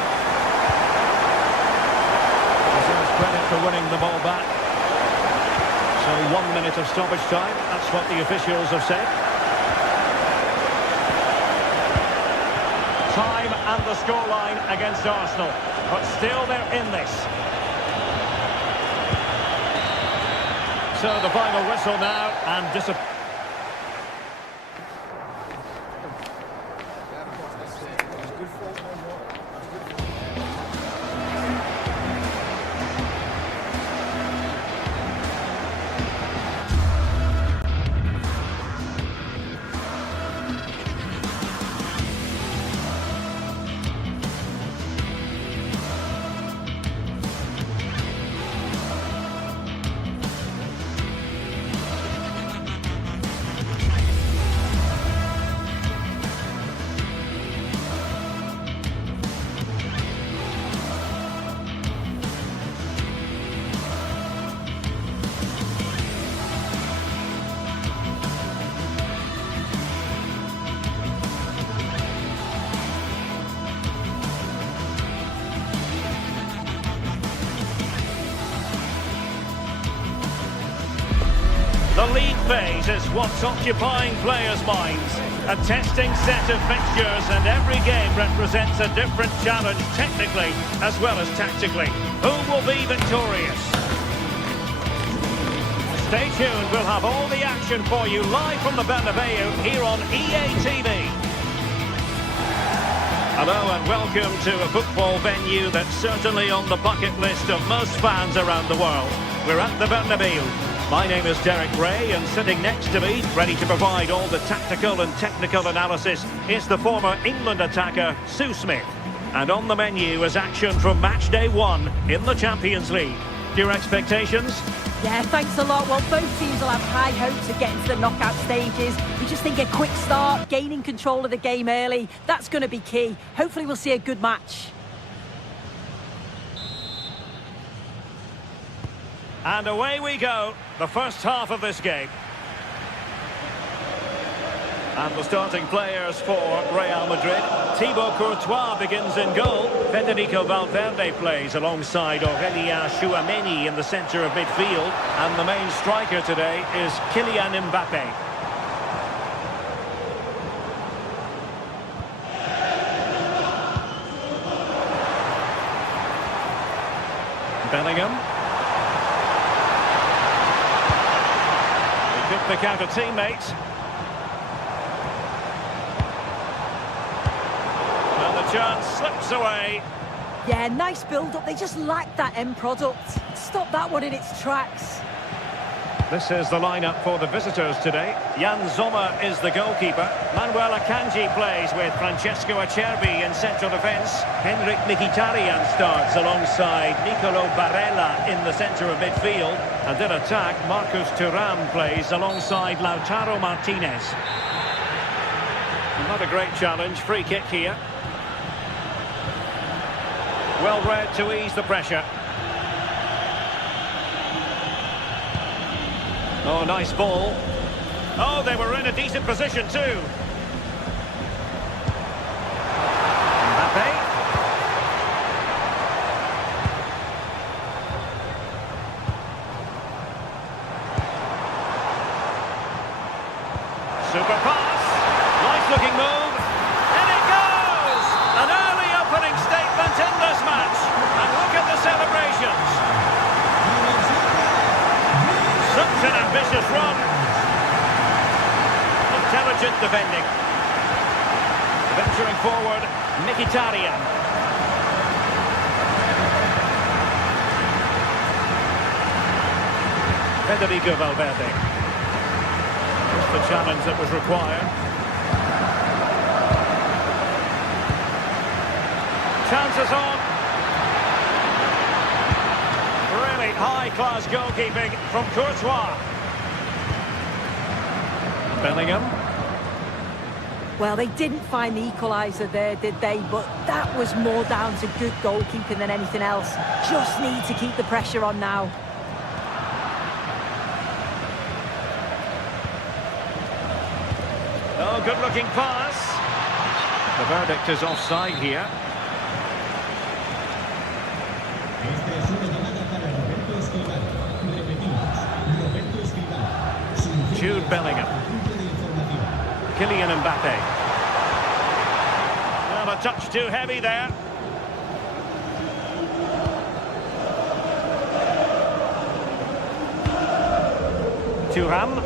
Deserves credit for winning the ball back. So 1 minute of stoppage time, that's what the officials have said. Time and the scoreline against Arsenal, but still they're in this. So the final whistle now, and The league phase is what's occupying players' minds. A testing set of fixtures, and every game represents a different challenge technically as well as tactically. Who will be victorious? Stay tuned, we'll have all the action for you live from the Bernabeu here on EA TV. Hello and welcome to a football venue that's certainly on the bucket list of most fans around the world. We're at the Bernabeu. My name is Derek Ray, and sitting next to me, ready to provide all the tactical and technical analysis, is the former England attacker, Sue Smith. And on the menu is action from match day 1 in the Champions League. Your expectations? Yeah, thanks a lot. Well, both teams will have high hopes of getting to the knockout stages. We just think a quick start, gaining control of the game early, that's going to be key. Hopefully we'll see a good match. And away we go, the first half of this game. And the starting players for Real Madrid. Thibaut Courtois begins in goal. Federico Valverde plays alongside Aurélien Tchouameni in the centre of midfield. And the main striker today is Kylian Mbappe. Bellingham. He could pick out a teammate. Chance slips away. Yeah, nice build-up. They just lack that end product. Stop that one in its tracks. This is the lineup for the visitors today. Jan Sommer is the goalkeeper. Manuel Akanji plays with Francesco Acerbi in central defence. Henrik Mkhitaryan starts alongside Nicolo Barella in the centre of midfield. And in attack, Marcus Thuram plays alongside Lautaro Martinez. Not a great challenge. Free kick here. Well read to ease the pressure. Oh, nice ball. Oh, they were in a decent position too. Mbappe. Super pass. Nice looking move. And it goes! An early opening statement in this match. And look at the celebrations. Such an ambitious run. Intelligent defending. Venturing forward, Mkhitaryan. Federico Valverde. Just the challenge that was required. Chances on. Really high-class goalkeeping from Courtois. Bellingham. Well, they didn't find the equaliser there, did they? But that was more down to good goalkeeping than anything else. Just need to keep the pressure on now. Oh, good-looking pass. The verdict is offside here. Jude Bellingham. Kylian Mbappe. Well, a touch too heavy there. Thuram.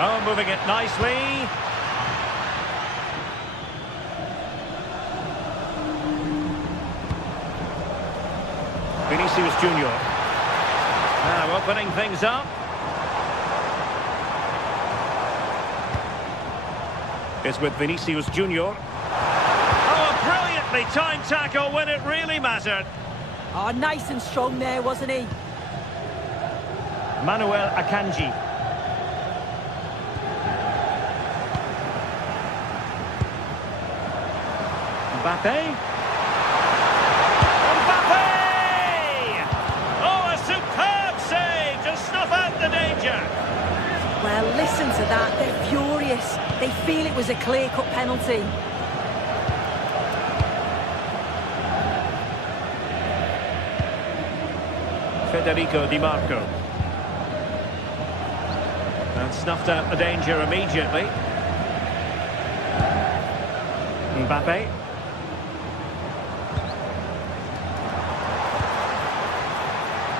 Oh, moving it nicely. Vinicius Junior. Now opening things up. It's with Vinicius Junior. Oh, a brilliantly timed tackle when it really mattered. Oh, nice and strong there, wasn't he? Manuel Akanji. Mbappe. Well, listen to that. They're furious. They feel it was a clear-cut penalty. Federico Di Marco. And snuffed out the danger immediately. Mbappe.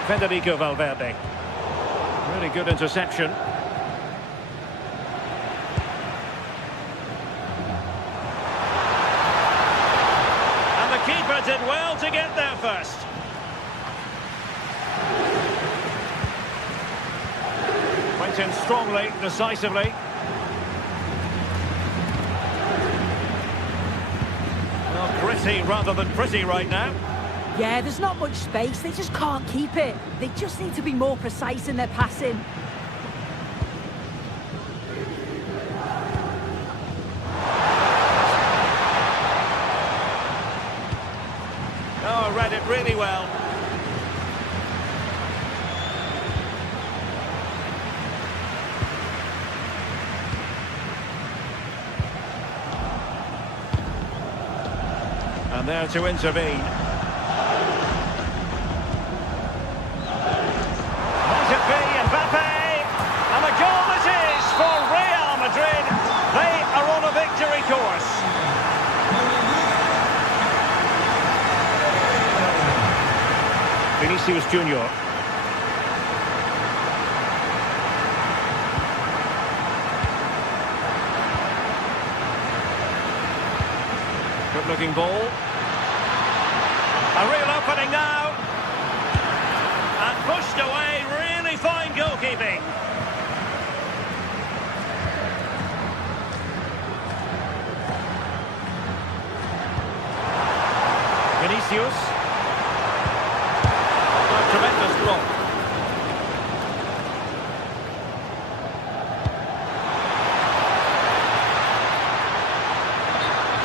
Federico Valverde. Really good interception. And the keeper did well to get there first. Went in strongly, decisively. Well, gritty rather than pretty right now. Yeah, there's not much space. They just can't keep it. They just need to be more precise in their passing. Oh, read it really well. And there to intervene. Might it be Mbappe? And a goal it is for Real Madrid. They are on a victory course. Vinicius Junior. Good-looking ball. A real opening now. And pushed away, really fine goalkeeping. Vinicius. A tremendous block.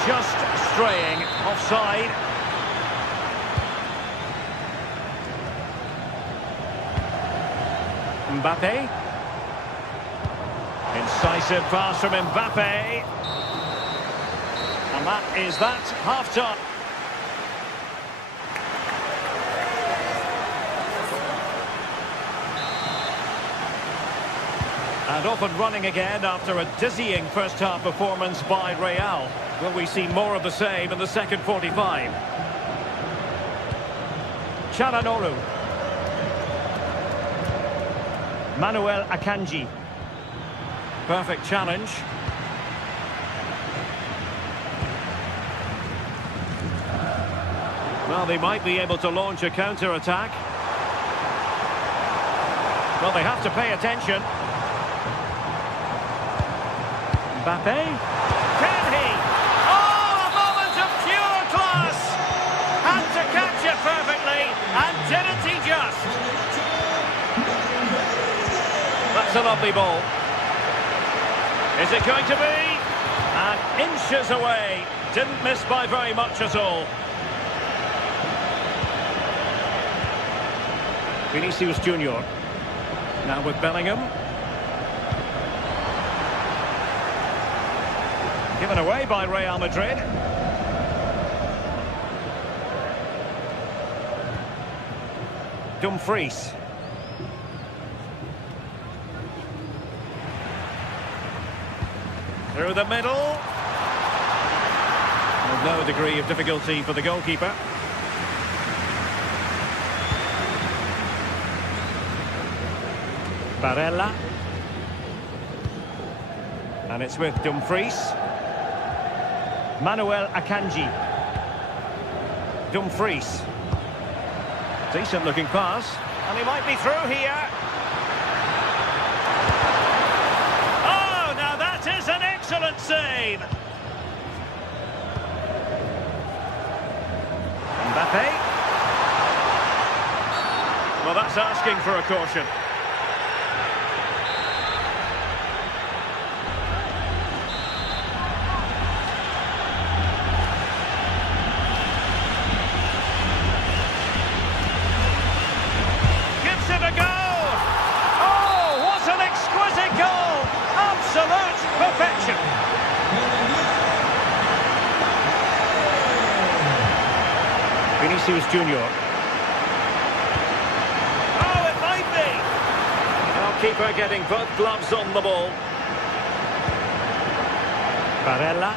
Just straying offside. Mbappe. Incisive pass from Mbappe. And that is that, half-time. And off and running again after a dizzying first-half performance by Real. Will we see more of the same in the second 45? Çalhanoğlu. Manuel Akanji. Perfect challenge. Well, they might be able to launch a counter-attack. Well, they have to pay attention. Mbappe. Can he? Oh, a moment of pure class! Had to catch it perfectly, and didn't he just? That's a lovely ball. Is it going to be? And inches away. Didn't miss by very much at all. Vinicius Junior. Now with Bellingham. Given away by Real Madrid. Dumfries. Through the middle. With no degree of difficulty for the goalkeeper. Barella. And it's with Dumfries. Manuel Akanji. Dumfries. Decent looking pass. And he might be through here. Oh, now that is an excellent save. Mbappe. Well, that's asking for a caution. Perfection. Vinicius Junior. goalkeeper getting both gloves on the ball. Barella.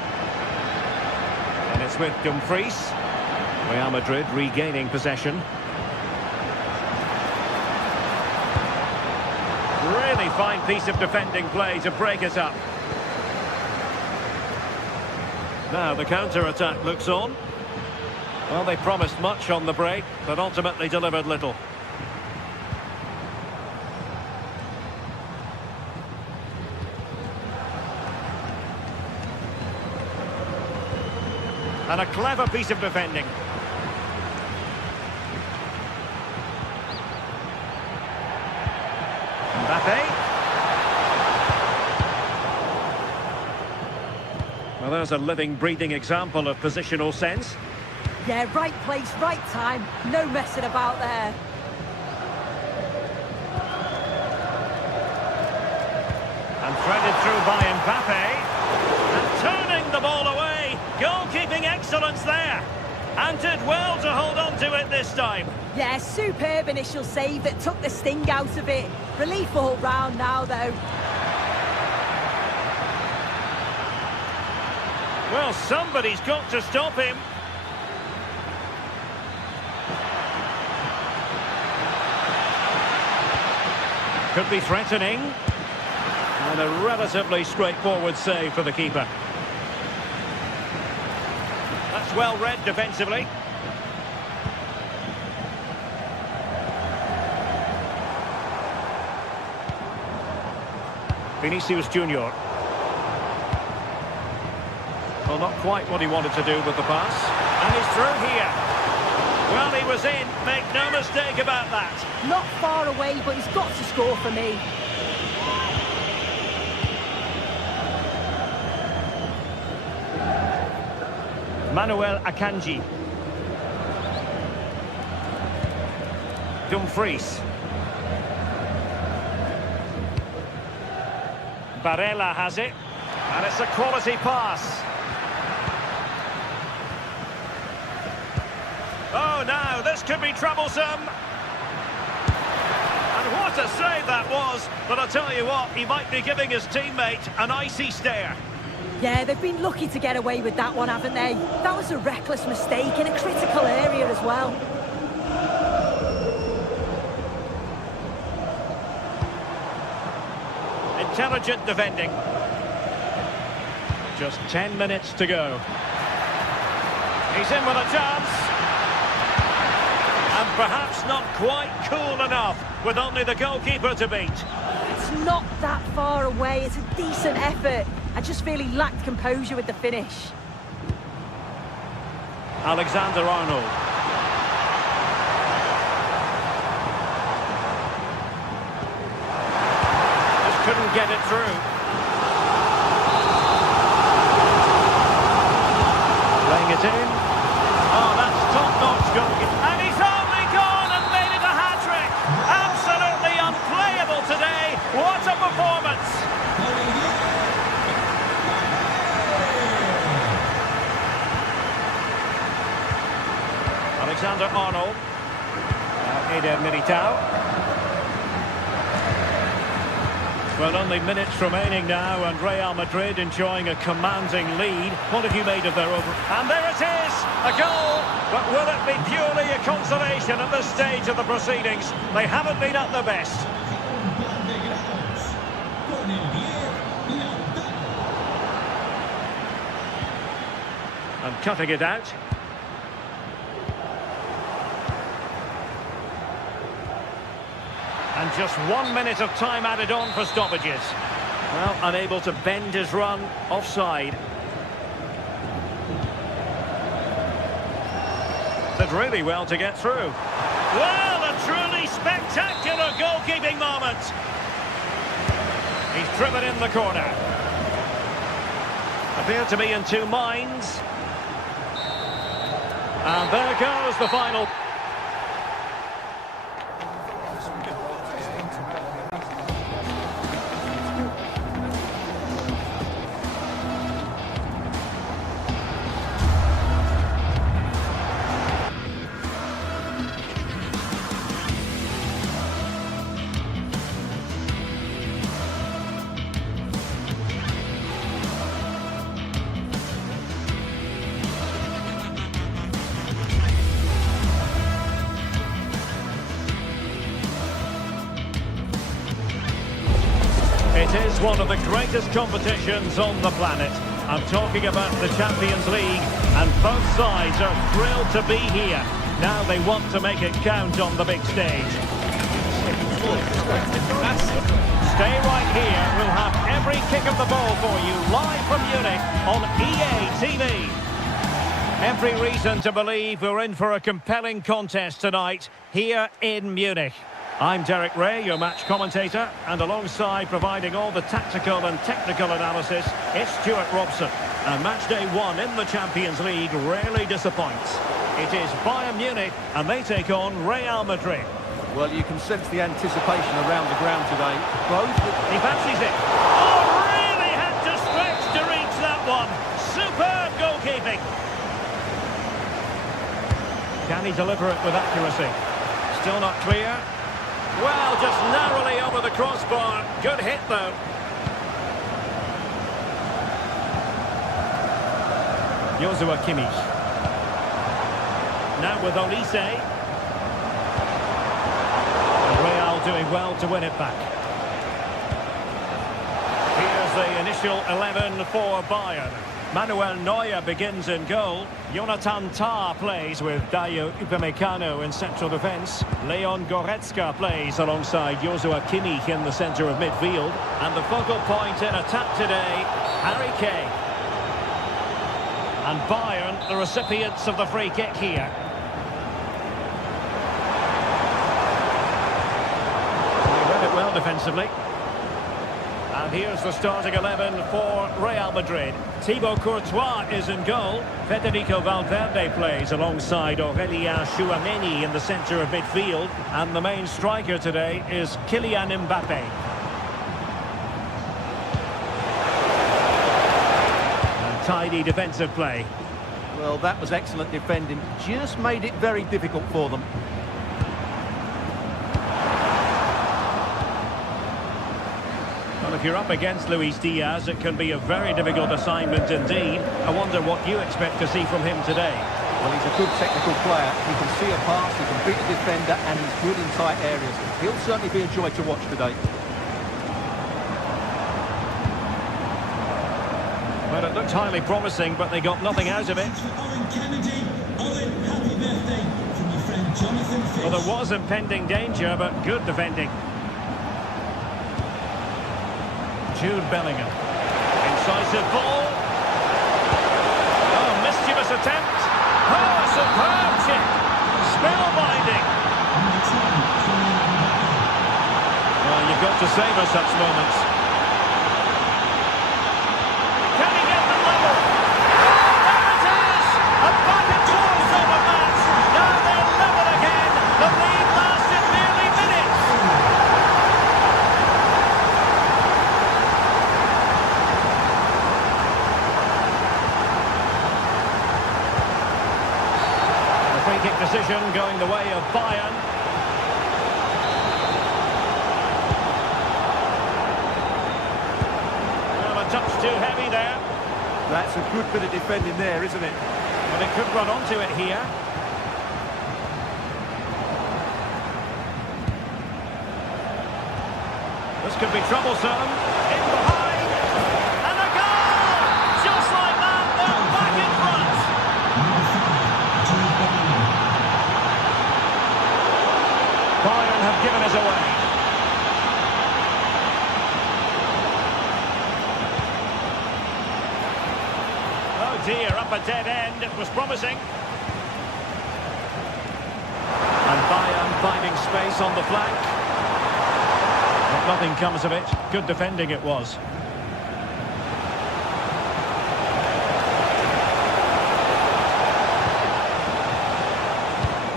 And it's with Dumfries. Real Madrid regaining possession. Really fine piece of defending play to break it up. Now the counter-attack looks on. Well, they promised much on the break, but ultimately delivered little. And a clever piece of defending. Mbappe. Well, there's a living, breathing example of positional sense. Yeah, right place, right time. No messing about there. And threaded through by Mbappe. And turning the ball away. Goalkeeping excellence there. And did well to hold on to it this time. Yeah, superb initial save that took the sting out of it. Relief all round now, though. Well, somebody's got to stop him. Could be threatening. And a relatively straightforward save for the keeper. That's well read defensively. Vinicius Junior. Well, not quite what he wanted to do with the pass. And he's through here. Well, he was in. Make no mistake about that. Not far away, but he's got to score for me. Manuel Akanji. Dumfries. Barella has it. And it's a quality pass. Oh, now this could be troublesome. And what a save that was. But I'll tell you what, he might be giving his teammate an icy stare. Yeah, they've been lucky to get away with that one, haven't they? That was a reckless mistake in a critical area as well. Intelligent defending. Just 10 minutes to go. He's in with a chance. And perhaps not quite cool enough with only the goalkeeper to beat. It's not that far away. It's a decent effort. I just feel he lacked composure with the finish. Alexander-Arnold. Just couldn't get it through. Playing it in. Oh, that's top-notch goalkeeping. And he's only gone and made it a hat-trick. Absolutely unplayable today. What a performance. Alexander-Arnold. Eder Militao. Well, only minutes remaining now, and Real Madrid enjoying a commanding lead. What have you made of their over? And there it is, a goal. But will it be purely a consolation at this stage of the proceedings? They haven't been at their best. And cutting it out. And just 1 minute of time added on for stoppages. Well, unable to bend his run, offside. Did really well to get through. Well, a truly spectacular goalkeeping moment. He's driven in the corner. Appeared to be in two minds. And there goes the final. one of the greatest competitions on the planet. I'm talking about the Champions League, and both sides are thrilled to be here. Now they want to make it count on the big stage. Stay right here. We'll have every kick of the ball for you live from Munich on EA TV. Every reason to believe we're in for a compelling contest tonight here in Munich. I'm Derek Ray, your match commentator, and alongside providing all the tactical and technical analysis, it's Stuart Robson. And match day one in the Champions League rarely disappoints. It is Bayern Munich, and they take on Real Madrid. Well, you can sense the anticipation around the ground today. He fancies it. Oh, really had to stretch to reach that one. Superb goalkeeping. Can he deliver it with accuracy? Still not clear. Well, just narrowly over the crossbar. Good hit, though. Joshua Kimmich. Now with Olise. Real doing well to win it back. Here's the initial 11 for Bayern. Manuel Neuer begins in goal. Jonathan Tah plays with Dayo Upamecano in central defence. Leon Goretzka plays alongside Joshua Kimmich in the centre of midfield. And the focal point in attack today, Harry Kane. And Bayern, the recipients of the free kick here. They read it well defensively. And here's the starting 11 for Real Madrid. Thibaut Courtois is in goal. Federico Valverde plays alongside Aurelien Tchouameni in the centre of midfield. And the main striker today is Kylian Mbappe. And tidy defensive play. Well, that was excellent defending. Just made it very difficult for them. Well, if you're up against Luis Diaz, it can be a very difficult assignment indeed. I wonder what you expect to see from him today. Well, he's a good technical player. He can see a pass, he can beat a defender, and he's good in tight areas. He'll certainly be a joy to watch today. Well, it looked highly promising, but they got nothing out of it. Well, there was impending danger, but good defending. Jude Bellingham. Incisive ball. Oh, mischievous attempt. Oh, superb chip. Spellbinding. Well, you've got to savour such moments. Can he get the level? Oh, there it is! A back and forth over that. Now they're level again. The lead lasted nearly minutes. Free kick decision going the way of Bayern. Well, a touch too heavy there. That's a good bit of defending there, isn't it? Well, they could run onto it here. This could be troublesome. In behind. And a goal! Just like that, they're back in front. Bayern have given us away. Oh dear, up a dead end. It was promising. And Bayern finding space on the flank. But nothing comes of it. Good defending it was.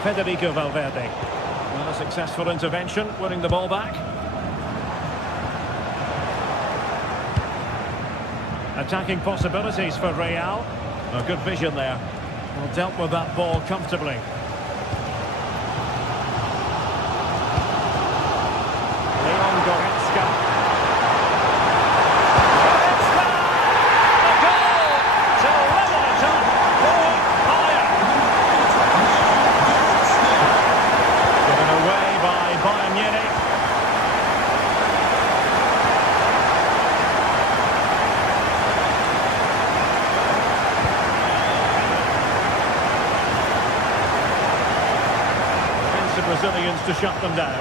Federico Valverde. Well, a successful intervention, winning the ball back. Attacking possibilities for Real. A good vision there. Well, dealt with that ball comfortably. Leon Goretzka. Goretzka! The goal to level it up for Bayern. Given away by Bayern Munich. Brazilians to shut them down.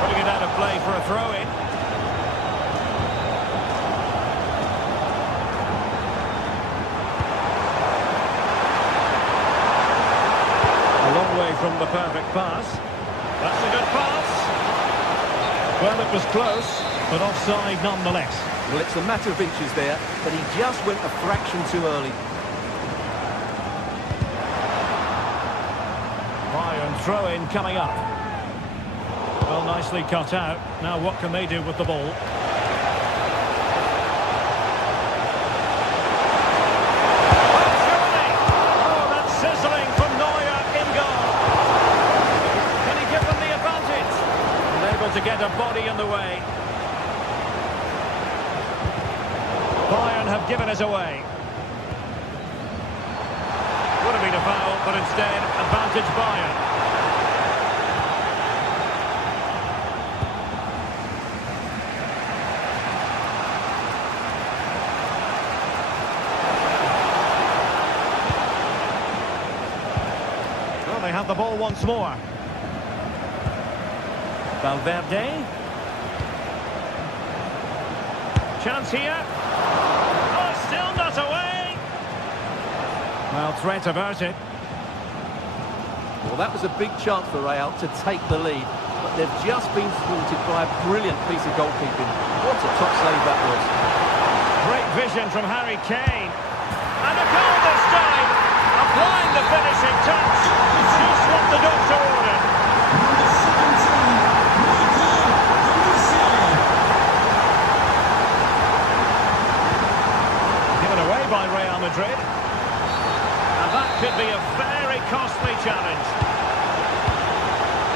Putting it out of play for a throw-in. A long way from the perfect pass. That's a good pass. Well, it was close, but offside nonetheless. Well, it's a matter of inches there, but he just went a fraction too early. Bayern throw-in coming up. Well, nicely cut out. Now what can they do with the ball? Surely! Oh, that's sizzling from Neuer in goal. Can he give them the advantage? Unable to get a body in the way. Bayern have given us away. Would have been a foul, but instead, advantage Bayern. Well, they have the ball once more. Valverde. Chance here. Oh, still not away. Well, threat averted. Well, that was a big chance for Real to take the lead, but they've just been thwarted by a brilliant piece of goalkeeping. What a top save that was. Great vision from Harry Kane. And a goal this time. Applying the finishing touch. Just what the doctor ordered. Number 17, Given away by Real Madrid. And that could be a very costly challenge.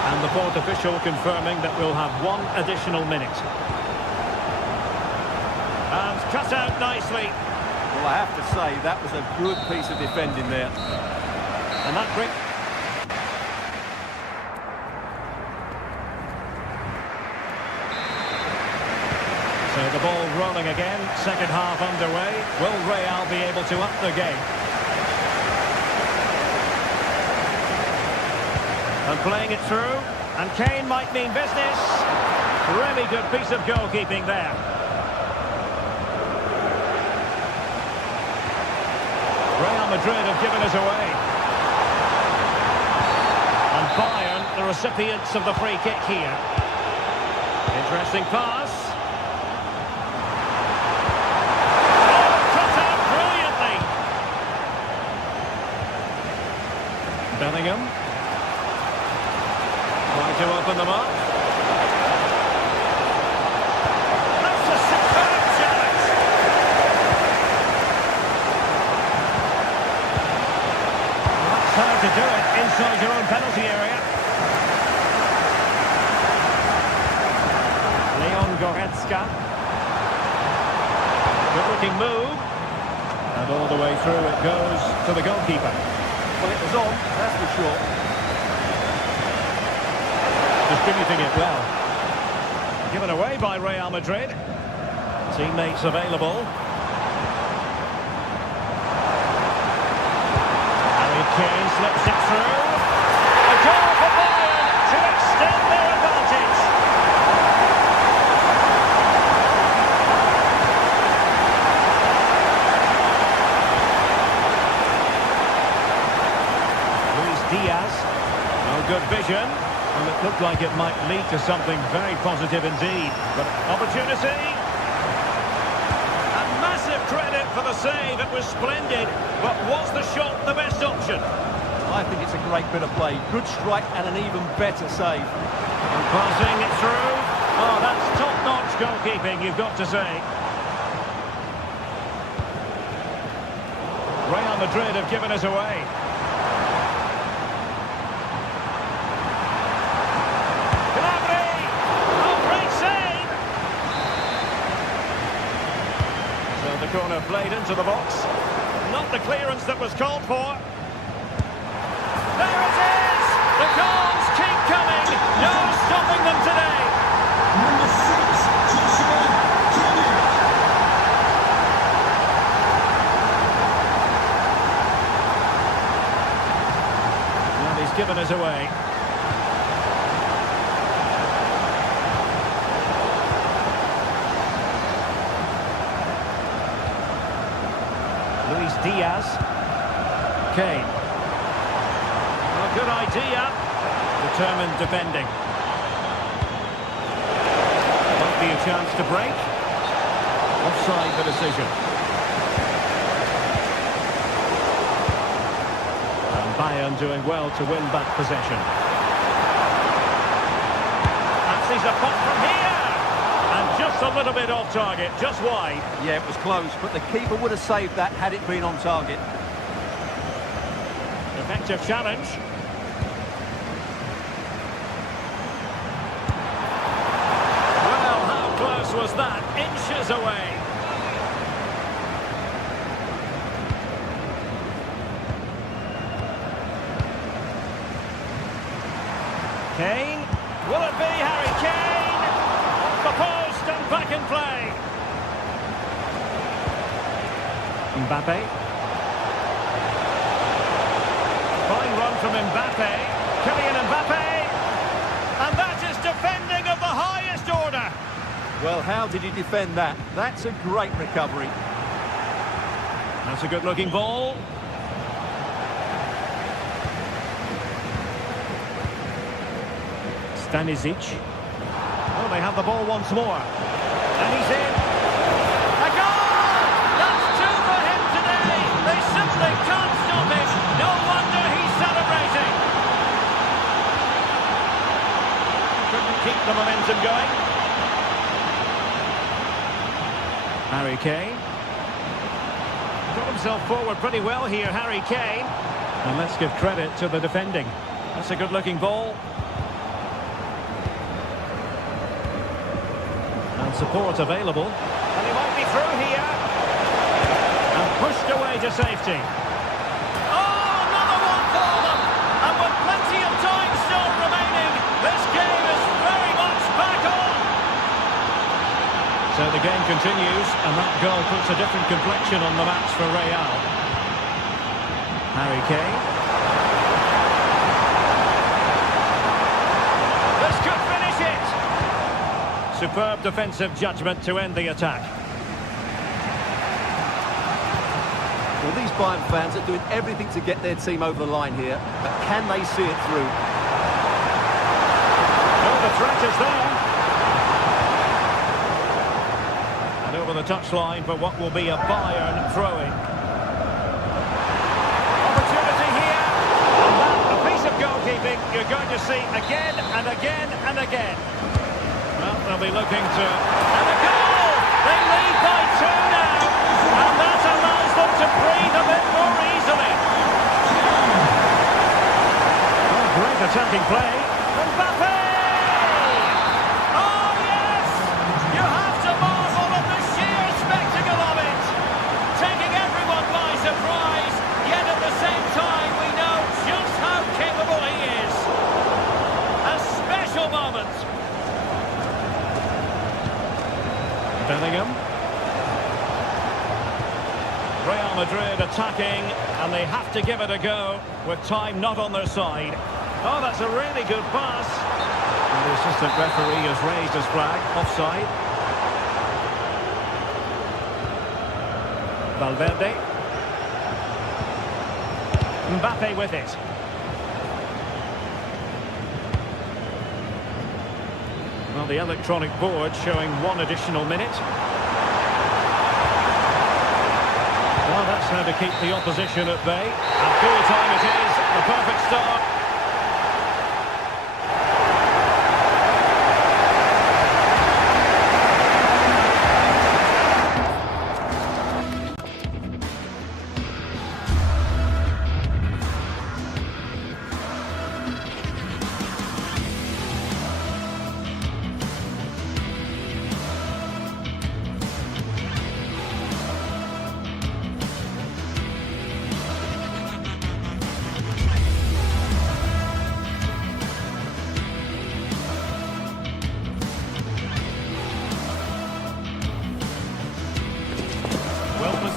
And the fourth official confirming that we'll have one additional minute. And cut out nicely. Well, I have to say, that was a good piece of defending there. And that brings... So the ball rolling again, second half underway. Will Real be able to up the game? And playing it through, and Kane might mean business. Really good piece of goalkeeping there. Real Madrid have given us away. And Bayern, the recipients of the free kick here. Interesting pass. Oh, cut out brilliantly. Bellingham. Trying to open them up. That's a superb challenge. That's how to do it inside your own penalty area. Leon Goretzka. Good looking move. And all the way through it goes to the goalkeeper. Well, it was on, that's for sure. Distributing it well. Given away by Real Madrid. Teammates available. Harry Kane slips it through. A goal for Bayern to extend their advantage. Luis Diaz. No good vision. And it looked like it might lead to something very positive indeed. But opportunity. And massive credit for the save. It was splendid. But was the shot the best option? I think it's a great bit of play. Good strike and an even better save. And passing it through. Oh, that's top-notch goalkeeping, you've got to say. Real Madrid have given us away. The corner played into the box. Not the clearance that was called for. There it is! The goals keep coming. No stopping them today. number 6, Joshua Kimmich. And he's given us away. Luis Diaz. Kane. Well, good idea. Determined defending. Might be a chance to break. Offside the decision. And Bayern doing well to win back possession. Fancies a punt from here. And just a little bit off target, just wide. Yeah, it was close, but the keeper would have saved that had it been on target. Effective challenge. Well, how close was that? Inches away. Kane. Will it be Harry Kane? Off the post and back in play. Mbappe. Fine run from Mbappe. Kylian Mbappe. And that is defending of the highest order. Well, how did he defend that? That's a great recovery. That's a good-looking ball. Stanisic. Oh, they have the ball once more. And he's in. A goal! That's two for him today. They simply can't stop it. No wonder he's celebrating. Couldn't keep the momentum going. Harry Kane. Got himself forward pretty well here, Harry Kane. And let's give credit to the defending. That's a good-looking ball. And support available. And he might be through here. And pushed away to safety. Oh, another one for them! And with plenty of time still remaining, this game is very much back on. So the game continues, and that goal puts a different complexion on the match for Real. Harry Kane. This could finish it! Superb defensive judgment to end the attack. Well, these Bayern fans are doing everything to get their team over the line here, but can they see it through? Oh, the threat is there. And over the touchline for what will be a Bayern throw-in. Opportunity here. And that, a piece of goalkeeping you're going to see again and again and again. Well, they'll be looking to... And a goal! They lead by two now. And that allows them to breathe a bit more easily. Oh, great attacking play. Mbappe! Oh, yes! You have to marvel at the sheer spectacle of it. Taking everyone by surprise, yet at the same time we know just how capable he is. A special moment. Bellingham. Real Madrid attacking, and they have to give it a go with time not on their side. Oh, that's a really good pass. And the assistant referee has raised his flag. Offside. Valverde. Mbappe with it. Well, the electronic board showing one additional minute. Well, that's how to keep the opposition at bay. And full time it is. The perfect start.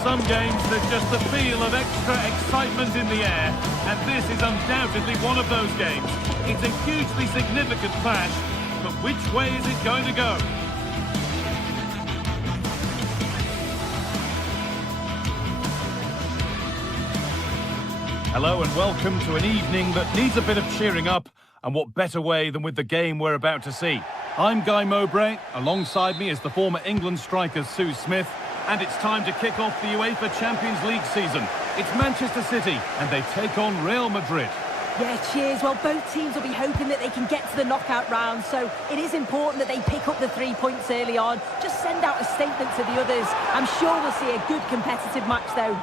some games there's just the feel of extra excitement in the air, and this is undoubtedly one of those games. It's a hugely significant clash, but which way is it going to go? Hello and welcome to an evening that needs a bit of cheering up, and what better way than with the game we're about to see. I'm Guy Mowbray, alongside me is the former England striker Sue Smith, and it's time to kick off the UEFA Champions League season. It's Manchester City, and they take on Real Madrid. Yeah, cheers. Well, both teams will be hoping that they can get to the knockout round, so it is important that they pick up the 3 points early on. Just send out a statement to the others. I'm sure we'll see a good competitive match, though.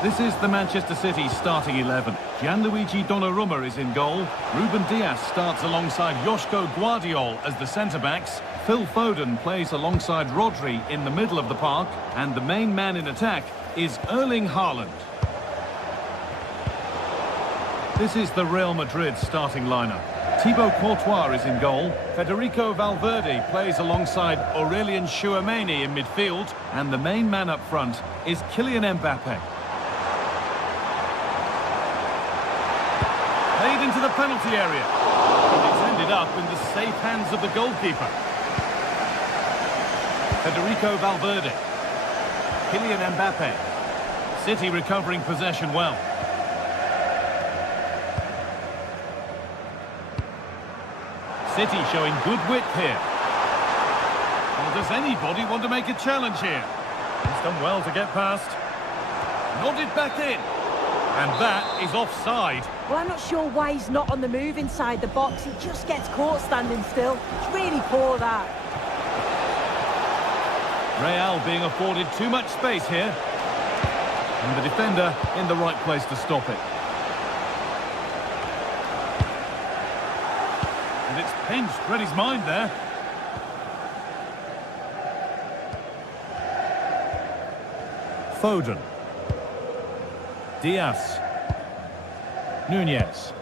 This is the Manchester City starting 11. Gianluigi Donnarumma is in goal. Ruben Dias starts alongside Joško Guardiol as the centre-backs. Phil Foden plays alongside Rodri in the middle of the park. And the main man in attack is Erling Haaland. This is the Real Madrid starting lineup. Thibaut Courtois is in goal. Federico Valverde plays alongside Aurelien Tchouameni in midfield. And the main man up front is Kylian Mbappe. Played into the penalty area. It's ended up in the safe hands of the goalkeeper. Federico Valverde. Kylian Mbappe. City recovering possession well. City showing good width here. Well, does anybody want to make a challenge here? He's done well to get past. Nodded back in. And that is offside. Well, I'm not sure why he's not on the move inside the box. He just gets caught standing still. It's really poor, that. Real being afforded too much space here. And the defender in the right place to stop it. And it's pinched Reddy's mind there. Foden. Dias. Nunez.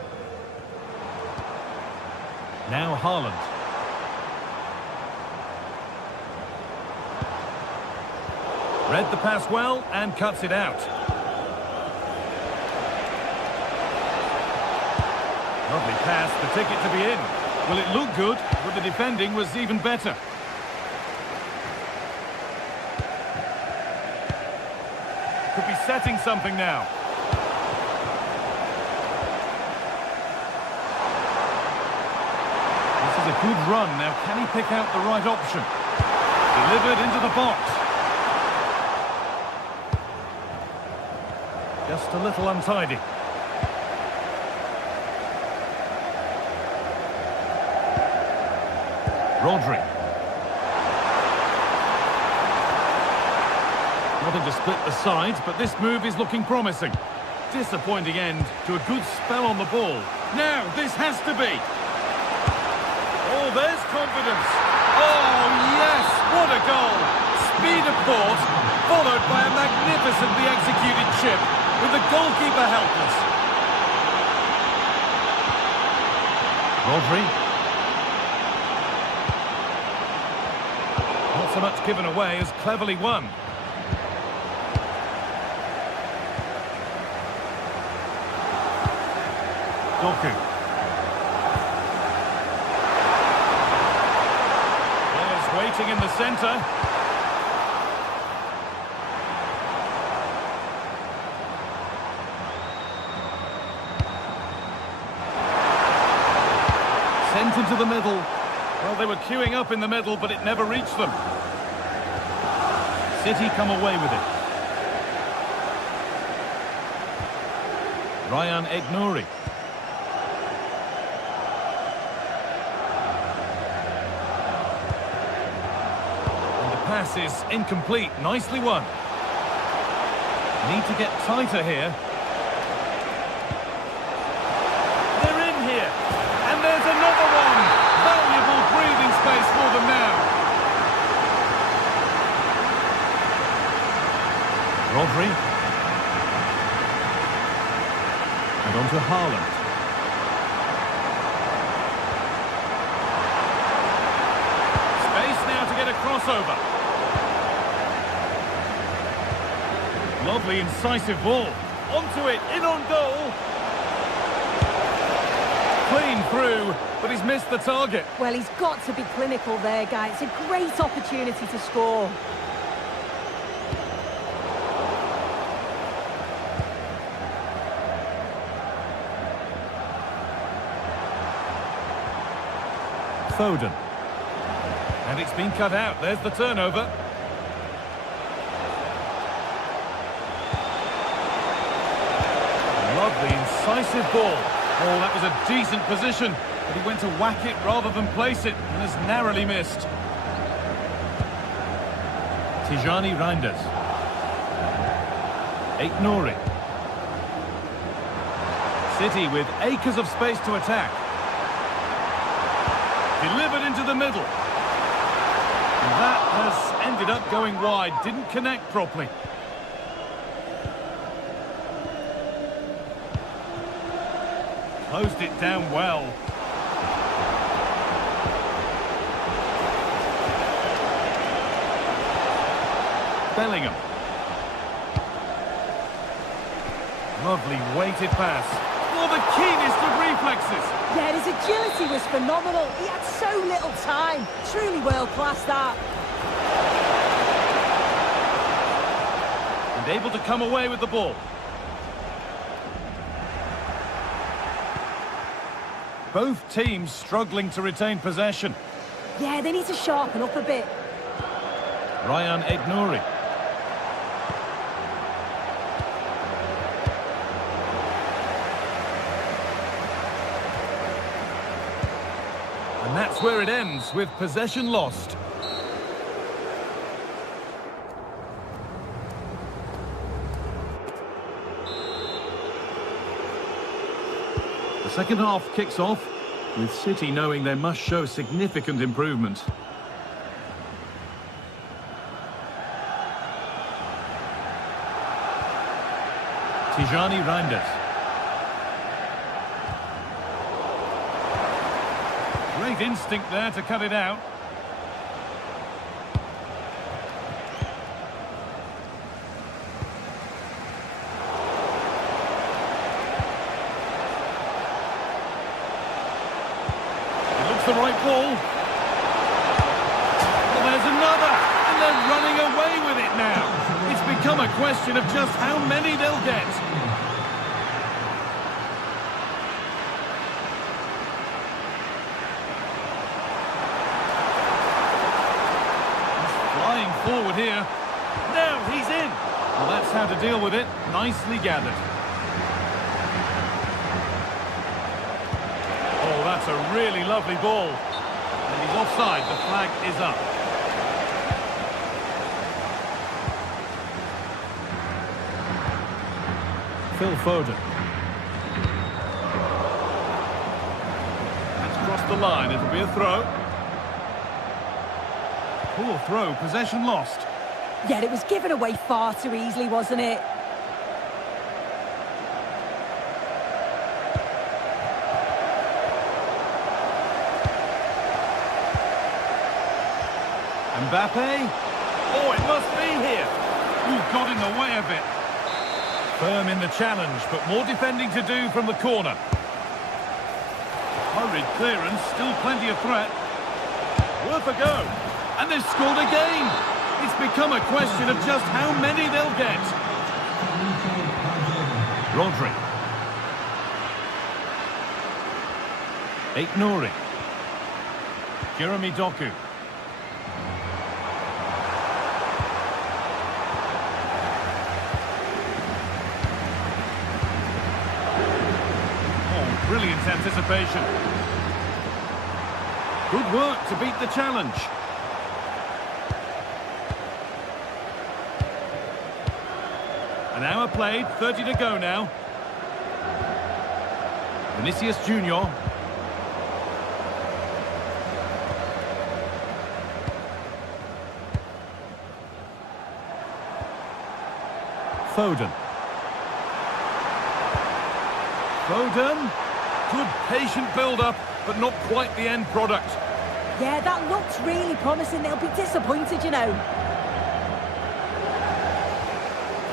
Now Haaland. Read the pass well and cuts it out. Lovely pass, the ticket to be in. Well, it looked good, but the defending was even better. Could be setting something now. This is a good run. Now, can he pick out the right option? Delivered into the box. Just a little untidy. Rodri. Wanting to split the sides, but this move is looking promising. Disappointing end to a good spell on the ball. Now, this has to be. Oh, there's confidence. Oh, yes, what a goal. Speed of thought, followed by a magnificently executed chip, with the goalkeeper helpless. Rodri. Not so much given away as cleverly won. Doku. Players waiting in the centre. Sent into the middle. Well, they were queuing up in the middle, but it never reached them. City come away with it. Ryan Aït-Nouri. And the pass is incomplete. Nicely won. Need to get tighter here. They're in here. And there's another one. Valuable breathing space for them now. Rodri. And on to Haaland. Space now to get a crossover. Lovely, incisive ball. Onto it, in on goal. Clean through, but he's missed the target. Well, he's got to be clinical there, guys. It's a great opportunity to score. Foden. And it's been cut out. There's the turnover. Lovely, incisive ball. Oh, that was a decent position, but he went to whack it rather than place it, and has narrowly missed. Tijani Reinders. Aït-Nouri. City with acres of space to attack. Delivered into the middle. And that has ended up going wide. Didn't connect properly. Closed it down well. Bellingham. Lovely weighted pass. For the keenest of reflexes. Yeah, his agility was phenomenal. He had so little time. Truly world-class, that. And able to come away with the ball. Both teams struggling to retain possession. Yeah, they need to sharpen up a bit. Ryan Aït-Nouri. And that's where it ends, with possession lost. The second half kicks off, with City knowing they must show significant improvement. Tijani Reinders. Great instinct there to cut it out. The right ball. Well, there's another, and they're running away with it now. It's become a question of just how many they'll get. He's flying forward here. Now he's in. Well, that's how to deal with it. Nicely gathered. Oh, that's a really lovely ball. And he's offside. The flag is up. Phil Foden. It's crossed the line. It'll be a throw. Poor throw. Possession lost. Yeah, it was given away far too easily, wasn't it? Mbappe. Oh, it must be here. Ooh, got in the way of it. Firm in the challenge, but more defending to do from the corner. Hurried clearance, still plenty of threat. Worth a go. And they've scored again. It's become a question of just how many they'll get. Rodri. Aït-Nouri. Jeremy Doku. Brilliant anticipation. Good work to beat the challenge. An hour played, 30 to go now. Vinicius Junior. Foden. Foden. Good patient build-up, but not quite the end product. Yeah, that looked really promising. They'll be disappointed, you know.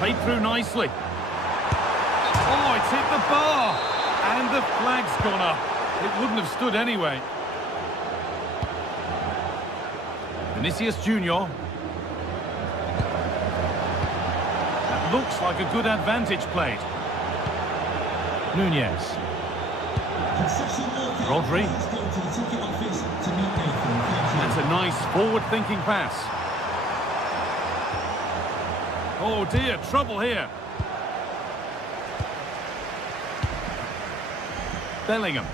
Played through nicely. Oh, it's hit the bar. And the flag's gone up. It wouldn't have stood anyway. Vinicius Junior. That looks like a good advantage played. Nunez. Rodri. That's a nice forward-thinking pass. Oh dear, trouble here. Bellingham.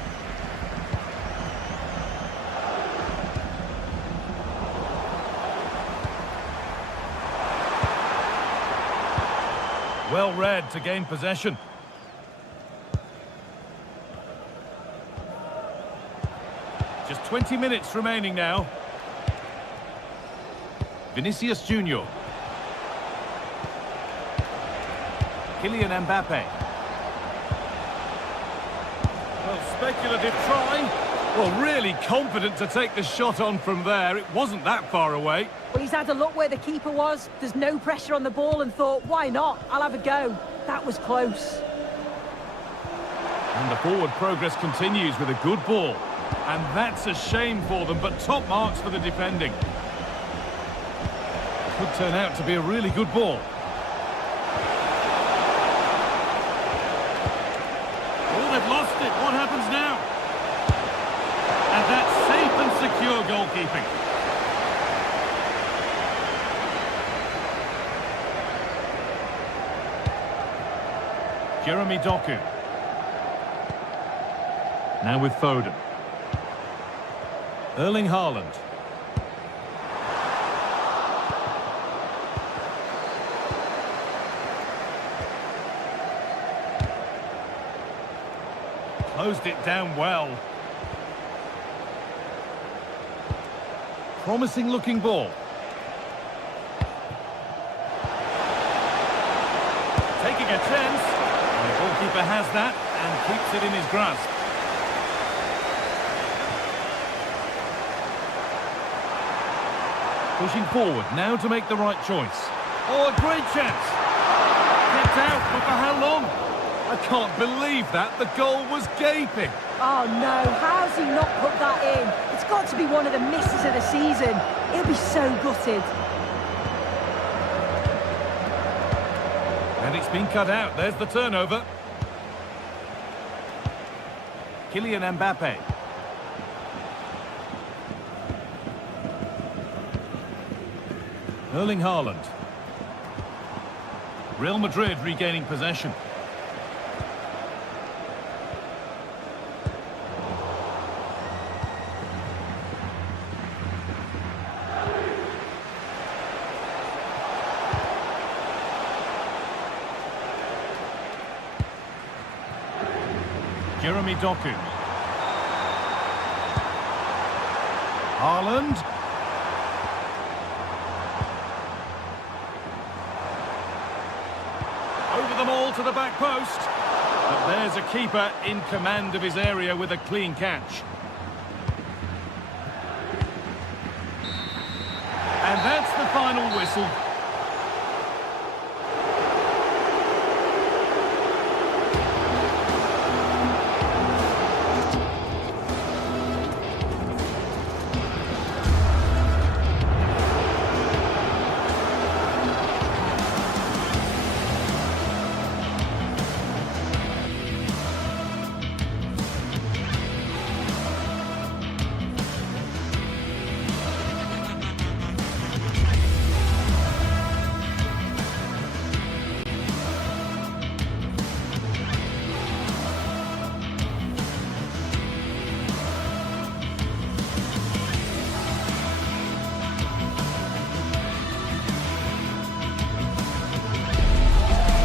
Well read to gain possession. Just 20 minutes remaining now. Vinicius Junior. Kylian Mbappe. Well, speculative try. Well, really confident to take the shot on from there. It wasn't that far away. Well, he's had a look where the keeper was. There's no pressure on the ball and thought, why not? I'll have a go. That was close. And the forward progress continues with a good ball. And that's a shame for them, but top marks for the defending. Could turn out to be a really good ball. Oh, they've lost it. What happens now? And that's safe and secure goalkeeping. Jeremy Doku. Now with Foden. Erling Haaland. Closed it down well. Promising looking ball. Taking a chance. And the goalkeeper has that and keeps it in his grasp. Pushing forward now to make the right choice. Oh, a great chance. Kept out, but for how long? I can't believe that. The goal was gaping. Oh no, how's he not put that in? It's got to be one of the misses of the season. He'll be so gutted. And it's been cut out. There's the turnover. Kylian Mbappe. Erling Haaland. Real Madrid regaining possession. Jeremy Doku. Haaland. Over them all to the back post. But there's a keeper in command of his area with a clean catch. And that's the final whistle.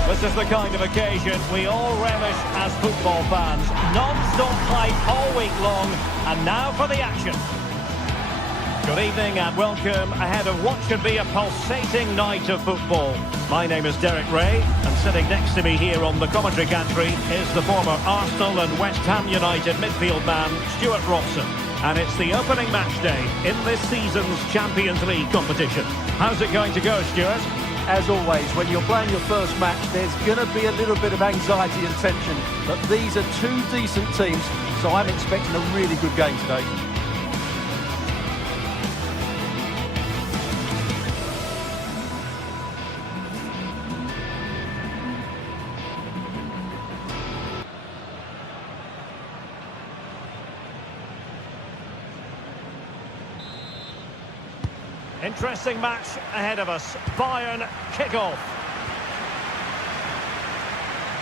This is the kind of occasion we all relish as football fans. Non-stop hype all week long, and now for the action. Good evening and welcome ahead of what should be a pulsating night of football. My name is Derek Ray, and sitting next to me here on the commentary gantry is the former Arsenal and West Ham United midfield man, Stuart Robson. And it's the opening match day in this season's Champions League competition. How's it going to go, Stuart? As always, when you're playing your first match, there's going to be a little bit of anxiety and tension. But these are two decent teams, so I'm expecting a really good game today. Interesting match ahead of us. Bayern kick-off.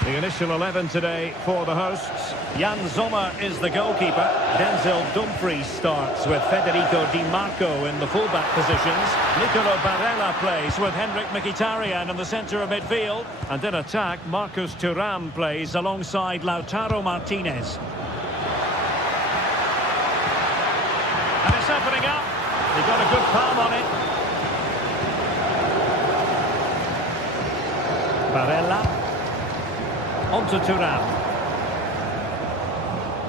The initial 11 today for the hosts. Jan Sommer is the goalkeeper. Denzel Dumfries starts with Federico Di Marco in the fullback positions. Nicolo Barella plays with Henrik Mkhitaryan in the centre of midfield. And in attack, Marcus Thuram plays alongside Lautaro Martinez. And it's opening up. He got a good palm on it. Barella. On to Thuram.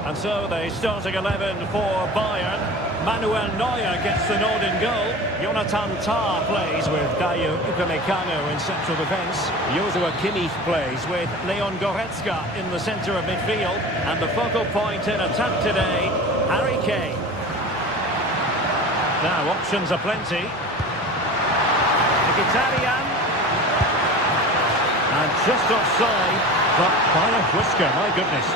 And so the starting 11 for Bayern. Manuel Neuer gets the nod in goal. Jonathan Tah plays with Dayo Upamecano in central defence. Joshua Kimmich plays with Leon Goretzka in the centre of midfield. And the focal point in attack today, Harry Kane. Now, options are plenty. Mkhitaryan. And just offside, but by a whisker, my goodness.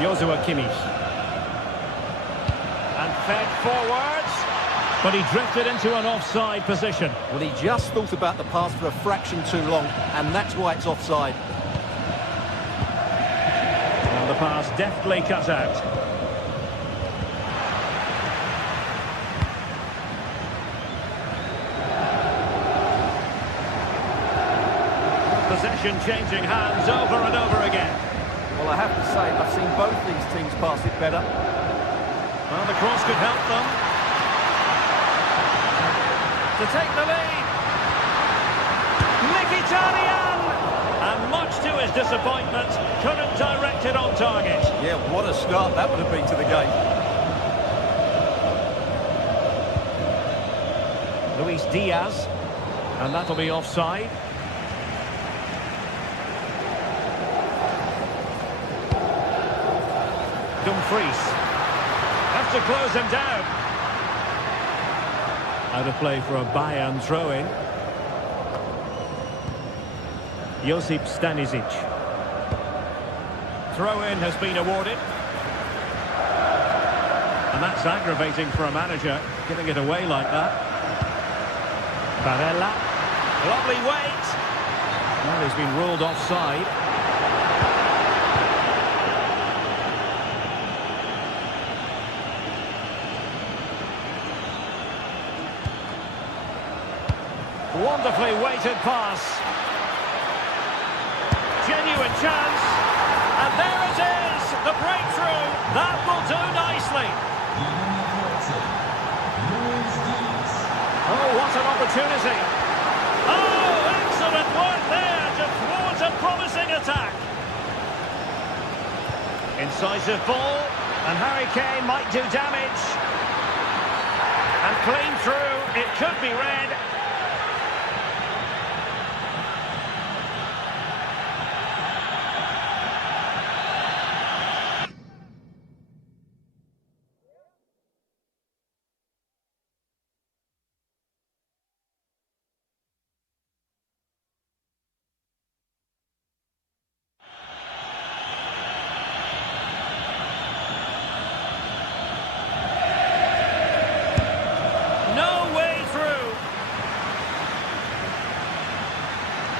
Joshua Kimmich. And fed forwards, but he drifted into an offside position. Well, he just thought about the pass for a fraction too long, and that's why it's offside. The pass deftly cut out. Possession changing hands over and over again. Well, I have to say, I've seen both these teams pass it better. Well, the cross could help them to take the lead. Mkhitaryan! And much to his disappointment, couldn't direct it on target. Yeah, what a start that would have been to the game. Luis Diaz, and that'll be offside. Dumfries. Have to close him down. Out of play for a Bayern throw-in. Josip Stanisic. Throw-in has been awarded. And that's aggravating for a manager, giving it away like that. Barella. Lovely weight. Well, he's been ruled offside. Wonderfully weighted pass. Genuine chance. And there it is, the breakthrough. That will do nicely. Oh, what an opportunity. Oh, excellent work there to thwart a promising attack. Incisive ball, and Harry Kane might do damage. And clean through, it could be red.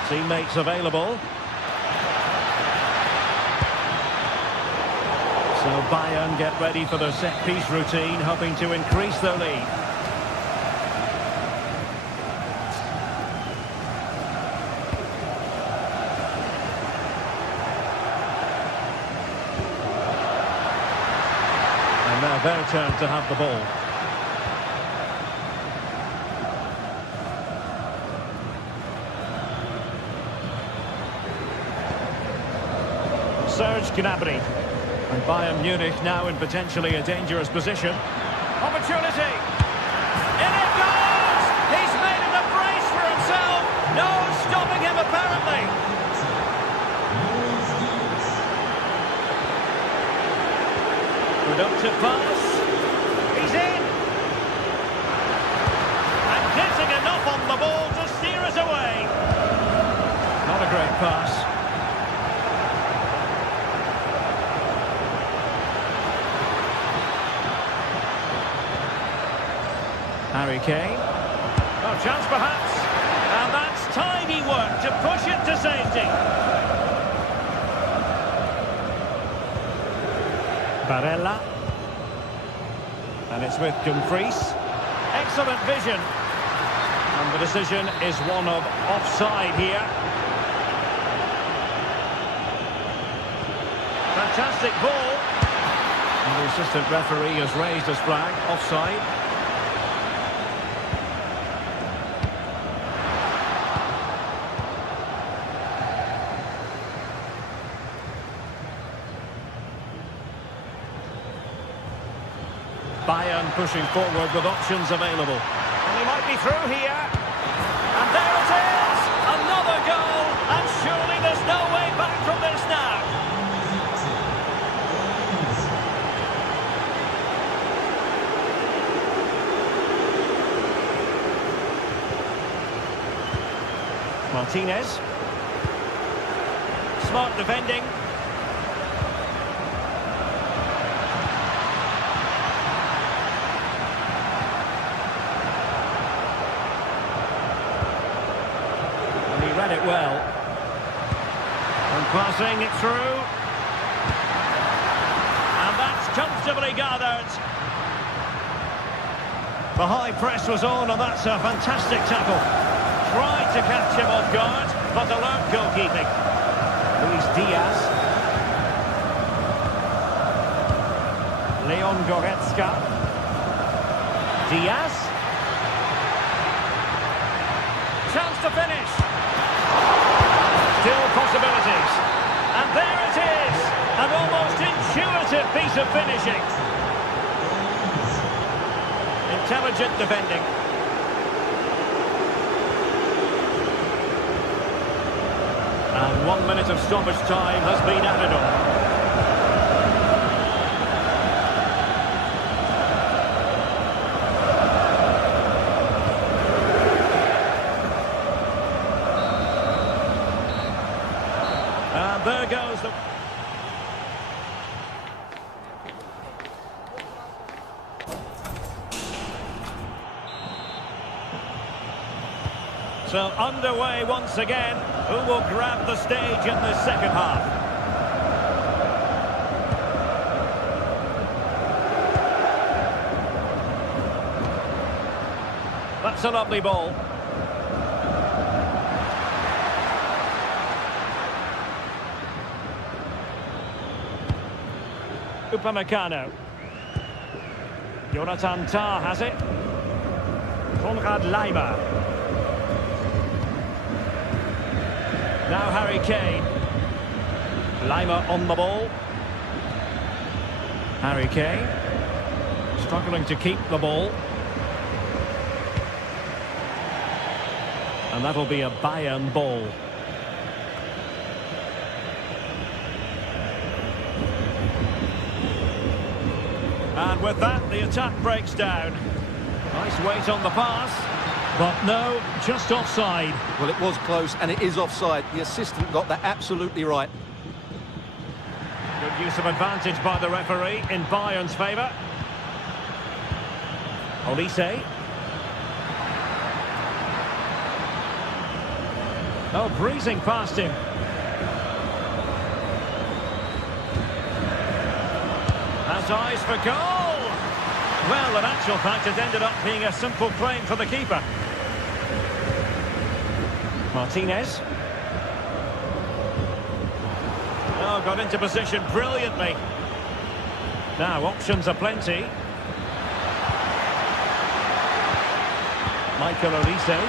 Teammates available. So Bayern get ready for their set-piece routine, hoping to increase their lead. And now their turn to have the ball. Serge Gnabry. And Bayern Munich now in potentially a dangerous position. Opportunity! Productive pass. He's in. And getting enough on the ball to steer us away. Not a great pass. Harry Kane. Oh, chance perhaps. And that's tidy work to push it to safety. Barella. And it's with Dumfries. Excellent vision. And the decision is one of offside here. Fantastic ball. And the assistant referee has raised his flag. Offside. Bayern pushing forward with options available. And he might be through here. And there it is! Another goal! And surely there's no way back from this now. Martinez. Smart defending. Read it well. And passing it through. And that's comfortably gathered. The high press was on, and that's a fantastic tackle. Tried to catch him off guard, but alert goalkeeping. Luis Diaz. Leon Goretzka. Diaz. Chance to finish. Still possibilities. And there it is! An almost intuitive piece of finishing. Intelligent defending. And 1 minute of stoppage time has been added on. And there goes the... So underway once again. Who will grab the stage in the second half? That's a lovely ball. Upamecano. Jonathan Tah has it. Konrad Laimer. Now Harry Kane. Laimer on the ball. Harry Kane. Struggling to keep the ball. And that'll be a Bayern ball. And with that, the attack breaks down. Nice weight on the pass. But no, just offside. Well, it was close, and it is offside. The assistant got that absolutely right. Good use of advantage by the referee in Bayern's favour. Olise. Oh, breezing past him. Has eyes for goal. Well, in actual fact, it ended up being a simple claim for the keeper. Martinez. Oh, got into position brilliantly. Now, options are plenty. Michael Olise.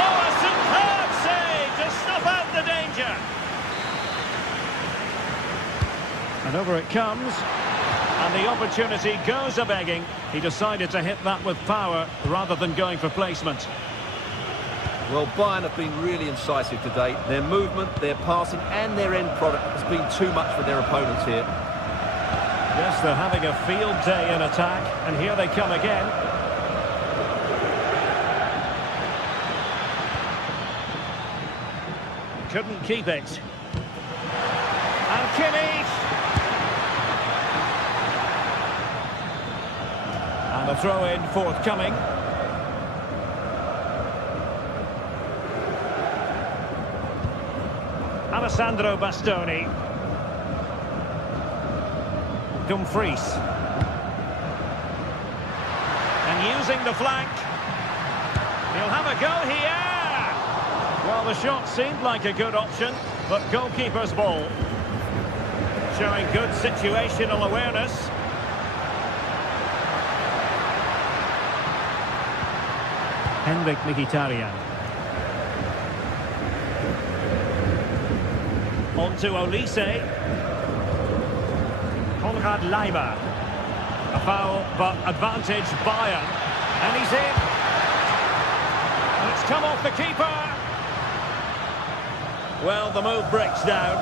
Oh, a superb save to snuff out the danger. And over it comes. And the opportunity goes a-begging. He decided to hit that with power rather than going for placement. Well, Bayern have been really incisive today. Their movement, their passing and their end product has been too much for their opponents here. Yes, they're having a field day in attack, and here they come again. Couldn't keep it. And Kimmich! And the throw-in forthcoming. Alessandro Bastoni. Dumfries. And using the flank. He'll have a go here. Well, the shot seemed like a good option, but goalkeeper's ball. Showing good situational awareness. Henrik Mkhitaryan. On to Olise. Konrad Leimer. A foul, but advantage Bayern. And he's in. And it's come off the keeper. Well, the move breaks down.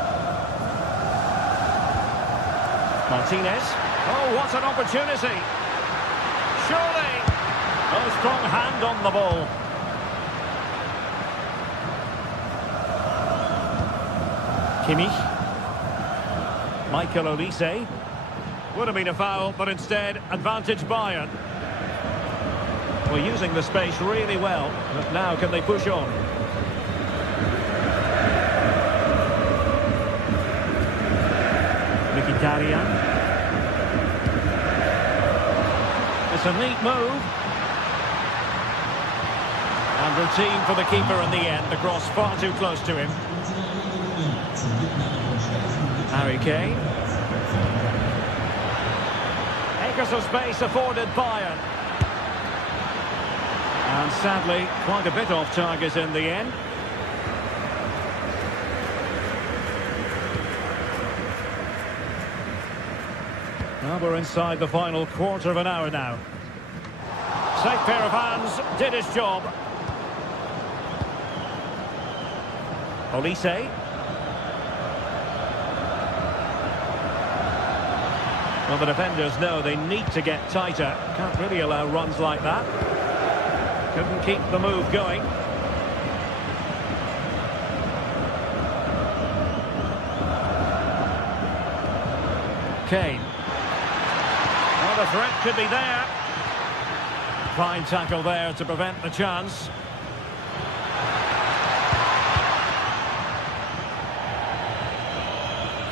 Martinez. Oh, what an opportunity. Surely. Oh, strong hand on the ball. Kimmich. Michael Olise. Would have been a foul, but instead, advantage Bayern. We're using the space really well, but now can they push on? Mkhitaryan. It's a neat move. And routine for the keeper in the end. The cross far too close to him. Harry Kane. Acres of space afforded Bayern. And sadly, quite a bit off target in the end. Well, we're inside the final quarter of an hour now. Safe pair of hands, did his job. Olise. Well, the defenders know they need to get tighter. Can't really allow runs like that. Couldn't keep the move going. Kane. Well, the threat could be there. Fine tackle there to prevent the chance.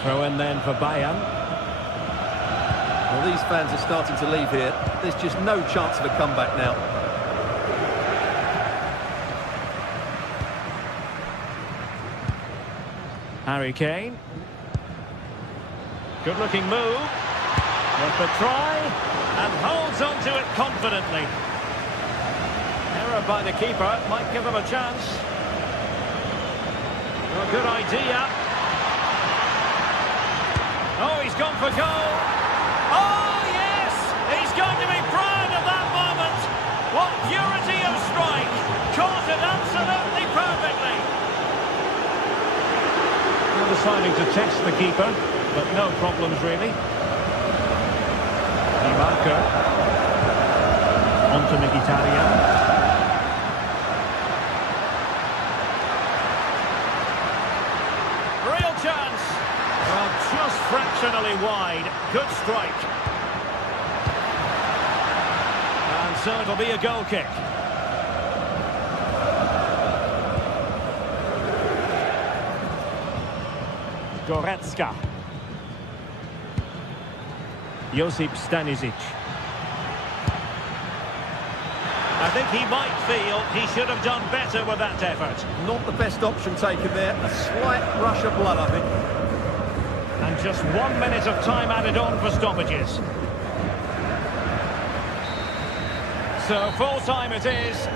Throw in then for Bayern. Well, these fans are starting to leave here. There's just no chance of a comeback now. Harry Kane. Good-looking move. With the try. And holds on to it confidently. Error by the keeper. Might give them a chance. Well, good idea. Oh, he's gone for goal. Oh, yes! He's going to be proud of that moment. What purity of strike. Caught it absolutely perfectly. Well, deciding to test the keeper, but no problems really. Marco. On to Mkhitaryan. Real chance. Well, just fractionally wide. Good strike. And so it'll be a goal kick. Goretzka. Josip Stanisic. I think he might feel he should have done better with that effort. Not the best option taken there. A slight rush of blood, I think. And just 1 minute of time added on for stoppages. So full time it is.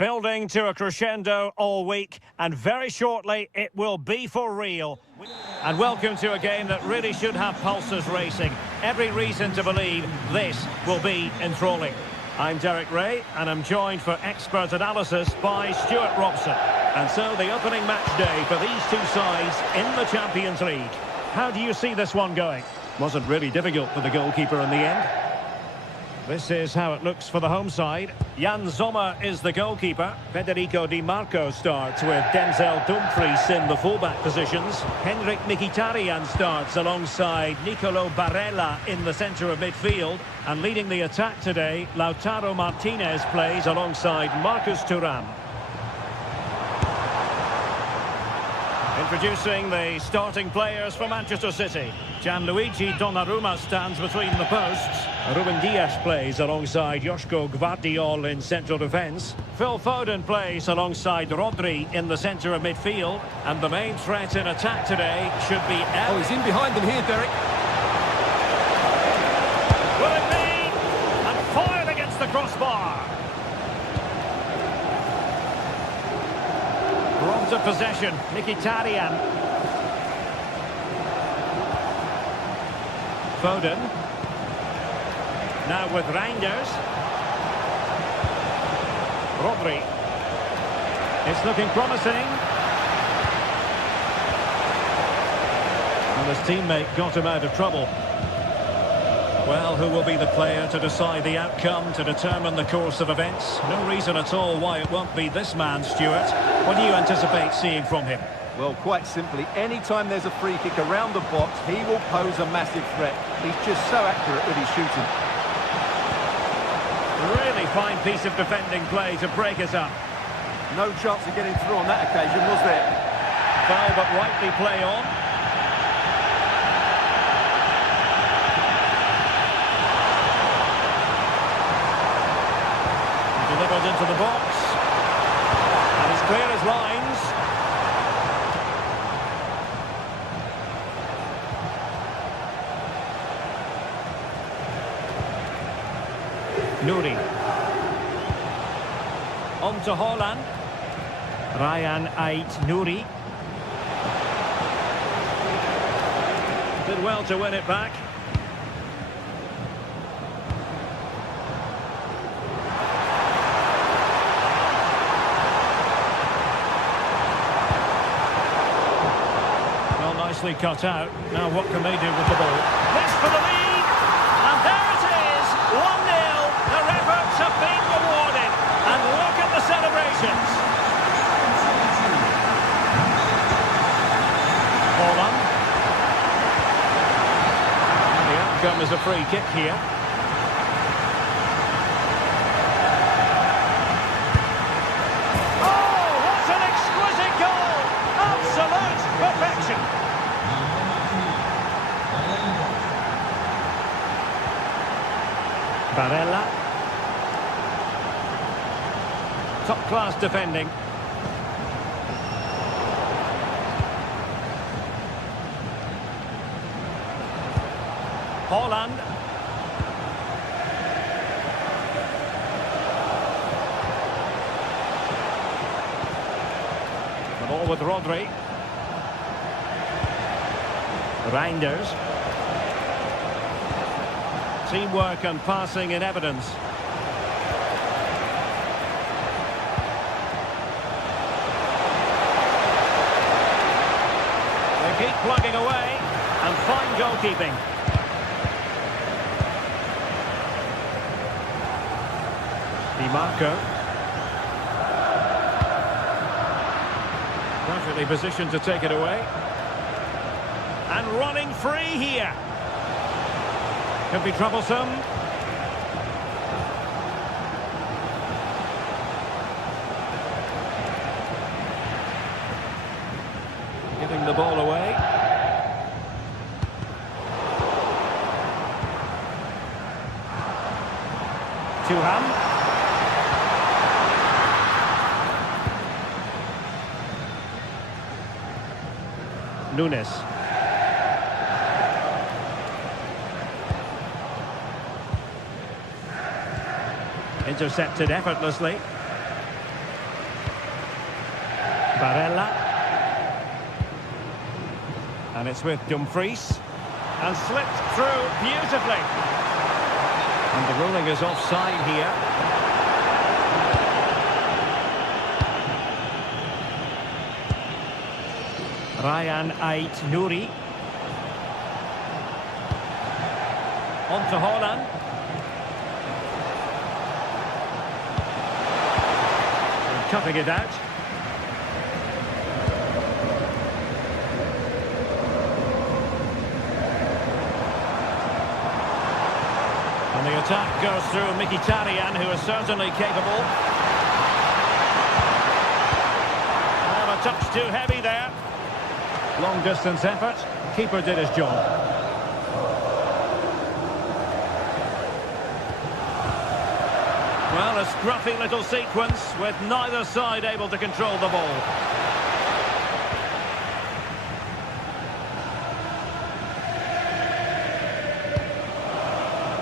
building to a crescendo all week, and very shortly it will be for real. And welcome to a game that really should have pulses racing. Every reason to believe this will be enthralling. I'm Derek Ray, and I'm joined for expert analysis by Stuart Robson. And so the opening match day for these two sides in the Champions League. How do you see this one going? Wasn't really difficult for the goalkeeper in the end. This is how it looks for the home side. Jan Sommer is the goalkeeper. Federico Di Marco starts with Denzel Dumfries in the fullback positions. Henrik Mkhitaryan starts alongside Nicolo Barella in the centre of midfield. And leading the attack today, Lautaro Martinez plays alongside Marcus Thuram. Introducing the starting players for Manchester City. Gianluigi Donnarumma stands between the posts. Ruben Dias plays alongside Joško Gvardiol in central defence. Phil Foden plays alongside Rodri in the centre of midfield. And the main threat in attack today should be... Oh, he's in behind them here, Derek. Will it be? And fired against the crossbar. Bronze of possession, Mkhitaryan. Foden. Now with Reinders. Rodri. It's looking promising. And his teammate got him out of trouble. Well, who will be the player to decide the outcome, to determine the course of events? No reason at all why it won't be this man, Stuart. What do you anticipate seeing from him? Well, quite simply, anytime there's a free kick around the box, he will pose a massive threat. He's just so accurate with his shooting. Really fine piece of defending play to break us up. No chance of getting through on that occasion, was there? Foul, but rightly play on. Delivered into the box. And it's clear as lines. Nouri. On to Haaland. Ryan Ait-Nouri. Did well to win it back. Well, nicely cut out. Now what can they do with the ball? This for the lead! And there it is! 1-0. Their efforts have been rewarded. And look at the celebrations. Haaland. The outcome is a free kick here. Oh, what an exquisite goal! Absolute perfection. Barella. Top-class defending. Haaland. The ball with Rodri. Reinders. Teamwork and passing in evidence. They keep plugging away, and fine goalkeeping. Di Marco. Perfectly positioned to take it away. And running free here. Could be troublesome. Giving the ball away. Thuram. Nunes. Intercepted effortlessly. And it's with Dumfries. And slipped through beautifully. And the ruling is offside here. Ryan Ait-Nouri. On to Haaland. And cutting it out. And the attack goes through Mkhitaryan, who is certainly capable. Well, a touch too heavy there. Long distance effort. Keeper did his job. Well, a scruffy little sequence with neither side able to control the ball.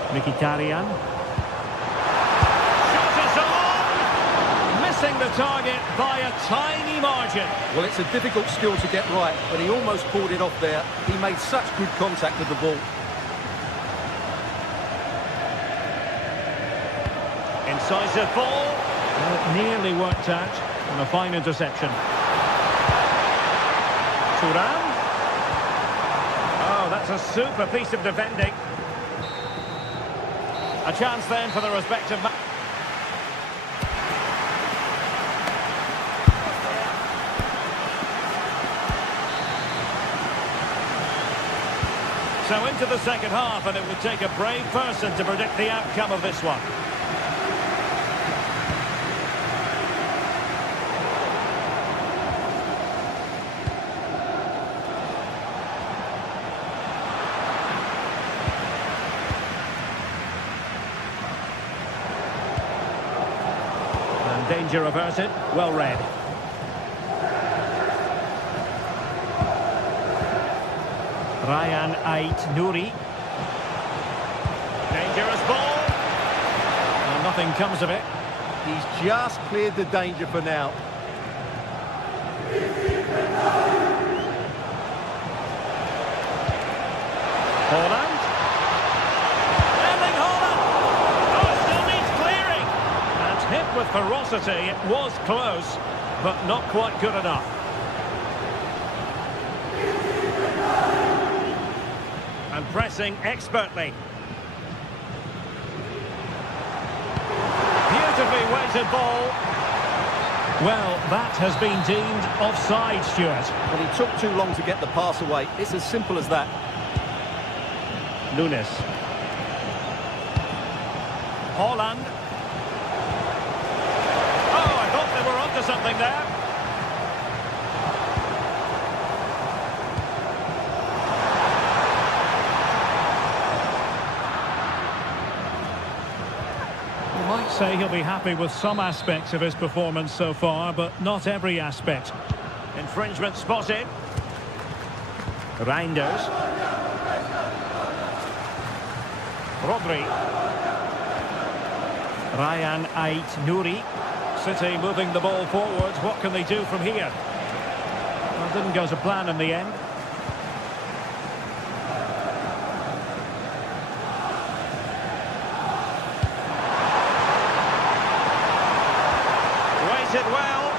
Mkhitaryan. Shot is on! Missing the target by a tiny margin. Well, it's a difficult skill to get right, but he almost pulled it off there. He made such good contact with the ball. Incisive ball. Well, it nearly worked out. And a fine interception. Thuram. Oh, that's a super piece of defending. A chance then for the respective... So into the second half, and it would take a brave person to predict the outcome of this one. And danger averted, well read. Ryan Ait-Nouri. Dangerous ball. And nothing comes of it. He's just cleared the danger for now. Haaland. Erling Haaland. Oh, still needs clearing. And hit with ferocity. It was close, but not quite good enough. And pressing expertly. Beautifully weighted ball. Well, that has been deemed offside, Stuart. But he took too long to get the pass away. It's as simple as that. Nunes. Haaland. Oh, I thought they were onto something there. Might say he'll be happy with some aspects of his performance so far, but not every aspect. Infringement spotted. Reinders. Rodri. Ryan Ait-Nouri. City moving the ball forward. What can they do from here? Well, didn't go to plan in the end. It well.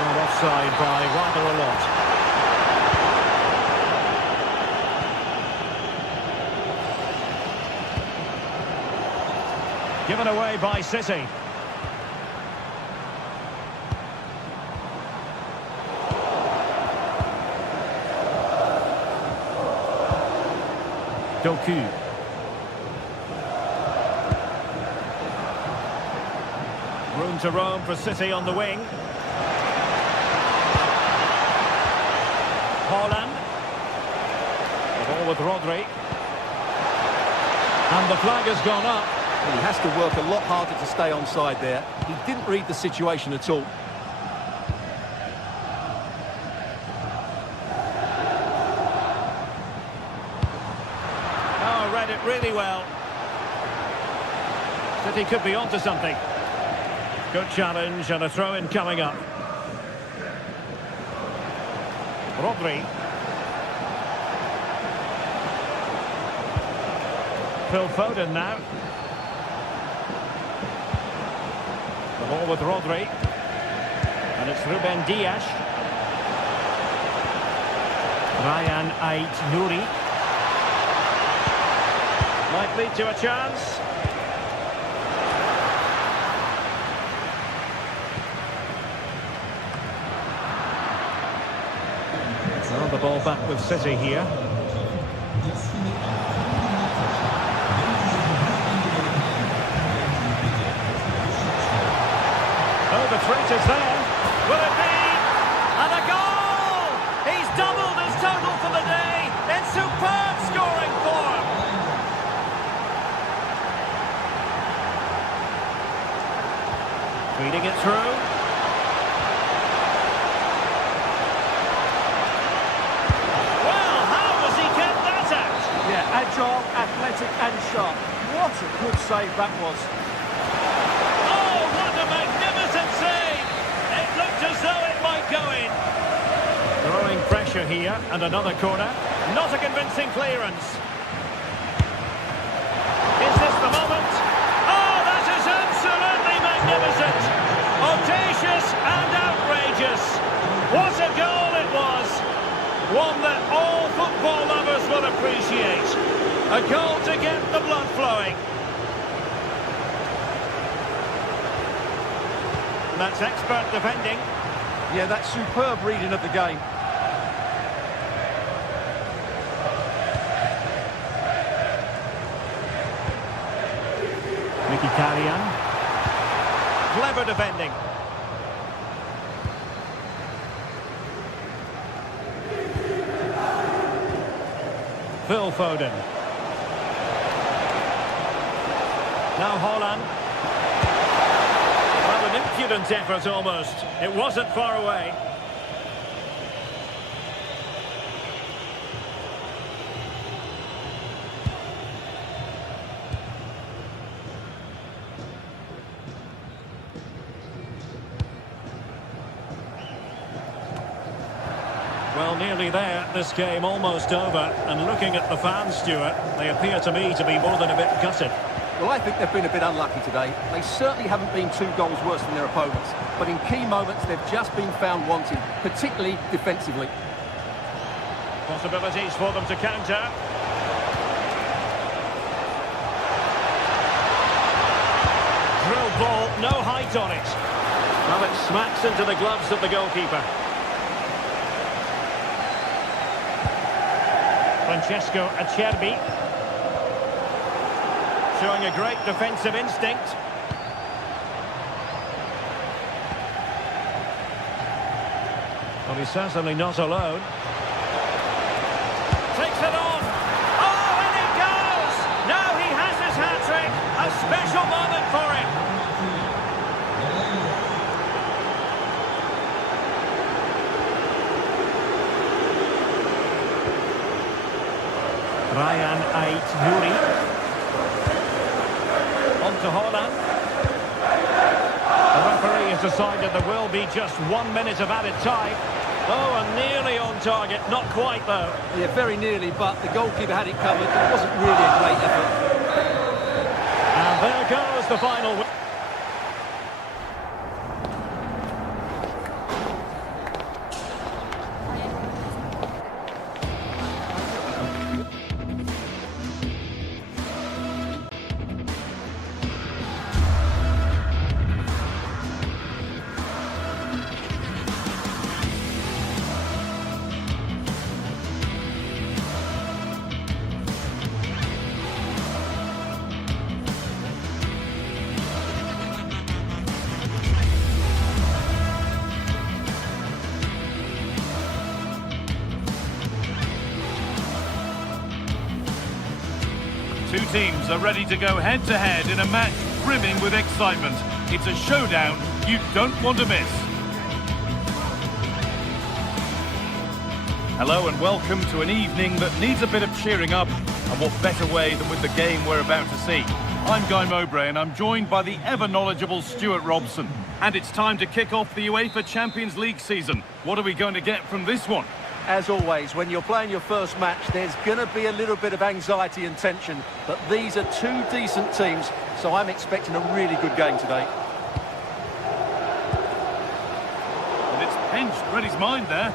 And offside by rather a lot. Given away by City. Doku. Room to roam for City on the wing. Haaland. The ball with Rodri. And the flag has gone up. Well, he has to work a lot harder to stay onside there. He didn't read the situation at all. Oh, read it really well. City could be onto something. Good challenge and a throw-in coming up. Rodri. Phil Foden now. The ball with Rodri. And it's Ruben Dias. Ryan Ait-Nouri. Might lead to a chance. Well, the ball back with City here. Oh, the threat is there. Will it be? And a goal! He's doubled his total for the day in superb scoring form. Feeding it through. Well, how has he kept that out? Yeah, agile, athletic and sharp. What a good save that was. Oh, what a magnificent save! It looked as though it might go in. Growing pressure here, and another corner. Not a convincing clearance. Is this the moment? Oh, that is absolutely magnificent! Audacious and outrageous. What a goal it was! One that all football lovers will appreciate. A goal to get the blood flowing. That's expert defending. Yeah, that's superb reading of the game. Mkhitaryan. Clever defending. Phil Foden. Now Haaland. Well, an impudent effort almost. It wasn't far away. Well, nearly there. This game almost over. And looking at the fans, Stuart, they appear to me to be more than a bit gutted. Well, I think they've been a bit unlucky today. They certainly haven't been 2 goals worse than their opponents. But in key moments, they've just been found wanting, particularly defensively. Possibilities for them to counter. Drill ball, no height on it. Well, it smacks into the gloves of the goalkeeper. Francesco Acerbi. Showing a great defensive instinct. Well, he's certainly not alone. Takes it on. Oh, and it goes! Now he has his hat-trick. A special moment for him. Ryan Ait-Nouri. On to Haaland. The referee has decided there will be just 1 minute of added time. Oh, and nearly on target. Not quite, though. Yeah, very nearly, but the goalkeeper had it covered. It wasn't really a great effort. And there goes the final. Two teams are ready to go head-to-head in a match brimming with excitement. It's a showdown you don't want to miss. Hello and welcome to an evening that needs a bit of cheering up, and what better way than with the game we're about to see. I'm Guy Mowbray and I'm joined by the ever-knowledgeable Stuart Robson. And it's time to kick off the UEFA Champions League season. What are we going to get from this one? As always, when you're playing your first match, there's going to be a little bit of anxiety and tension. But these are two decent teams, so I'm expecting a really good game today. And it's pinched, read his mind there.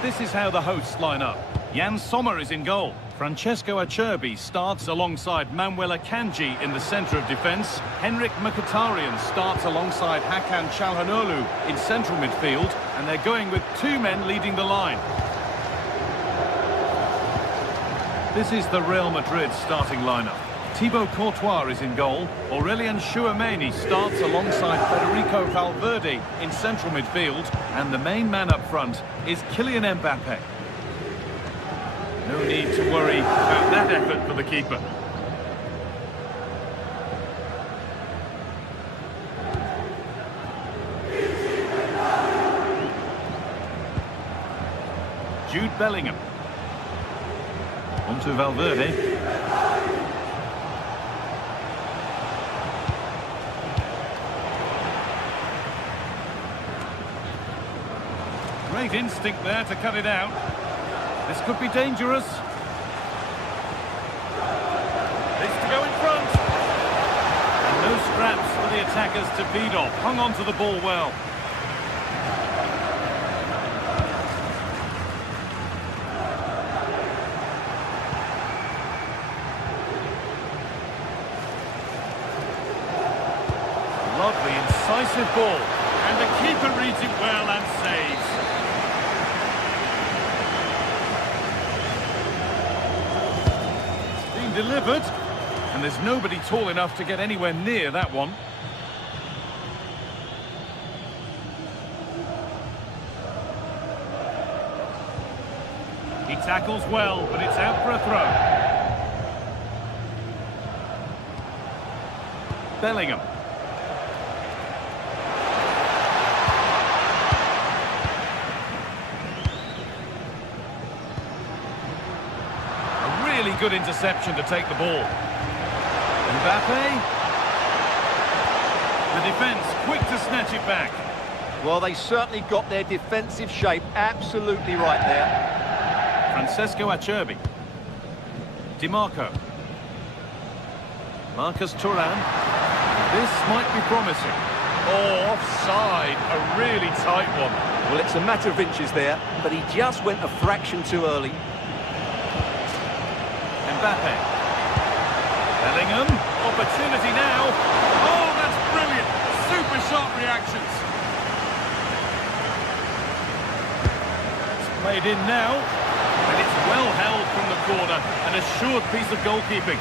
This is how the hosts line up. Jan Sommer is in goal. Francesco Acerbi starts alongside Manuel Akanji in the centre of defence. Henrik Mkhitaryan starts alongside Hakan Çalhanoğlu in central midfield, and they're going with two men leading the line. This is the Real Madrid starting lineup. Thibaut Courtois is in goal. Aurelien Tchouameni starts alongside Federico Valverde in central midfield, and the main man up front is Kylian Mbappe. No need to worry about that effort for the keeper. Jude Bellingham. On to Valverde. Great instinct there to cut it out. This could be dangerous. This to go in front. And no scraps for the attackers to feed off. Hung on to the ball well. Lovely, incisive ball. And the keeper reads it well and saves. Delivered, and there's nobody tall enough to get anywhere near that one. He tackles well, but it's out for a throw. Bellingham. Good interception to take the ball. Mbappe. The defence quick to snatch it back. Well, they certainly got their defensive shape absolutely right there. Francesco Acerbi. Di Marco. Marcus Thuram. This might be promising. Oh, offside. A really tight one. Well, it's a matter of inches there, but he just went a fraction too early. Mbappe. Bellingham. Opportunity now. Oh, that's brilliant. Super sharp reactions. It's played in now. And it's well held from the corner. An assured piece of goalkeeping.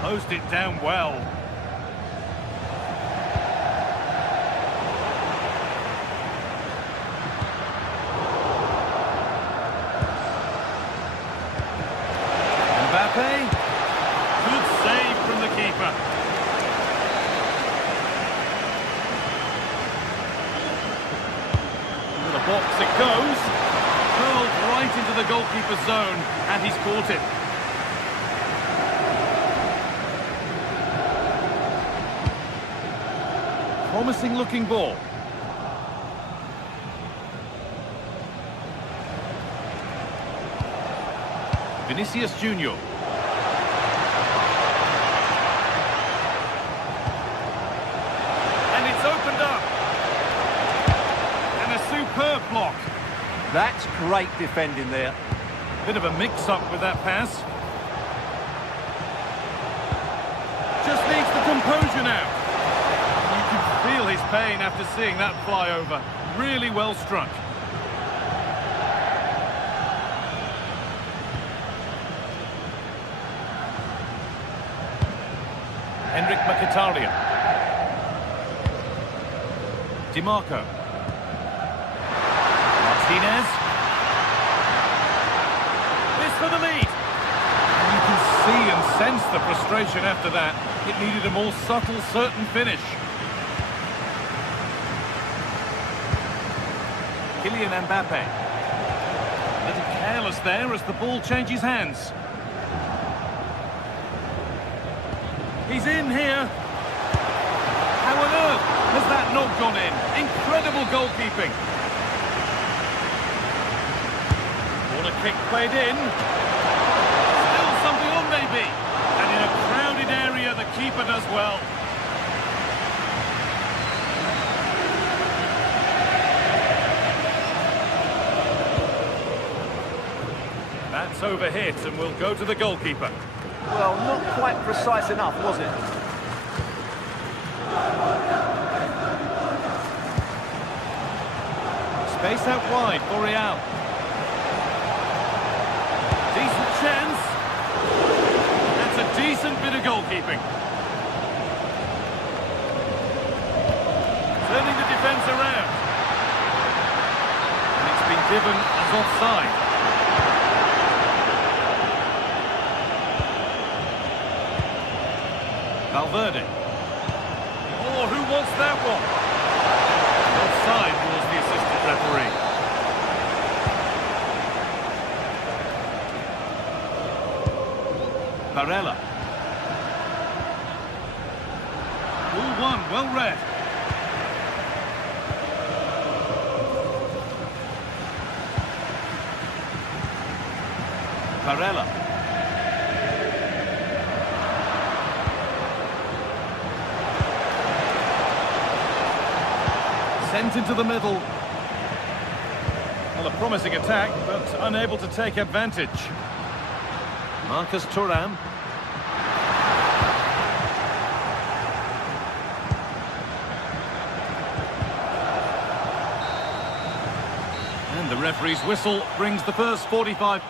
Closed it down well. Good save from the keeper. Into the box it goes. Hurled right into the goalkeeper's zone, and he's caught it. Promising looking ball. Vinicius Junior. And it's opened up. And a superb block. That's great defending there. Bit of a mix-up with that pass. Just needs the composure now. You can feel his pain after seeing that fly over. Really well struck. Henrik Mkhitaryan. Di Marco. Martinez. This for the lead. And you can see and sense the frustration after that. It needed a more subtle, certain finish. Kylian Mbappe. A little careless there as the ball changes hands. He's in here. How on earth has that not gone in? Incredible goalkeeping. Corner kick played in. Still something on maybe. And in a crowded area, the keeper does well. That's overhit and will go to the goalkeeper. Well, not quite precise enough, was it? Space out wide for Real. Decent chance. That's a decent bit of goalkeeping. Turning the defence around. And it's been given as offside. Valverde. Oh, who wants that one? Offside was the assistant referee. Varela. Ball one, well read. Varela. Sent into the middle. Well, a promising attack, but unable to take advantage. Marcus Thuram. And the referee's whistle brings the first 45.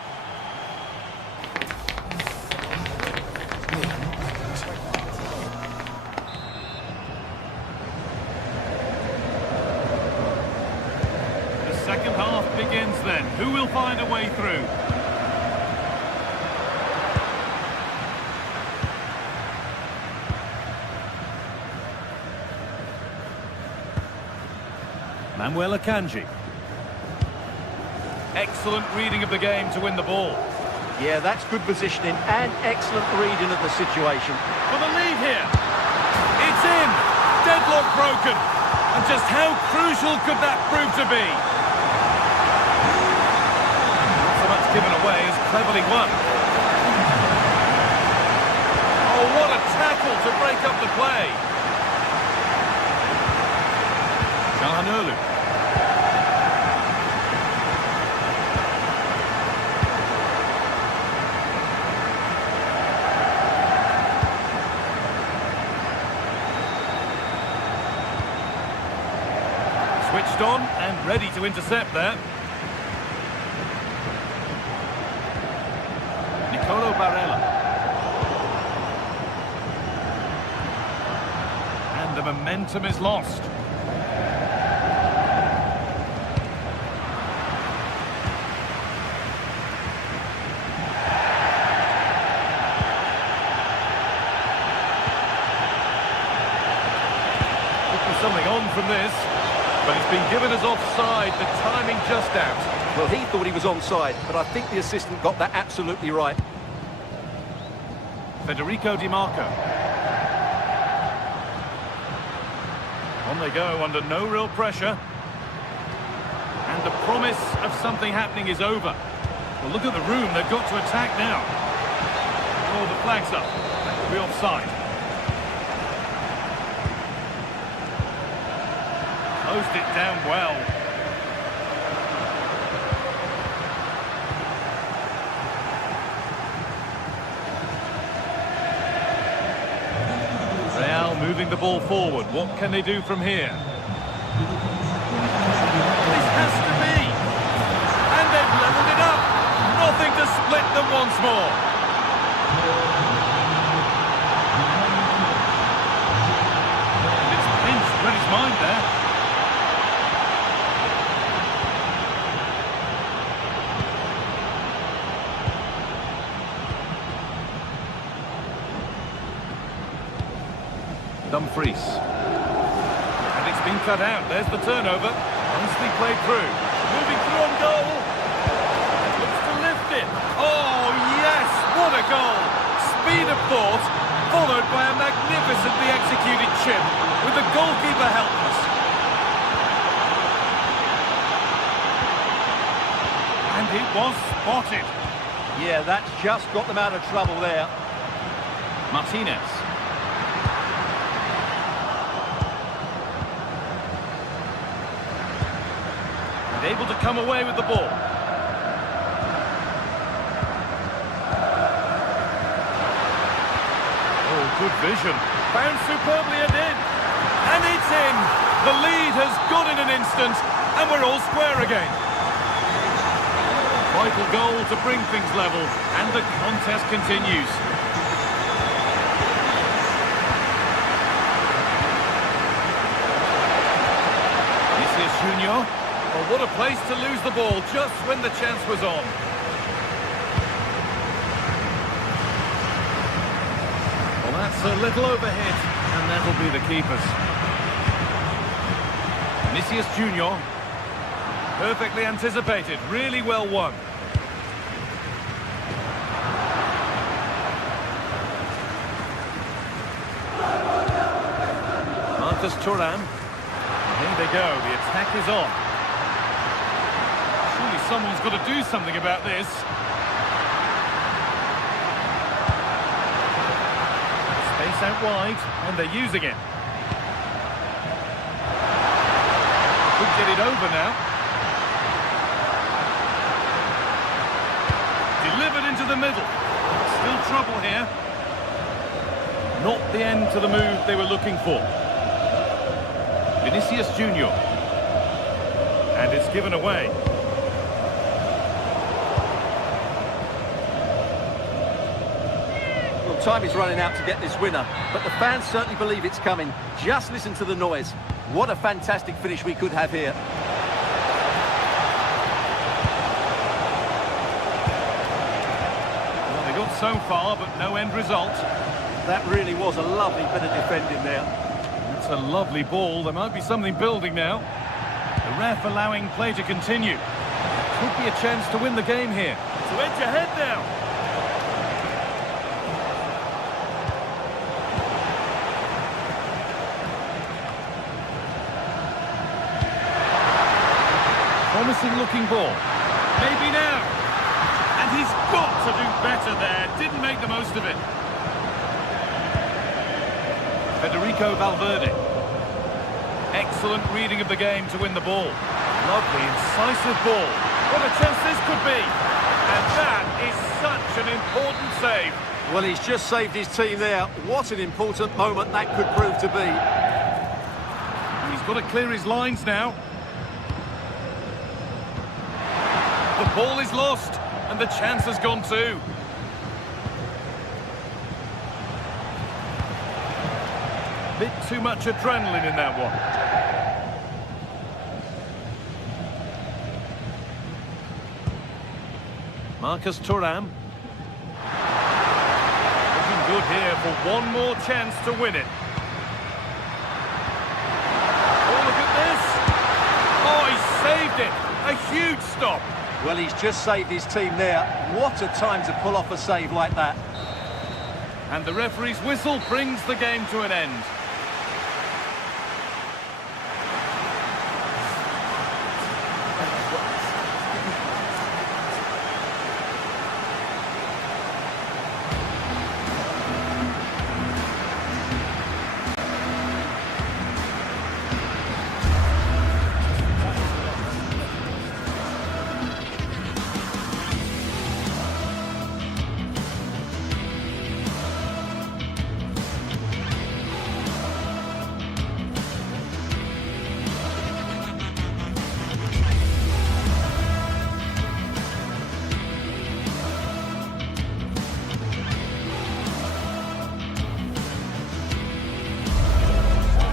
Second half begins then. Who will find a way through? Manuel Akanji. Excellent reading of the game to win the ball. Yeah, that's good positioning and excellent reading of the situation. For the lead here. It's in. Deadlock broken. And just how crucial could that prove to be? Given away as cleverly won. Oh, what a tackle to break up the play. Çalhanoğlu. Switched on and ready to intercept there. Varela. And the momentum is lost. Looking something on from this, but it's been given as offside, the timing just out. Well, he thought he was onside, but I think the assistant got that absolutely right. Federico Di Marco. On they go under no real pressure. And the promise of something happening is over. Well, look at the room they've got to attack now. Oh, the flag's up. That could be offside. Closed it down well. Moving the ball forward. What can they do from here? This has to be. And they've leveled it up. Nothing to split them once more. It's pinched, read his mind there. Dumfries. And it's been cut out. There's the turnover. Nicely played through. Moving through on goal. Looks to lift it. Oh, yes! What a goal! Speed of thought followed by a magnificently executed chip, with the goalkeeper helpless. And it was spotted. Yeah, that's just got them out of trouble there. Martinez. And able to come away with the ball. Oh, good vision. Found superbly and in. And it's in. The lead has gone in an instant, and we're all square again. Vital goal to bring things level, and the contest continues. Vinicius Junior. Well, what a place to lose the ball just when the chance was on. Well, that's a little overhit, and that'll be the keepers. Vinicius Junior. Perfectly anticipated, really well won. Marcus Thuram. Here they go, the attack is on. Surely someone's got to do something about this. Space out wide, and they're using it. Could get it over now. Delivered into the middle. Still trouble here. Not the end to the move they were looking for. Vinicius Junior. And it's given away. Well, time is running out to get this winner, but the fans certainly believe it's coming. Just listen to the noise. What a fantastic finish we could have here. Well, they got so far, but no end result. That really was a lovely bit of defending there. It's a lovely ball. There might be something building now. The ref allowing play to continue. Could be a chance to win the game here. To edge ahead now. Promising looking ball. Maybe now. And he's got to do better there. Didn't make the most of it. Federico Valverde. Excellent reading of the game to win the ball. Lovely, incisive ball. What a chance this could be. And that is such an important save. Well, he's just saved his team there. What an important moment that could prove to be. He's got to clear his lines now. The ball is lost, and the chance has gone too. Bit too much adrenaline in that one. Marcus Thuram. Looking good here for one more chance to win it. Oh, look at this. Oh, he saved it. A huge stop. Well, he's just saved his team there. What a time to pull off a save like that. And the referee's whistle brings the game to an end.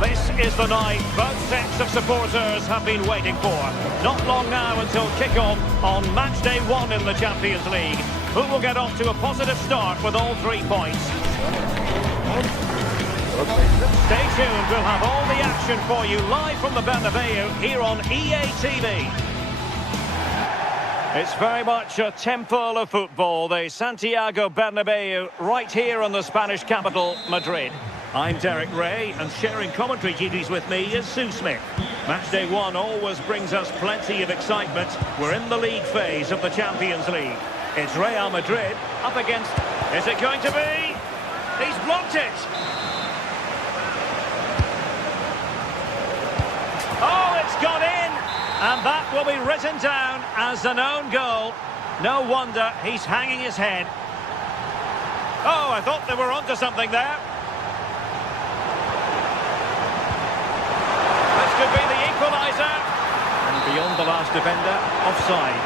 This is the night both sets of supporters have been waiting for. Not long now until kick-off on match day 1 in the Champions League. Who will get off to a positive start with all 3 points? Stay tuned, we'll have all the action for you live from the Bernabeu here on EA TV. It's very much a temple of football, the Santiago Bernabeu, right here in the Spanish capital, Madrid. I'm Derek Ray, and sharing commentary duties with me is Sue Smith. Matchday 1 always brings us plenty of excitement. We're in the league phase of the Champions League. It's Real Madrid up against... Is it going to be? He's blocked it! Oh, it's gone in! And that will be written down as an own goal. No wonder he's hanging his head. Oh, I thought they were onto something there. This could be the equaliser. And beyond the last defender, offside.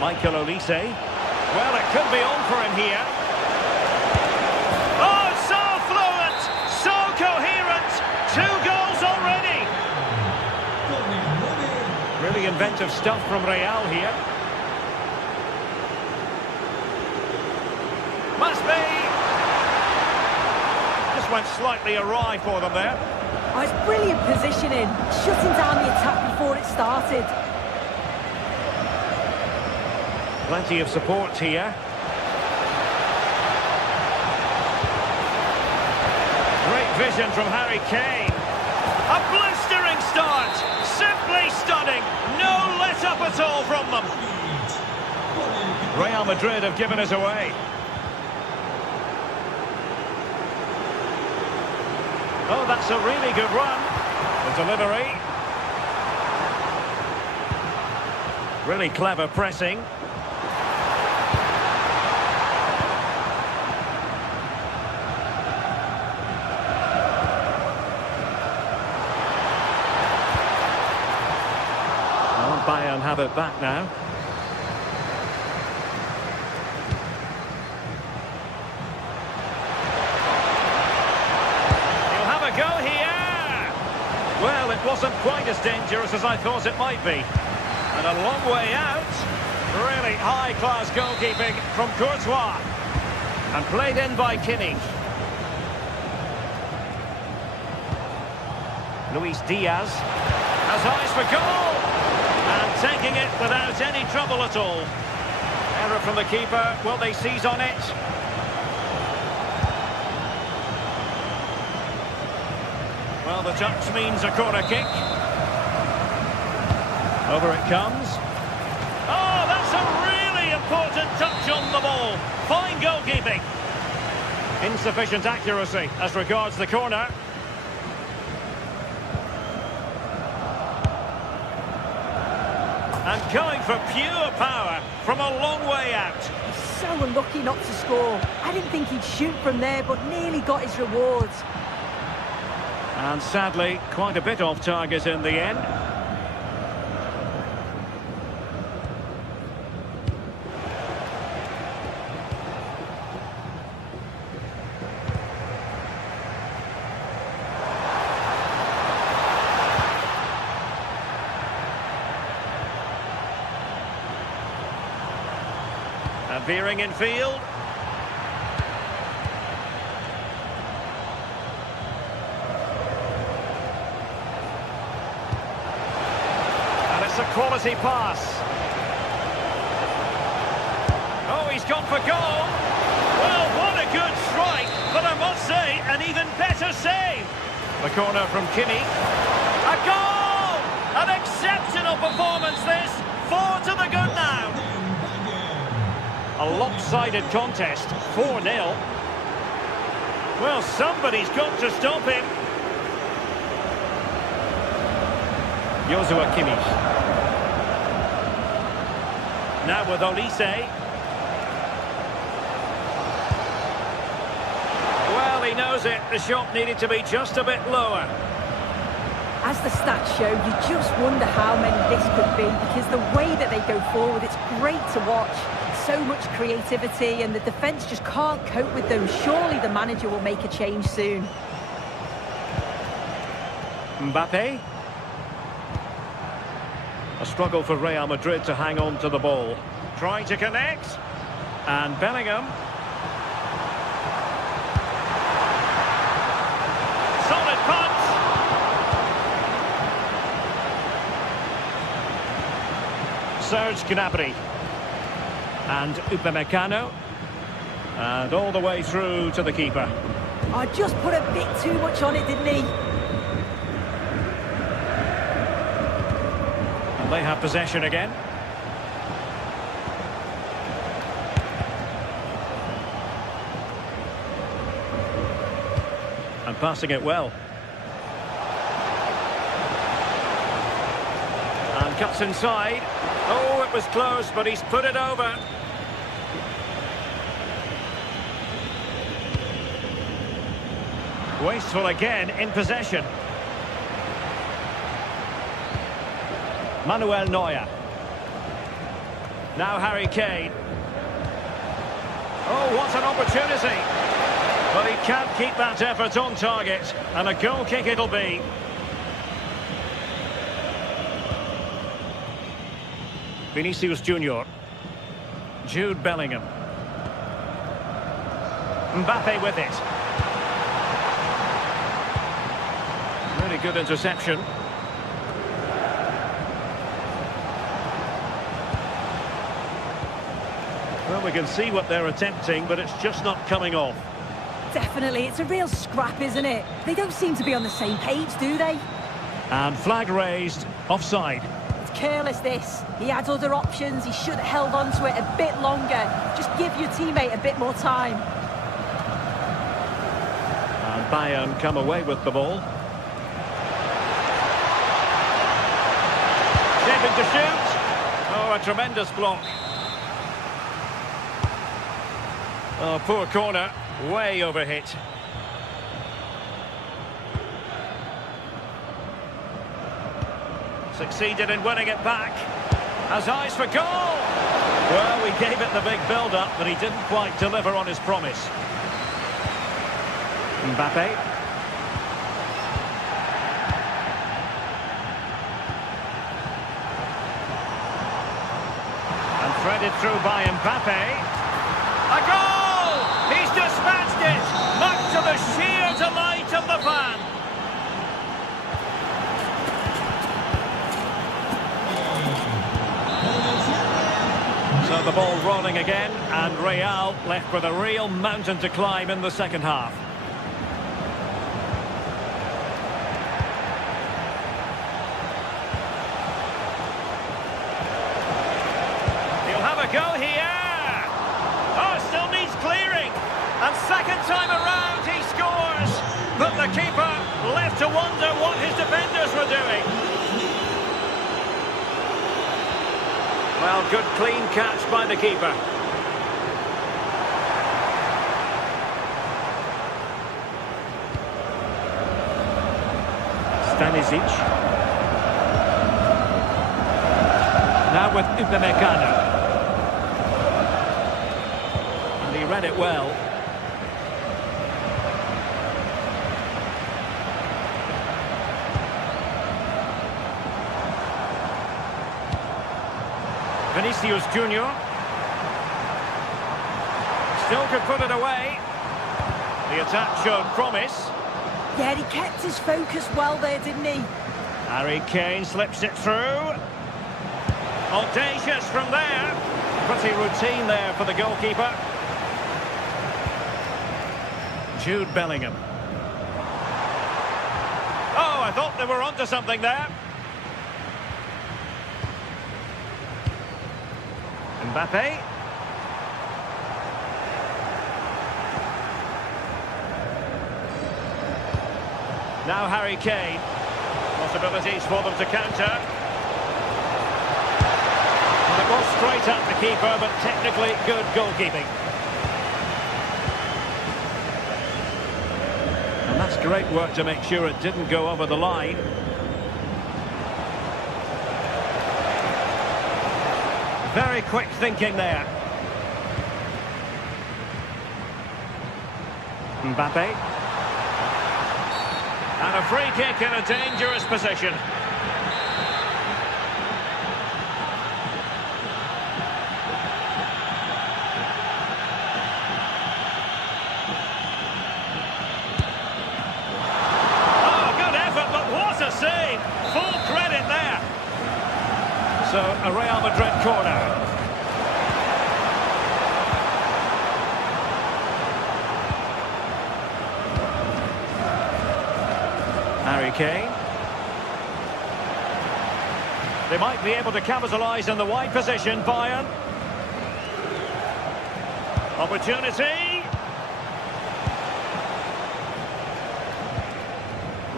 Michael Olise. Well, it could be on for him here. Oh, so fluent, so coherent. 2 goals already. Really inventive stuff from Real here. Must be. Just went slightly awry for them there. Oh, it's brilliant positioning, shutting down the attack before it started. Plenty of support here. Great vision from Harry Kane. A blistering start. Simply stunning. No let-up at all from them. Real Madrid have given us away. Oh, that's a really good run. The delivery. Really clever pressing. Bayern have it back now. He'll have a go here. Well, it wasn't quite as dangerous as I thought it might be. And a long way out. Really high-class goalkeeping from Courtois. And played in by Kimmich. Luis Diaz has eyes for goal. And taking it without any trouble at all. Error from the keeper. Will they seize on it? Well, the touch means a corner kick. Over it comes. Oh, that's a really important touch on the ball. Fine goalkeeping. Insufficient accuracy as regards the corner. And going for pure power from a long way out. He's so unlucky not to score. I didn't think he'd shoot from there, but nearly got his rewards. And sadly, quite a bit off target in the end. Veering in field. And it's a quality pass. Oh, he's gone for goal. Well, what a good strike, but I must say, an even better save. The corner from Kimmich. A goal! An exceptional performance this. 4 to the good now. A lopsided contest, 4-0. Well, somebody's got to stop him. Joshua Kimmich. Now with Olise. Well, he knows it. The shot needed to be just a bit lower. As the stats show, you just wonder how many this could be, because the way that they go forward, it's great to watch. So much creativity, and the defence just can't cope with them. Surely the manager will make a change soon. Mbappe. A struggle for Real Madrid to hang on to the ball. Trying to connect. And Bellingham. Solid punch. Serge Gnabry. And Upamecano. And all the way through to the keeper. I just put a bit too much on it, didn't he? And they have possession again. And passing it well. And cuts inside. Oh, it was close, but he's put it over. Wasteful again in possession. Manuel Neuer. Now Harry Kane. Oh, what an opportunity. But he can't keep that effort on target. And a goal kick it'll be. Vinicius Junior. Jude Bellingham. Mbappe with it. Really good interception. Well, we can see what they're attempting, but it's just not coming off. Definitely, it's a real scrap, isn't it? They don't seem to be on the same page, do they? And flag raised, offside. It's careless, this. He had other options, he should have held on to it a bit longer. Just give your teammate a bit more time. And Bayern come away with the ball. Shaping to shoot. Oh, a tremendous block. Oh, poor corner. Way overhit. Succeeded in winning it back. Has eyes for goal. Well, we gave it the big build-up, but he didn't quite deliver on his promise. Mbappe. And threaded through by Mbappe. A goal! He's dispatched it! Much to the sheer delight of the fan. So the ball rolling again, and Real left with a real mountain to climb in the second half. He'll have a go here. Oh, still needs clearing. And second time around he scores. But the keeper left to wonder what his defenders were doing. Well, good clean catch by the keeper. Stanisic. Now with Upamecano. And he read it well. Vinicius Junior. Still could put it away. The attack showed promise. Yeah, he kept his focus well there, didn't he? Harry Kane slips it through. Audacious from there. Pretty routine there for the goalkeeper. Jude Bellingham. Oh, I thought they were onto something there. Mbappe. Now Harry Kane. Possibilities for them to counter. And it was straight at the keeper, but technically good goalkeeping. And that's great work to make sure it didn't go over the line. Very quick thinking there. Mbappe. And a free kick in a dangerous position. Oh, good effort, but what a save! Full credit there. So, a Real Madrid corner. Harry Kane. They might be able to capitalise in the wide position, Bayern. Opportunity.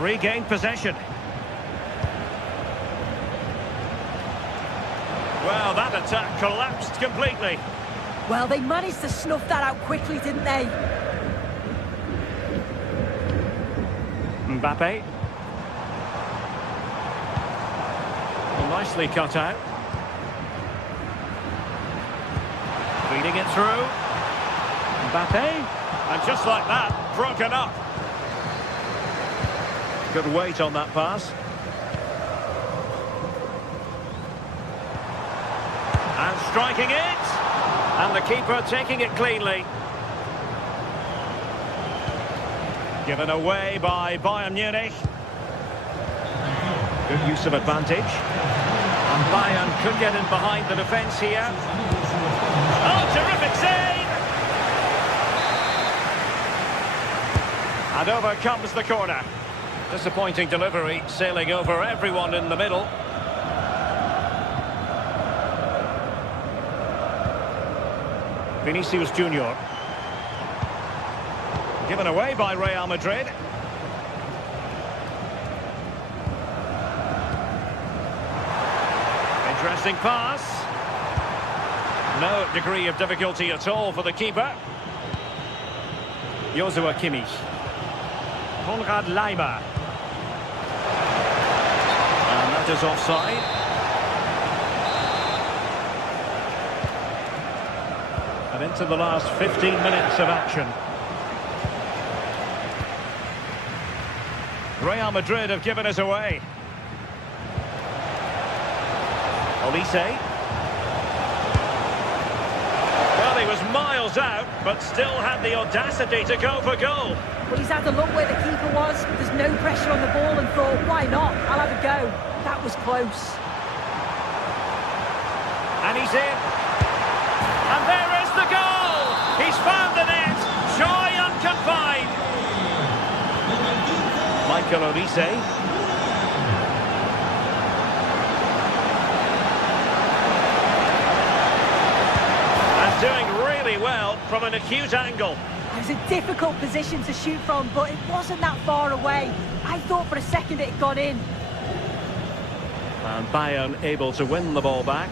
Regained possession. Well, that attack collapsed completely. Well, they managed to snuff that out quickly, didn't they? Mbappe. Well, nicely cut out. Feeding it through. Mbappe. And just like that, broken up. Good weight on that pass. And striking it. And the keeper taking it cleanly. Given away by Bayern Munich. Good use of advantage. And Bayern could get in behind the defence here. Oh, terrific save! And over comes the corner. Disappointing delivery, sailing over everyone in the middle. Vinicius Junior. Given away by Real Madrid. Interesting pass. No degree of difficulty at all for the keeper. Joshua Kimmich. Konrad Leimer. And that is offside. And into the last 15 minutes of action. Real Madrid have given us away. Olise. Well, he was miles out, but still had the audacity to go for goal. Well, he's had a look where the keeper was. There's no pressure on the ball and thought, why not? I'll have a go. That was close. And he's in. And there is the goal! He's found the net! Joy unconfined! Michael Olise. And doing really well from an acute angle. It was a difficult position to shoot from, but it wasn't that far away. I thought for a second it had gone in. And Bayern able to win the ball back.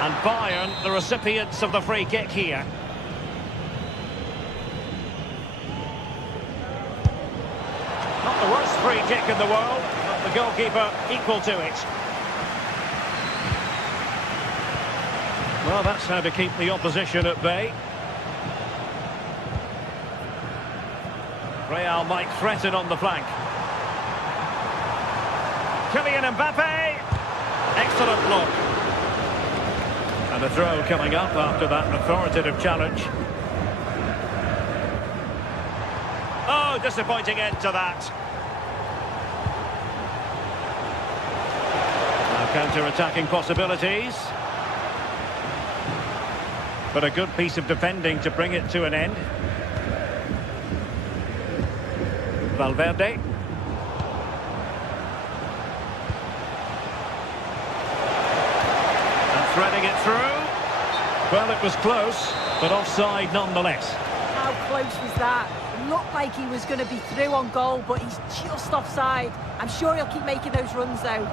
And Bayern, the recipients of the free kick here. Not the worst free kick in the world, but the goalkeeper equal to it. Well, that's how to keep the opposition at bay. Real might threaten on the flank. Kylian Mbappe. Excellent block. And a throw coming up after that authoritative challenge. Oh, disappointing end to that. Now counter-attacking possibilities. But a good piece of defending to bring it to an end. Valverde. And threading it through. Well, it was close, but offside nonetheless. How close was that? It looked like he was going to be through on goal, but he's just offside. I'm sure he'll keep making those runs, though.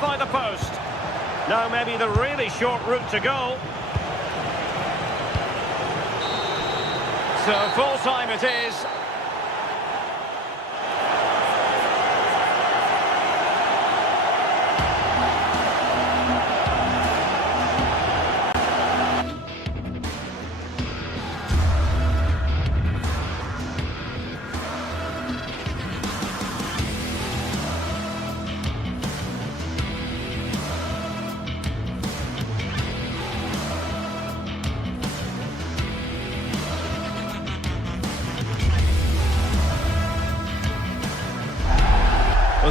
By the post. Now maybe the really short route to goal. So full time it is.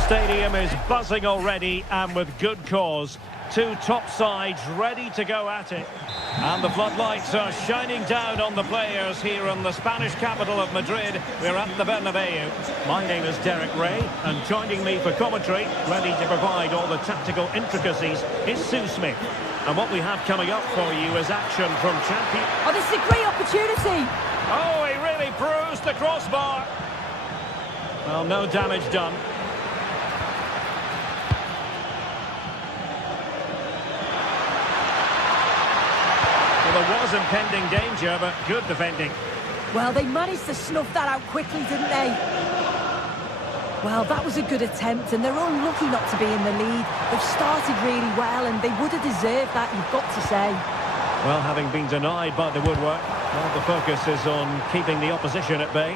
stadium is buzzing already, and with good cause. Two top sides ready to go at it. And the floodlights are shining down on the players here in the Spanish capital of Madrid. We're at the Bernabeu. My name is Derek Ray, and joining me for commentary, ready to provide all the tactical intricacies, is Sue Smith. And what we have coming up for you is action from champion... Oh, this is a great opportunity! Oh, he really bruised the crossbar. Well, no damage done. There was impending danger, but good defending. Well, they managed to snuff that out quickly, didn't they? Well, that was a good attempt, and they're unlucky not to be in the lead. They've started really well, and they would have deserved that, you've got to say. Well, having been denied by the woodwork, well, the focus is on keeping the opposition at bay.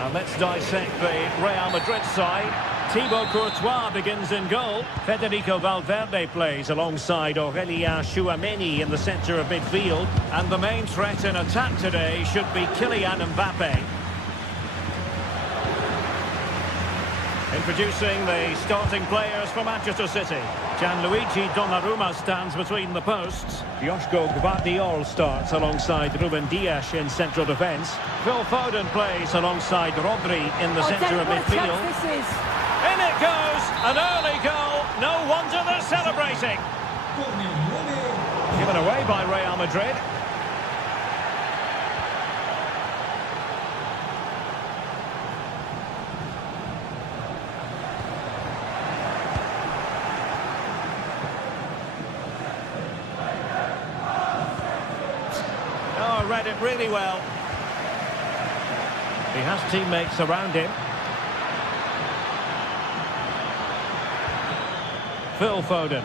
And let's dissect the Real Madrid side. Thibaut Courtois begins in goal. Federico Valverde plays alongside Aurélien Tchouameni in the centre of midfield. And the main threat in attack today should be Kylian Mbappe. Introducing the starting players for Manchester City. Gianluigi Donnarumma stands between the posts. Joško Gvardiol starts alongside Ruben Dias in central defence. Phil Foden plays alongside Rodri in the centre of midfield. This is. In it goes, an early goal. No wonder they're celebrating. Given away by Real Madrid. Oh, read it really well. He has teammates around him. Phil Foden.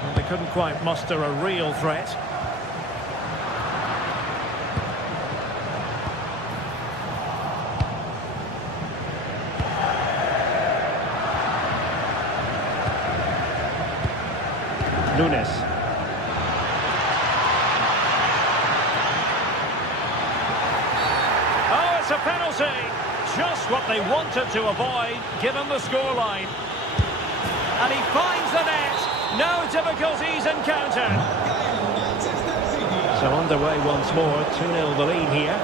Well, they couldn't quite muster a real threat. Nunes. Oh, it's a penalty! Just what they wanted to avoid, given the scoreline. And he finds the net. No difficulties encountered. So underway once more. 2-0 the lead here.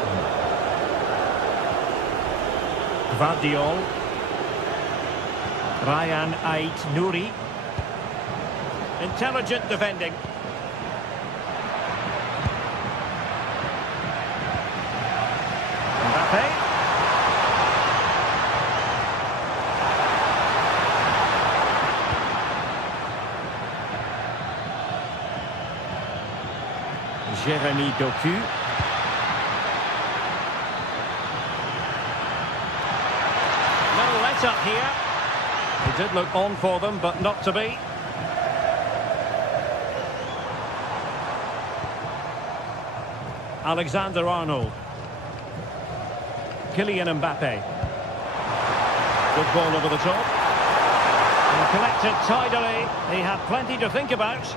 Gvardiol. Ryan Ait-Nouri. Intelligent defending. Mbappe. Jérémy Doku. No let-up here. It did look on for them, but not to be. Alexander-Arnold. Kylian Mbappe. Good ball over the top. And collected tidily. He had plenty to think about.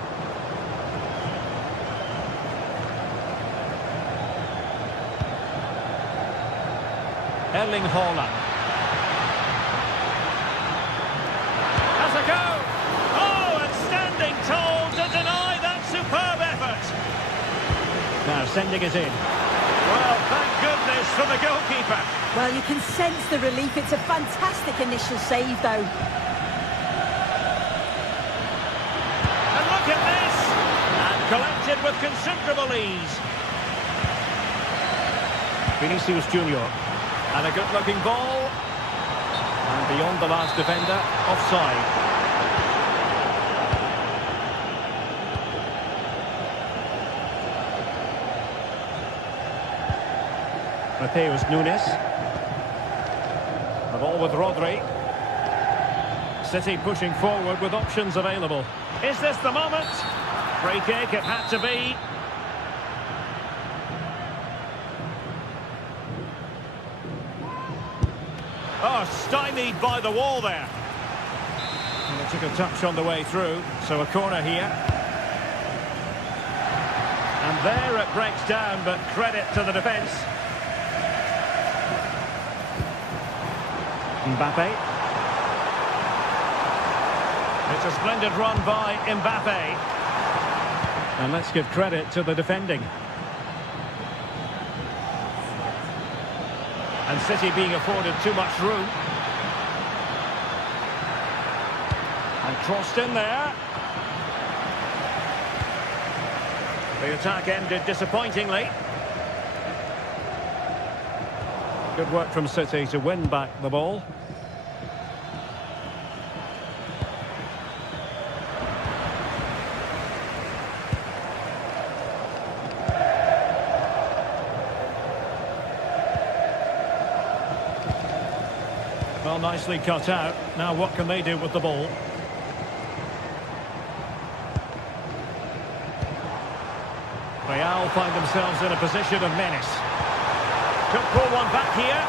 Erling Haaland. Has a go! Oh, and standing tall to deny that superb effort. Now sending it in. Well, thank goodness for the goalkeeper. Well, you can sense the relief. It's a fantastic initial save, though. And look at this! And collected with considerable ease. Vinicius Junior. And a good-looking ball. And beyond the last defender, offside. Mateus Nunes. The ball with Rodri. City pushing forward with options available. Is this the moment? Free kick, it had to be. Oh, stymied by the wall there. And it took a touch on the way through, so a corner here. And there it breaks down, but credit to the defence. Mbappe. It's a splendid run by Mbappe. And let's give credit to the defending. And City being afforded too much room. And crossed in there. The attack ended disappointingly. Good work from City to win back the ball. Well, nicely cut out. Now what can they do with the ball? Real find themselves in a position of menace. Could pull one back here.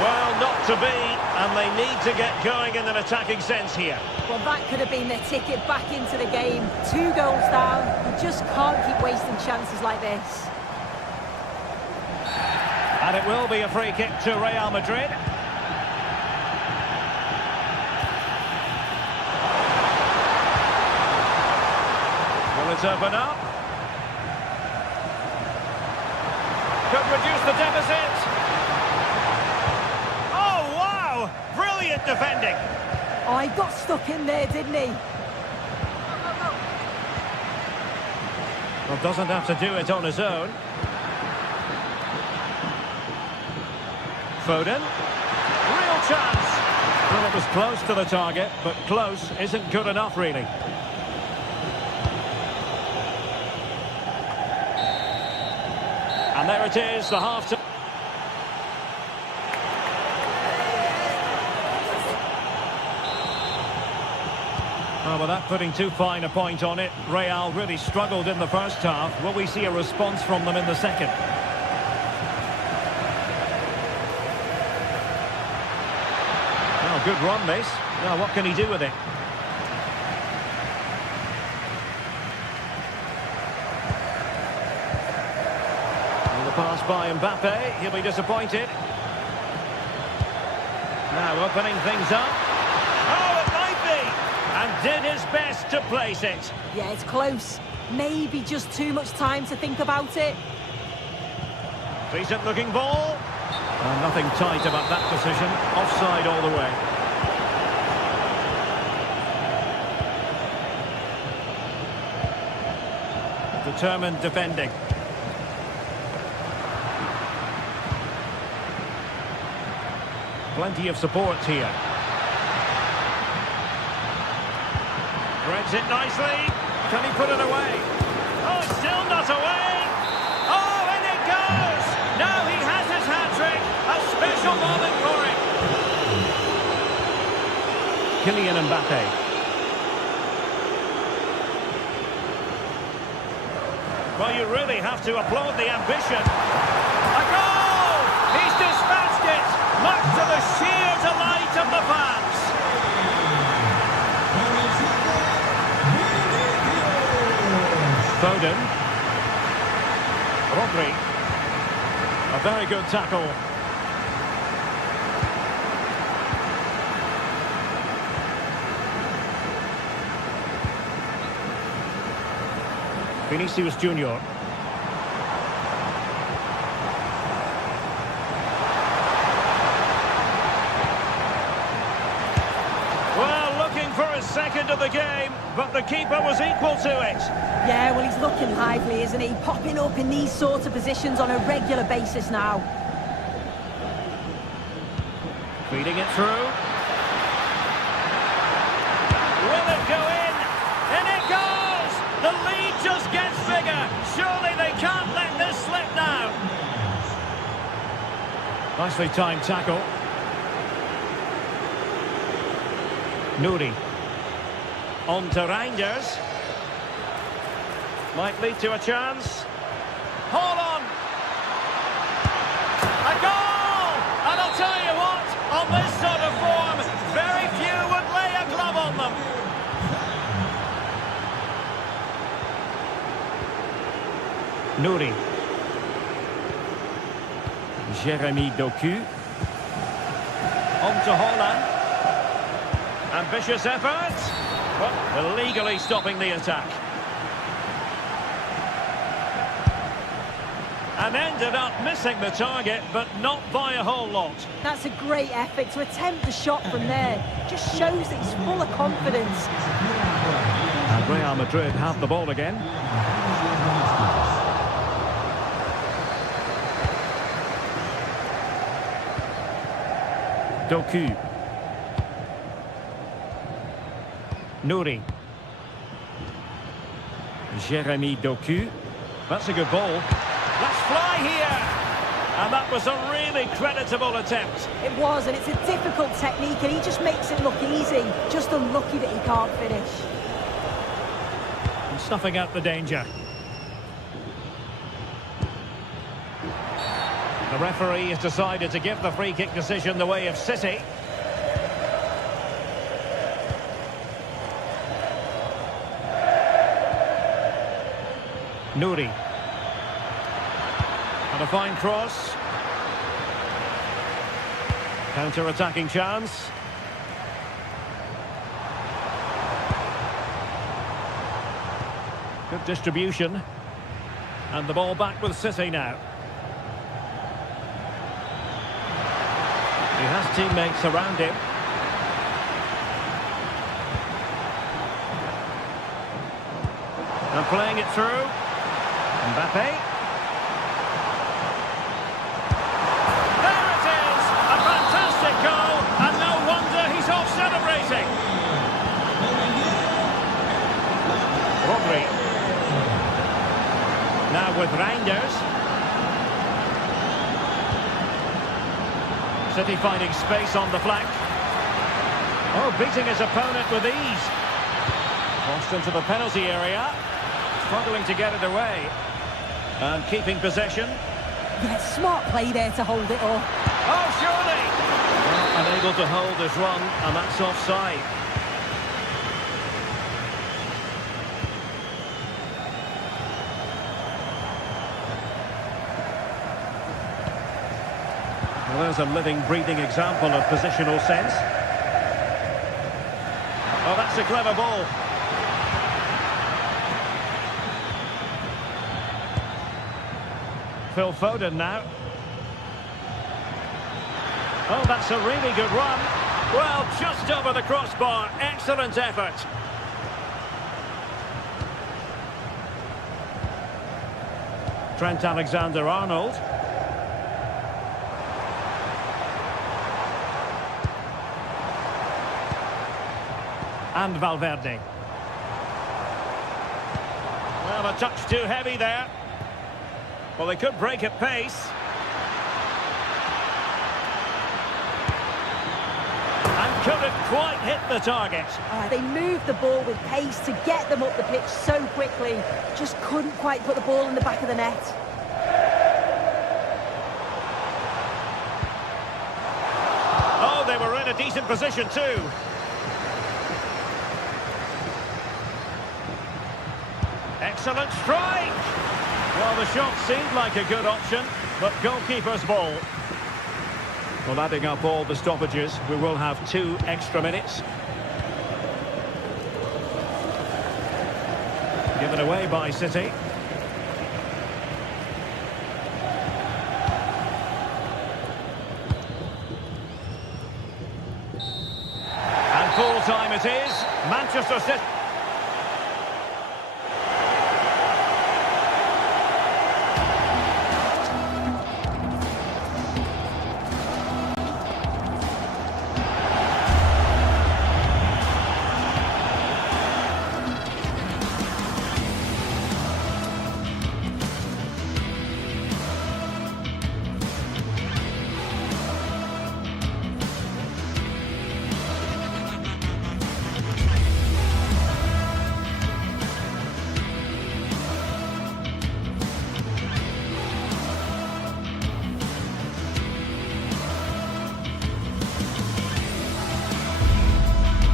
Well, not to be, and they need to get going in an attacking sense here. Well, that could have been their ticket back into the game. 2 goals down. You just can't keep wasting chances like this. And it will be a free kick to Real Madrid. Will it open up? Could reduce the deficit. Oh, wow! Brilliant defending. Oh, he got stuck in there, didn't he? Well, doesn't have to do it on his own. Foden. Real chance. Well, it was close to the target, but close isn't good enough, really. And there it is, the half-time. Oh, without putting too fine a point on it, Real really struggled in the first half. Will we see a response from them in the second? Oh, good run, this. Now, what can he do with it? Pass by Mbappe, he'll be disappointed. Now opening things up. Oh, it might be! And did his best to place it. Yeah, it's close. Maybe just too much time to think about it. Decent looking ball. Nothing tight about that decision. Offside all the way. Determined defending. Plenty of support here. Threads it nicely. Can he put it away? Oh, still not away. Oh, and it goes. Now he has his hat-trick. A special moment for him. Kylian Mbappe. Well, you really have to applaud the ambition. A goal! He's dispatched it. Much to the sheer delight of the fans. Foden. Rodri. A very good tackle. Vinicius Junior. Second of the game, but the keeper was equal to it. Yeah, well, he's looking lively, isn't he? Popping up in these sorts of positions on a regular basis now. Feeding it through. Will it go in? And it goes! The lead just gets bigger. Surely they can't let this slip now. Nicely timed tackle. Nouri. On to Reinders. Might lead to a chance. Hold on. A goal! And I'll tell you what, on this sort of form, very few would lay a glove on them. Nouri. Jeremy Doku. On to Holland. Ambitious effort. But illegally stopping the attack. And ended up missing the target, but not by a whole lot. That's a great effort to attempt the shot from there. Just shows that he's full of confidence. And Real Madrid have the ball again. Doku. Nouri. Jeremy Doku. That's a good ball. Let's fly here! And that was a really creditable attempt. It was, and it's a difficult technique, and he just makes it look easy. Just unlucky that he can't finish. And snuffing out the danger. The referee has decided to give the free kick decision the way of City. Nouri. And a fine cross. Counter-attacking chance. Good distribution. And the ball back with City now. He has teammates around him. And playing it through. Mbappe. There it is! A fantastic goal, and no wonder he's off celebrating. Rodri. Now with Reinders. City finding space on the flank. Oh, beating his opponent with ease. Crossed into the penalty area. Struggling to get it away. And keeping possession. Yeah, smart play there to hold it off. Oh, surely! Well, unable to hold his run, and that's offside. Well, there's a living, breathing example of positional sense. Oh, that's a clever ball. Phil Foden now. Oh, that's a really good run. Well, just over the crossbar. Excellent effort. Trent Alexander-Arnold. And Valverde. Well, a touch too heavy there. Well, they could break at pace. And couldn't quite hit the target. They moved the ball with pace to get them up the pitch so quickly. Just couldn't quite put the ball in the back of the net. Oh, they were in a decent position too. Excellent strike! Well, the shot seemed like a good option, but goalkeeper's ball. Well, adding up all the stoppages, we will have 2 extra minutes. Given away by City. And full time it is. Manchester City.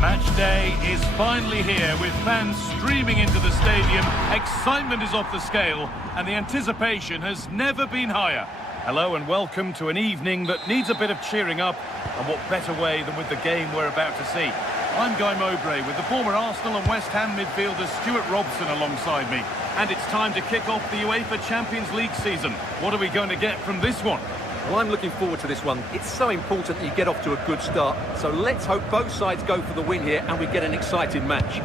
Match day is finally here with fans streaming into the stadium. Excitement is off the scale and the anticipation has never been higher. Hello and welcome to an evening that needs a bit of cheering up, and what better way than with the game we're about to see. I'm Guy Mowbray with the former Arsenal and West Ham midfielder Stuart Robson alongside me. And it's time to kick off the UEFA Champions League season. What are we going to get from this one? Well, I'm looking forward to this one. It's so important that you get off to a good start. So let's hope both sides go for the win here and we get an exciting match.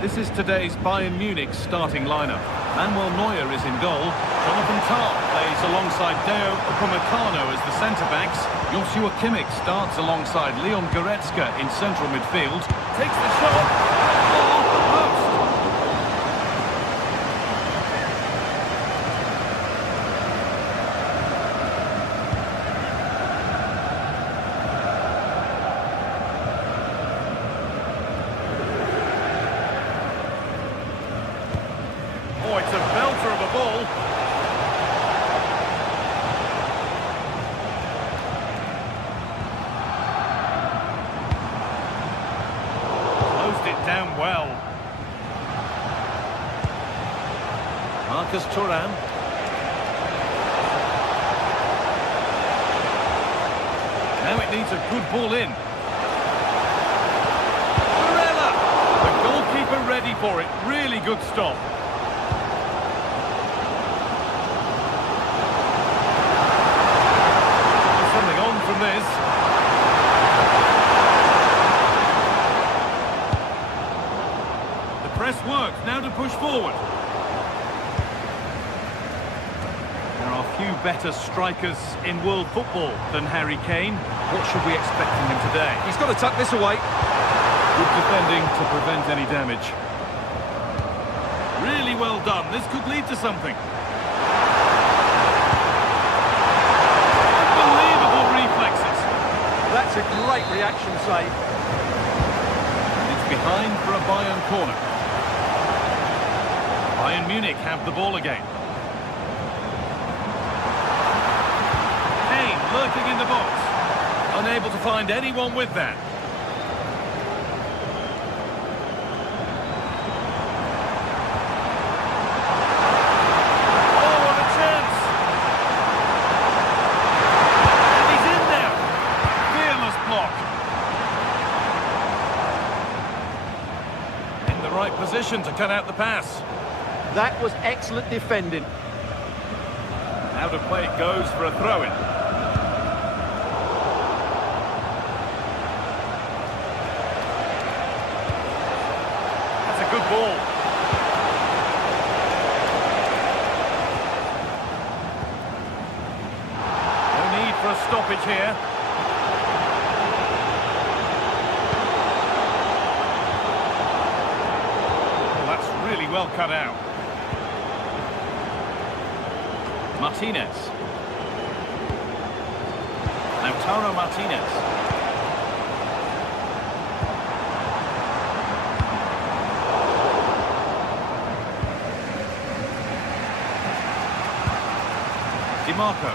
This is today's Bayern Munich starting lineup. Manuel Neuer is in goal. Jonathan Tah plays alongside Deo Upamecano as the centre-backs. Joshua Kimmich starts alongside Leon Goretzka in central midfield. Takes the shot. Oh, the post. Oh, it's a belter of a ball. Closed it down well. Marcus Thuram. Now it needs a good ball in. Barella! The goalkeeper ready for it. Really good stop. From this. The press works, now to push forward. There are few better strikers in world football than Harry Kane. What should we expect from him today? He's got to tuck this away. Good defending to prevent any damage. Really well done, this could lead to something. That's a great reaction save. It's behind for a Bayern corner. Bayern Munich have the ball again. Kane lurking in the box. Unable to find anyone with that. Right position to cut out the pass. That was excellent defending. Out of play it goes for a throw-in. That's a good ball. No need for a stoppage here. Well cut out. Martinez. Lautaro Martinez. DiMarco.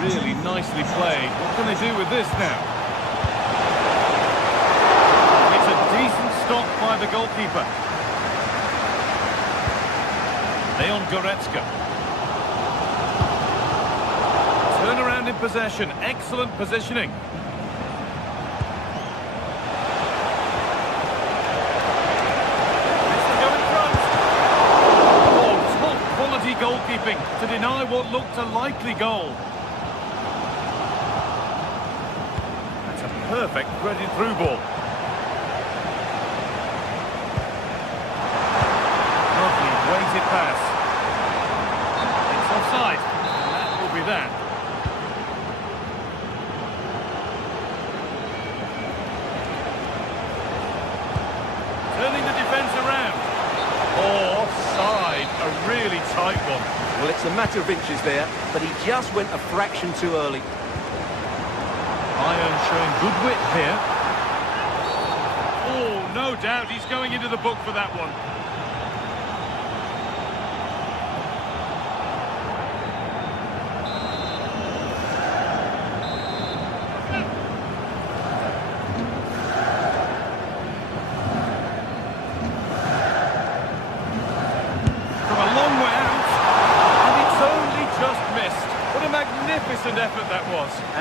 Really nicely played. What can they do with this now? Decent stop by the goalkeeper. Leon Goretzka. Turn around in possession. Excellent positioning. Needs to go in front. Oh, top quality goalkeeping to deny what looked a likely goal. That's a perfect threaded through ball. Weighted pass. It's offside. That will be that. Turning the defence around. Oh, offside. A really tight one. Well, it's a matter of inches there, but he just went a fraction too early. Bayern showing good wit here. Oh, no doubt he's going into the book for that one.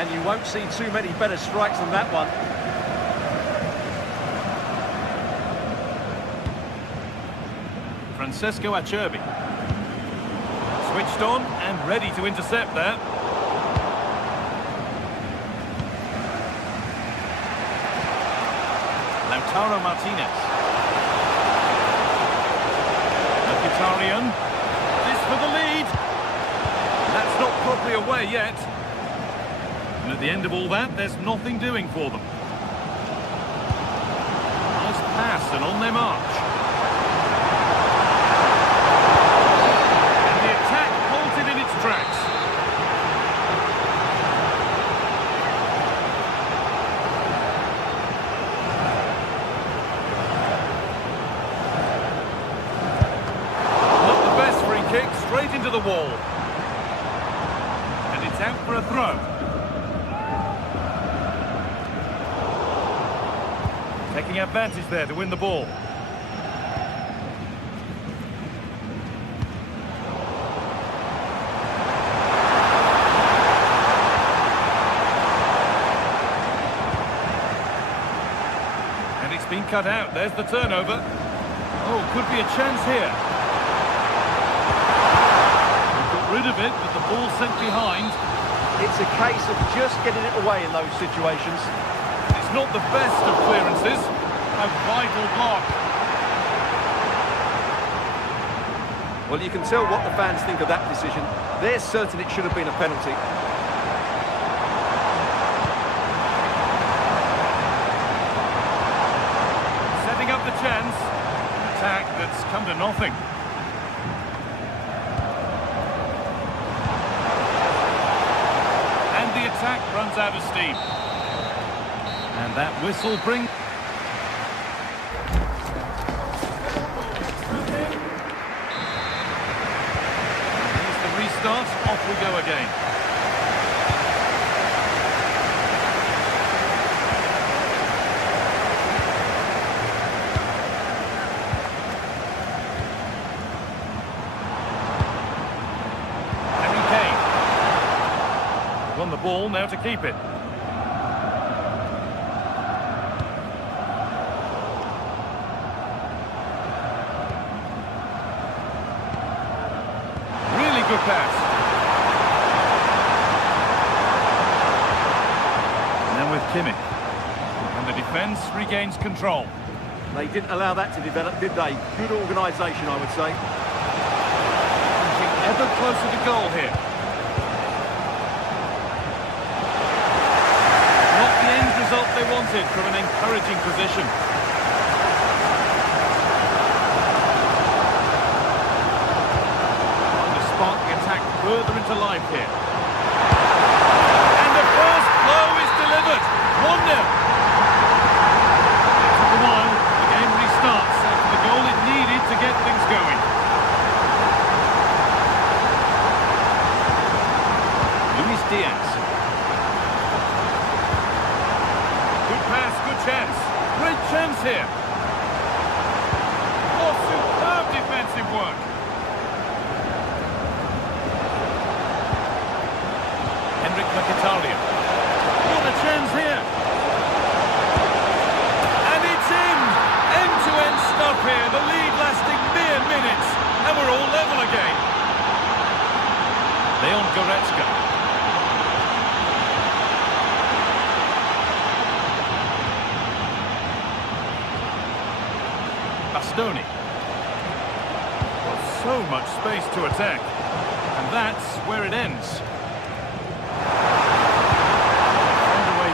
And you won't see too many better strikes than that one. Francesco Acerbi. Switched on and ready to intercept there. Lautaro Martinez. Mkhitaryan. This for the lead. That's not properly away yet. And at the end of all that, there's nothing doing for them. Nice pass and on their march. And the attack halted in its tracks. Not the best free kick, straight into the wall. And it's out for a throw. Taking advantage there to win the ball. And it's been cut out. There's the turnover. Oh, could be a chance here. Got rid of it, but the ball sent behind. It's a case of just getting it away in those situations. It's not the best of clearances. A vital block. Well, you can tell what the fans think of that decision. They're certain it should have been a penalty. Setting up the chance. Attack that's come to nothing. And the attack runs out of steam. And that whistle brings... Here's the restart. Off we go again. Harry Kane. Won the ball, now to keep it. Good pass. And then with Kimmich. And the defence regains control. They didn't allow that to develop, did they? Good organisation, I would say. Inching ever closer to goal here. Not the end result they wanted from an encouraging position. Further into life here. And the first blow is delivered. 1-0. It took a while. The game restarts after the goal it needed to get things going. Luis Diaz. Good pass, good chance. Great chance here. Oh, superb defensive work. Mkhitaryan. What a chance here. And it's in. End-to-end stuff here. The lead lasting mere minutes. And we're all level again. Leon Goretzka. Bastoni. Well, so much space to attack. And that's where it ends.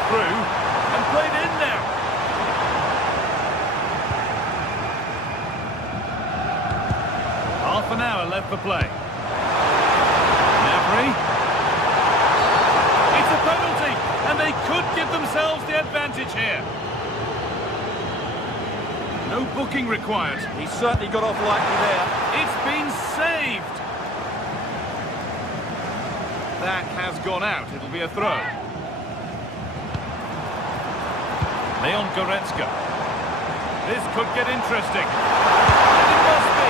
Through and played in now. Half an hour left for play. Gnabry. It's a penalty, and they could give themselves the advantage here. No booking required. He certainly got off lightly there. It's been saved. That has gone out. It'll be a throw. Leon Goretzka. This could get interesting. And it must be.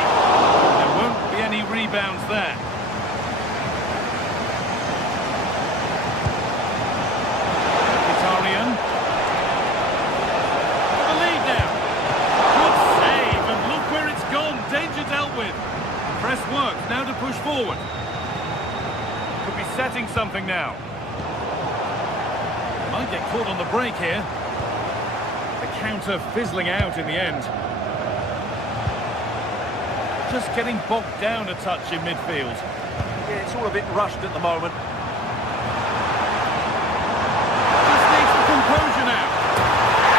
There won't be any rebounds there. push forward. Could be setting something now. Might get caught on the break here. The counter fizzling out in the end. Just getting bogged down a touch in midfield. Yeah, it's all a bit rushed at the moment. Just needs the composure now.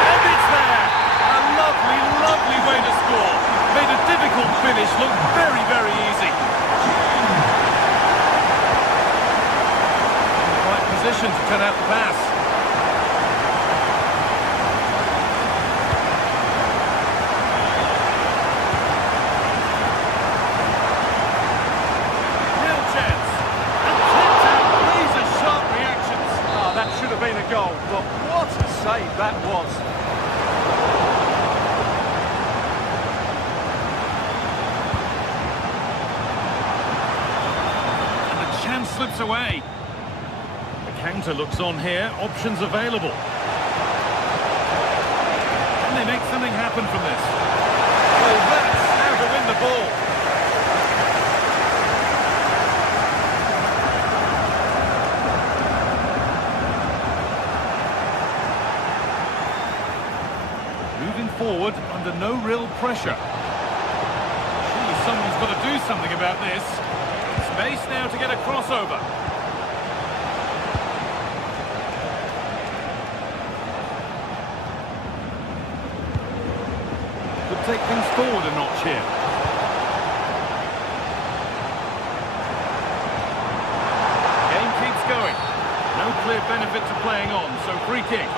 And it's there! A lovely, lovely way to score. Made a difficult finish look very, very easy. In the right position to turn out the pass. Been a goal, but what a save that was. And the chance slips away. The counter looks on here, options available. Can they make something happen from this? Well, that's how to win the ball. Moving forward under no real pressure. Surely someone's got to do something about this. Space now to get a crossover. Could take things forward a notch here. Game keeps going. No clear benefit to playing on, so free kick.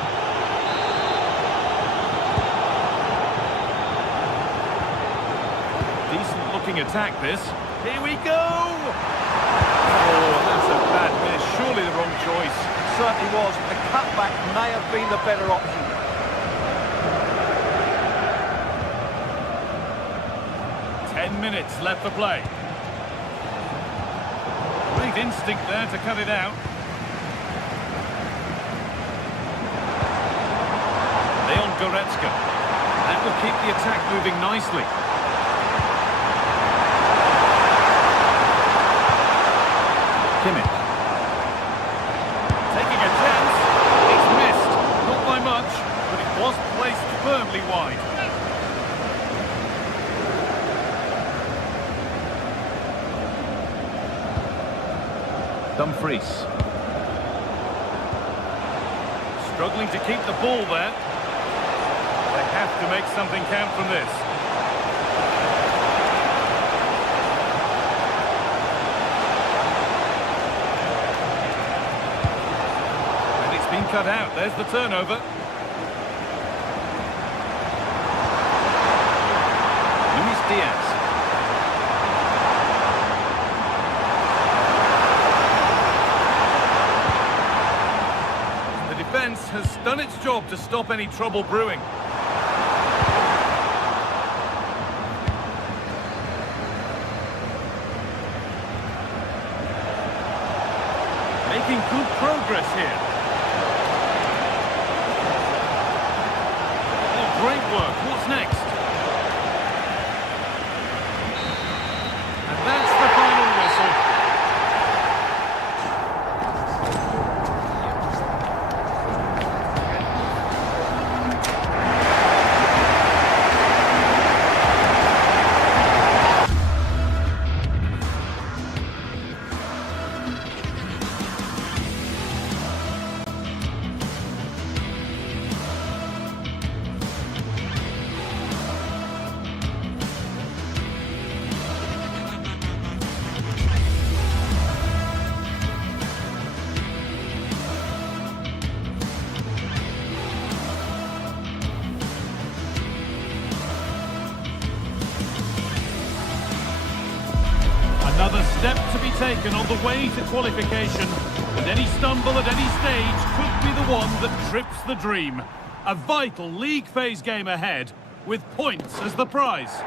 Decent-looking attack, this. Here we go! Oh, that's a bad miss. Surely the wrong choice. Certainly was. The cutback may have been the better option. 10 minutes left to play. Great instinct there to cut it out. Leon Goretzka. That will keep the attack moving nicely. Kimmich. Taking a chance. It's missed. Not by much, but it was placed firmly wide. Dumfries. Struggling to keep the ball there. They have to make something count from this. Been cut out. There's the turnover. Luis Diaz. The defence has done its job to stop any trouble brewing. Making good progress here. Great work. What's next? And that's the final whistle. Another step to be taken on the way to qualification, and any stumble at any stage could be the one that trips the dream. A vital league phase game ahead, with points as the prize.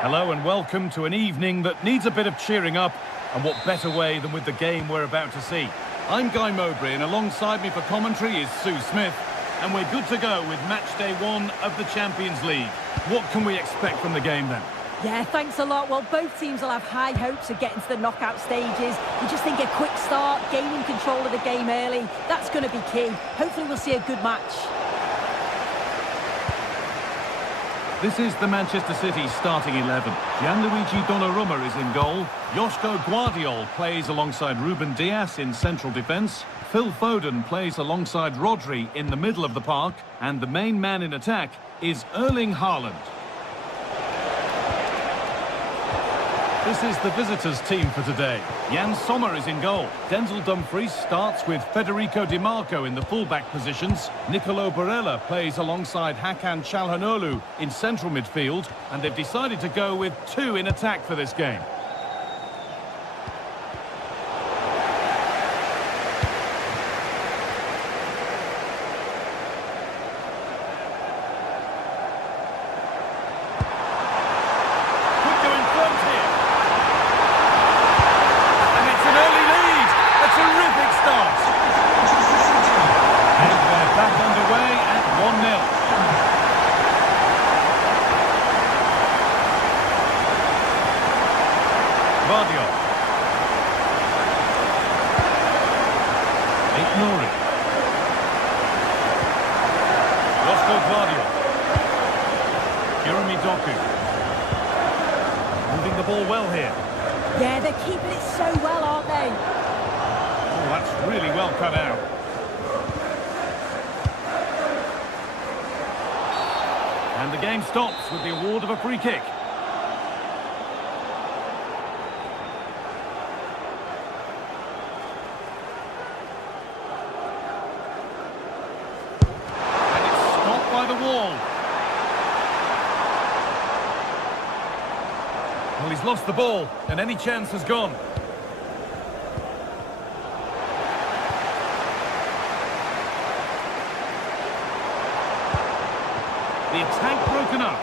Hello and welcome to an evening that needs a bit of cheering up, and what better way than with the game we're about to see. I'm Guy Mowbray, and alongside me for commentary is Sue Smith, and we're good to go with match day 1 of the Champions League. What can we expect from the game then? Yeah, thanks a lot. Well, both teams will have high hopes of getting to the knockout stages. You just think a quick start, gaining control of the game early, that's going to be key. Hopefully we'll see a good match. This is the Manchester City starting 11. Gianluigi Donnarumma is in goal. Joško Guardiol plays alongside Ruben Dias in central defence. Phil Foden plays alongside Rodri in the middle of the park. And the main man in attack is Erling Haaland. This is the visitors' team for today. Jan Sommer is in goal. Denzel Dumfries starts with Federico Di Marco in the full-back positions. Nicolo Barella plays alongside Hakan Çalhanoğlu in central midfield. And they've decided to go with two in attack for this game. Moving the ball well here. Yeah, they're keeping it so well, aren't they? Oh, that's really well cut out. And the game stops with the award of a free kick. And it's stopped by the wall. Well, he's lost the ball, and any chance has gone. The attack broken up.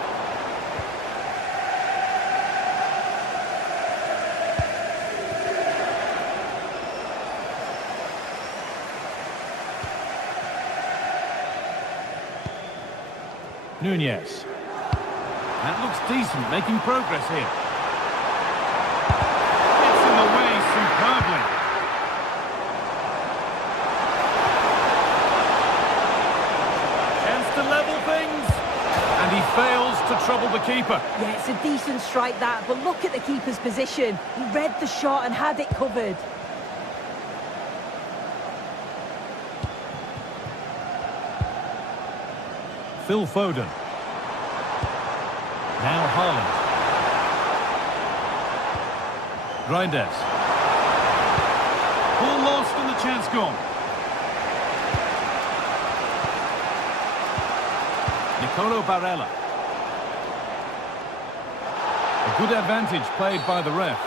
Nunez. That looks decent, making progress here. Superbly. Chance to level things. And he fails to trouble the keeper. Yeah, it's a decent strike that, but look at the keeper's position. He read the shot and had it covered. Phil Foden. Now Haaland. Reinders. Ball lost and the chance gone. Nicolo Barella. A good advantage played by the ref.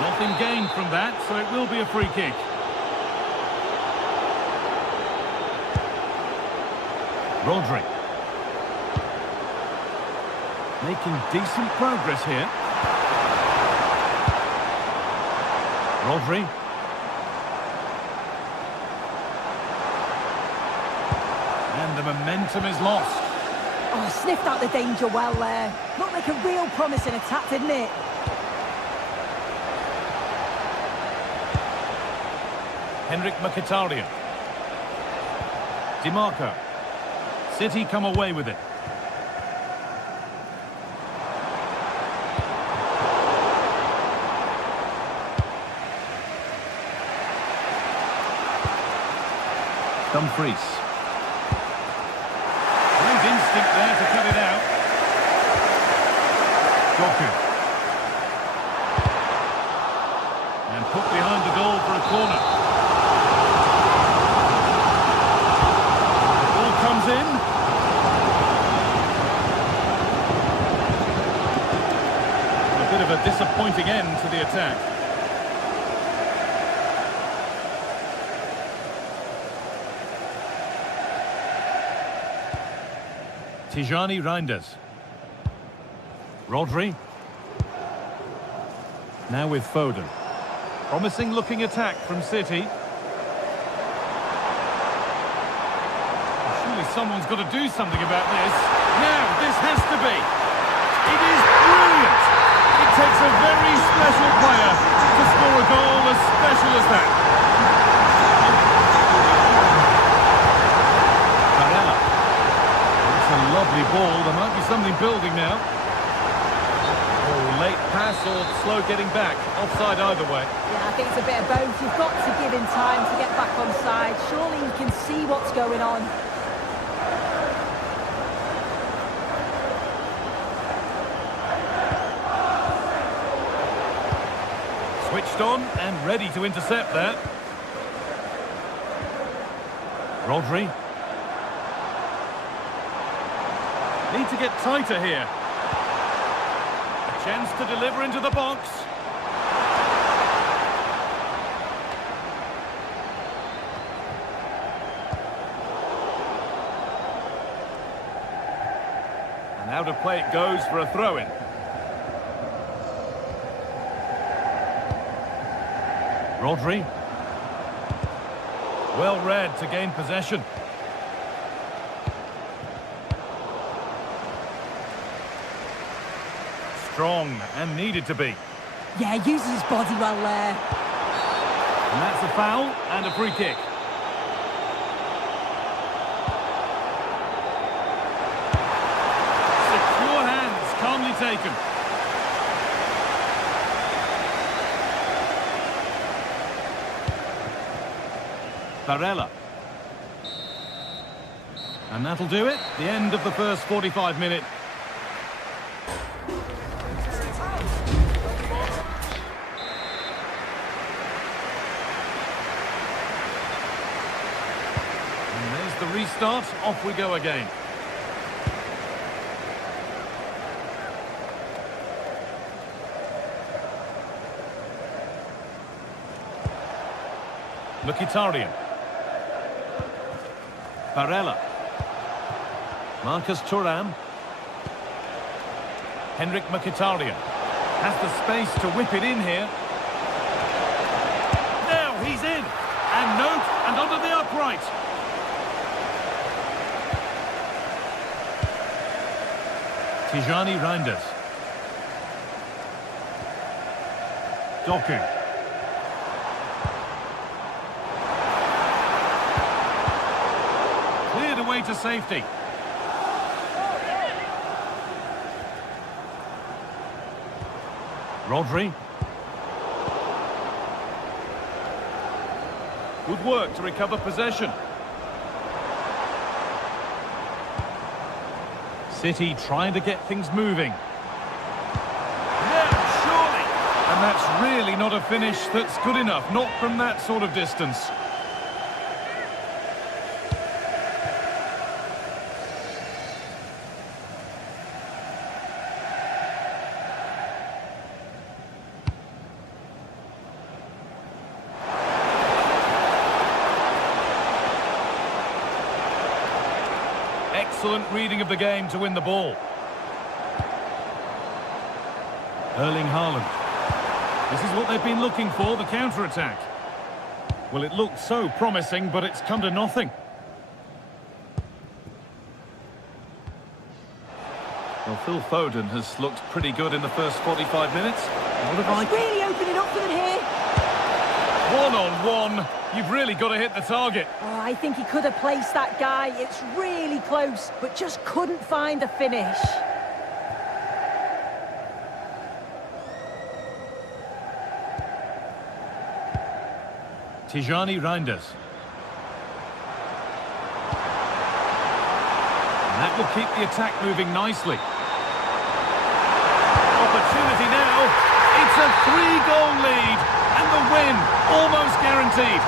Nothing gained from that, so it will be a free kick. Rodri. Making decent progress here. Rodri. And the momentum is lost. Oh, sniffed out the danger well there. Looked like a real promising attack, didn't it? Henrik Mkhitaryan. Di Marco. City come away with it. Dumfries. Great instinct there to cut it out. Doku. And put behind the goal for a corner. The ball comes in. A bit of a disappointing end to the attack. Tijani Reinders. Rodri. Now with Foden. Promising looking attack from City. Surely someone's got to do something about this. Now, this has to be. It is brilliant. takes a very special player to score a goal as special as that. Barella. It's a lovely ball. There might be something building now. Oh, late pass or slow getting back. Offside either way. Yeah, I think it's a bit of both. You've got to give him time to get back on side. Surely he can see what's going on. Switched on and ready to intercept there. Rodri. Need to get tighter here. A chance to deliver into the box. And out of play it goes for a throw-in. Rodri. Well read to gain possession. Strong and needed to be. Yeah, uses his body well there. And that's a foul and a free kick. Secure hands, calmly taken. Barella. And that'll do it. The end of the first 45 minutes. And there's the restart. Off we go again. Mkhitaryan. Barella. Marcus Thuram. Henrik Mkhitaryan has the space to whip it in here. Now he's in. And note and under the upright. Tijani Reinders. Doku. Cleared away to safety. Rodri. Good work to recover possession. City trying to get things moving. Now, surely! And that's really not a finish that's good enough, not from that sort of distance. Excellent reading of the game to win the ball. Erling Haaland. This is what they've been looking for, the counter-attack. Well, it looked so promising, but it's come to nothing. Well, Phil Foden has looked pretty good in the first 45 minutes. What have It's really opening up for them here. One-on-one. You've really got to hit the target. Oh, I think he could have placed that guy. It's really close, but just couldn't find the finish. Tijani Reinders. And that will keep the attack moving nicely. Opportunity now. It's a 3-goal lead, and the win almost guaranteed.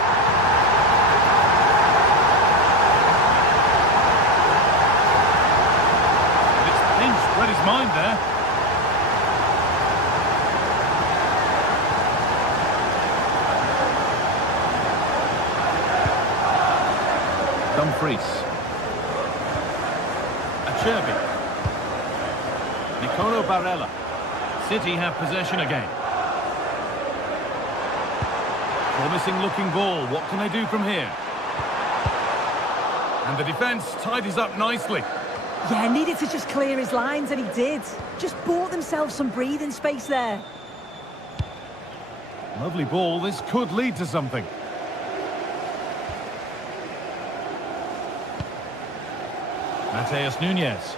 Read his mind there. Dumfries. Acerbi. Nicolo Barella. City have possession again. Promising looking ball. What can they do from here? And the defence tidies up nicely. Yeah, needed to just clear his lines, and he did. Just bought themselves some breathing space there. Lovely ball. This could lead to something. Mateus Nunes.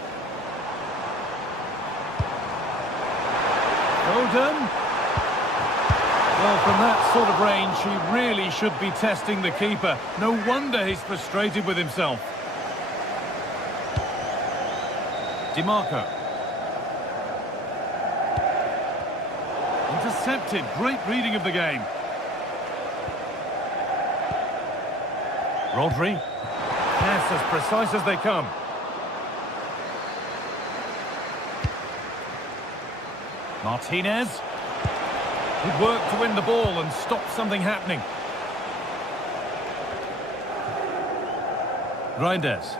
Foden. Well, from that sort of range, he really should be testing the keeper. No wonder he's frustrated with himself. DiMarco. Intercepted. Great reading of the game. Rodri. Pass as precise as they come. Martinez. Good work to win the ball and stop something happening. Reinders.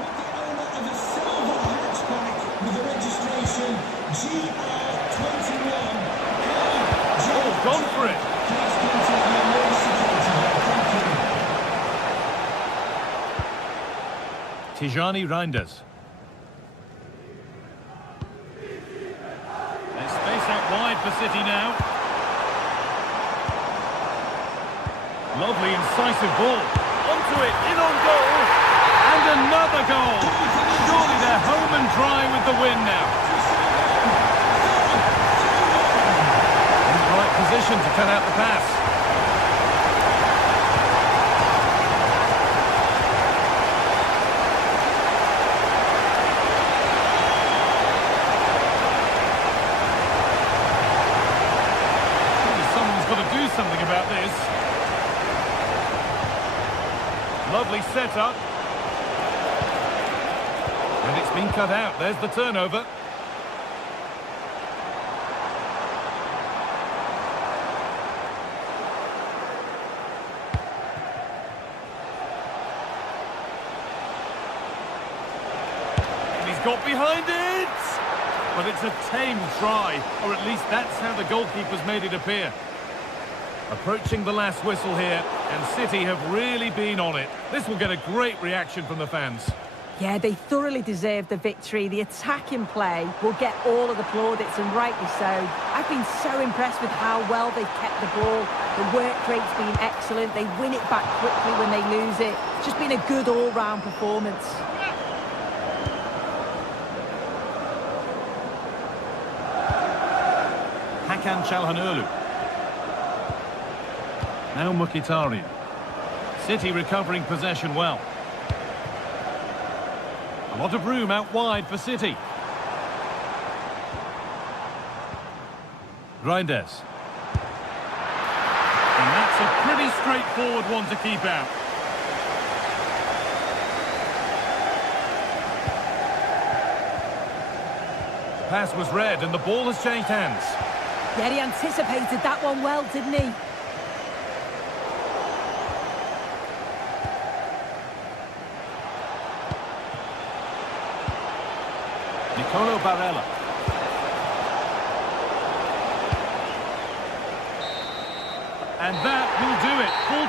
With the owner of a silver hatchback with the registration GR21. Oh, gone for it. Please contact your nearest security. Thank you. Tijani Reinders. They space out wide for City now. Lovely incisive ball. Onto it, in on goal. And another goal. Surely they're home and dry with the win now. In the right position to cut out the pass. Something about this. Lovely setup. And it's been cut out. There's the turnover. And he's got behind it. But it's a tame try, or at least that's how the goalkeeper's made it appear. Approaching the last whistle here, and City have really been on it. This will get a great reaction from the fans. Yeah, they thoroughly deserve the victory. The attacking play will get all of the plaudits, and rightly so. I've been so impressed with how well they've kept the ball. The work rate's been excellent. They win it back quickly when they lose it. It's just been a good all-round performance. Hakan Çalhanoğlu. Now Mkhitaryan. City recovering possession well. A lot of room out wide for City. Reinders. And that's a pretty straightforward one to keep out. The pass was read and the ball has changed hands. Yeah, he anticipated that one well, didn't he? Nicolo Barella. And that will do it. Full